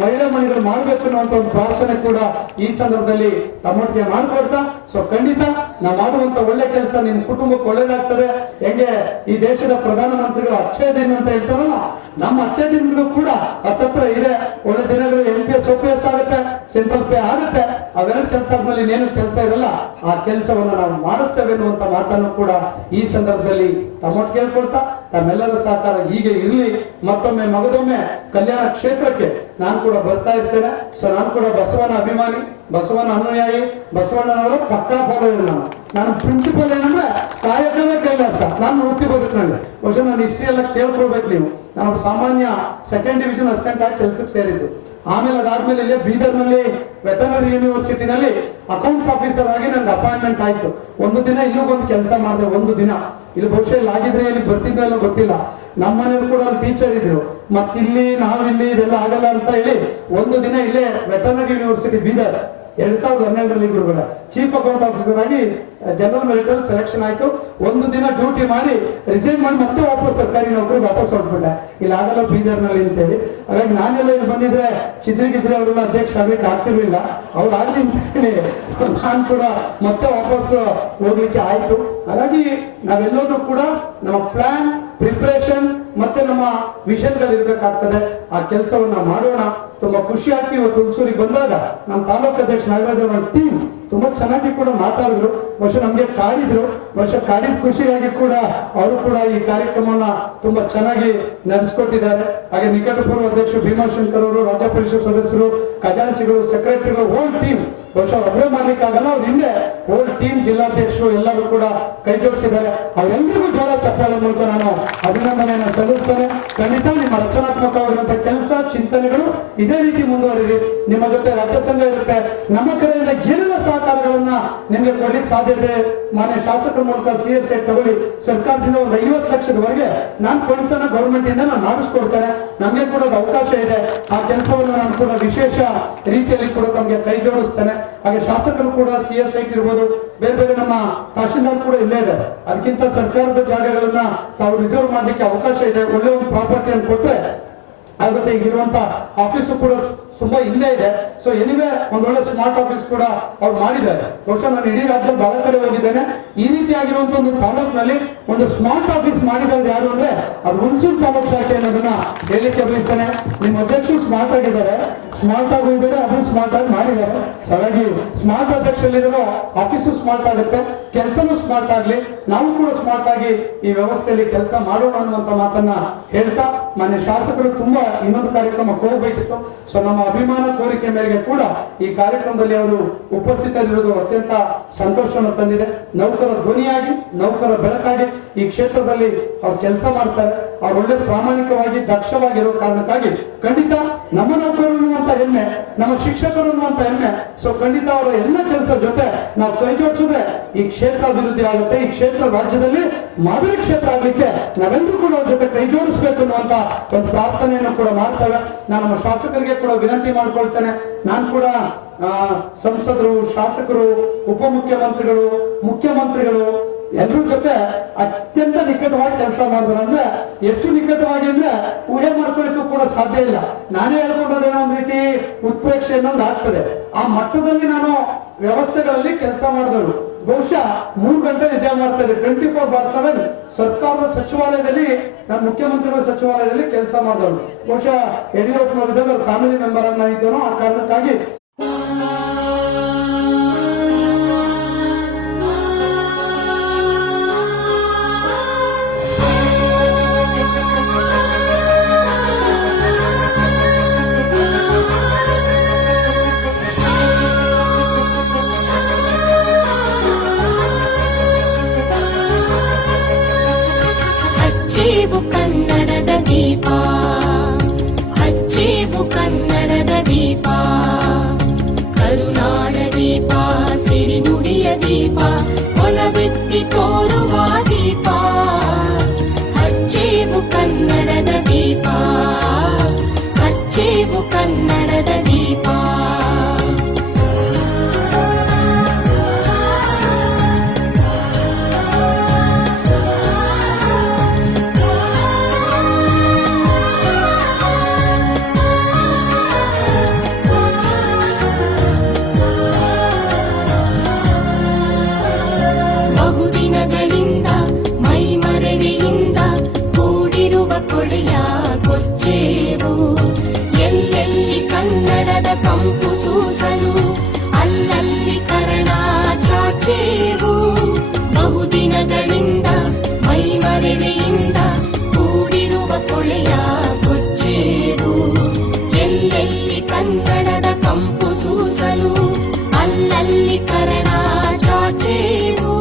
ಮಹಿಳೆಗಳು ಮಾಡ್ಬೇಕು ಅನ್ನುವಂತ ಒಂದು ಪ್ರಾರ್ಥನೆ ಕೂಡ ಈ ಸಂದರ್ಭದಲ್ಲಿ ತಮ್ಮೊಟ್ಟಿಗೆ ಮಾಡ್ಕೊಡ್ತಾ, ಸೊ ಖಂಡಿತ ನಾವು ಮಾಡುವಂತ ಒಳ್ಳೆ ಕೆಲಸ ನಿಮ್ ಕುಟುಂಬಕ್ಕೆ ಒಳ್ಳೇದಾಗ್ತದೆ. ಹೆಂಗೆ ಈ ದೇಶದ ಪ್ರಧಾನಮಂತ್ರಿಗಳು ಅಕ್ಷಯ ದಿನ ಅಂತ ಹೇಳ್ತಾರಲ್ಲ, ನಮ್ಮ ಅಕ್ಷಯ ದಿನಗಳು ಕೂಡ ಹತ್ತತ್ರ ಇದೆ. ಒಳ್ಳೆ ದಿನಗಳು NPS OPS ಆಗುತ್ತೆ, ಸೆಂಟ್ರಲ್ ಪೇ ಆಗುತ್ತೆ. ಅವೆರಡು ಕೆಲಸ ಆದ್ಮೇಲೆ ಇನ್ನೇನು ಕೆಲಸ ಇರಲ್ಲ. ಆ ಕೆಲಸವನ್ನು ನಾವು ಮಾಡಿಸ್ತೇವೆ ಅನ್ನುವಂತ ಮಾತನ್ನು ಕೂಡ ಈ ಸಂದರ್ಭದಲ್ಲಿ ತಮ್ಮೊಟ್ಟು ಕೇಳ್ಕೊಳ್ತಾ, ತಮ್ಮೆಲ್ಲರ ಸಹಕಾರ ಹೀಗೆ ಇರಲಿ. ಮತ್ತೊಮ್ಮೆ ಮಗದೊಮ್ಮೆ ಕಲ್ಯಾಣ ಕ್ಷೇತ್ರಕ್ಕೆ ನಾನು ಕೂಡ ಬರ್ತಾ ಇರ್ತೇನೆ. ಸೊ ನಾನು ಕೂಡ ಬಸವನ ಅಭಿಮಾನಿ, ಬಸವನ ಅನುಯಾಯಿ, ಬಸವಣ್ಣನವರ ಪಕ್ಕಾ ಫಾಲೋವರ್. ನಾನು ಪ್ರಿನ್ಸಿಪಲ್ ಏನಂದ್ರೆ ಕಾಯಕವೇ ಕೈಲಾಸ. ನಾನು ವೃತ್ತಿ ಬದುಕಿನಲ್ಲಿ ಬಹುಶಃ ನಾನು ಇಷ್ಟೇ ಎಲ್ಲ ಕೇಳ್ಕೊಳ್ಬೇಕು. ನೀವು ನಾನು ಸಾಮಾನ್ಯ 2nd ಡಿವಿಷನ್ ಅಸಿಸ್ಟೆಂಟ್ ಆಗಿ ಕೆಲಸಕ್ಕೆ ಸೇರಿದ್ದು. ಆಮೇಲೆ ಅದಾದ್ಮೇಲೆ ಇಲ್ಲೇ ಬೀದರ್ನಲ್ಲಿ ವೆಟನರಿ ಯೂನಿವರ್ಸಿಟಿನಲ್ಲಿ ಅಕೌಂಟ್ಸ್ ಆಫೀಸರ್ ಆಗಿ ನನ್ಗೆ ಅಪಾಯಿಂಟ್ಮೆಂಟ್ ಆಯ್ತು. ಒಂದು ದಿನ ಇಲ್ಲೂ ಬಂದು ಕೆಲಸ ಮಾಡಿದೆ. ಒಂದು ದಿನ ಇಲ್ಲಿ ಬಹುಶಃ ಇಲ್ಲಿ ಆಗಿದ್ರೆ ಇಲ್ಲಿ ಬರ್ತಿದ್ದೆ ಅನ್ನೋ ಗೊತ್ತಿಲ್ಲ. ನಮ್ಮ ಮನೇಲಿ ಕೂಡ ಅಲ್ಲಿ ಟೀಚರ್ ಇದ್ರು. ಮತ್ತಿಲ್ಲಿ ನಾವಿಲ್ಲಿ ಇದೆಲ್ಲ ಆಗಲ್ಲ ಅಂತ ಹೇಳಿ ಒಂದು ದಿನ ಇಲ್ಲೇ ವೆಟನರಿ ಯೂನಿವರ್ಸಿಟಿ ಬೀದರ್ 2012ರಲ್ಲಿ ಗುರುಗಳ ಚೀಫ್ ಅಕೌಂಟ್ ಆಫೀಸರ್ ಆಗಿ ಜನರಲ್ ಮೆರಿಟ್ ಸೆಲೆಕ್ಷನ್ ಆಯ್ತು. ಒಂದು ದಿನ ಡ್ಯೂಟಿ ಮಾಡಿ ರಿಸೈನ್ ಮಾಡಿ ಮತ್ತೆ ವಾಪಸ್ ಸರ್ಕಾರಿ ನೌಕರಿಗೆ ವಾಪಸ್ ಹೊರಟ್ಬಿಟ್ಟೆ. ಇಲ್ಲಿ ಆಗಲ್ಲ ಬೀದರ್ನಲ್ಲಿ ಅಂತೇಳಿ. ಹಾಗಾಗಿ ನಾನೆಲ್ಲ ಇಲ್ಲಿ ಬಂದಿದ್ರೆ ಚಿದ್ರಿಗಿದ್ರೆ ಅವರೆಲ್ಲ ಅಧ್ಯಕ್ಷ ಆಗ್ಲಿಕ್ಕೆ ಆಗ್ತಿರ್ಲಿಲ್ಲ. ಅವ್ರು ಆಗ್ಲಿ ಅಂತ ಹೇಳಿ ನಾನು ಕೂಡ ಮತ್ತೆ ವಾಪಸ್ ಹೋಗ್ಲಿಕ್ಕೆ ಆಯ್ತು. ಹಾಗಾಗಿ ನಾವೆಲ್ಲರೂ ಕೂಡ ನಮ್ಮ ಪ್ಲಾನ್, ಪ್ರಿಪರೇಷನ್ ಮತ್ತೆ ನಮ್ಮ ವಿಷನ್ಗಳಿರ್ಬೇಕಾಗ್ತದೆ. ಆ ಕೆಲಸವನ್ನ ಮಾಡೋಣ. ತುಂಬಾ ಖುಷಿ ಆಗ್ತಿ. ಇವತ್ತು ಹುಣಸೂರಿಗೆ ಬಂದಾಗ ನಮ್ಮ ತಾಲೂಕು ಅಧ್ಯಕ್ಷ ನಾಗರಾಜ್ ಅವರ ಟೀಮ್ ತುಂಬಾ ಚೆನ್ನಾಗಿ ಕೂಡ ಮಾತಾಡಿದ್ರು. ಬಹುಶಃ ನಮ್ಗೆ ಕಾಡಿದ್ರು. ಬಹುಶಃ ಕಾಡಿದ ಖುಷಿಯಾಗಿ ಕೂಡ ಅವರು ಕೂಡ ಈ ಕಾರ್ಯಕ್ರಮವನ್ನ ತುಂಬಾ ಚೆನ್ನಾಗಿ ನಡೆಸಿಕೊಟ್ಟಿದ್ದಾರೆ. ಹಾಗೆ ನಿಕಟಪೂರ್ವ ಅಧ್ಯಕ್ಷರು ಭೀಮಾಶಂಕರ್ ಅವರು, ರಾಜ್ಯ ಪರಿಷತ್ ಸದಸ್ಯರು, ಖಜಾಂಚಿಗಳು, ಸೆಕ್ರೆಟರಿಗಳು, ಹೋಲ್ ಟೀಮ್ ಬಹುಶಃ ಒಬ್ಬರೇ ಮಾಡ್ಲಿಕ್ಕಾಗಲ್ಲ. ಅವ್ರ ಹಿಂದೆ ಹೋಲ್ ಟೀಮ್, ಜಿಲ್ಲಾಧ್ಯಕ್ಷರು ಎಲ್ಲರೂ ಕೂಡ ಕೈ ಜೋಡಿಸಿದ್ದಾರೆ. ಅವರೆಲ್ಲರಿಗೂ ಜೋರ ಚಪ್ಪಾಳೆ ಮೂಲಕ ನಾನು ಅಭಿನಂದನೆಯನ್ನು ಸಲ್ಲಿಸ್ತೇನೆ. ಖಂಡಿತ ನಿಮ್ಮ ರಚನಾತ್ಮಕವಾಗಿರುವಂತಹ ಕೆಲಸ, ಚಿಂತನೆಗಳು ಇದೇ ರೀತಿ ಮುಂದುವರಿರಿ. ನಿಮ್ಮ ಜೊತೆ ರಾಜ್ಯ ಸಂಘ ಇರುತ್ತೆ. ನಮ್ಮ ಕಡೆಯಿಂದ ಏನೆಲ್ಲ ಸಹಕಾರಗಳನ್ನ ನಿಮ್ಗೆ ಕೊಡ್ಲಿಕ್ಕೆ ಸಾಧ್ಯತೆ ಮಾನ್ಯ ಶಾಸಕರ ಮೂಲಕ CS ತಗೊಳ್ಳಿ. ಸರ್ಕಾರದಿಂದ ಒಂದು 50 ಲಕ್ಷದವರೆಗೆ ನಾನು ಫಂಡ್ಸ್ ಅನ್ನ ಗೌರ್ಮೆಂಟ್ ಇಂದ ನಾನು ಮಾಡಿಸ್ಕೊಡ್ತೇನೆ. ನಮ್ಗೆ ಕೂಡ ಅದು ಅವಕಾಶ ಇದೆ. ಆ ಕೆಲಸವನ್ನು ನಾನು ಕೂಡ ವಿಶೇಷ ರೀತಿಯಲ್ಲಿ ಕೂಡ ನಮ್ಗೆ ಕೈ ಜೋಡಿಸ್ತೇನೆ. ಹಾಗೆ ಶಾಸಕರು ಕೂಡ CS ಇರ್ಬೋದು, ಬೇರೆ ಬೇರೆ ನಮ್ಮ ತಹಶೀಲ್ದಾರ್ ಕೂಡ ಇಲ್ಲೇ ಇದೆ. ಅದಕ್ಕಿಂತ ಸರ್ಕಾರದ ಜಾಗಗಳನ್ನ ತಾವು ರಿಸರ್ವ್ ಮಾಡ್ಲಿಕ್ಕೆ ಅವಕಾಶ ಇದೆ. ಒಳ್ಳೆ ಒಂದು ಪ್ರಾಪರ್ಟಿಯನ್ನು ಕೊಟ್ರೆ ಆಗುತ್ತೆ. ಈಗಿರುವಂತ ಆಫೀಸು ಕೂಡ ತುಂಬಾ ಹಿಂದೆ ಇದೆ. ಸೊ ಎನಿವೆ ಒಂದೊಳ್ಳೆ ಸ್ಮಾರ್ಟ್ ಆಫೀಸ್ ಕೂಡ ಅವ್ರು ಮಾಡಿದ್ದಾರೆ. ಬಹುಶಃ ನಾನು ಇಡೀ ರಾಜ್ಯದಲ್ಲಿ ಬಹಳ ಕಡೆ ಹೋಗಿದ್ದೇನೆ. ಈ ರೀತಿಯಾಗಿರುವಂತ ಒಂದು ತಾಲೂಕಿನಲ್ಲಿ ಒಂದು ಸ್ಮಾರ್ಟ್ ಆಫೀಸ್ ಮಾಡಿದವರು ಯಾರು ಅಂದ್ರೆ ಅದು ಹುಣಸೂರು ತಾಲೂಕು ಶಾಖೆ ಅನ್ನೋದನ್ನ ಹೇಳಲಿಕ್ಕೆ ಬಯಸ್ತೇನೆ. ನಿಮ್ಮ ಅಧ್ಯಕ್ಷರು ಸ್ಮಾರ್ಟ್ ಆಗಿದ್ದಾರೆ, ಸ್ಮಾರ್ಟ್ ಆಗಿ ಇದ್ದಾರೆ, ಅದು ಸ್ಮಾರ್ಟ್ ಆಗಿ ಮಾಡಿದ್ದಾರೆ. ಹಾಗಾಗಿ ಸ್ಮಾರ್ಟ್ ಅಧ್ಯಕ್ಷರಲ್ಲಿರೋ ಆಫೀಸು ಸ್ಮಾರ್ಟ್ ಆಗುತ್ತೆ, ಕೆಲಸನೂ ಸ್ಮಾರ್ಟ್ ಆಗ್ಲಿ, ನಾವು ಕೂಡ ಸ್ಮಾರ್ಟ್ ಆಗಿ ಈ ವ್ಯವಸ್ಥೆಯಲ್ಲಿ ಕೆಲಸ ಮಾಡೋಣ ಅನ್ನುವಂತ ಮಾತನ್ನ ಹೇಳ್ತಾ, ಮಾನ್ಯ ಶಾಸಕರು ತುಂಬಾ ಇನ್ನೊಂದು ಕಾರ್ಯಕ್ರಮಕ್ಕೆ ಹೋಗ್ಬೇಕಿತ್ತು. ಸೊ ನಮ್ಮ ಅಭಿಮಾನ ಕೋರಿಕೆ ಮೇರೆಗೆ ಕೂಡ ಈ ಕಾರ್ಯಕ್ರಮದಲ್ಲಿ ಅವರು ಉಪಸ್ಥಿತರಿರುವುದು ಅತ್ಯಂತ ಸಂತೋಷವನ್ನು ತಂದಿದೆ. ನೌಕರ ಧ್ವನಿಯಾಗಿ, ನೌಕರ ಬೆಳಕಾಗಿ ಈ ಕ್ಷೇತ್ರದಲ್ಲಿ ಅವ್ರು ಕೆಲಸ ಮಾಡ್ತಾರೆ. ಅವ್ರು ಒಳ್ಳೆ ಪ್ರಾಮಾಣಿಕವಾಗಿ, ದಕ್ಷವಾಗಿರೋ ಕಾರಣಕ್ಕಾಗಿ ಖಂಡಿತ ನಮ್ಮ ನೌಕರರು ಅನ್ನುವಂತ ಹೆಮ್ಮೆ, ನಮ್ಮ ಶಿಕ್ಷಕರು ಅನ್ನುವಂತ ಹೆಮ್ಮೆ. ಸೊ ಖಂಡಿತ ಅವರ ಎಲ್ಲ ಕೆಲಸ ಜೊತೆ ನಾವು ಕೈ ಜೋಡಿಸಿದ್ರೆ ಈ ಕ್ಷೇತ್ರ ಅಭಿವೃದ್ಧಿ ಆಗುತ್ತೆ. ಈ ಕ್ಷೇತ್ರ ರಾಜ್ಯದಲ್ಲಿ ಮಾದರಿ ಕ್ಷೇತ್ರ ಆಗ್ಲಿಕ್ಕೆ ನಾವೆಲ್ಲರೂ ಕೂಡ ಅವ್ರ ಜೊತೆ ಕೈ ಜೋಡಿಸಬೇಕು ಅನ್ನುವಂತ ಒಂದು ಪ್ರಾರ್ಥನೆಯನ್ನು ಕೂಡ ಮಾಡ್ತೇವೆ. ನಾನು ನಮ್ಮ ಶಾಸಕರಿಗೆ ಕೂಡ ವಿನಂತಿ ಮಾಡ್ಕೊಳ್ತೇನೆ. ನಾನು ಕೂಡ ಸಂಸದರು, ಶಾಸಕರು, ಉಪಮುಖ್ಯಮಂತ್ರಿಗಳು, ಮುಖ್ಯಮಂತ್ರಿಗಳು ಎಲ್ಲರ ಜೊತೆ ಅತ್ಯಂತ ನಿಕಟವಾಗಿ ಕೆಲಸ ಮಾಡಿದ್ರು. ಅಂದ್ರೆ ಎಷ್ಟು ನಿಕಟವಾಗಿ ಅಂದ್ರೆ ಊಹೆ ಮಾಡ್ಕೊಳ್ಳಿಕ್ಕೂ ಕೂಡ ಸಾಧ್ಯ ಇಲ್ಲ. ನಾನೇ ಹೇಳ್ಕೊಂಡ್ರೇನೋ ಒಂದ್ ರೀತಿ ಉತ್ಪ್ರೇಕ್ಷೆ ಅನ್ನೋದು ಆಗ್ತದೆ. ಆ ಮಟ್ಟದಲ್ಲಿ ನಾನು ವ್ಯವಸ್ಥೆಗಳಲ್ಲಿ ಕೆಲಸ ಮಾಡಿದವರು. ಬಹುಶಃ 3 ಗಂಟೆ ನಿದ್ದೆ ಮಾಡ್ತಾ ಇದ್ದೆ. 24/7 ಸರ್ಕಾರದ ಸಚಿವಾಲಯದಲ್ಲಿ, ನಾನು ಮುಖ್ಯಮಂತ್ರಿಗಳ ಸಚಿವಾಲಯದಲ್ಲಿ ಕೆಲಸ ಮಾಡಿದವರು. ಬಹುಶಃ ಯಡಿಯೂರಪ್ಪನವರಿದ್ದಾಗ ಫ್ಯಾಮಿಲಿ ಮೆಂಬರ್ ಆಗಿದ್ದೇನೋ, ಆ ಕಾರಣಕ್ಕಾಗಿ ಹಚ್ಚೇವು ಕನ್ನಡದ ದೀಪ, ಹಚ್ಚೇವು ಕನ್ನಡದ ದೀಪ, ಕರುನಾಡ ದೀಪ, ಸಿರಿನುಡಿಯ ದೀಪ, ಒಲವೆತ್ತಿ ತೋರುವ ದೀಪ. ಹಚ್ಚೇವು ಕನ್ನಡದ ದೀಪ, ಹಚ್ಚೇವು ಕನ್ನಡದ ದೀಪ. ಬಹುದಿನಗಳಿಂದ ಮೈಮರೆವೆಯಿಂದ ಕೂಡಿರುವ ಕೊಳೆಯ ಕೊಚ್ಚೇವು. ಎಲ್ಲೆಲ್ಲಿ ಕನ್ನಡದ ಕಂಪು ಸೂಸಲು ಅಲ್ಲಲ್ಲಿ ಕನ್ನಡ ಚಾಚೇವು. ಬಹುದಿನಗಳಿಂದ ಮೈಮರೆವೆಯಿಂದ ಕೂಡಿರುವ ಕೊಳೆಯ ಕೊಚ್ಚೇವು. ಎಲ್ಲೆಲ್ಲಿ ಕನ್ನಡದ ಕಂಪು ಸೂಸಲು ಅಲ್ಲಲ್ಲಿ ಕನ್ನಡ ಚಾಚೇವು.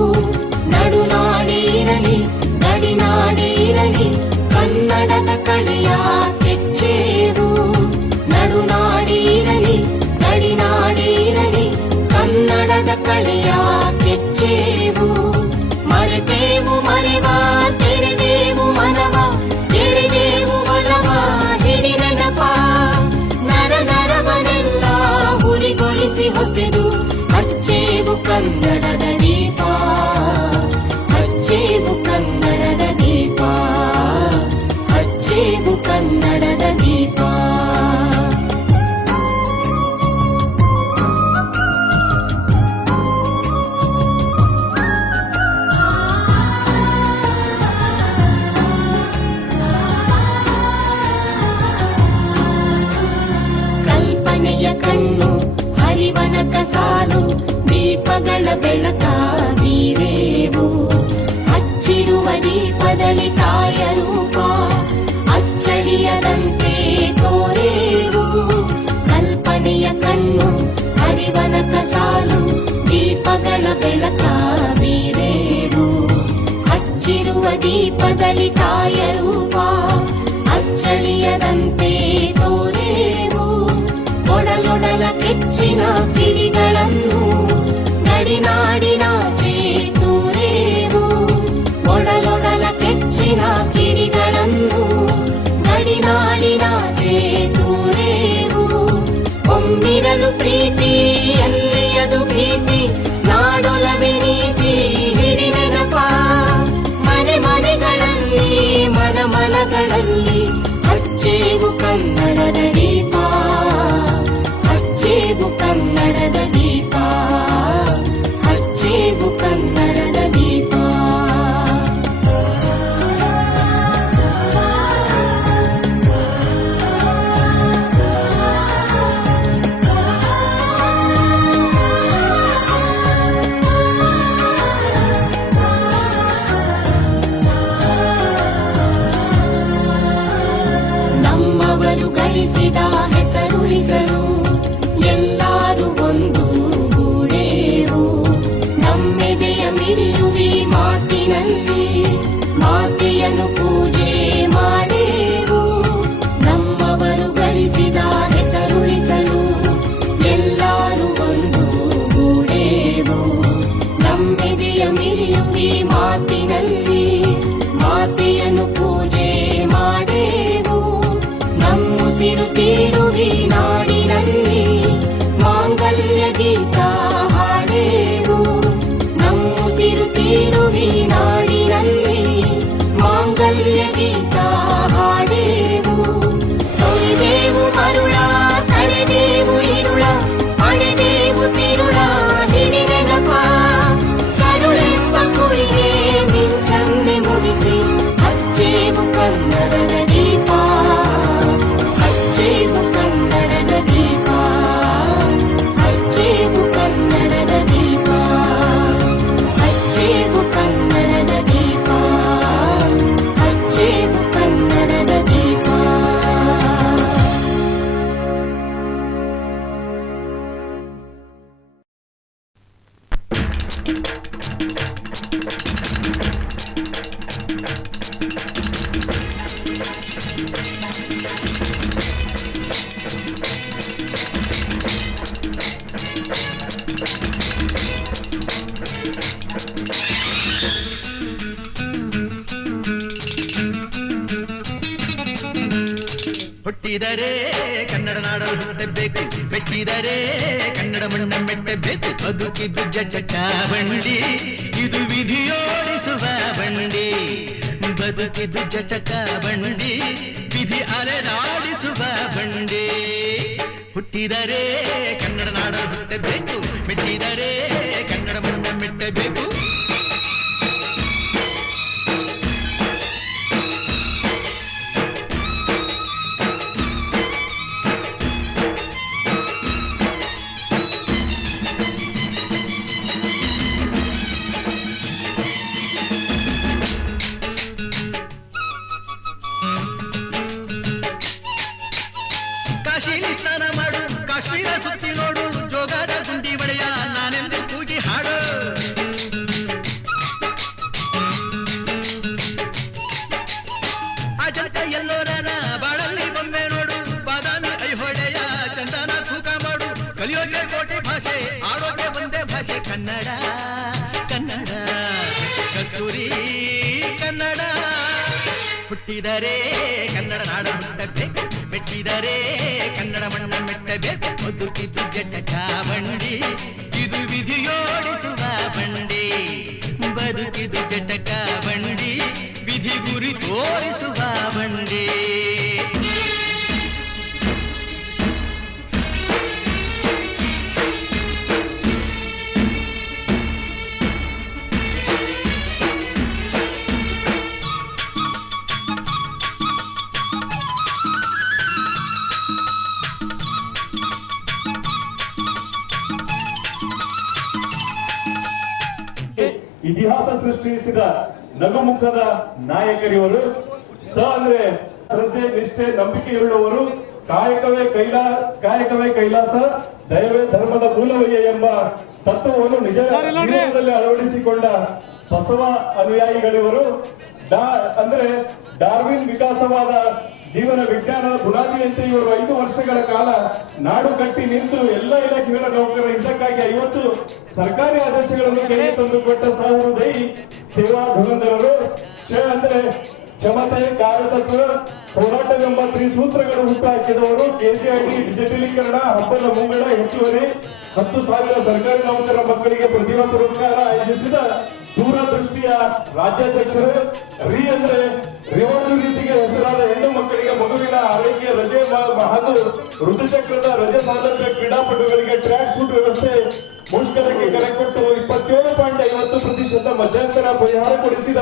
ನಡುನಾಡಿ ಇರಲಿ, ಗಡಿನಾಡಿ ಇರಲಿ, ಕನ್ನಡದ ಕಡೆಯ ಕೆಚ್ಚೇವು. ನಡುನಾಡಿ ಇರಲಿ, ಗಡಿನಾಡಿ ಇರಲಿ, ಕನ್ನಡದ ಕಡೆಯ ಕೆಚ್ಚೇವು. ಮರೆತೇವು ಮರೆವ, ತೆರೆದೇವು ಮನವ, ಎರೆದೇವು ಒಲವ, ಹಿಡಿ ನೆನಪ. ನರ ನರವನೆಲ್ಲ ಹುರಿಗೊಳಿಸಿ ಹೊಸೆದು ಹಚ್ಚೇವು ಕನ್ನಡದ ದೀಪ, ಹಚ್ಚೇವು ಕನ್ನಡದ ದೀಪ, ಹಚ್ಚೇವು ಕನ್ನಡದ ದೀಪ. ಕಲ್ಪನೆಯ ಕಣ್ಣು ಹರಿವನಕ ಸಾಲು, ದೀಪಗಳ ಬೆಳಕ ಬೀರೇವು. ಹಚ್ಚಿರುವ ದೀಪದಲ್ಲಿ ತಾಯ ರೂಪ, ಅಚ್ಚಳಿಯದಂತೆ ತೋರೇವು. ಕಲ್ಪನೆಯ ಕಣ್ಣು ಹರಿವನಕ ಸಾಲು, ದೀಪಗಳ ಬೆಳಕ ಬೀರೇವು. ಹಚ್ಚಿರುವ ದೀಪದಲ್ಲಿ ತಾಯ ರೂಪ, ಅಚ್ಚಳಿಯದಂತೆ ತೋರೇವು. ತಿಳಿಯುವಿ ಮಾತಿನಲ್ಲಿ ಮಾತೆಯನ್ನು ಪೂಜೆ ಮಾಡೇವು ನಮ್ಮವರು ಗಳಿಸಿದ ಹೆಸರುಳಿಸಲು ಎಲ್ಲರೂ ಒಂದು ಗೂಡೇವು ನಮ್ಮೆದೆಯ ಮಿಡಿಯುವಿ ಮಾತಿನಲ್ಲಿ ಮಾತೆಯನ್ನು ಪೂಜೆ ಮಾಡೇವು ನಮ್ಮುಸಿರು ತೀಡುವಿ ನಾಡಿನಲ್ಲಿ ಮಾಂಗಲ್ಯ ಗೀತ ಹಾಡೇವು ನಮ್ಮುಸಿರು ತೀಡುವಿ ನಾಡಿನಲ್ಲಿ ಮಾಂಗಲ್ಯ ಗೀತ ಹಾಡೇವು ತೊರೆದೇವು ಮರುಳ ತಳೆದೇವು ಇರುಳ ಅಳೆದೇವು ತಿರುಳ ಹಿಡಿನೆನಪ ಕರುಳೆಂಬ ಕುಳಿಗೆ ಮಿಂಚನ್ನೆ ಮುಡಿಸಿ ಹಚ್ಚೇವು ಕನ್ನಡದ ದೀಪ ಹಚ್ಚೇವು ಕನ್ನಡದ ದೀಪ ಹಚ್ಚೇವು ಕನ್ನಡದ ದೀಪ ಹಚ್ಚೇವು ಕನ್ನಡದ ದೀಪ ಹಚ್ಚೇವು ಕನ್ನಡದ ದೀಪ ಹುಟ್ಟಿದರೆ ಕನ್ನಡ ನಾಡಲು ಹುಟ್ಟಬೇಕು ಮೆಟ್ಟಿದರೆ ಕನ್ನಡ ಮಣ್ಣ ಮೆಟ್ಟಬೇಕು ಬದುಕಿದ್ದು ಜಟ ಬಂಡಿ ಇದು ವಿಧಿಯೋಡಿಸುವ ಬಂಡಿ ಬದುಕಿದ್ದು ಜಟಕ ಬಂಡಿ ವಿಧಿ ಅಲೆದಾಡಿಸುವ ಬಂಡಿ ಹುಟ್ಟಿದರೆ ಕನ್ನಡ ನಾಡಲು ಹುಟ್ಟಬೇಕು ಮೆಟ್ಟಿದರೆ ಕನ್ನಡ ಮಣ್ಣ ಮೆಟ್ಟಬೇಕು ಕಾಶಿಲಿ ಸ್ನಾನ ಮಾಡು ಕಾಶ್ಮೀರ ಸುತ್ತಿ ನೋಡು ಜೋಗದ ಗುಂಡಿ ಬಳೆಯ ನಾನೆಂದು ಕೂಗಿ ಹಾಡು ಅಜಂತ ಎಲ್ಲೋರನ ಬಾಳಲ್ಲಿ ಬೊಮ್ಮೆ ನೋಡು ಬಾದಾಮಿ ಐಹೊಳೆಯ ಚಂದನ ತೂಕ ಮಾಡು ಕಲಿಯೋಕೆ ಕೋಟಿ ಭಾಷೆ ಆಡೋಕೆ ಒಂದೇ ಭಾಷೆ ಕನ್ನಡ ಕನ್ನಡ ಕಸ್ತೂರಿ ಕನ್ನಡ ಹುಟ್ಟಿದರೆ ಕನ್ನಡ ನಾಡ ಹುಟ್ಟಬೇಕು ಮೆಟ್ಟಿದರೆ ಕನ್ನಡ ಮಣ್ಣ ಮೆಟ್ಟಬೇಕು ಬದುಕಿದ್ದು ಜಟಕ ಬಂಡಿ ಇದು ವಿಧಿಯೋಡಿಸುವ ಬಂಡಿ ಬದುಕಿದ್ದು ಜಟಕ ಬಂಡಿ ವಿಧಿ ಗುರಿ ತೋರಿಸುವ ಬಂಡಿ ಇತಿಹಾಸ ಸೃಷ್ಟಿಸಿದ ನಗುಮುಖದ ನಾಯಕರಿವರು ಸ ಅಂದ್ರೆ ಶ್ರದ್ಧೆ ನಿಷ್ಠೆ ನಂಬಿಕೆಯುಳ್ಳವರು ಕಾಯಕವೇ ಕೈಲಾಸ ದಯವೇ ಧರ್ಮದ ಮೂಲವಯ್ಯ ಎಂಬ ತತ್ವವನ್ನು ನಿಜ ಜೀವನದಲ್ಲಿ ಅಳವಡಿಸಿಕೊಂಡ ಬಸವ ಅನುಯಾಯಿಗಳಿವರು ಅಂದ್ರೆ ಡಾರ್ವಿನ್ ವಿಕಾಸವಾದ ಜೀವನ ವಿಜ್ಞಾನದ ಬುನಾದಿಯಂತೆ ಇವರು 5 ವರ್ಷಗಳ ಕಾಲ ನಾಡು ಕಟ್ಟಿ ನಿಂತು ಎಲ್ಲ ಇಲಾಖೆಗಳ ನೌಕರರ ಹಿತಕ್ಕಾಗಿ 50 ಸರ್ಕಾರಿ ಆದೇಶಗಳನ್ನು ಕೈಗೆ ತಂದುಕೊಟ್ಟ ಸಹೃದಯಿ ಸೇವಾ ಧುರಂಧರರು ಅಂದ್ರೆ ಕ್ಷಮತೆ ಕಾರ್ಯತತ್ವ ಹೋರಾಟವೆಂಬ ತ್ರಿಸೂತ್ರಗಳು ಹುಟ್ಟುಹಾಕಿದವರು ಕೆಸಿಐಡಿ ಡಿಜಿಟಲೀಕರಣ ಹಬ್ಬದ ಮುಂಗಡ ಹೆಚ್ಚುವರಿ 10,000 ಸರ್ಕಾರಿ ನೌಕರರ ಮಕ್ಕಳಿಗೆ ಪ್ರತಿಭಾ ಪುರಸ್ಕಾರ ಆಯೋಜಿಸಿದ ದೂರದೃಷ್ಟಿಯ ರಾಜ್ಯಾಧ್ಯಕ್ಷರು ಅಂದ್ರೆ ರಿವಾಜು ರೀತಿಗೆ ಹೆಸರಾದ ಹೆಣ್ಣು ಮಕ್ಕಳಿಗೆ ಮಗುವಿನ ಆರೈಕೆ ರಜೆ ಹಾಗೂ ಋತುಚಕ್ರದ ರಜೆ ಸೌಲಭ್ಯ ಕ್ರೀಡಾಪಟುಗಳಿಗೆ ಟ್ರ್ಯಾಕ್ ಸೂಟ್ ವ್ಯವಸ್ಥೆ ಮುಷ್ಕರಕ್ಕೆ ಕರೆ ಕೊಟ್ಟು 27.50% ಮಧ್ಯಂತರ ಪರಿಹಾರ ಕೊಡಿಸಿದ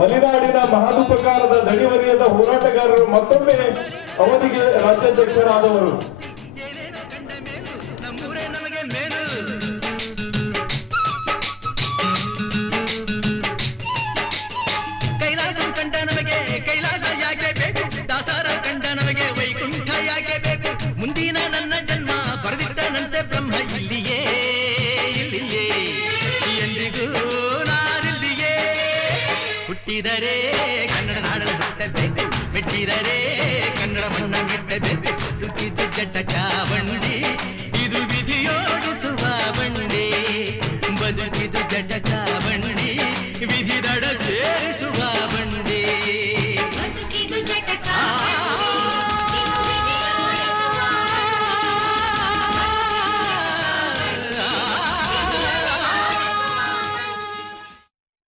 ಮಲೆನಾಡಿನ ಮಹಾದುಪಕಾರದ ದಣಿವರಿಯದ ಹೋರಾಟಗಾರರು ಮತ್ತೊಮ್ಮೆ ಅವಧಿಗೆ ರಾಜ್ಯಾಧ್ಯಕ್ಷರಾದವರು. ಮುಂದಿನ ನನ್ನ ಜನ್ಮ ಬರೆದಿಟ್ಟನಂತೆ ಬ್ರಹ್ಮ ಇಲ್ಲಿಯೇ ಎಂದಿಗೂ ನಾನಿಲ್ಲ ಹುಟ್ಟಿದರೆ ಕನ್ನಡ ನಾಡಲು ಹುಟ್ಟಬೇಕು, ಮೆಟ್ಟಿದರೆ ಕನ್ನಡವನ್ನ ಮೆಟ್ಟಬೇಕು. ಬದುಕಿದು ಜಟಕ ಬಂಡಿ, ಇದು ವಿಧಿಯೋಡಿಸುವ ಬಂಡಿ. ಬದುಕಿದು ಜಟಕ ಬಂಡಿ, ವಿಧಿ ದಡ ಸೇರಿಸುವ ಬಂಡಿ. ಬದುಕಿದು ಜಟಕ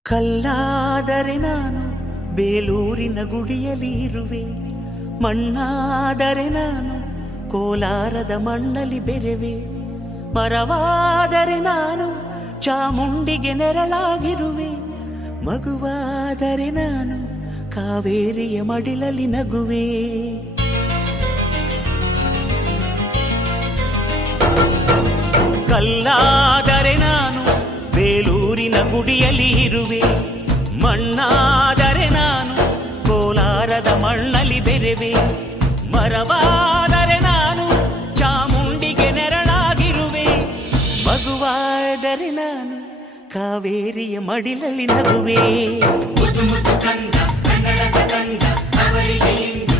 ಕಲ್ಲಾದರೆ ನಾನು ಬೇಲೂರಿನ ಗುಡಿಯಲ್ಲಿ ಇರುವೆ, ಮಣ್ಣಾದರೆ ನಾನು ಕೋಲಾರದ ಮಣ್ಣಲ್ಲಿ ಬೆರೆವೆ. ಮರವಾದರೆ ನಾನು ಚಾಮುಂಡಿಗೆ ನೆರಳಾಗಿರುವೆ, ಮಗುವಾದರೆ ನಾನು ಕಾವೇರಿಯ ಮಡಿಲಲ್ಲಿ ನಗುವೆ. ಕಲ್ಲಾದರೆ ನಾನು ಬೇಲೂರಿನ ಗುಡಿಯಲ್ಲಿ ಇರುವೆ, ಮಣ್ಣಾದರೆ ನಾನು ಕೋಲಾರದ ಮಣ್ಣಲ್ಲಿ ಬೆರೆವೆ. ಮರವಾದರೆ ನಾನು ಚಾಮುಂಡಿಗೆ ನೆರಳಾಗಿರುವೆ, ಮಗುವಾದರೆ ನಾನು ಕಾವೇರಿಯ ಮಡಿಲಲ್ಲಿ ನಗುವೆ. ಮುದ್ದು ಮುದ್ದು ಕಂದ ಕನ್ನಡ ಸದಂಗ ಅವರಿಗೆ ಇಂದು